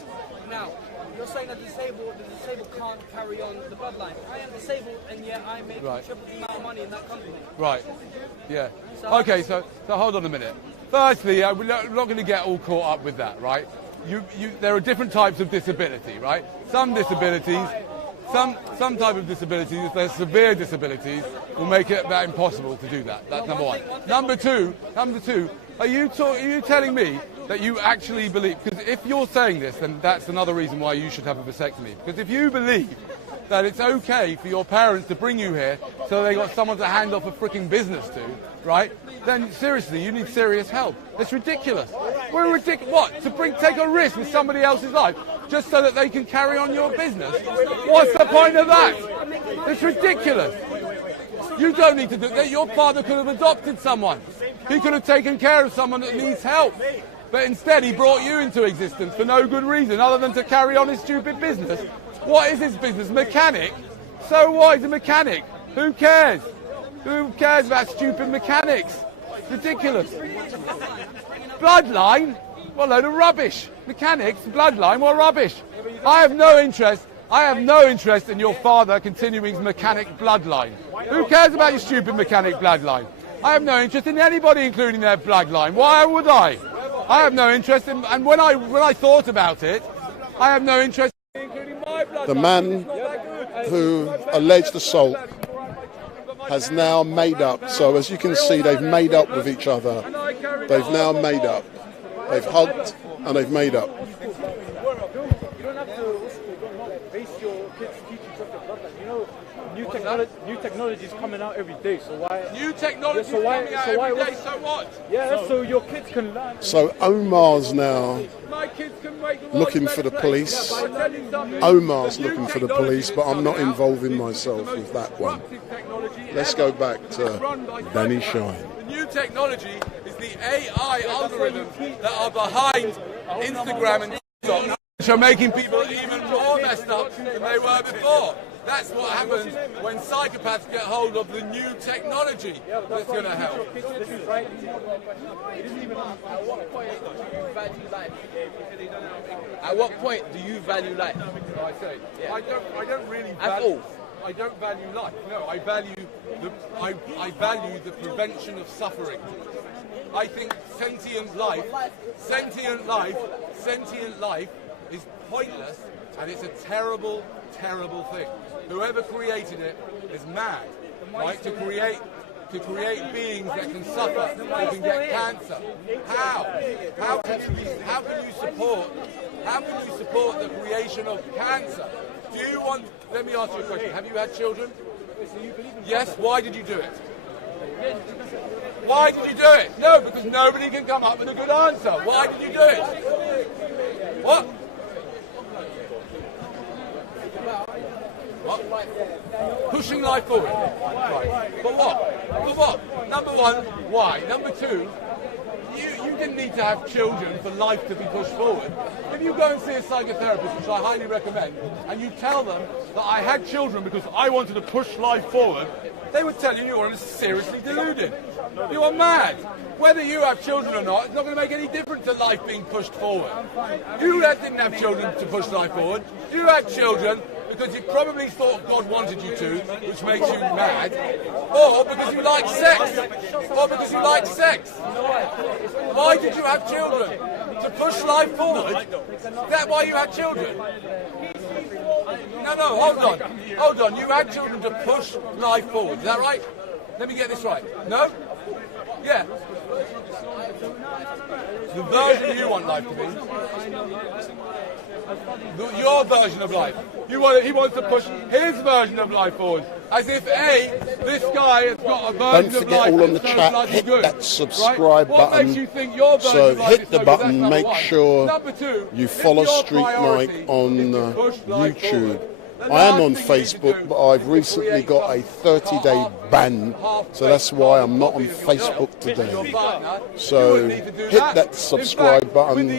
Now you're saying that the disabled can't carry on the bloodline. I am disabled, and yet I make triple the amount of money in that company. Right. Yeah. Okay. So hold on a minute. Firstly, we're not going to get all caught up with that, right? There are different types of disability, right? Some disabilities, some type of disabilities, if they're severe disabilities, will make it about impossible to do that. That's number one. Number two, are you telling me that you actually believe? Because if you're saying this, then that's another reason why you should have a vasectomy. Because if you believe that it's okay for your parents to bring you here so they got someone to hand off a freaking business to, right? Then seriously, you need serious help. It's ridiculous. We're ridiculous. What? Take a risk with somebody else's life just so that they can carry on your business? What's the point of that? It's ridiculous. You don't need to do that. Your father could have adopted someone. He could have taken care of someone that needs help. But instead, he brought you into existence for no good reason other than to carry on his stupid business. What is his business? Mechanic? So what? He's a mechanic. Who cares? Who cares about stupid mechanics? It's ridiculous. Bloodline? What a load of rubbish. Mechanics, bloodline, what rubbish. I have no interest in your father continuing his mechanic bloodline. Who cares about your stupid mechanic bloodline? I have no interest in anybody including their bloodline. Why would I? I have no interest in, and when I thought about it, I have no interest in including my bloodline. The man who alleged assault has now made up. So as you can see, they've made up with each other. They've now made up. They've hugged and they've made up. You don't have to base your kids' teachings off the bloodline. you know, new technology is coming out every day. So why? New technology is coming out every day. So what? Yeah, so your kids can learn. So Omar's now My kids can make the world looking a for better the place. police. I tell you something, Omar's the new looking for the technology police, but that's I'm not coming out involving is myself the with most that one. disruptive technology Let's ever. go back to It's run by Danny psychopaths. Shine. The new technology is the AI algorithms that are behind Instagram and TikTok, which are making people even more messed up than they were before. That's what happens when psychopaths get hold of the new technology that's going to help. At what point do you value life? I say, I don't really At value. all? I don't value life. No, I value the prevention of suffering. I think sentient life is pointless, and it's a terrible, terrible thing. Whoever created it is mad, right? To create beings that can suffer, that can get cancer. How can you support the creation of cancer? Do you want? Let me ask you a question. Have you had children? Yes. Why did you do it? Why did you do it? No, because nobody can come up with a good answer. Why did you do it? What? Pushing life forward. Right. But what? But what? Number one, why? Number two, you didn't need to have children for life to be pushed forward. If you go and see a psychotherapist, which I highly recommend, and you tell them that I had children because I wanted to push life forward, they would tell you you are seriously deluded. You are mad. Whether you have children or not, it's not going to make any difference to life being pushed forward. You didn't have children to push life forward. You had children because you probably thought God wanted you to, which makes you mad, or because you like sex, Why did you have children? To push life forward? Is that why you had children? No, hold on. You had children to push life forward, is that right? Let me get this right. No? Yeah. The version you want life to be. Your version of life. He wants to push his version of life forward. As if this guy has got a version of life. Don't forget all on the that's so chat, bloody hit good, that subscribe right? What button. makes you think your version So of life hit is the so good? button, That's make number one. sure Number two, you if follow your StreetMic priority on is to push life YouTube. forward, I am on Facebook, but I've recently got a 30-day ban, so that's why I'm not on Facebook today. So hit that subscribe button,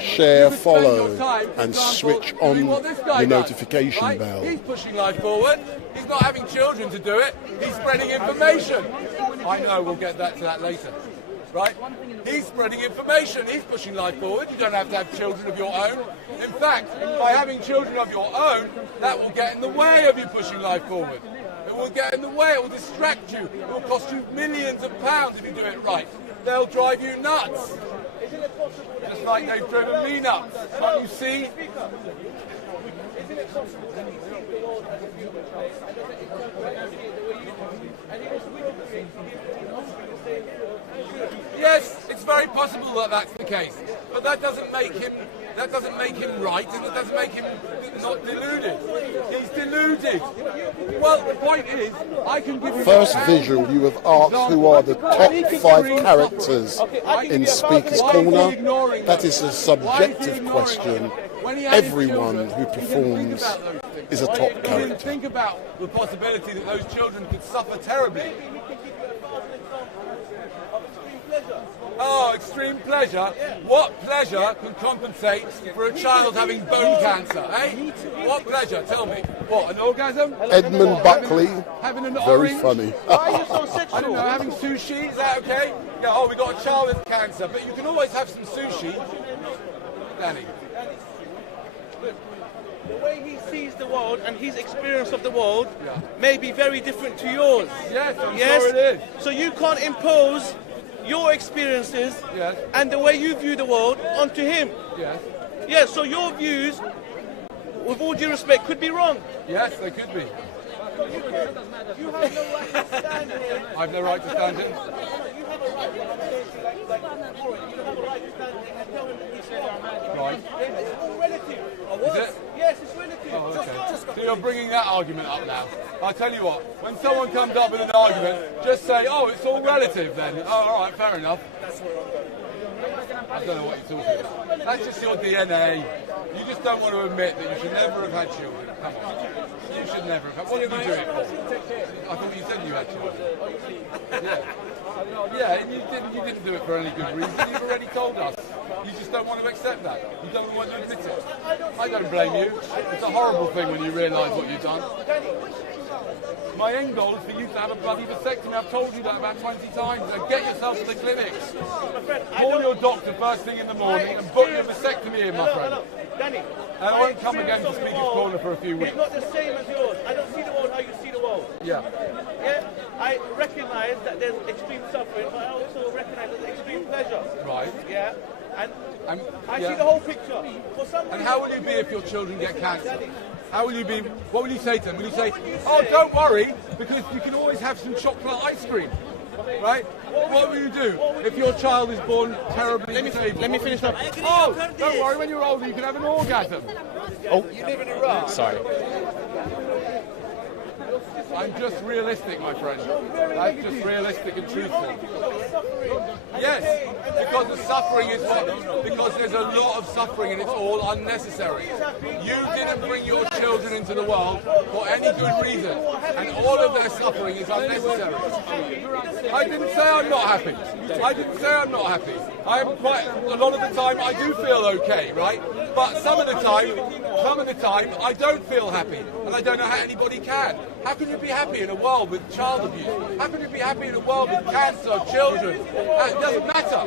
share, follow, and switch on the notification bell. He's pushing life forward. He's not having children to do it. He's spreading information. I know, we'll get to that later. Right? He's spreading information. He's pushing life forward. You don't have to have children of your own. In fact, by having children of your own, that will get in the way of you pushing life forward. It will get in the way. It will distract you. It will cost you millions of pounds if you do it right. They'll drive you nuts. Just like they've driven me nuts. Can't you see? Yes, it's very possible that that's the case, but that doesn't make him right, and that doesn't make him not deluded. He's deluded. Well, the point is, I can give you First visual, you have asked who are the top 5 characters in Speaker's Corner. That is a subjective question. Everyone who performs is a top He didn't character. think about the possibility that those children could suffer terribly. Oh, extreme pleasure. What pleasure can compensate for a child having bone cancer, eh? What pleasure? Tell me. What, an orgasm? Edmund Buckley, Having an very orange? funny. Why are you so sexual? I don't know, having sushi, is that okay? Yeah, oh, we got a child with cancer, but you can always have some sushi. Danny. The way he sees the world and his experience of the world may be very different to yours. Yes, I'm sure it is. So you can't impose your experiences and the way you view the world onto him. Yes. Yeah, so your views, with all due respect, could be wrong. Yes, they could be. You have no right to stand here. I've no right to stand here. You have a right to stand here and tell him that he's wrong. Right. It's all relative. Is it? Yes, it's relative. Oh, okay. So you're bringing that argument up now. I'll tell you what, when someone comes up with an argument, just say, oh, it's all relative then. Oh, all right, fair enough. I don't know what you're talking about. That's just your DNA. You just don't want to admit that you should never have had children. Come on. You should never have had. What did you do it for? I thought you said you had children. Yeah. Yeah, and you didn't do it for any good reason. You've already told us. You just don't want to accept that. You don't want to admit it. I don't blame you. It's a horrible thing when you realise what you've done. My end goal is for you to have a bloody vasectomy. I've told you that about 20 times. So get yourself to the clinics. Call your doctor first thing in the morning and book your vasectomy in, my friend. Danny, And I won't come again to Speaker's Corner for a few weeks. It's not the same as yours. I don't see the world how you see the world. Yeah. Yeah, I recognise that there's extreme suffering, but I also recognise there's extreme pleasure. Right. Yeah. And I yeah. see the whole picture. For some And how will you be if your children get cancer? How will you be? What will you say to them? Will you say, oh, don't worry, because you can always have some chocolate ice cream, right? What will you do if your child is born terribly disabled? Let me finish up. Oh, don't worry, when you're older you can have an orgasm. Oh, you live in Iraq. Sorry. I'm just realistic, my friend. I'm just realistic and truthful. Yes, because the suffering is what? Because there's a lot of suffering and it's all unnecessary. You didn't bring your children into the world for any good reason, and all of their suffering is unnecessary. I didn't say I'm not happy. I didn't say I'm not happy. I'm quite, a lot of the time I do feel okay, right? But some of the time I don't feel happy, and I don't know how anybody can. How can you be happy in a world with child abuse? How can you be happy in a world with cancer, children? It doesn't matter.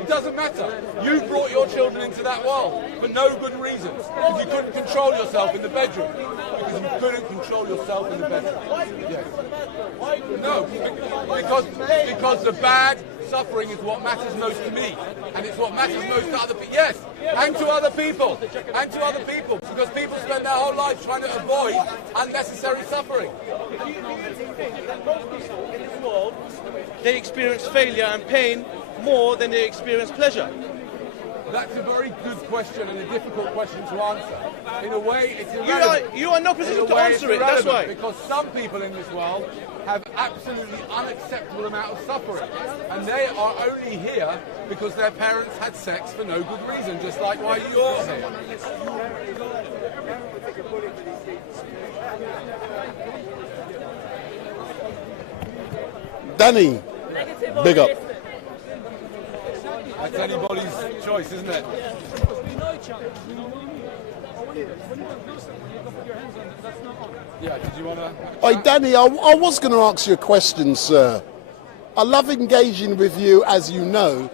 It doesn't matter. You brought your children into that world for no good reasons. Because you couldn't control yourself in the bedroom. Because you couldn't control yourself in the bedroom. Yes. No, because the bad suffering is what matters most to me. And it's what matters most to other people. Yes, and to other people. And to other people. Because people spend their whole life trying to avoid unnecessary suffering. In this world, they experience failure and pain more than they experience pleasure. That's a very good question and a difficult question to answer. In a way, it's irrelevant. You are in no position to answer it, that's why. Because some people in this world have absolutely unacceptable amount of suffering. And they are only here because their parents had sex for no good reason, just like why you're here. Danny, big up. That's anybody's choice, isn't it? Yeah, did you want to... Hey, Danny, I was going to ask you a question, sir. I love engaging with you, as you know,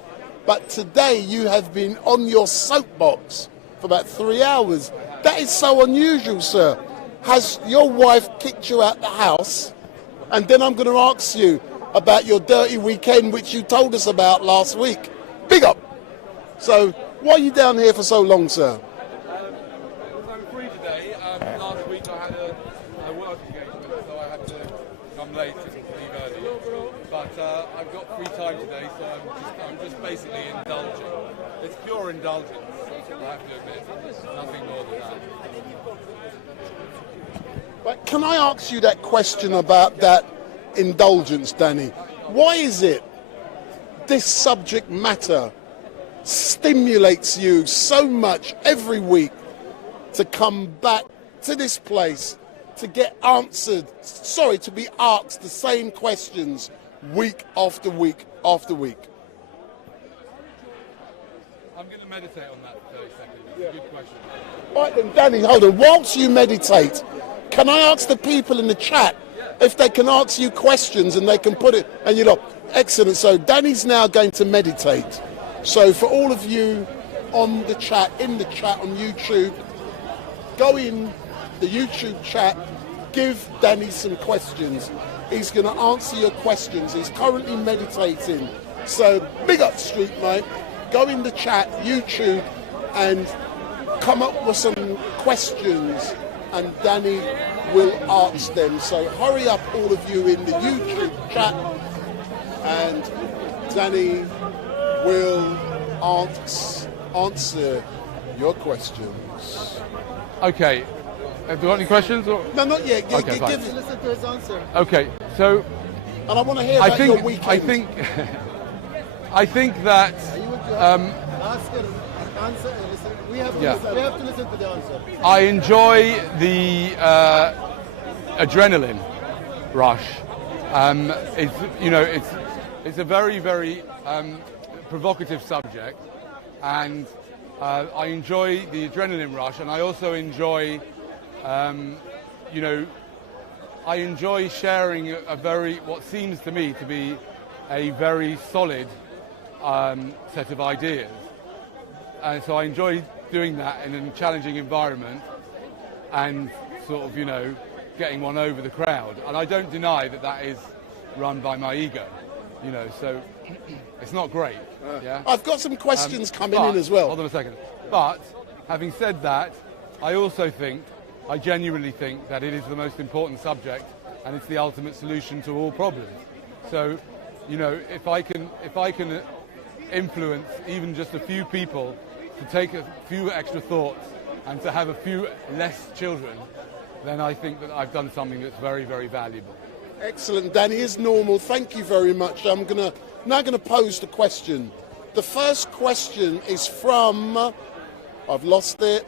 but today you have been on your soapbox for about 3 hours. That is so unusual, sir. Has your wife kicked you out the house? And then I'm going to ask you about your dirty weekend, which you told us about last week. Big up. So, why are you down here for so long, sir? I'm free today. Last week I had a work engagement, so I had to come late and leave early. But I've got free time today, so I'm just basically indulging. It's pure indulgence, I have to admit. Nothing more than that. But can I ask you that question about that indulgence, Danny? Why is it this subject matter stimulates you so much every week to come back to this place to get to be asked the same questions week after week after week? I'm going to meditate on that for 30 seconds. It's a good question. All right then, Danny, hold on. Whilst you meditate, can I ask the people in the chat if they can ask you questions and they can put it, and you know, excellent. So Danny's now going to meditate. So for all of you on the chat, in the chat on YouTube, go in the YouTube chat, give Danny some questions. He's going to answer your questions. He's currently meditating. So big up StreetMic. Go in the chat, YouTube, and come up with some questions, and Danny will ask them. So hurry up, all of you in the YouTube chat, and Danny will answer your questions. Okay, Have you got any questions? Or? No, not yet. Okay, fine. Listen to his answer. Okay, so And I want to hear about your weekend. I think that. Ask her answer. Listen. We have to listen to the answer. I enjoy the adrenaline rush. It's a very, very provocative subject, and I enjoy the adrenaline rush, and I also enjoy, I enjoy sharing what seems to me to be a very solid set of ideas. And so I enjoy doing that in a challenging environment and sort of, getting one over the crowd. And I don't deny that that is run by my ego, so it's not great. Yeah. I've got some questions coming in as well. Hold on a second. But having said that, I also I genuinely think that it is the most important subject and it's the ultimate solution to all problems. So, if I can influence even just a few people to take a few extra thoughts and to have a few less children, then I think that I've done something that's very, very valuable. Excellent, Danny. As normal, thank you very much. I'm now going to pose the question. The first question is from, I've lost it,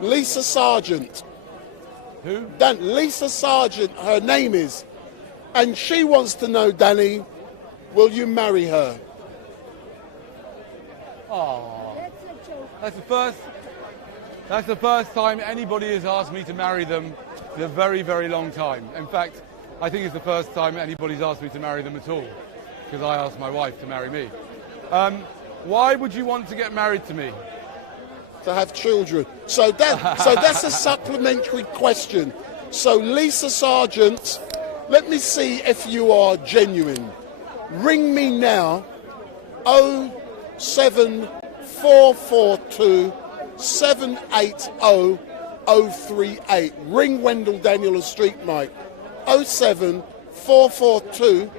Lisa Sargent. Who? Lisa Sargent, her name is. And she wants to know, Danny, will you marry her? Oh, that's the first time anybody has asked me to marry them in a very, very long time. In fact, I think it's the first time anybody's asked me to marry them at all, because I asked my wife to marry me. Why would you want to get married to me? To have children. So that's a supplementary question. So Lisa Sargent, let me see if you are genuine. Ring me now, 07442 780 038. Ring Wendell Daniel of StreetMic. 07442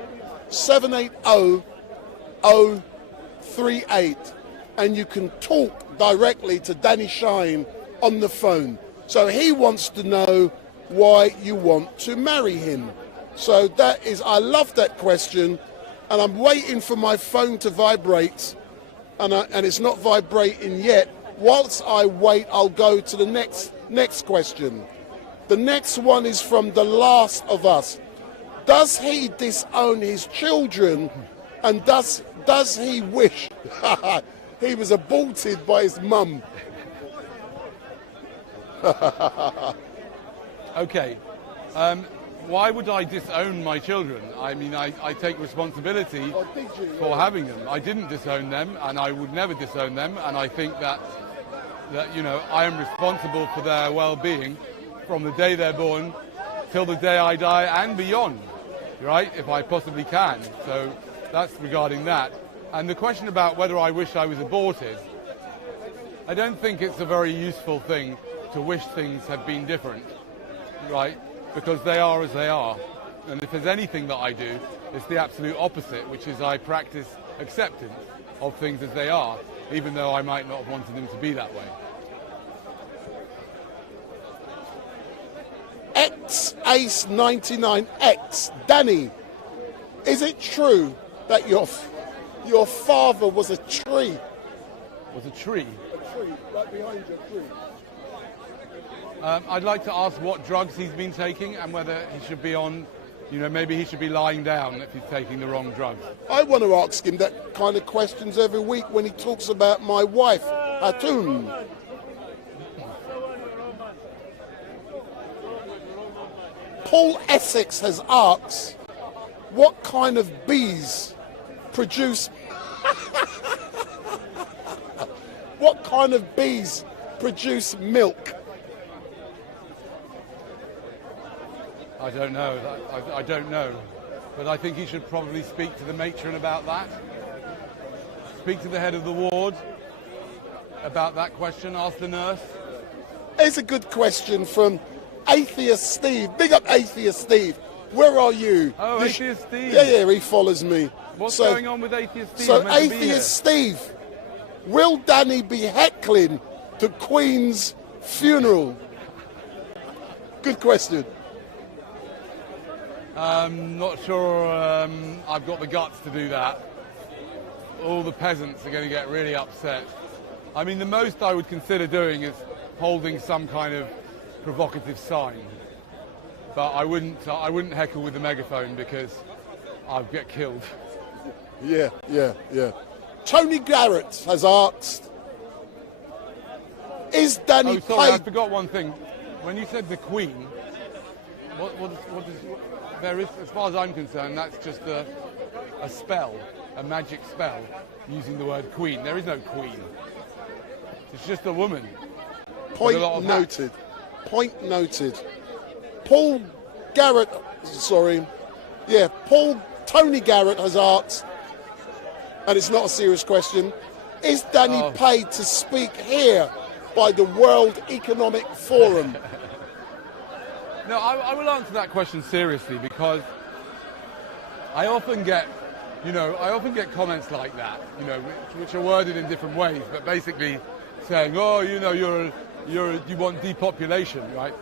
780 038. And you can talk directly to Danny Shine on the phone. So he wants to know why you want to marry him. So that is, I love that question, and I'm waiting for my phone to vibrate, and it's not vibrating yet. Whilst I wait, I'll go to the next question. The next one is from The Last of Us. Does he disown his children, and does he wish he was aborted by his mum? Okay. Why would I disown my children? I mean, I take responsibility for having them. I didn't disown them, and I would never disown them, and I think that I am responsible for their well-being from the day they're born till the day I die and beyond, right, if I possibly can. So that's regarding that. And the question about whether I wish I was aborted, I don't think it's a very useful thing to wish things had been different, right? Because they are as they are. And if there's anything that I do, it's the absolute opposite, which is I practice acceptance of things as they are, even though I might not have wanted them to be that way. X-Ace99X. Danny, is it true that your father was a tree? Was a tree? A tree, right behind you, a tree. I'd like to ask what drugs he's been taking and whether he should be on, maybe he should be lying down if he's taking the wrong drugs. I want to ask him that kind of questions every week when he talks about my wife, Hatun. Paul Essex has asked, what kind of bees produce... what kind of bees produce milk? I don't know. I don't know. But I think he should probably speak to the matron about that. Speak to the head of the ward about that question. Ask the nurse. It's a good question from Atheist Steve. Big up Atheist Steve. Where are you? Oh, Atheist Steve. Yeah, he follows me. What's going on with Atheist Steve? So Atheist Steve, will Danny be heckling to Queen's funeral? Good question. Not sure I've got the guts to do that. All the peasants are going to get really upset. I mean, the most I would consider doing is holding some kind of provocative sign. But I wouldn't heckle with the megaphone because I'd get killed. Yeah. Tony Garrett has asked, is Danny Oh, sorry, I paid? forgot one thing. When you said the Queen, what is there is, as far as I'm concerned, that's just a spell, a magic spell, using the word Queen. There is no Queen. It's just a woman. Point noted. Point noted. Paul Garrett, Tony Garrett has asked, and it's not a serious question, is Danny paid to speak here by the World Economic Forum? No, I will answer that question seriously because I often get comments like that, which are worded in different ways, but basically saying, oh, you want depopulation, right?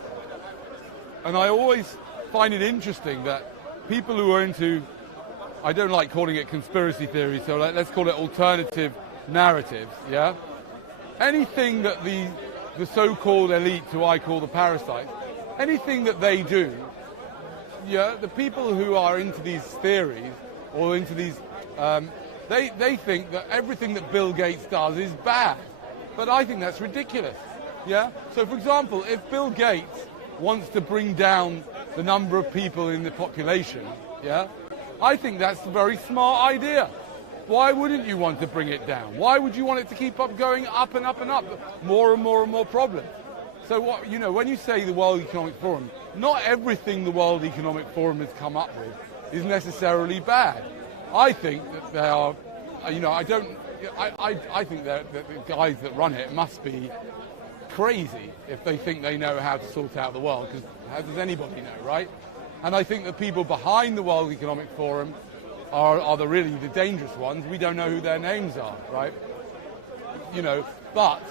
And I always find it interesting that people who are into, I don't like calling it conspiracy theory, so let's call it alternative narratives, yeah? Anything that the so-called elite, who I call the parasites, anything that they do, yeah, the people who are into these theories or into these, they think that everything that Bill Gates does is bad. But I think that's ridiculous, yeah? So, for example, if Bill Gates wants to bring down the number of people in the population, yeah, I think that's a very smart idea. Why wouldn't you want to bring it down? Why would you want it to keep up going up and up and up? More and more and more problems. So when you say the World Economic Forum, not everything the World Economic Forum has come up with is necessarily bad. I think that they are, I think that the guys that run it must be crazy if they think they know how to sort out the world, because how does anybody know, right? And I think the people behind the World Economic Forum are really the dangerous ones. We don't know who their names are, right? But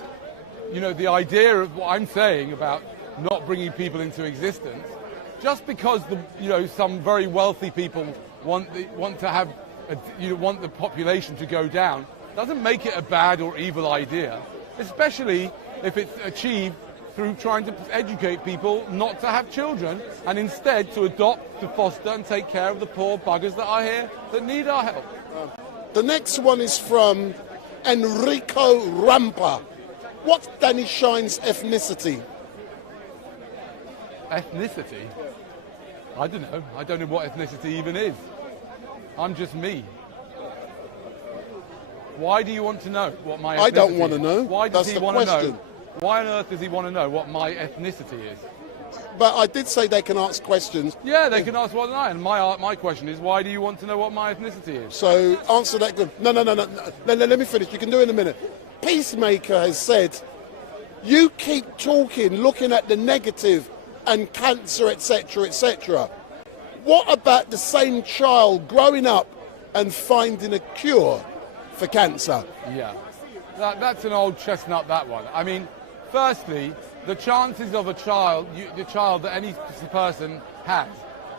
the idea of what I'm saying about not bringing people into existence, just because some very wealthy people want the population to go down, doesn't make it a bad or evil idea, especially if it's achieved through trying to educate people not to have children and instead to adopt, to foster and take care of the poor buggers that are here that need our help. The next one is from Enrico Rampa. What's Danny Shine's ethnicity? Ethnicity? I don't know. I don't know what ethnicity even is. I'm just me. Why do you want to know what my ethnicity is? I don't want to know. Why does That's he want to question. know? Why on earth does he want to know what my ethnicity is? But I did say they can ask questions. Yeah, they can ask what I. And my question is, why do you want to know what my ethnicity is? So answer that good. No. Let me finish. You can do it in a minute. Peacemaker has said, you keep talking, looking at the negative and cancer, etc., etc. What about the same child growing up and finding a cure for cancer? Yeah, that's an old chestnut, that one. I mean, firstly, the chances of the child that any person has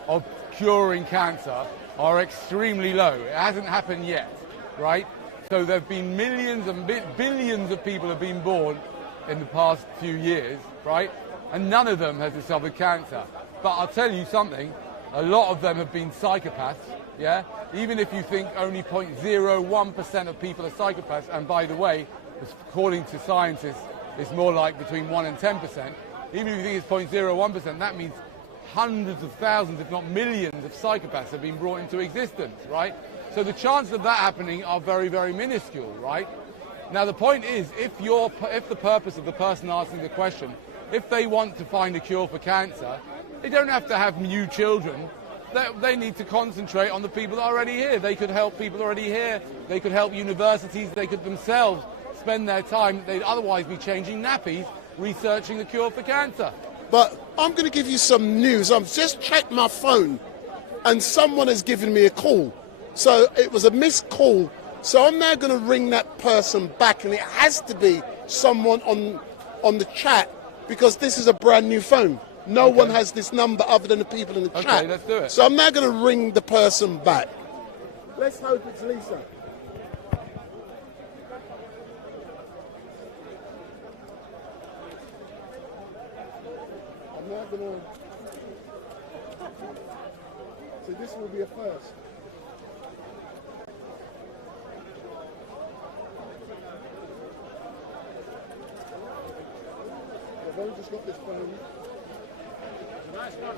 of curing cancer are extremely low. It hasn't happened yet, right? So there have been millions and billions of people have been born in the past few years, right? And none of them has discovered cancer. But I'll tell you something, a lot of them have been psychopaths, yeah? Even if you think only 0.01% of people are psychopaths, and by the way, according to scientists, it's more like between 1 and 10%. Even if you think it's 0.01%, that means hundreds of thousands, if not millions, of psychopaths have been brought into existence, right? So the chances of that happening are very, very minuscule, right? Now the point is, if the purpose of the person asking the question, if they want to find a cure for cancer, they don't have to have new children. They need to concentrate on the people that are already here. They could help people already here. They could help universities. They could themselves spend their time. They'd otherwise be changing nappies, researching the cure for cancer. But I'm going to give you some news. I've just checked my phone and someone has given me a call. So it was a missed call. So I'm now going to ring that person back, and it has to be someone on on the chat because this is a brand new phone. No one has this number other than the people in the chat. Okay, let's do it. So I'm now going to ring the person back. Let's hope it's Lisa. I'm now going to... So this will be a first. I've only just got this phone. It's a nice one.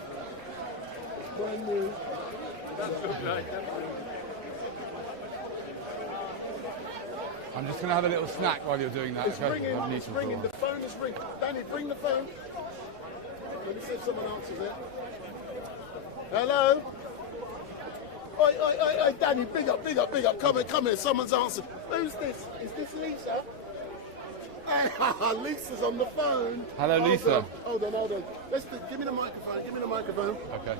It's brand new. I'm just going to have a little snack while you're doing that. It's ringing. It's ringing. The phone is ringing. Danny, bring the phone. Let me see if someone answers it. Hello? Oi, oi, oi, oi, Danny, big up, big up, big up. Come here, someone's answered. Who's this? Is this Lisa? Lisa's on the phone. Hello, Lisa. Hold on. Give me the microphone. Okay.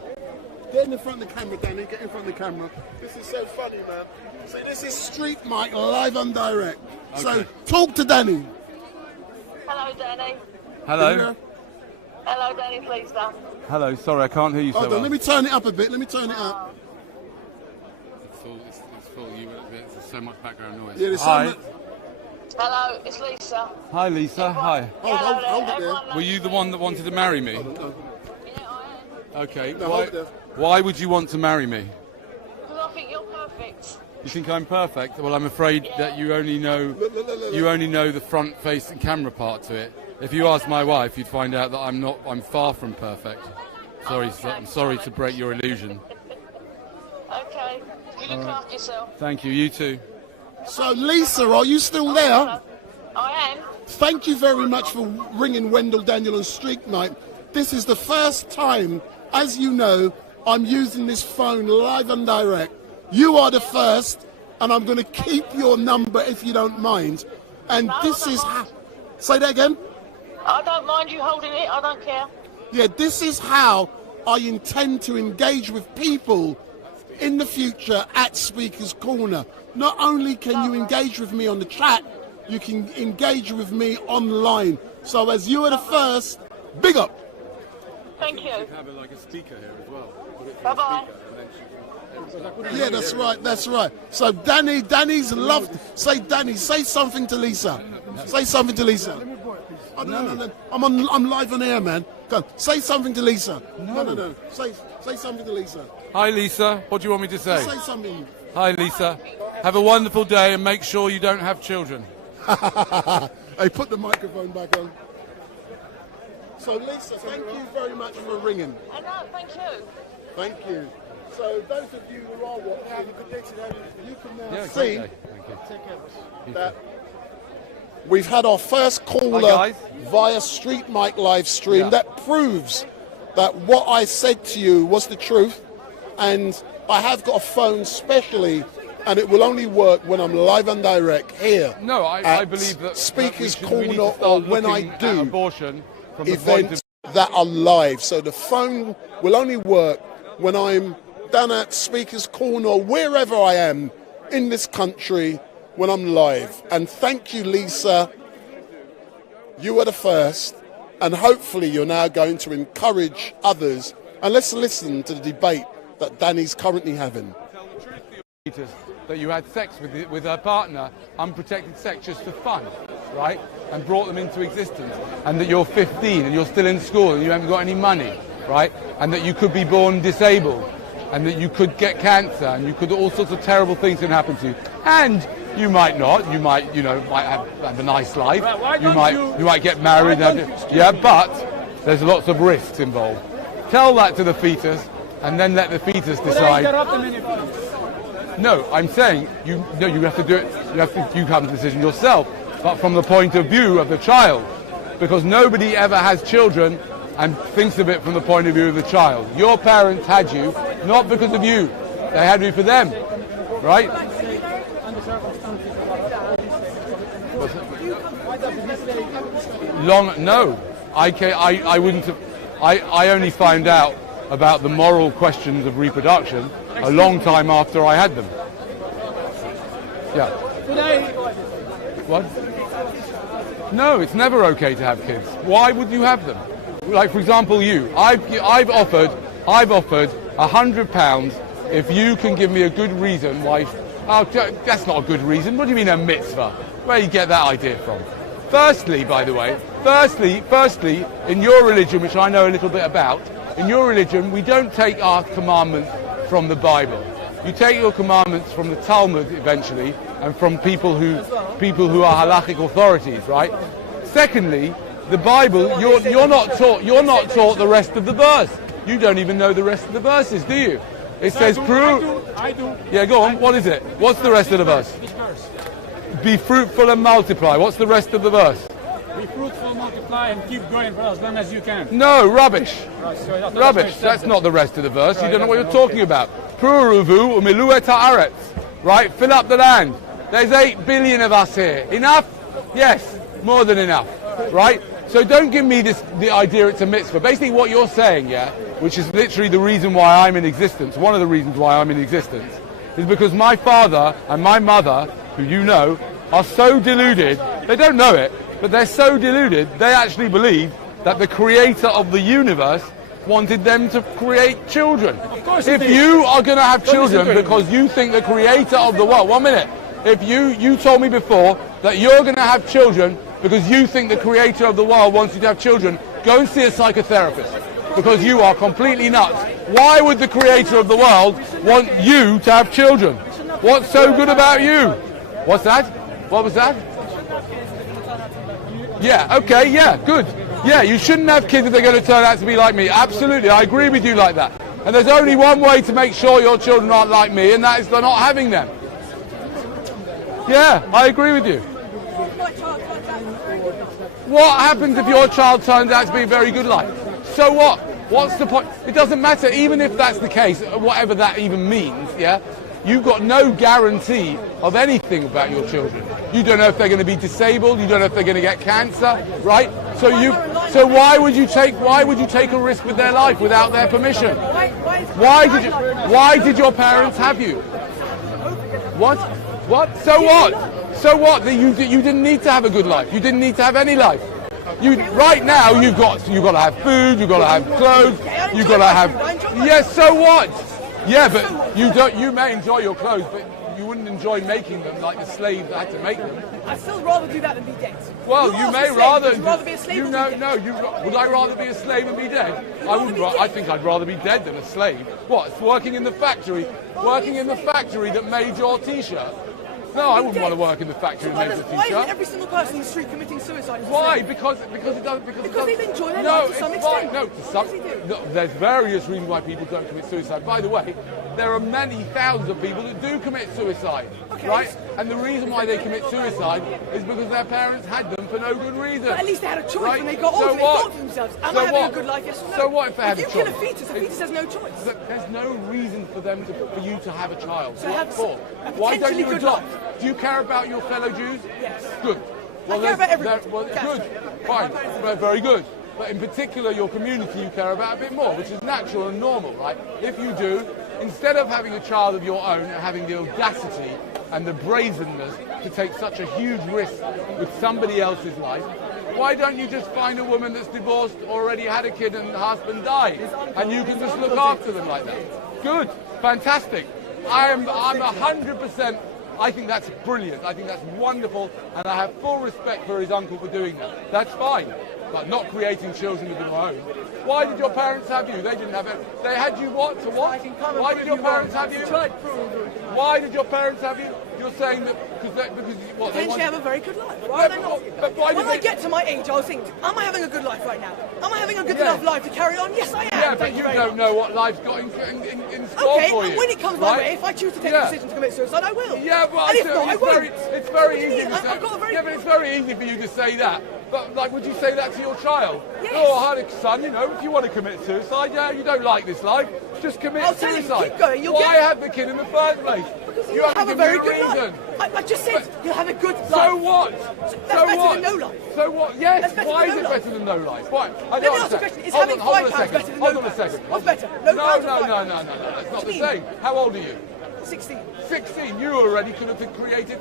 Get in front of the camera, Danny. Get in front of the camera. This is so funny, man. So this is StreetMic live and direct. Okay. So talk to Danny. Hello, Danny. Hello. Hello, Danny, please, Dan. Hello. Sorry, I can't hear you so Hold well. on, let me turn it up a bit. Let me turn it up. It's full. There's so much background noise. Yeah, Hi. Hello, it's Lisa. Hi, Lisa. Hi. Hold it there. Were you the one that wanted to marry me? Okay. No, hold it there. Why would you want to marry me? Because I think you're perfect. You think I'm perfect? Well, I'm afraid that you only know the front-facing camera part to it. If you ask my wife, you'd find out that I'm far from perfect. I'm sorry to break your illusion. Okay. You look after yourself. Thank you. You too. So, Lisa, are you still there? I am. Thank you very much for ringing Wendell Daniel on StreetMic. This is the first time, as you know, I'm using this phone live and direct. You are the first, and I'm going to keep your number if you don't mind. And No, this I is don't how... mind. Say that again? I don't mind you holding it. I don't care. Yeah, this is how I intend to engage with people in the future at Speaker's Corner. Not only can you engage with me on the chat, you can engage with me online. So as you are the first, big up. Thank you. Have a speaker here as well. Bye-bye. Yeah, that's right. So Danny's loved. Say something to Lisa. Say something to Lisa. Oh, no. I'm live on air, man. Go on. Say something to Lisa. No. Say something to Lisa. Hi, Lisa. What do you want me to say? Say something. Hi, Lisa. Have a wonderful day and make sure you don't have children. Hey, put the microphone back on. So, Lisa, thank you very much for ringing. I know, thank you. Thank you. So, those of you who are watching, have a good day today. You can now see Thank you. Take care. That we've had our first caller via StreetMic LiveStream. Yeah. That proves that what I said to you was the truth. And I have got a phone specially, and it will only work when I'm live and direct here. No, I believe that Speaker's we need to Corner, start or when I looking at do abortion from the point events that are live. So the phone will only work when I'm down at Speaker's Corner, or wherever I am in this country, when I'm live. And thank you, Lisa. You were the first, and hopefully you're now going to encourage others. And let's listen to the debate that Danny's currently having. that you had sex with her partner, unprotected sex just for fun, right? And brought them into existence. And that you're 15 and you're still in school and you haven't got any money, right? And that you could be born disabled and that you could get cancer and you could, all sorts of terrible things can happen to you. And you might not, you might, might have a nice life. You might get married. Yeah, but there's lots of risks involved. Tell that to the fetus and then let the fetus decide. No, I'm saying you have to do it. You have the decision yourself, but from the point of view of the child, because nobody ever has children and thinks of it from the point of view of the child. Your parents had you not because of you; they had you for them, right? No, I wouldn't have. I only found out about the moral questions of reproduction a long time after I had them. Yeah. What? No, it's never okay to have kids. Why would you have them? Like, for example, you. I've offered £100 if you can give me a good reason why. Oh, that's not a good reason. What do you mean a mitzvah? Where do you get that idea from? Firstly, by the way, firstly, in your religion, which I know a little bit about, in your religion, we don't take our commandments from the Bible. You take your commandments from the Talmud eventually, and from people who are halachic authorities, right? Secondly, the Bible, you're not taught the rest of the verse. You don't even know the rest of the verses, do you? It says I do. Yeah, go on. What is it? What's the rest of the verse? Be fruitful and multiply. What's the rest of the verse? Be fruitful, multiply, and keep going for as long as you can. No, rubbish. Right, so Rubbish. That's not the rest of the verse. Right, You don't know what you're okay. talking about. Puruvu umilu et haaretz. Right? Fill up the land. There's 8 billion of us here. Enough? Yes. More than enough. Right? So don't give me the idea it's a mitzvah. Basically what you're saying, yeah, which is literally the reason why I'm in existence, one of the reasons why I'm in existence, is because my father and my mother, who you know, are so deluded, they don't know it, but they're so deluded, they actually believe that the creator of the universe wanted them to create children. Of course If you are going to have children because you think the creator of the world, 1 minute, if you told me before that you're going to have children because you think the creator of the world wants you to have children, go and see a psychotherapist, because you are completely nuts. Why would the creator of the world want you to have children? What's so good about you? What's that? What was that? Yeah, okay, yeah, good. Yeah, you shouldn't have kids if they're going to turn out to be like me. Absolutely, I agree with you like that. And there's only one way to make sure your children aren't like me, and that is by not having them. Yeah, I agree with you. What happens if your child turns out to be a very good life? So what? What's the point? It doesn't matter, even if that's the case, whatever that even means, yeah? You've got no guarantee of anything about your children. You don't know if they're going to be disabled, you don't know if they're going to get cancer, right? So why would you take a risk with their life without their permission? Why did your parents have you? What? So what? So what? You didn't need to have a good life. You didn't need to have any life. Right now you've got to have food, you've got to have clothes, you've got to have. Yes, so what? Yeah, but you may enjoy your clothes, but you wouldn't enjoy making them like the slave that had to make them. I'd still rather do that than be dead. Well, you may rather. Would you rather be a slave would I rather be a slave and be dead? I wouldn't. I think I'd rather be dead than a slave. What? Working in the factory? Working in the factory that made your T-shirt? No, I wouldn't want to work in the factory that made the T-shirt. Why is every single person in the street committing suicide? Why? Because it does. Because they enjoy their life to some extent. No, there's various reasons why people don't commit suicide. By the way, there are many thousands of people that do commit suicide, right? And the reason why they commit suicide is because their parents had them for no good reason. But at least they had a choice when they got older. They thought to themselves, am I having a good life, yes or no? So what if they had a choice? If you kill a fetus has no choice. There's no reason for you to have a child. So have Why don't you adopt? Do you care about your fellow Jews? Yes. Good. Well, I care about everyone. Well, good. Fine. Well, very good. But in particular, your community you care about a bit more, which is natural and normal, right? If you do, instead of having a child of your own and having the audacity and the brazenness to take such a huge risk with somebody else's life, why don't you just find a woman that's divorced, already had a kid and the husband died, and you can just look after them like that? Good. Fantastic. I'm 100%. I think that's brilliant. I think that's wonderful, and I have full respect for his uncle for doing that. That's fine, but not creating children of their own. Why did your parents have you? They didn't have it. They had you what? To what? Why did your parents have you? Why did your parents have you? You're saying that because what? They Potentially have a very good life. Why are they not? But why when I get to my age, I'll think, am I having a good life right now? Am I having a good enough life to carry on? Yes, I am. Yeah, but you don't know what life's got in store for you. And when it comes my way, if I choose to take the decision to commit suicide, I will. Yeah, well, and if not, I won't. It's very easy. Yeah, but it's very easy for you to say that. But like, would you say that to your child? Yes. Oh, son, if you want to commit suicide, yeah, you don't like this life, just commit suicide. I'll tell you, keep going. Why have the kid in the first place? Because you have a very good life. I just said you'll have a good life. So what? That's better than no life. So what? Yes. Why is it better than no life? Why? Let me ask you a question. Is having £5 better than no Hold on a second. What's better? No. That's not the same. How old are you? 16. 16. You already could have created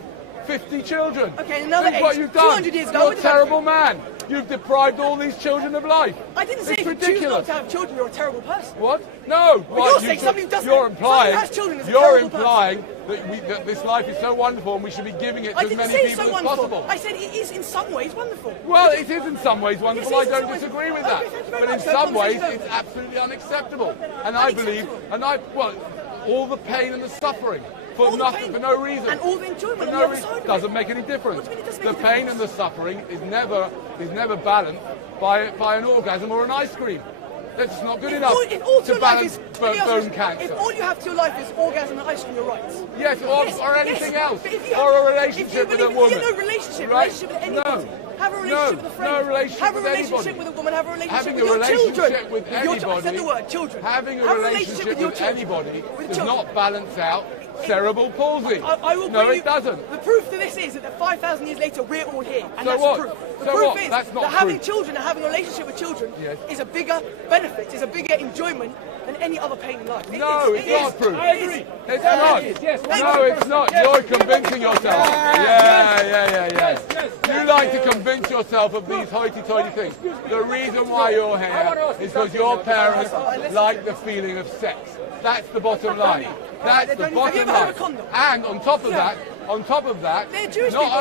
50 children. Okay, another Look what age, you've done. 200 years ago, You're what a did I terrible man. You've deprived all these children of life. I didn't say it's if you choose not ridiculous. to have children, you're a terrible person. What? No. Well, you're saying somebody who doesn't. You're implying. Somebody who has children is a You're terrible implying that this life is so wonderful and we should be giving it to as many people as possible. I said it is in some ways wonderful. Well, it is in some ways wonderful. Yes, I don't disagree with that. But in some ways, it's absolutely unacceptable. And I believe, well, all the pain and the suffering for nothing, for no reason. And all the enjoyment for on no the other reason. side of it. Doesn't make any difference. The pain and the suffering is never balanced by an orgasm or an ice cream. That's just not good enough to balance bone cancer. If all you have to your life is orgasm and ice cream, you're right. Yes, or anything else. Or a relationship with a woman. If you have no relationship with anybody. Have a relationship with a friend. No relationship have a with relationship anybody. with a woman. Have a relationship Having with a your relationship children. with anybody. I said the word children. Having a Have relationship with your with children. anybody With does children. not balance out cerebral palsy. I will No, bring it doesn't. The proof to this is that 5,000 years later we're all here, and So that's what? the proof. The So proof what? is That's not that having proof. children and having a relationship with children Yes. is a bigger benefit, is a bigger enjoyment than any other pain in life. No, it's not proof. I agree. It's not. No, it's not. You're convincing yourself. Yeah. You like to convince yourself of these hoity-toity things. The reason why you're here is because your parents like the feeling of sex. That's the bottom line. That's the bottom line. And on top of that, not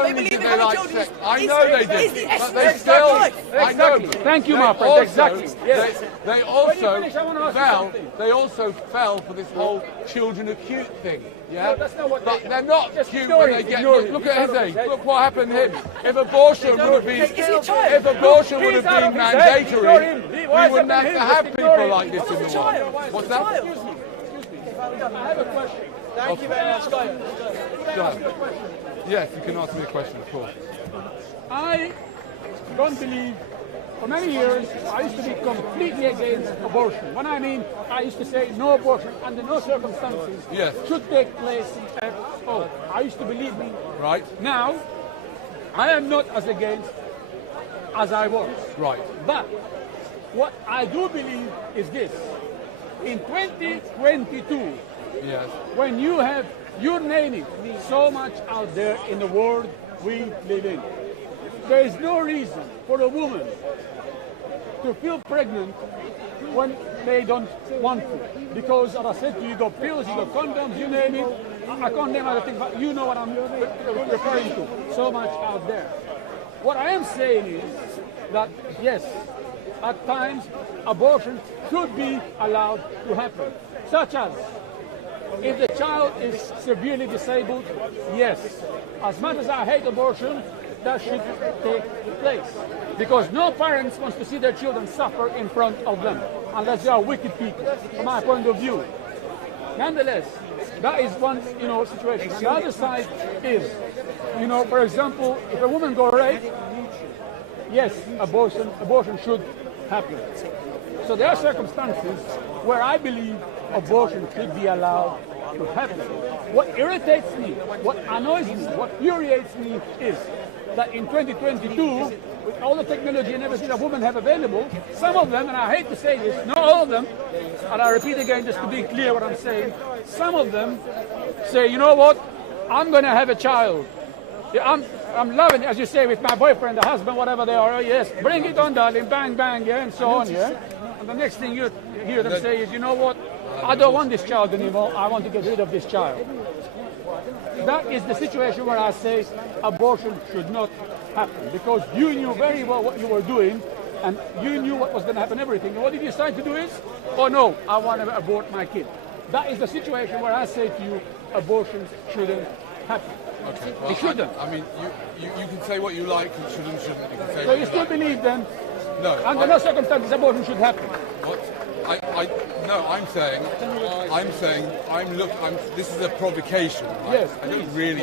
only do they like sex, I know they do, but they still, I know. Thank you, my friend. Exactly. Yes. They also fell for this whole children are cute thing. Yeah, but they're not cute when they get. Look at his age. Look what happened to him. If abortion would have been mandatory, we wouldn't have to have people like this in the world. What's that? I have a question. Thank you very much, guys. Yes, you can ask me a question, of course. I don't believe, for many years, I used to be completely against abortion. When I mean, I used to say no abortion under no circumstances should take place at all. I used to believe me. Right. Now, I am not as against as I was. Right. But what I do believe is this. In 2022, when you have, you name it, so much out there in the world we live in, there is no reason for a woman to feel pregnant when they don't want to. Because, as I said to you, you got pills, you got condoms, you name it. I can't name other things, but you know what I'm referring to. So much out there. What I am saying is that, yes, at times abortion should be allowed to happen. Such as, if the child is severely disabled, yes. As much as I hate abortion, that should take place. Because no parents wants to see their children suffer in front of them, unless they are wicked people, from my point of view. Nonetheless, that is one, situation. The other side is, for example, if a woman got raped, yes, abortion should happen. So there are circumstances where I believe abortion should be allowed to happen. What irritates me, what annoys me, what infuriates me is that in 2022, with all the technology and everything that women have available, some of them, and I hate to say this, not all of them, and I repeat again just to be clear what I'm saying, some of them say, you know what, I'm going to have a child. I'm loving it, as you say, with my boyfriend, the husband, whatever they are. Yes, bring it on, darling, bang, bang, yeah, and so on, yeah. And the next thing you hear them say is, you know what, I don't want this child anymore, I want to get rid of this child. That is the situation where I say abortion should not happen, because you knew very well what you were doing, and you knew what was going to happen, everything. And what did you decide to do is, oh no, I want to abort my kid. That is the situation where I say to you, abortion shouldn't happen. Okay, well, it shouldn't. I mean, you can say what you like, and shouldn't. You can say so you still believe then? No. Under no circumstances abortion should happen. What? I'm saying, this is a provocation. Right? Yes. I don't really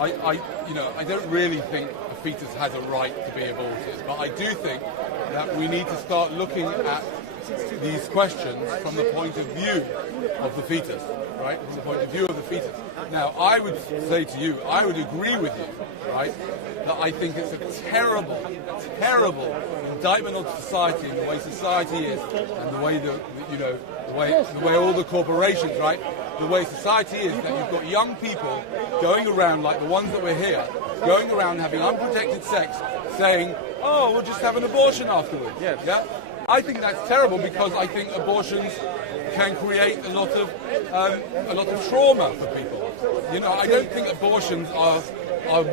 I don't really think a fetus has a right to be aborted, but I do think that we need to start looking at these questions from the point of view of the fetus, right? From the point of view of the fetus. Now, I would say to you, I would agree with you, right, that I think it's a terrible, terrible indictment on society and the way society is, and the way the way all the corporations, right? the way society is, that you've got young people going around, like the ones that we're here, going around having unprotected sex, saying, oh, we'll just have an abortion afterwards. Yes. Yeah? I think that's terrible, because I think abortions can create a lot of trauma for people. You know, I don't think abortions are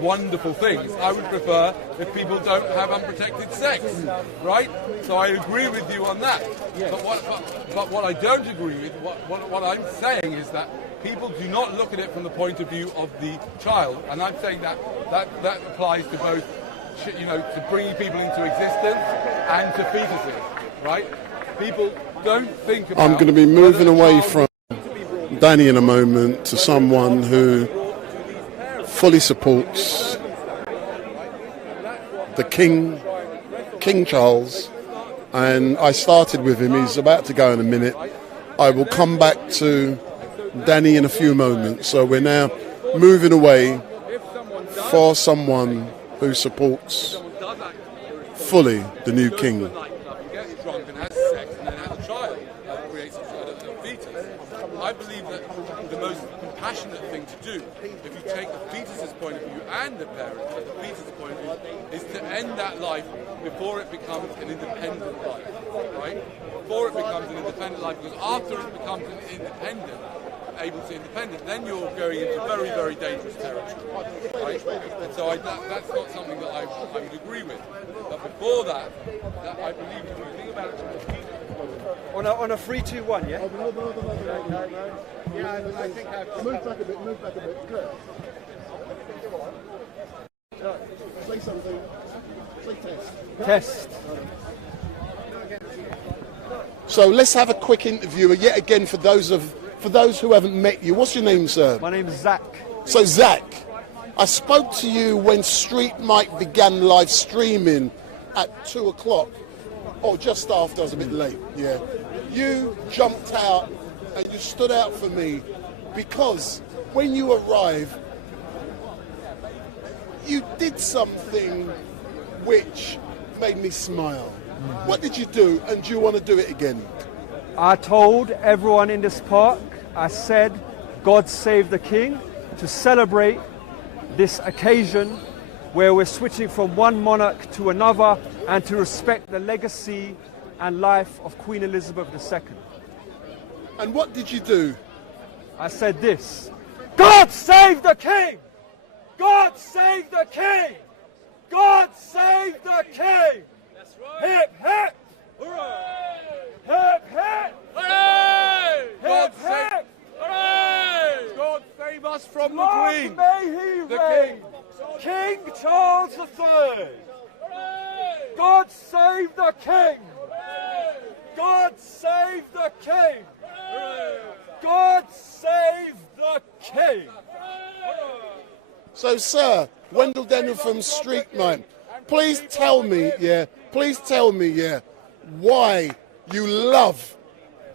wonderful things. I would prefer if people don't have unprotected sex, right? So I agree with you on that. Yes. But what I don't agree with, what I'm saying is that people do not look at it from the point of view of the child, and I'm saying that applies to both, you know, to bringing people into existence and to fetuses, right? People don't think about... I'm going to be moving away from Danny in a moment to someone who fully supports the King Charles, and I started with him. He's about to go in a minute. I will come back to Danny in a few moments. So we're now moving away for someone who supports fully the new king. I believe that the most compassionate thing to do, if you take the fetus's point of view and the parents, but the fetus's point of view, is to end that life before it becomes an independent life, right? Before it becomes an independent life, because after it becomes an independent, then you're going into very, very dangerous territory, right? And so that's not something that I would agree with. But before that I believe if you think about it, on a 3-2-1, yeah? No. Yeah, I think move back a bit. Good. Say something. Say test. So let's have a quick interview yet again for those who haven't met you. What's your name, sir? My name is Zach. So Zach, I spoke to you when StreetMic began live streaming at 2 o'clock. Or just after, I was a bit late, yeah. You jumped out and you stood out for me because when you arrived, you did something which made me smile. What did you do, and do you want to do it again? I told everyone in this park, I said, God save the King, to celebrate this occasion where we're switching from one monarch to another and to respect the legacy and life of Queen Elizabeth II. And what did you do? I said this: God save the King! God save the King! God save the King! That's right. Hip, hip! Hooray! Hip, hip! Hooray! Hip, hip! Hooray! God save us from the Long Queen! may he reign! King Charles III! God save the King! God save the King! God save the King! So, sir, Wendell Daniel from StreetMic, please tell me, why you love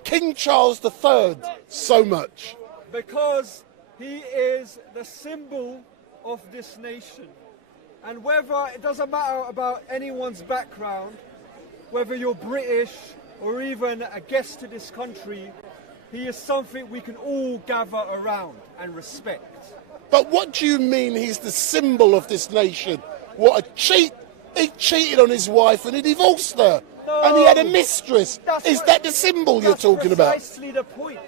King Charles III so much. Because he is the symbol of this nation. And whether, it doesn't matter about anyone's background, whether you're British or even a guest to this country, he is something we can all gather around and respect. But what do you mean he's the symbol of this nation? What a cheat! He cheated on his wife and he divorced her. No, and he had a mistress. Is that the symbol you're talking about? That's precisely the point.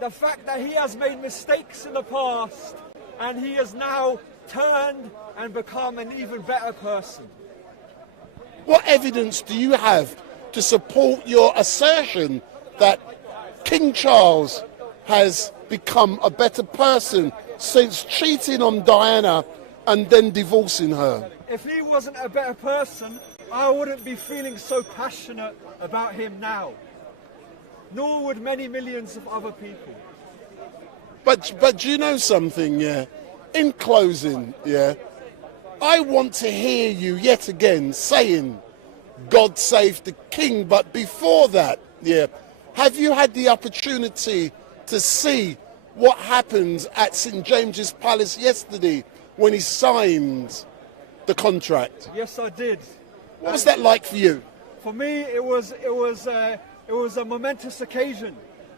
The fact that he has made mistakes in the past and he has now turned and become an even better person. What evidence do you have to support your assertion that King Charles has become a better person since cheating on Diana and then divorcing her? If he wasn't a better person, I wouldn't be feeling so passionate about him now. Nor would many millions of other people. But do you know something, yeah? In closing, yeah, I want to hear you yet again saying, God save the King. But before that, yeah, have you had the opportunity to see what happened at St. James's Palace yesterday when he signed the contract? Yes, I did. What was that like for you? For me, it was a momentous occasion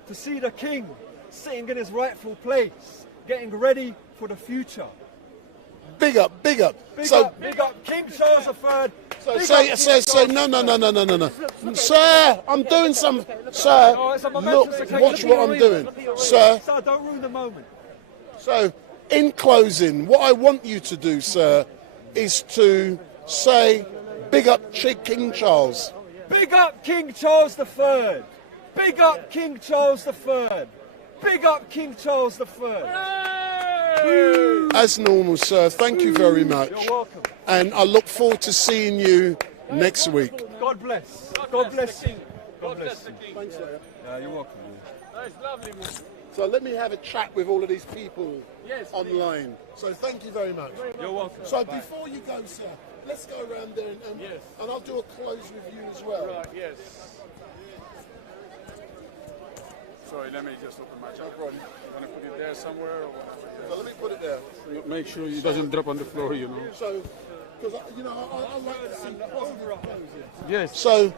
to see the King sitting in his rightful place, getting ready for the future. Big up, big up. Big up King Charles III. So, no. Sir, I'm doing some. Sir, look, watch what I'm doing. Sir, don't ruin the moment. So, in closing, what I want you to do, sir, is to say, big up King Charles. Big up King Charles III. Big up King Charles III. Big up King Charles III. As normal, sir, thank you very much. You're welcome. And I look forward to seeing you next week. God bless. God bless you. God bless you. Thanks, sir. You're welcome. That's lovely, man. So let me have a chat with all of these people online. So thank you very much. You're welcome. So before you go, sir, let's go around there and I'll do a close review as well. Right, yes. Sorry, let me just open my chat. Want to put it there somewhere or whatever? So let me put it there. Make sure it doesn't drop on the floor, you know. So, because, I like to see positive closing. Yes. So,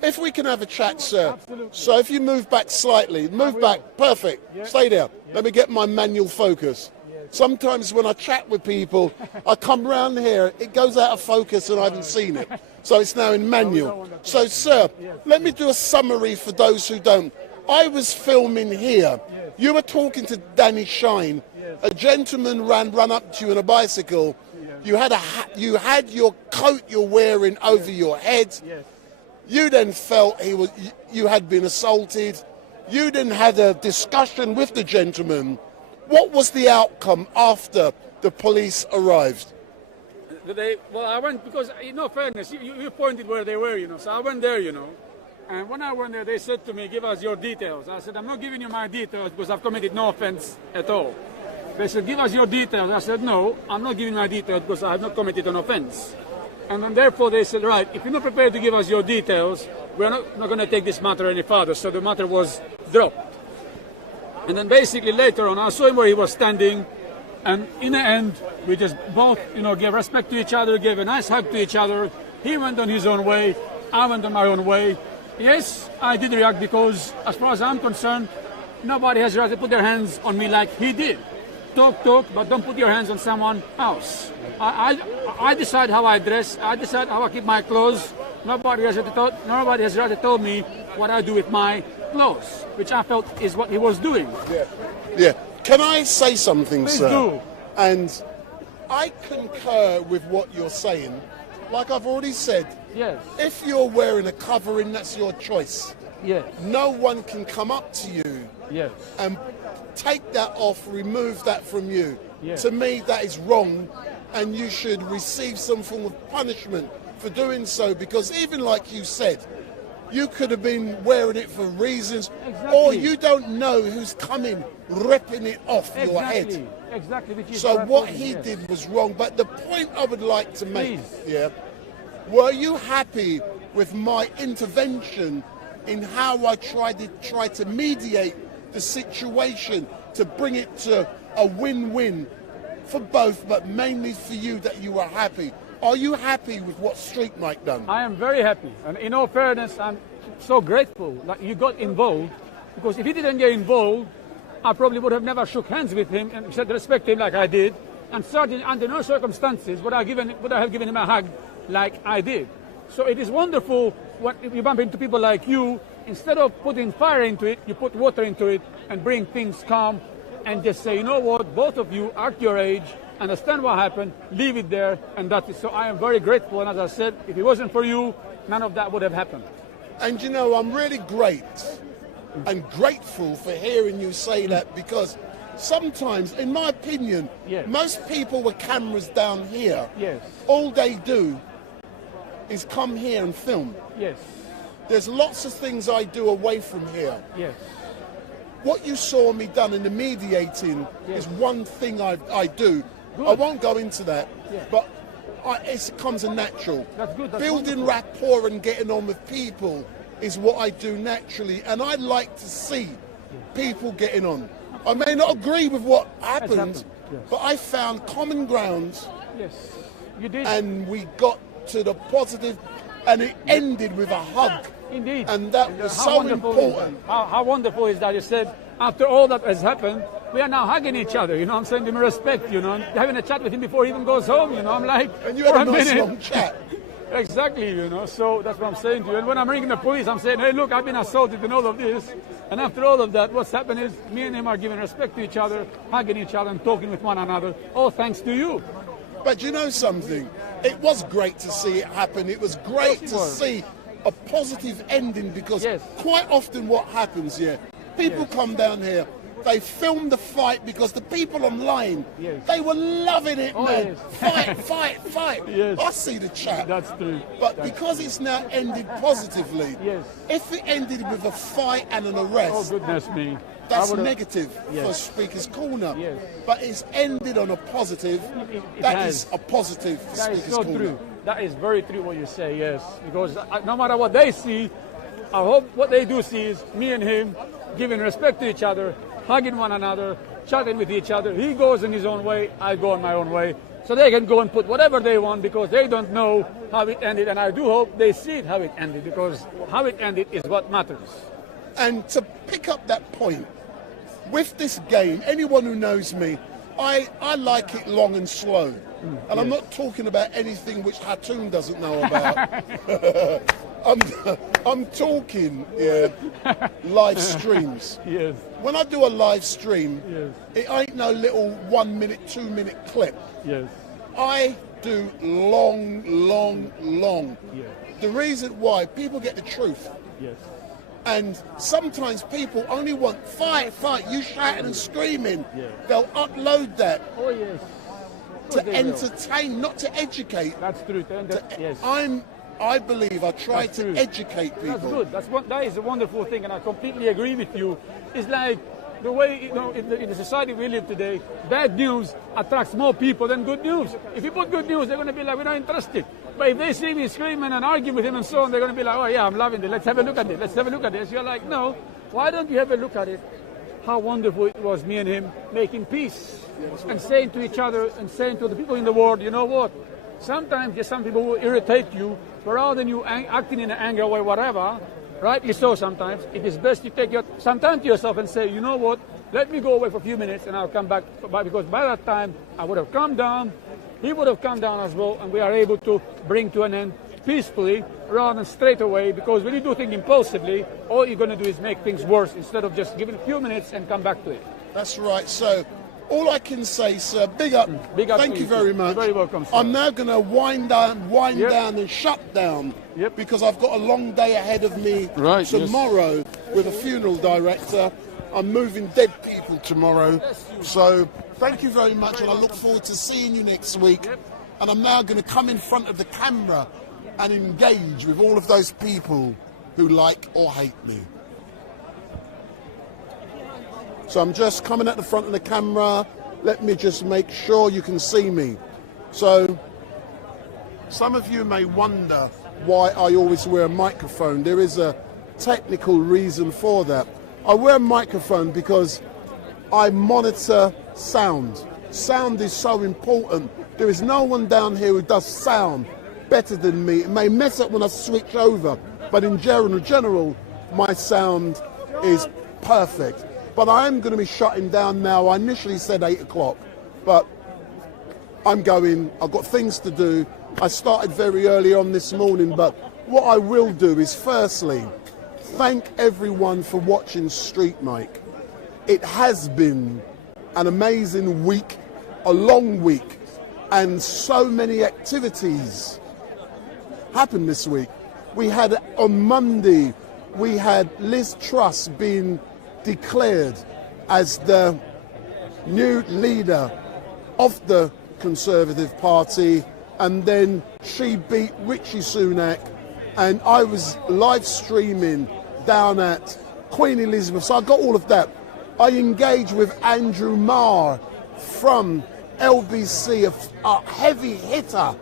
if we can have a chat, sir. Absolutely. So if you move back slightly, move back, perfect. Yeah. Stay there. Yeah. Let me get my manual focus. Sometimes when I chat with people, I come round here, it goes out of focus and I haven't seen it. So it's now in manual. So, sir, let me do a summary for those who don't. I was filming here. You were talking to Danny Shine. A gentleman run up to you on a bicycle. You had you had your coat you're wearing over your head. You then felt you had been assaulted. You then had a discussion with the gentleman. What was the outcome after the police arrived? Well, I went because, in all fairness, you pointed where they were, so I went there, And when I went there, they said to me, give us your details. I said, I'm not giving you my details because I've committed no offense at all. They said, give us your details. I said, no, I'm not giving my details because I have not committed an offense. And then therefore they said, right, if you're not prepared to give us your details, we're not going to take this matter any further. So the matter was dropped. And then basically later on, I saw him where he was standing. And in the end, we just both, gave respect to each other, gave a nice hug to each other. He went on his own way. I went on my own way. Yes, I did react because, as far as I'm concerned, nobody has the right to put their hands on me like he did. Talk, but don't put your hands on someone else. I decide how I dress. I decide how I keep my clothes. Nobody has the right to tell me what I do with my clothes, which I felt is what he was doing. Yeah. Can I say something, Please sir? do. And I concur with what you're saying. Like I've already said, yes. If you're wearing a covering, that's your choice. Yes. No one can come up to you yes. and take that off, remove that from you. Yes. To me, that is wrong, and you should receive some form of punishment for doing so, because even like you said, you could have been wearing it for reasons, or you don't know who's coming, ripping it off your head. Exactly. Which is so what he did was wrong. But the point I would like to make, were you happy with my intervention in how I tried to mediate the situation to bring it to a win-win for both, but mainly for you, that you were happy? Are you happy with what StreetMic done? I am very happy, and in all fairness, I'm so grateful that you got involved, because if you didn't get involved, I probably would have never shook hands with him and said respect him like I did, and certainly under no circumstances would I have given him a hug like I did. So it is wonderful when you bump into people like you. Instead of putting fire into it, you put water into it and bring things calm and just say, you know what, both of you are your age, understand what happened, leave it there, and that's it. So I am very grateful, and as I said, if it wasn't for you, none of that would have happened. And I'm really grateful for hearing you say that, because sometimes, in my opinion, most people with cameras down here, all they do is come here and film. Yes. There's lots of things I do away from here. Yes. What you saw me done in the mediating is one thing I do. Good. I won't go into that, but it comes a natural. That's good. That's building rapport and getting on with people is what I do naturally, and I like to see people getting on. I may not agree with what happened, but I found common ground. Yes, you did. And we got to the positive, and it ended with a hug. Indeed. And that was so important. How wonderful is that? You said, after all that has happened, we are now hugging each other, you know, I'm saying, give him respect, you know, I'm having a chat with him before he even goes home, you know, I'm like, and you had for a nice minute. long chat. Exactly, you know, so that's what I'm saying to you. And when I'm ringing the police, I'm saying, hey, look, I've been assaulted and all of this. And after all of that, what's happened is me and him are giving respect to each other, hugging each other and talking with one another, all thanks to you. But you know something? It was great to see it happen. It was great to see a positive ending, because quite often what happens here, people come down here, they film the fight because the people online, they were loving it, man. Fight, fight, fight. I see the chat. That's true. But because it's now ended positively, if it ended with a fight and an arrest, oh goodness me, that's negative for Speaker's Corner. But it's ended on a positive. That is a positive for That is Speaker's so Corner. true. That is very true what you say, yes. Because no matter what they see, I hope what they do see is me and him giving respect to each other, hugging one another, chatting with each other. He goes in his own way, I go on my own way. So they can go and put whatever they want because they don't know how it ended. And I do hope they see it how it ended, because how it ended is what matters. And to pick up that point, with this game, anyone who knows me, I like it long and slow. And I'm not talking about anything which Hatun doesn't know about. I'm talking live streams. When I do a live stream, it ain't no little 1 minute, 2 minute clip. I do long. The reason why, people get the truth. And sometimes people only want fight, you shouting and screaming. They'll upload that to entertain, not to educate. That's true. I believe I try to educate people. That's good. That is a wonderful thing, and I completely agree with you. It's like the way, you know, in the society we live today, bad news attracts more people than good news. If you put good news, they're going to be like, we're not interested. But if they see me screaming and arguing with him and so on, they're going to be like, oh yeah, I'm loving it. Let's have a look at it. Let's have a look at this. You're like, no, why don't you have a look at it? How wonderful it was, me and him making peace and saying to each other and saying to the people in the world, you know what? Sometimes just some people will irritate you, but rather than you acting in an anger or whatever, rightly so sometimes, it is best you take some time to yourself and say, you know what, let me go away for a few minutes and I'll come back, because by that time I would have calmed down, he would have calmed down as well, and we are able to bring to an end peacefully rather than straight away, because when you do things impulsively, all you're going to do is make things worse instead of just giving a few minutes and come back to it. That's right. So all I can say, sir, big up. Thank you very much. You're very welcome, sir. I'm now going to wind down and shut down because I've got a long day ahead of me tomorrow with a funeral director. I'm moving dead people tomorrow. So thank you very much, and I look forward to seeing you next week. And I'm now going to come in front of the camera and engage with all of those people who like or hate me. So I'm just coming at the front of the camera. Let me just make sure you can see me. So some of you may wonder why I always wear a microphone. There is a technical reason for that. I wear a microphone because I monitor sound. Sound is so important. There is no one down here who does sound better than me. It may mess up when I switch over, but in general, my sound is perfect. But I am going to be shutting down now. I initially said 8 o'clock, but I'm going. I've got things to do. I started very early on this morning, but what I will do is firstly, thank everyone for watching StreetMic. It has been an amazing week, a long week, and so many activities happened this week. We had on Monday, we had Liz Truss being declared as the new leader of the Conservative Party, and then she beat Richie Sunak, and I was live streaming down at Queen Elizabeth, so I got all of that. I engaged with Andrew Marr from LBC, a heavy hitter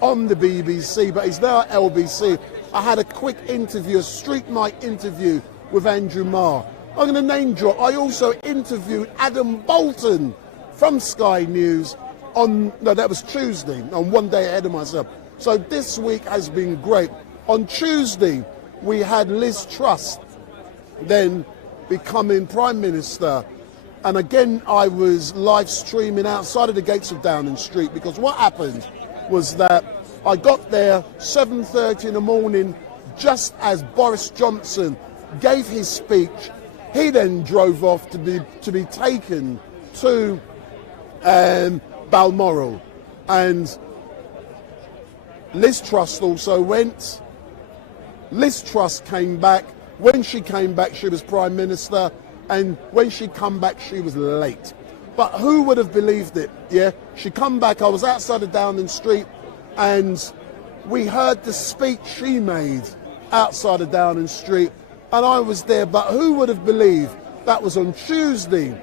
on the BBC, but he's now at LBC. I had a quick interview, a StreetMic interview with Andrew Marr. I'm going to name drop. I also interviewed Adam Bolton from Sky News that was Tuesday, on one day ahead of myself. So this week has been great. On Tuesday, we had Liz Truss then becoming Prime Minister. And again, I was live streaming outside of the gates of Downing Street, because what happened was that I got there 7:30 in the morning, just as Boris Johnson gave his speech. He then drove off to be taken to Balmoral, and Liz Truss also went. Liz Truss came back. When she came back, she was Prime Minister, and when she come back, she was late. But who would have believed it? Yeah, she come back. I was outside of Downing Street, and we heard the speech she made outside of Downing Street, and I was there. But who would have believed that was on Tuesday?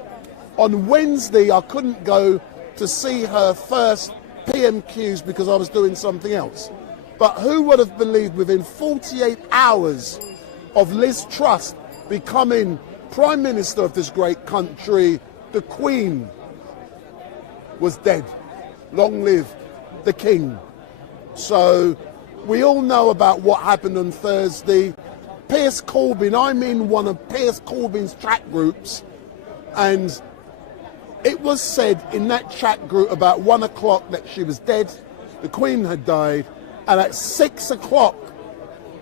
On Wednesday, I couldn't go to see her first PMQs because I was doing something else. But who would have believed within 48 hours of Liz Truss becoming Prime Minister of this great country, the Queen was dead. Long live the King. So we all know about what happened on Thursday. Piers Corbyn, I'm in one of Piers Corbyn's chat groups, and it was said in that chat group about 1 o'clock that she was dead, the Queen had died, and at 6 o'clock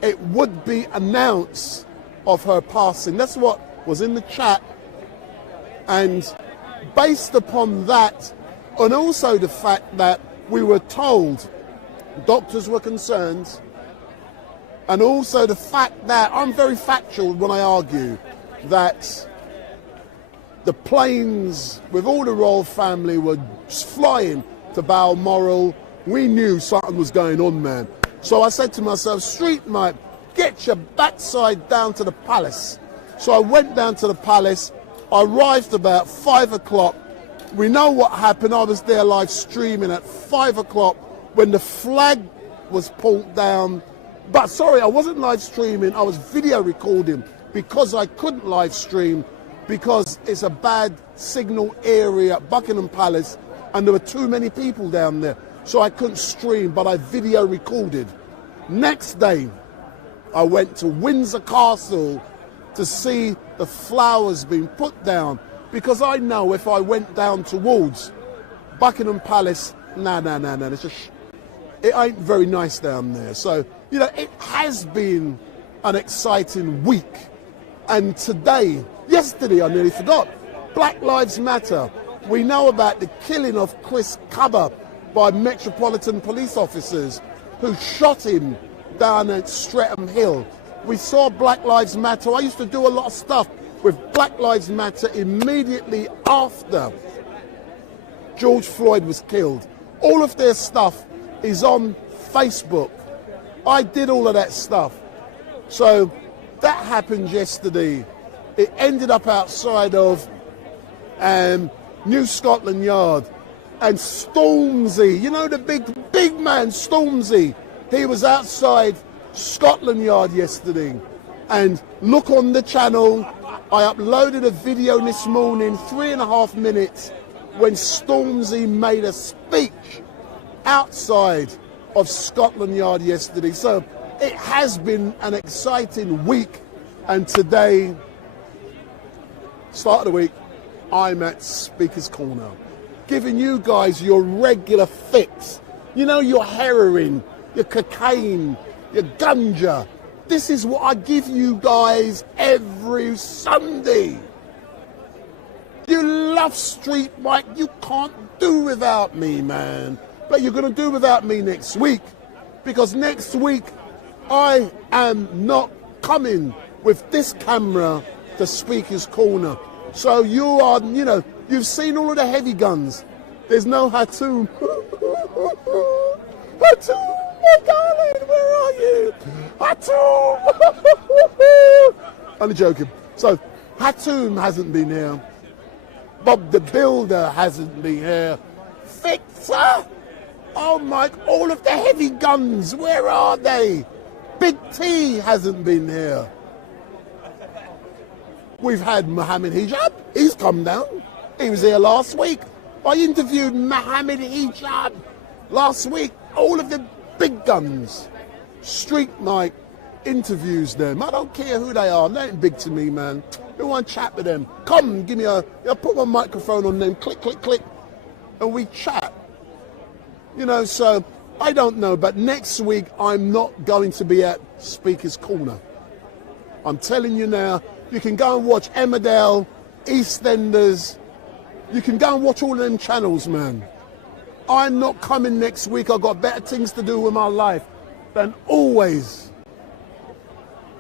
it would be announced of her passing. That's what was in the chat. And based upon that, and also the fact that we were told doctors were concerned, and also the fact that I'm very factual when I argue that the planes with all the royal family were flying to Balmoral. We knew something was going on, man. So I said to myself, StreetMic, get your backside down to the palace. So I went down to the palace. I arrived about 5 o'clock. We know what happened. I was there live streaming at 5 o'clock when the flag was pulled down. But sorry, I wasn't live streaming. I was video recording because I couldn't live stream because it's a bad signal area at Buckingham Palace and there were too many people down there. So I couldn't stream, but I video recorded. Next day, I went to Windsor Castle to see the flowers being put down, because I know if I went down towards Buckingham Palace, it's just, it ain't very nice down there. So, you know, it has been an exciting week. And today, yesterday, I nearly forgot, Black Lives Matter. We know about the killing of Chris Cubber by Metropolitan Police officers who shot him down at Streatham Hill. We saw Black Lives Matter. I used to do a lot of stuff with Black Lives Matter immediately after George Floyd was killed. All of their stuff is on Facebook. I did all of that stuff. So that happened yesterday. It ended up outside of New Scotland Yard. And Stormzy, you know the big man Stormzy, he was outside Scotland Yard yesterday. And look on the channel, I uploaded a video this morning, 3.5 minutes, when Stormzy made a speech outside of Scotland Yard yesterday. So it has been an exciting week, and today, start of the week, I'm at Speaker's Corner, giving you guys your regular fix. You know, your heroin, your cocaine, your ganja. This is what I give you guys every Sunday. You love StreetMic. You can't do without me, man. But you're going to do without me next week, because next week I am not coming with this camera to Speaker's Corner. So you are, you know, you've seen all of the heavy guns. There's no Hatun. Hatun, my darling, where are you? Hatun! Only joking. So Hatun hasn't been here. Bob the Builder hasn't been here. Victor! Oh my, all of the heavy guns, where are they? Big T hasn't been here. We've had Mohammed Hijab, he's come down. He was here last week. I interviewed Mohammed Hijab last week. All of the big guns. StreetMic interviews them. I don't care who they are. They ain't big to me, man. Who want to chat with them? Come, give me I put my microphone on them, click, click, click, and we chat. You know, so I don't know, but next week I'm not going to be at Speaker's Corner. I'm telling you now, you can go and watch Emmerdale, EastEnders. You can go and watch all of them channels, man. I'm not coming next week. I've got better things to do with my life than always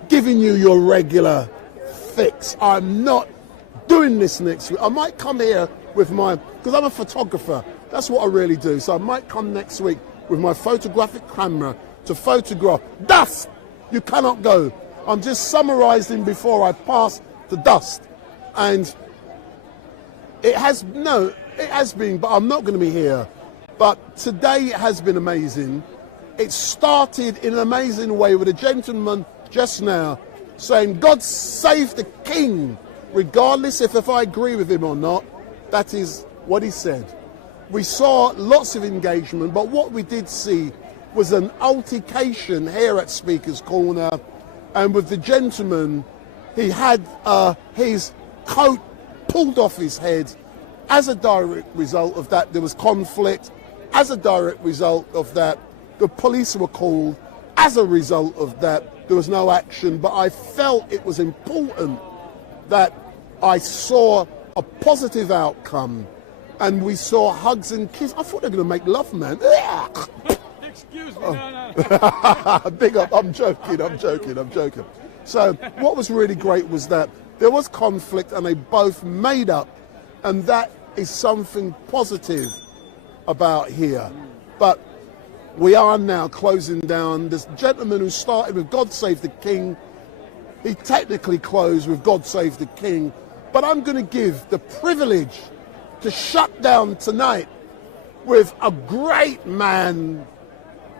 giving you your regular fix. I'm not doing this next week. I might come here with because I'm a photographer. That's what I really do. So I might come next week with my photographic camera to photograph dust. You cannot go. I'm just summarizing before I pass the dust. And it has been, but I'm not going to be here. But today it has been amazing. It started in an amazing way with a gentleman just now saying, God save the king, regardless if I agree with him or not. That is what he said. We saw lots of engagement, but what we did see was an altercation here at Speaker's Corner, and with the gentleman, he had his coat pulled off his head. As a direct result of that, there was conflict. As a direct result of that, the police were called. As a result of that, there was no action, but I felt it was important that I saw a positive outcome, and we saw hugs and kisses. I thought they were going to make love, man. Excuse me, no. Big up, I'm joking. So what was really great was that there was conflict and they both made up, and that is something positive about here. But we are now closing down. This gentleman who started with God Save the King, he technically closed with God Save the King, but I'm going to give the privilege to shut down tonight with a great man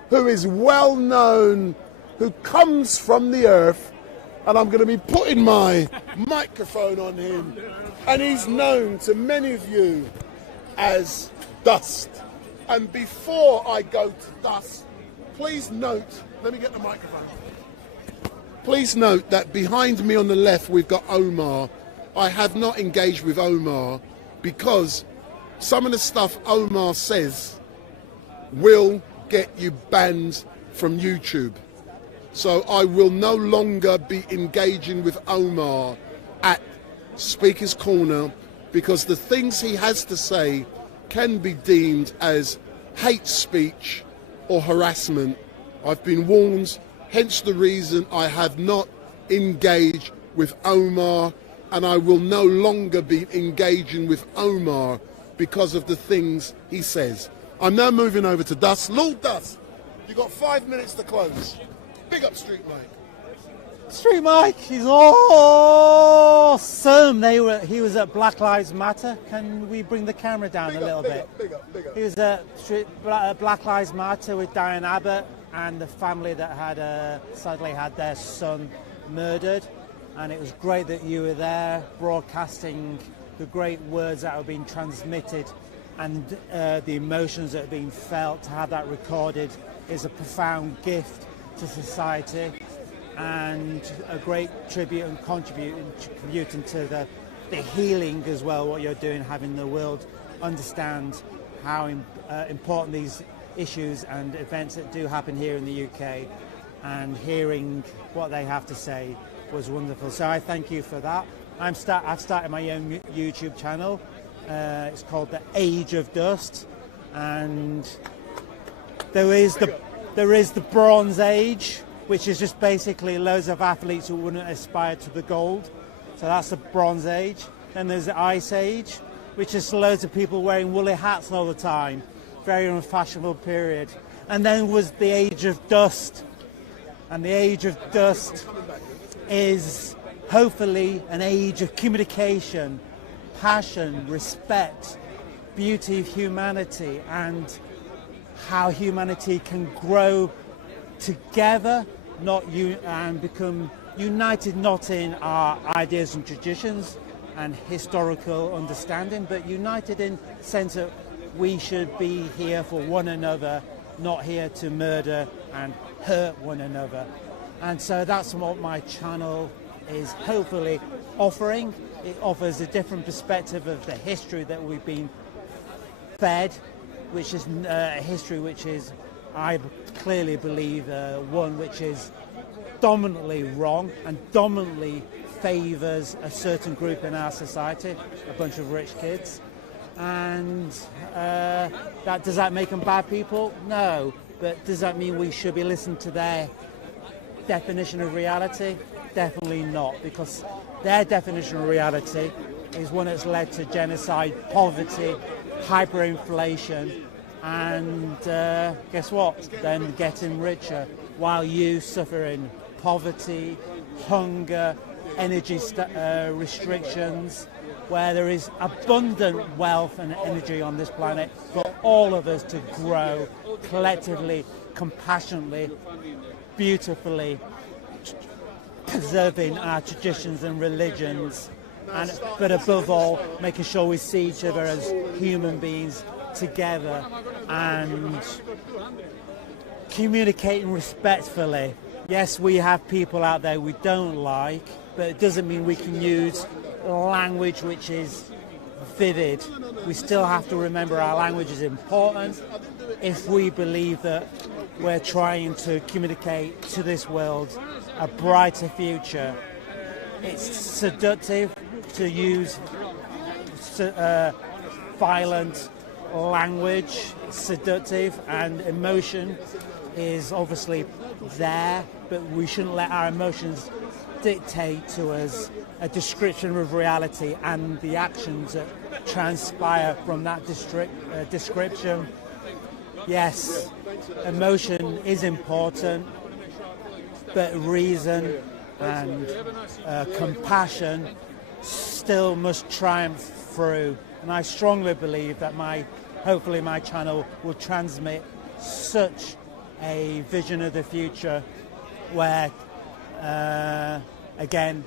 who is well known, who comes from the earth, and I'm going to be putting my microphone on him, and he's known to many of you as Dust. And before I go to Dust, please note, let me get the microphone. Please note that behind me on the left we've got Omar. I have not engaged with Omar because some of the stuff Omar says will get you banned from YouTube. So I will no longer be engaging with Omar at Speaker's Corner because the things he has to say can be deemed as hate speech or harassment. I've been warned, hence the reason I have not engaged with Omar, and I will no longer be engaging with Omar because of the things he says. I'm now moving over to Dust. Lord Dust, you've got 5 minutes to close. Big up StreetMic. StreetMic, he's awesome. He was at Black Lives Matter. Can we bring the camera down a little bit? Big up. He was at Black Lives Matter with Diane Abbott and the family that had sadly had their son murdered. And it was great that you were there broadcasting the great words that are being transmitted and the emotions that are being felt. To have that recorded is a profound gift to society and a great tribute and contributing to the healing as well, what you're doing, having the world understand how important these issues and events that do happen here in the UK, and hearing what they have to say was wonderful. So I thank you for that. I've started my own YouTube channel. It's called The Age of Dust, and there is the Bronze Age, which is just basically loads of athletes who wouldn't aspire to the gold. So that's the Bronze Age. Then there's the Ice Age, which is loads of people wearing woolly hats all the time. Very unfashionable period. And then was the Age of Dust. And the Age of Dust is hopefully an age of communication, passion, respect, beauty of humanity, and how humanity can grow together, and become united, not in our ideas and traditions and historical understanding, but united in the sense that we should be here for one another, not here to murder and hurt one another. And so that's what my channel is hopefully offering. It offers a different perspective of the history that we've been fed, which is a history which is, I clearly believe, one which is dominantly wrong and dominantly favours a certain group in our society, a bunch of rich kids. And does that make them bad people? No. But does that mean we should be listening to their definition of reality? Definitely not, because their definition of reality is one that's led to genocide, poverty, hyperinflation, and guess what? Then getting richer while you suffer in poverty, hunger, energy restrictions, where there is abundant wealth and energy on this planet for all of us to grow collectively, compassionately, beautifully, preserving our traditions and religions, but above all, making sure we see each other as human beings together and communicating respectfully. Yes, we have people out there we don't like, but it doesn't mean we can use language which is vivid. We still have to remember our language is important if we believe that we're trying to communicate to this world a brighter future. It's seductive to use violent language. It's seductive, and emotion is obviously there, but we shouldn't let our emotions dictate to us a description of reality and the actions that transpire from that description. Yes, emotion is important, but reason and compassion still must triumph through. And I strongly believe that hopefully my channel will transmit such a vision of the future where, again,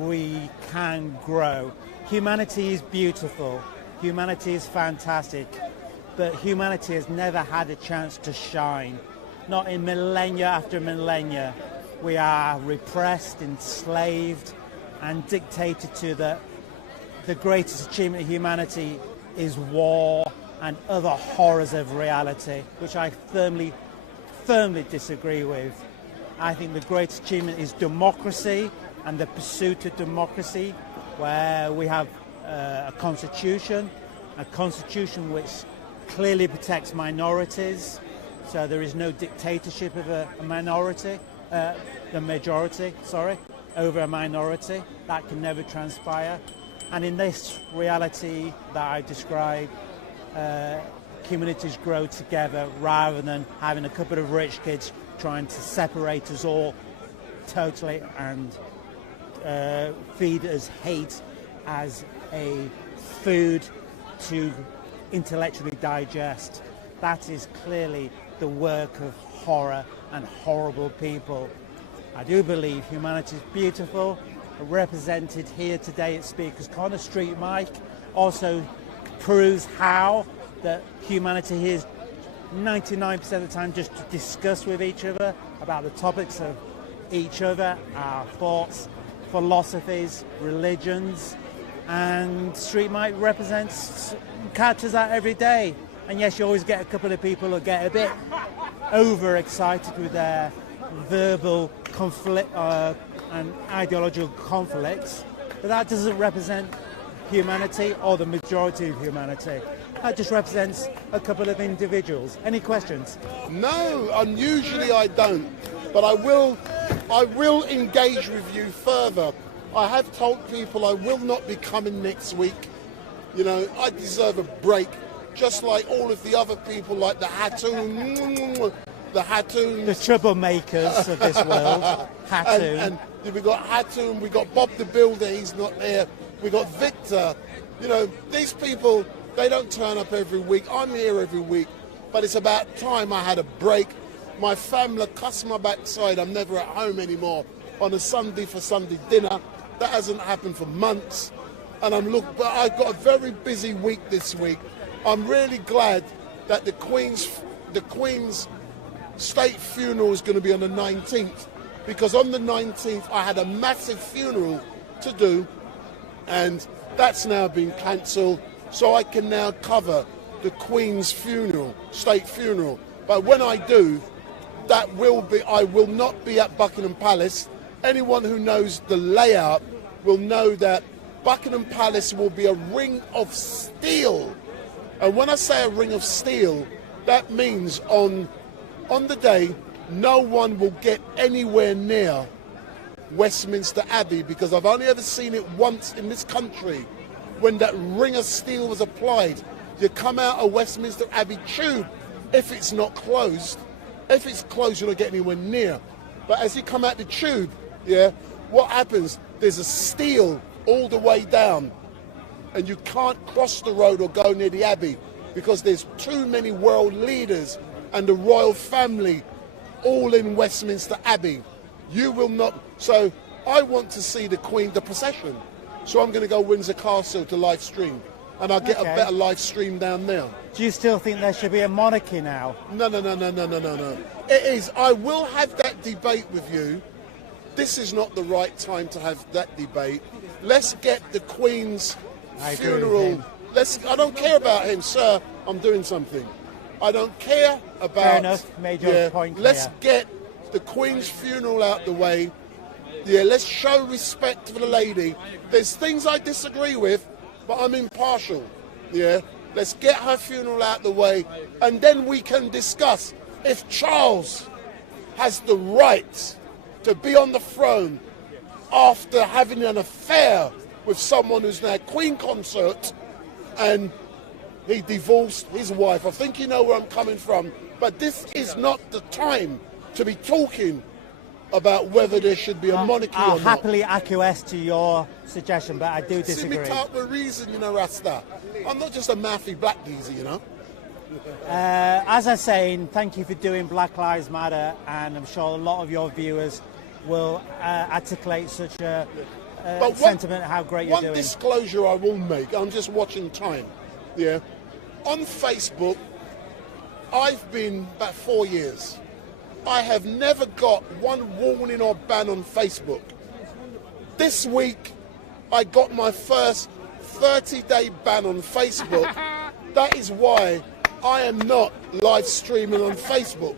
we can grow. Humanity is beautiful. Humanity is fantastic. But humanity has never had a chance to shine. Not in millennia after millennia. We are repressed, enslaved, and dictated to that the greatest achievement of humanity is war and other horrors of reality, which I firmly disagree with. I think the greatest achievement is democracy and the pursuit of democracy, where we have a constitution which clearly protects minorities, so there is no dictatorship of a minority, the majority, over a minority. That can never transpire. And in this reality that I describe, communities grow together rather than having a couple of rich kids trying to separate us all totally and feed us hate as a food to intellectually digest. That is clearly the work of horror and horrible people. I do believe humanity is beautiful, represented here today at Speaker's Corner. StreetMic also proves how that humanity here is 99% of the time just to discuss with each other about the topics of each other, our thoughts, philosophies, religions, and StreetMic catches that every day. And yes, you always get a couple of people who get a bit overexcited with their verbal conflict and ideological conflicts, but that doesn't represent humanity or the majority of humanity. That just represents a couple of individuals. Any questions? No, unusually I don't, but I will engage with you further. I have told people I will not be coming next week. You know, I deserve a break, just like all of the other people, like the Hatun, the troublemakers of this world. Hatun. And we got Hatun, we got Bob the Builder, he's not there. We got Victor. You know, these people, they don't turn up every week. I'm here every week, but it's about time I had a break. My family cuss my backside. I'm never at home anymore on a Sunday for Sunday dinner. That hasn't happened for months. And but I've got a very busy week this week. I'm really glad that the Queen's state funeral is going to be on the 19th. because on the 19th I had a massive funeral to do, and that's now been cancelled, so I can now cover the Queen's funeral, state funeral. But when I do, I will not be at Buckingham Palace. Anyone who knows the layout will know that Buckingham Palace will be a ring of steel. And when I say a ring of steel, that means on the day, no one will get anywhere near Westminster Abbey, because I've only ever seen it once in this country when that ring of steel was applied. You come out of Westminster Abbey tube if it's not closed. If it's closed, you don't get anywhere near. But as you come out the tube, yeah, what happens? There's a steel all the way down, and you can't cross the road or go near the Abbey because there's too many world leaders and the royal family all in Westminster Abbey. You will not. So I want to see the Queen, the procession. So I'm going to go Windsor Castle to live stream, and I'll get a better live stream down there. Do you still think there should be a monarchy now? No. It is. I will have that debate with you. This is not the right time to have that debate. Let's get the Queen's funeral. I don't care about him, sir. I'm doing something. I don't care about... Fair enough. Made your point clear. Let's get the Queen's funeral out the way. Yeah, let's show respect for the lady. There's things I disagree with, but I'm impartial. Yeah, let's get her funeral out the way, and then we can discuss if Charles has the right to be on the throne after having an affair with someone who's now Queen consort, and he divorced his wife. I think you know where I'm coming from, but this is not the time to be talking about whether there should be a monarchy or not. I'll happily acquiesce to your suggestion, but I do disagree. See, me talk with reason, you know, Rasta. I'm not just a mouthy black geezer, you know. As I was saying, thank you for doing Black Lives Matter, and I'm sure a lot of your viewers will articulate such a sentiment how great you're doing. One disclosure I will make, I'm just watching time, yeah. On Facebook, I've been about 4 years. I have never got one warning or ban on Facebook. This week, I got my first 30-day ban on Facebook. That is why I am not live streaming on Facebook.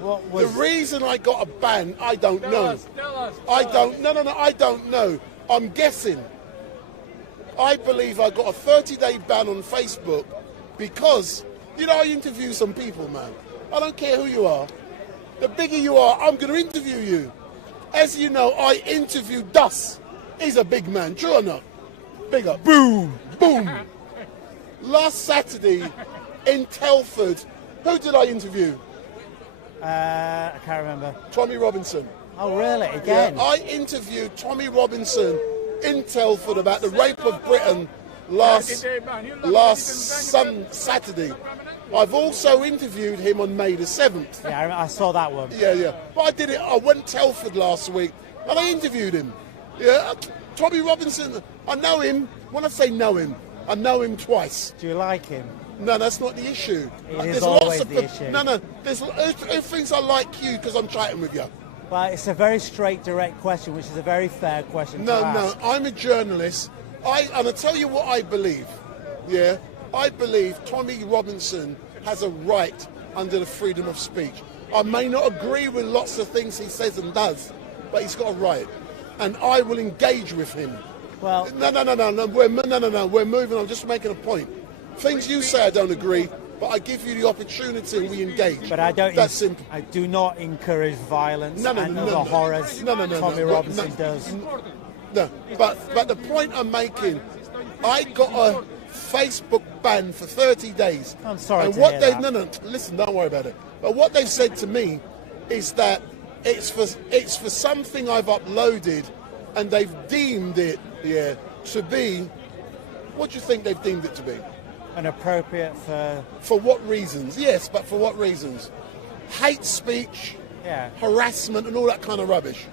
The reason I got a ban, I don't know. I don't know. I'm guessing. I believe I got a 30-day ban on Facebook because, you know, I interview some people, man. I don't care who you are. The bigger you are, I'm going to interview you. As you know, I interviewed Dus. He's a big man, true or not? Bigger. Boom, boom. Last Saturday in Telford, who did I interview? I can't remember. Tommy Robinson. Oh, really? Again? Yeah, I interviewed Tommy Robinson in Telford about the rape of Britain last Saturday. I've also interviewed him on May the 7th. Yeah, I saw that one. Yeah. But I did it. I went to Telford last week and I interviewed him. Yeah, Tommy Robinson. I know him. When I say know him, I know him twice. Do you like him? No, that's not the issue. It is always the issue. No. There's things I like you because I'm chatting with you. Well, it's a very straight, direct question, which is a very fair question to ask. No, I'm a journalist. And I'll tell you what I believe. Yeah, I believe Tommy Robinson has a right under the freedom of speech. I may not agree with lots of things he says and does, but he's got a right. And I will engage with him. Well, No, we're moving. I'm just making a point. Things you say I don't agree, but I give you the opportunity and we engage. But I don't. That's simple. I do not encourage violence and other horrors. Tommy Robinson does. No, but the point I'm making, I got a Facebook ban for 30 days. I'm sorry and to what hear they that. Listen, don't worry about it. But what they've said to me is that it's for something I've uploaded, and they've deemed it to be. What do you think they've deemed it to be? Inappropriate for... For what reasons? Yes, but for what reasons? Hate speech, harassment and all that kind of rubbish.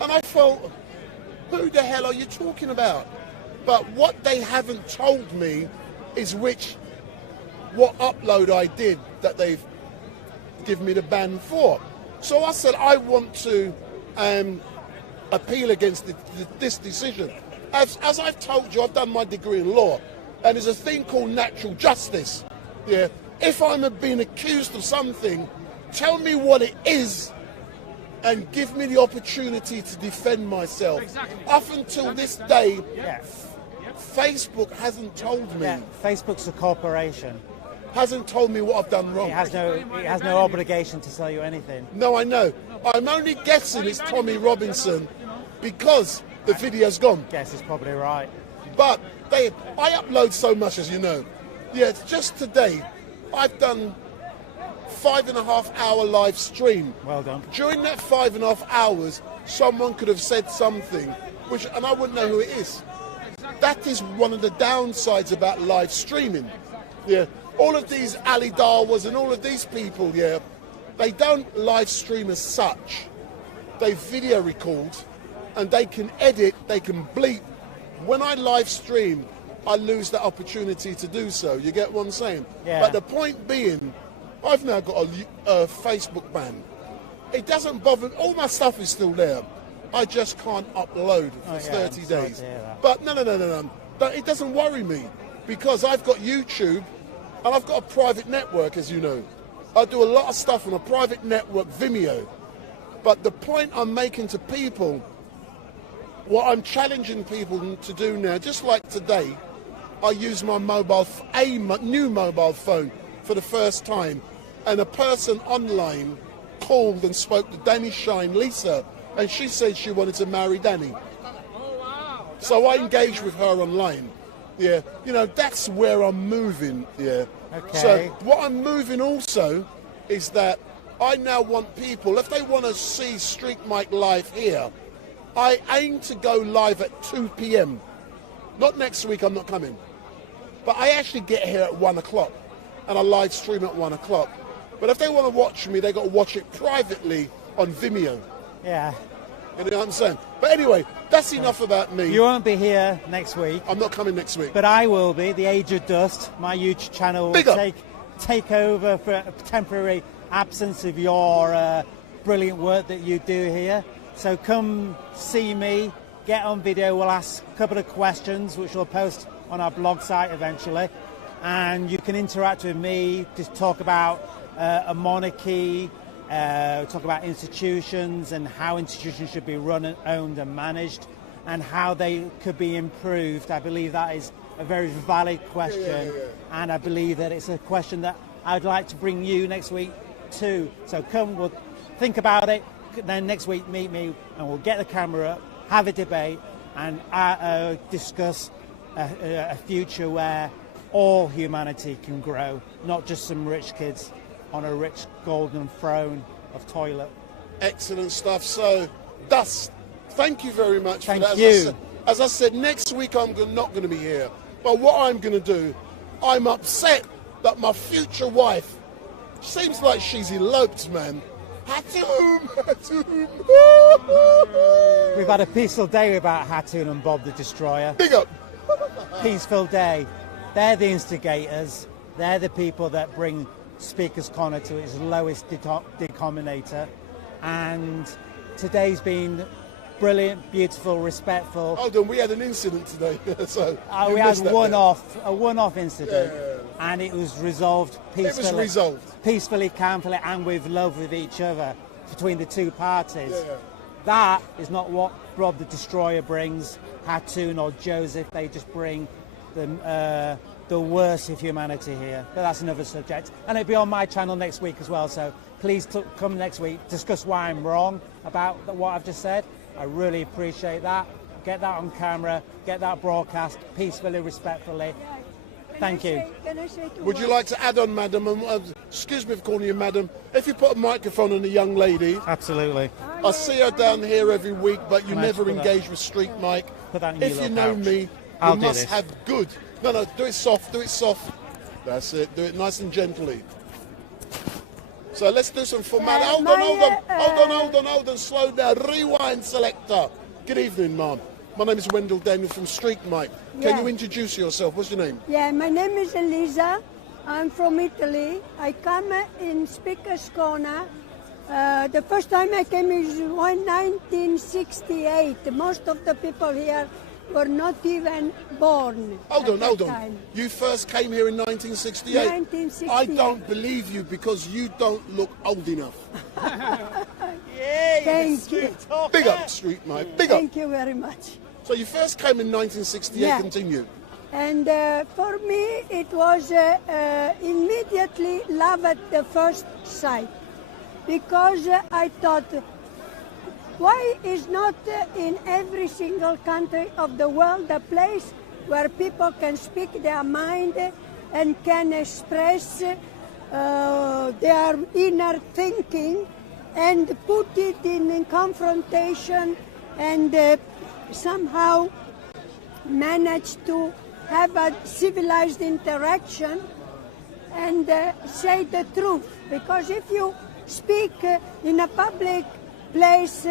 And I thought, who the hell are you talking about? But what they haven't told me is what upload I did that they've given me the ban for. So I said, I want to appeal against this decision. As I've told you, I've done my degree in law, and there's a thing called natural justice. Yeah. If I'm being accused of something, tell me what it is and give me the opportunity to defend myself. Exactly. Up until this day, Facebook hasn't told me. Yeah, Facebook's a corporation. Hasn't told me what I've done wrong. It has no obligation to tell you anything. No, I know. I'm only guessing it's Tommy Robinson because the video's gone. Guess is probably right. But I upload so much, as you know. Yeah, just today, I've done 5.5 hour live stream. Well done. During that 5.5 hours, someone could have said something, and I wouldn't know who it is. That is one of the downsides about live streaming. Yeah, all of these Ali Dawas and all of these people, yeah, they don't live stream as such. They video record, and they can edit, they can bleep. When I live stream, I lose that opportunity to do so. You get what I'm saying? Yeah. But the point being, I've now got a Facebook ban. It doesn't bother. All my stuff is still there. I just can't upload for 30 days. But no. It doesn't worry me because I've got YouTube and I've got a private network, as you know. I do a lot of stuff on a private network, Vimeo. But the point I'm making to people, what I'm challenging people to do now, just like today, I use my new mobile phone for the first time, and a person online called and spoke to Danny Shine, Lisa, and she said she wanted to marry Danny. So I engaged with her online. Yeah, you know, that's where I'm moving. Yeah. Okay. So what I'm moving also is that I now want people, if they want to see StreetMic Live here, I aim to go live at 2 p.m. Not next week, I'm not coming. But I actually get here at 1 o'clock and I live stream at 1 o'clock. But if they want to watch me, they got to watch it privately on Vimeo. Yeah. You know what I'm saying? But anyway, that's enough about me. You won't be here next week. I'm not coming next week. But I will be. The Age of Dust, my YouTube channel, will take over for a temporary absence of your brilliant work that you do here. So come see me, get on video, we'll ask a couple of questions which we'll post on our blog site eventually, and you can interact with me, just talk about a monarchy, talk about institutions and how institutions should be run, owned and managed, and how they could be improved. I believe that is a very valid question, and I believe that it's a question that I'd like to bring you next week too. So come, we'll think about it, then next week meet me and we'll get the camera up, have a debate and discuss a future where all humanity can grow, not just some rich kids on a rich golden throne of toilet. Excellent stuff. So, Dust, thank you very much for that. Thank you. As I said, next week I'm not going to be here. But what I'm going to do, I'm upset that my future wife seems like she's eloped, man. Hatun. We've had a peaceful day about Hatun and Bob the Destroyer. Big up. Peaceful day. They're the instigators. They're the people that bring Speaker's Corner to its lowest denominator. And today's been brilliant, beautiful, respectful. Hold on, we had an incident today. So we had a one-off incident, and it was resolved peacefully. It was resolved peacefully, calmly, and with love with each other between the two parties. That is not what Bob the Destroyer brings. Hatun or Joseph, they just bring the worst of humanity here. But that's another subject, and it'll be on my channel next week as well. So please come next week, discuss why I'm wrong about what I've just said. I really appreciate that. Get that on camera, get that broadcast peacefully, respectfully. Thank you. Would you like to add on, madam? Excuse me for calling you madam. If you put a microphone on a young lady. Absolutely. I see her down here every week, but you never engage with StreetMic. If you know me, you must have good. No, do it soft, do it soft. That's it, do it nice and gently. So let's do some formality. Hold on, slow down. Rewind, selector. Good evening, ma'am. My name is Wendell Daniel from StreetMic. Can you introduce yourself? What's your name? Yeah, my name is Elisa. I'm from Italy. I come in Speaker's Corner The first time I came is 1968. Most of the people here were not even born. Hold on. You first came here in 1968? 1968. I don't believe you because you don't look old enough. Thank you. Big up, StreetMic. Big up. Thank you very much. So you first came in 1968, Yeah. continue. And for me, it was immediately love at the first sight. Because I thought, why is not in every single country of the world a place where people can speak their mind and can express their inner thinking and put it in confrontation and somehow manage to have a civilized interaction and say the truth? Because if you speak in a public place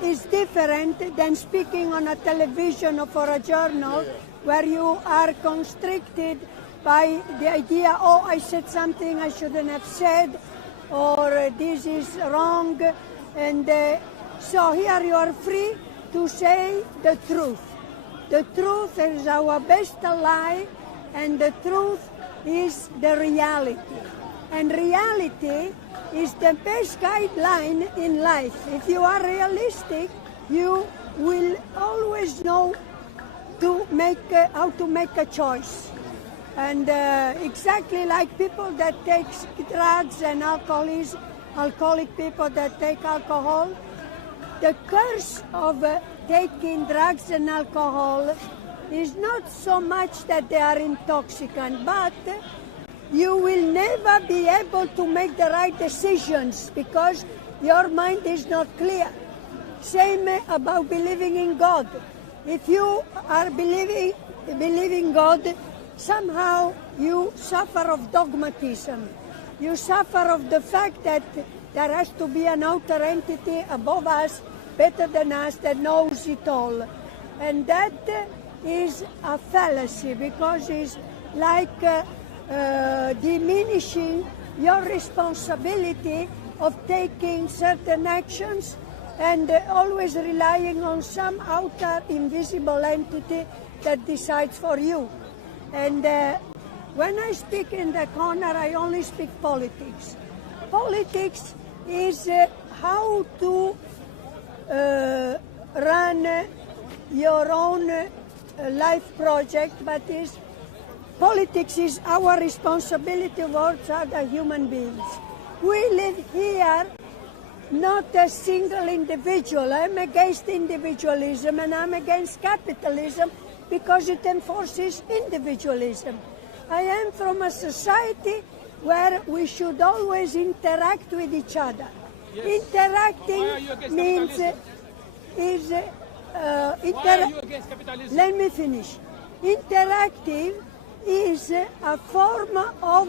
is different than speaking on a television or for a journal where you are constricted by the idea, oh, I said something I shouldn't have said, or this is wrong. And so here you are free to say the truth. The truth is our best ally, and the truth is the reality. And reality is the best guideline in life. If you are realistic, you will always know how to make a choice. And exactly like people that take drugs and alcoholic people that take alcohol, the curse of taking drugs and alcohol is not so much that they are intoxicant, but you will never be able to make the right decisions because your mind is not clear. Same about believing in God. If you are believing God, somehow you suffer of dogmatism. You suffer of the fact that there has to be an outer entity above us, better than us, that knows it all. And that is a fallacy because it's like diminishing your responsibility of taking certain actions and always relying on some outer invisible entity that decides for you. And when I speak in the corner, I only speak politics. Politics is how to run your own life project, but politics is our responsibility towards other human beings. We live here not a single individual. I'm against individualism and I'm against capitalism because it enforces individualism. I am from a society where we should always interact with each other. Yes. Interacting means let me finish. Interactive is a form of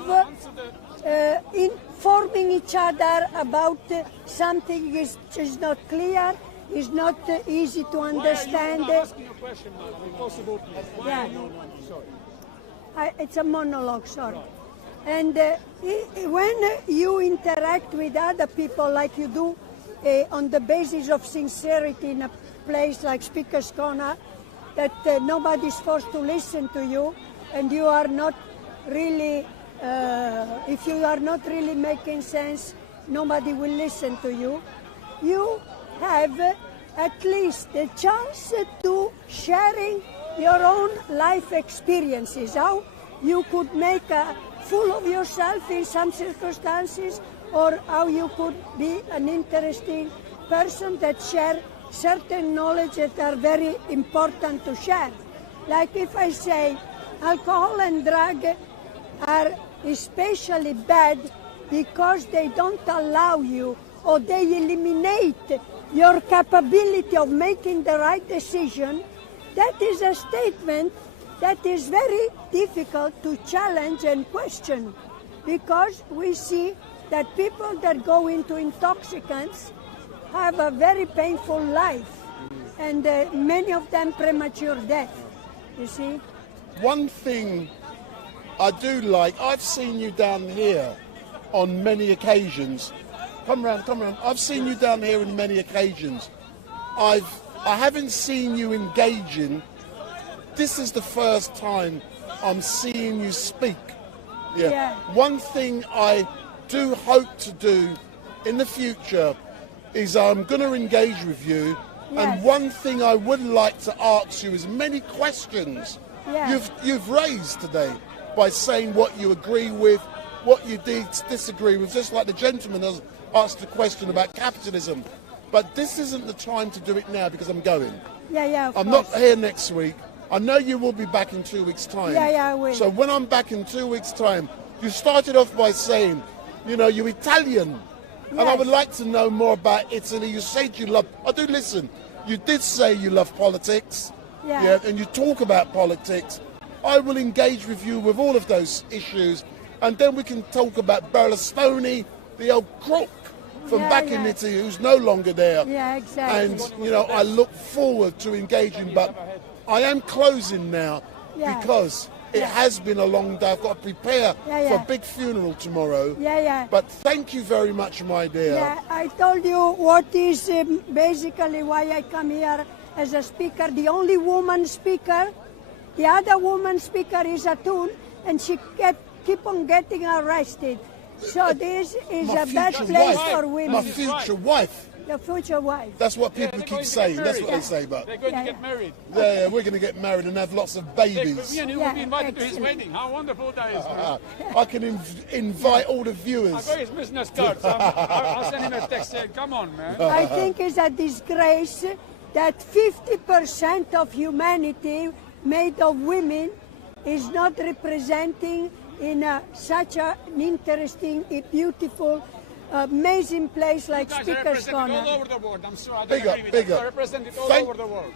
informing each other about something which is not clear, is not easy to understand. Why are you asking a question, impossible, please? Why are you... Sorry. It's a monologue, sorry. And when you interact with other people like you do on the basis of sincerity in a place like Speaker's Corner, that nobody's forced to listen to you, and you are not really, if you are not really making sense, nobody will listen to you. You have at least the chance to sharing your own life experiences, how you could make a fool of yourself in some circumstances, or how you could be an interesting person that share certain knowledge that are very important to share. Like if I say alcohol and drug are especially bad because they don't allow you or they eliminate your capability of making the right decision, that is a statement that is very difficult to challenge and question, because we see that people that go into intoxicants have a very painful life, and many of them premature death, you see. One thing I do like, I've seen you down here on many occasions, Come round. I've seen you down here on many occasions. I haven't seen you engaging. This is the first time I'm seeing you speak. Yeah. One thing I do hope to do in the future is I'm going to engage with you. Yes. And one thing I would like to ask you is many questions you've raised today by saying what you agree with, what you disagree with, just like the gentleman has asked a question about capitalism. But this isn't the time to do it now because I'm going. I'm not here next week. I know you will be back in 2 weeks' time. I will. So when I'm back in 2 weeks' time, you started off by saying, you know, you're Italian. And I would like to know more about Italy. You said you love... I do listen. You did say you love politics. And you talk about politics. I will engage with you with all of those issues. And then we can talk about Berlusconi, the old crook from back in Italy who's no longer there. Yeah, exactly. And, you know, I look forward to engaging. But I am closing now because it has been a long day. I've got to prepare for a big funeral tomorrow. But thank you very much, my dear. I told you what is basically why I come here as a speaker, the only woman speaker. The other woman speaker is Hatun, and she keep on getting arrested. So this is a bad place for women. My future wife. Your future wife. That's what people keep saying. That's what they say. But they're going to get married. Yeah, we're going to get married and have lots of babies. Me and you will be invited to his wedding. How wonderful that is, man. I can invite all the viewers. I've got his business card. So I'll send him a text saying, come on, man. I think it's a disgrace that 50% of humanity made of women is not representing in such an interesting, beautiful, amazing place like Speaker's Corner. All over the world. I'm sure I don't Big up, agree with big that. up. I represent it all over the world.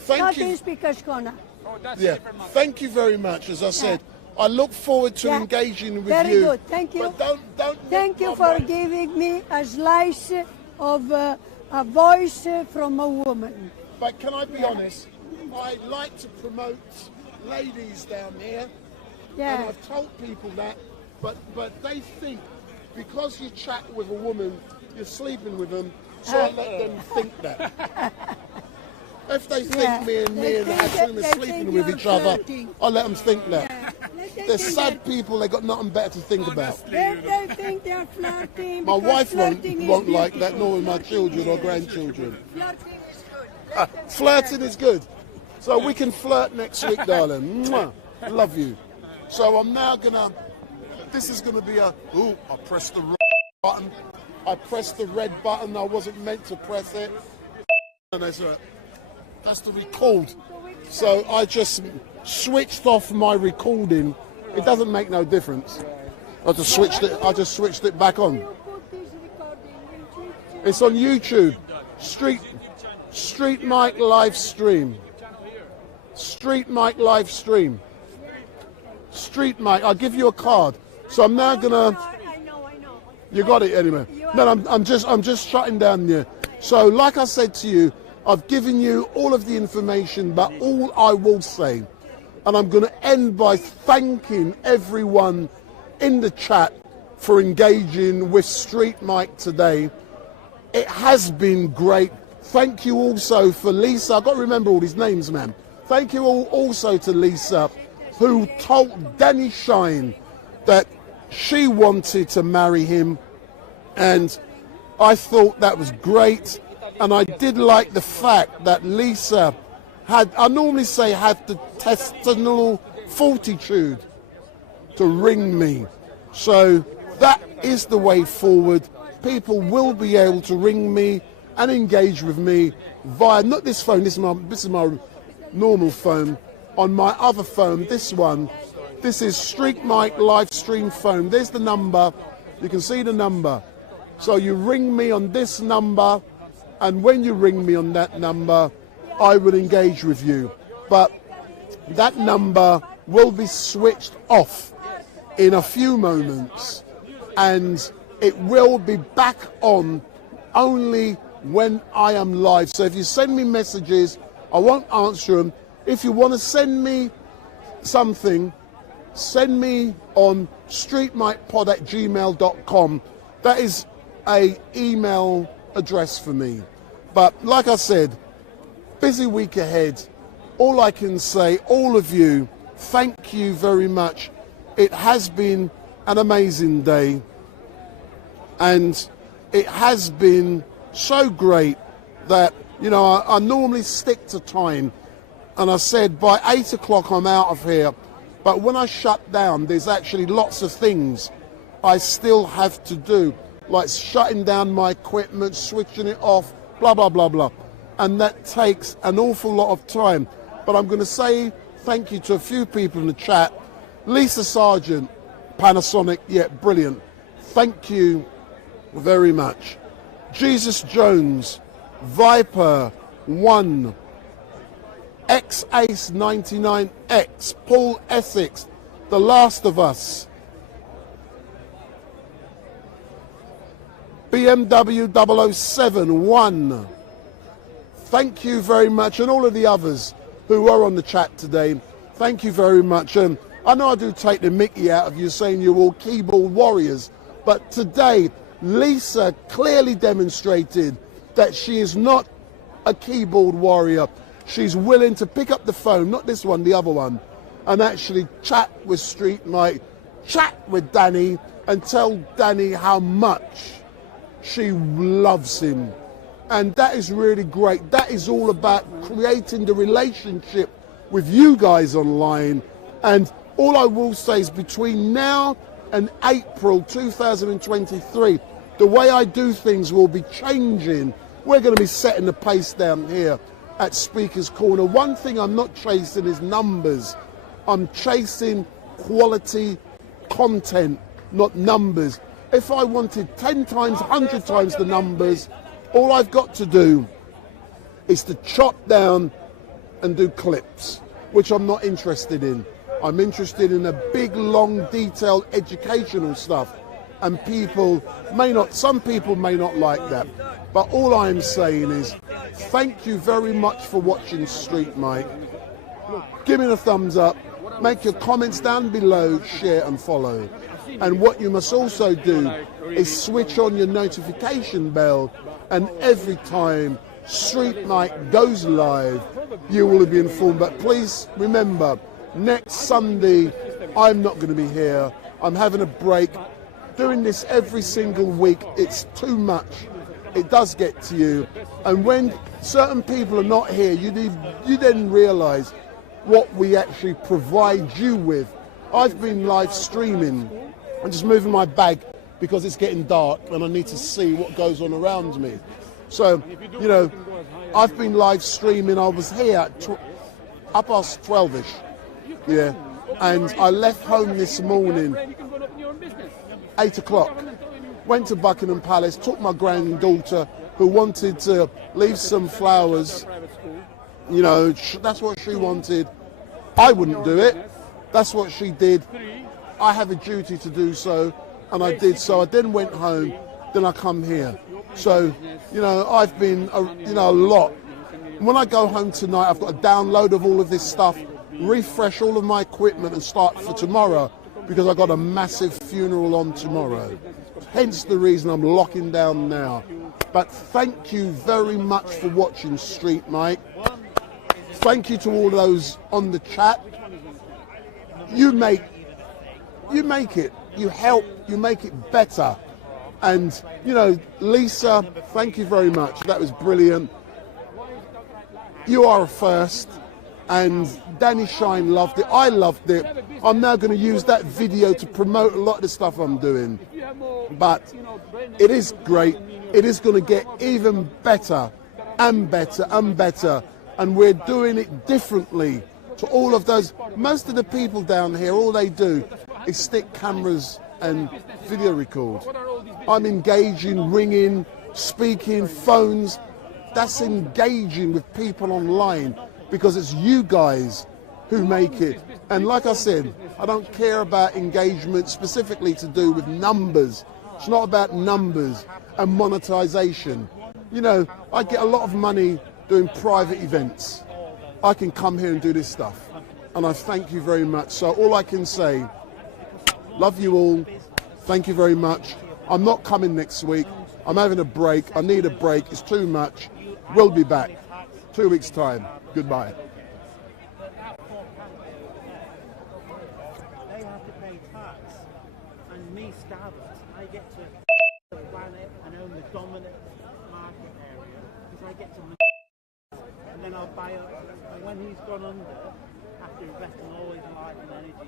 Thank you. Not in Speaker's Corner. Oh, that's different. Thank you very much. As I said, I look forward to engaging with Very you. Very good. Thank you. But don't Thank you for giving me a slice of a voice from a woman. But can I be honest? I like to promote ladies down here. And I've told people that, but they think because you chat with a woman, you're sleeping with them, so I let them think that. If they think me and Hatun are sleeping with each other, I let them think that. They're sad people, they got nothing better to think about. They think they're flirting. My wife won't like that, nor will my children or grandchildren. Flirting is good. Flirting is good. So we can flirt next week, darling. Mwah. Love you. So I'm now gonna, this is gonna be I pressed the button. I pressed the red button, I wasn't meant to press it. And that's the record. So I just switched off my recording. It doesn't make no difference. I just switched it back on. It's on YouTube. StreetMic LiveStream. StreetMic LiveStream. StreetMic, I'll give you a card. So I'm now gonna. I know. You got it anyway. No, I'm just shutting down there. So like I said to you, I've given you all of the information, but all I will say, and I'm going to end by thanking everyone in the chat for engaging with StreetMic today. It has been great. Thank you also for Lisa. I've got to remember all these names, man. Thank you also to Lisa, who told Danny Shine that she wanted to marry him, and I thought that was great. And I did like the fact that Lisa had, I normally say, had the intestinal fortitude to ring me. So that is the way forward. People will be able to ring me and engage with me via, not this phone, this is my normal phone. On my other phone, this one, this is StreetMic LiveStream phone. There's the number. You can see the number. So you ring me on this number, and when you ring me on that number, I will engage with you. But that number will be switched off in a few moments, and it will be back on only when I am live. So if you send me messages, I won't answer them. If you want to send me something, send me on streetmicpod@gmail.com. That is a email address for me. But like I said, busy week ahead. All I can say, all of you, thank you very much. It has been an amazing day, and it has been so great that, you know, I normally stick to time, and I said by 8 o'clock I'm out of here, but when I shut down, there's actually lots of things I still have to do, like shutting down my equipment, switching it off, blah, blah, blah, blah. And that takes an awful lot of time. But I'm going to say thank you to a few people in the chat. Lisa Sargent, Panasonic, yeah, brilliant. Thank you very much. Jesus Jones, Viper 1, X-Ace 99X, Paul Essex, The Last of Us, BMW 007-1. Thank you very much, and all of the others who are on the chat today, thank you very much. I know I do take the mickey out of you saying you're all keyboard warriors, but today Lisa clearly demonstrated that she is not a keyboard warrior. She's willing to pick up the phone, not this one, the other one, and actually chat with StreetMic, chat with Danny, and tell Danny how much she loves him. And that is really great. That is all about creating the relationship with you guys online. And all I will say is between now and April 2023, the way I do things will be changing. We're going to be setting the pace down here at Speaker's Corner. One thing I'm not chasing is numbers. I'm chasing quality content, not numbers. If I wanted 10 times, 100 times the numbers, all I've got to do is to chop down and do clips, which I'm not interested in. I'm interested in a big, long, detailed, educational stuff. And people may not, some people may not like that. But all I'm saying is, thank you very much for watching StreetMic. Give me a thumbs up, make your comments down below, share and follow. And what you must also do is switch on your notification bell, and every time StreetMic goes live, you will be informed. But please remember, next Sunday, I'm not going to be here. I'm having a break. Doing this every single week, it's too much. It does get to you. And when certain people are not here, you then realise what we actually provide you with. I've been live streaming. I'm just moving my bag because it's getting dark and I need to see what goes on around me. So, you know, I've been live streaming. I was here at up past 12ish, yeah, and I left home this morning 8 o'clock. Went to Buckingham Palace, took my granddaughter who wanted to leave some flowers. You know, that's what she wanted. I wouldn't do it. That's what she did. I have a duty to do so, and I did so. I then went home, then I come here. So, you know, I've been, you know, a lot. When I go home tonight, I've got a download of all of this stuff, refresh all of my equipment and start for tomorrow, because I've got a massive funeral on tomorrow. Hence the reason I'm locking down now. But thank you very much for watching StreetMic. Thank you to all those on the chat. You make it, you help, you make it better. And, you know, Lisa, thank you very much. That was brilliant. You are a first. And Danny Shine loved it. I loved it. I'm now going to use that video to promote a lot of the stuff I'm doing. But it is great. It is going to get even better and better and better. And we're doing it differently to all of those. Most of the people down here, all they do is stick cameras and video record. I'm engaging, ringing, speaking, phones. That's engaging with people online, because it's you guys who make it. And like I said, I don't care about engagement specifically to do with numbers. It's not about numbers and monetization. You know, I get a lot of money doing private events. I can come here and do this stuff. And I thank you very much. So all I can say, love you all. Thank you very much. I'm not coming next week. I'm having a break. I need a break. It's too much. We'll be back. 2 weeks' time. Goodbye. They have to pay tax, and me, Starbucks, I get to the planet and own the dominant market area because I get to, and then I'll buy up. And when he's gone under, after investing all his life and energy in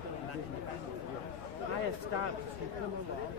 building that independence, I have Starbucks who come along.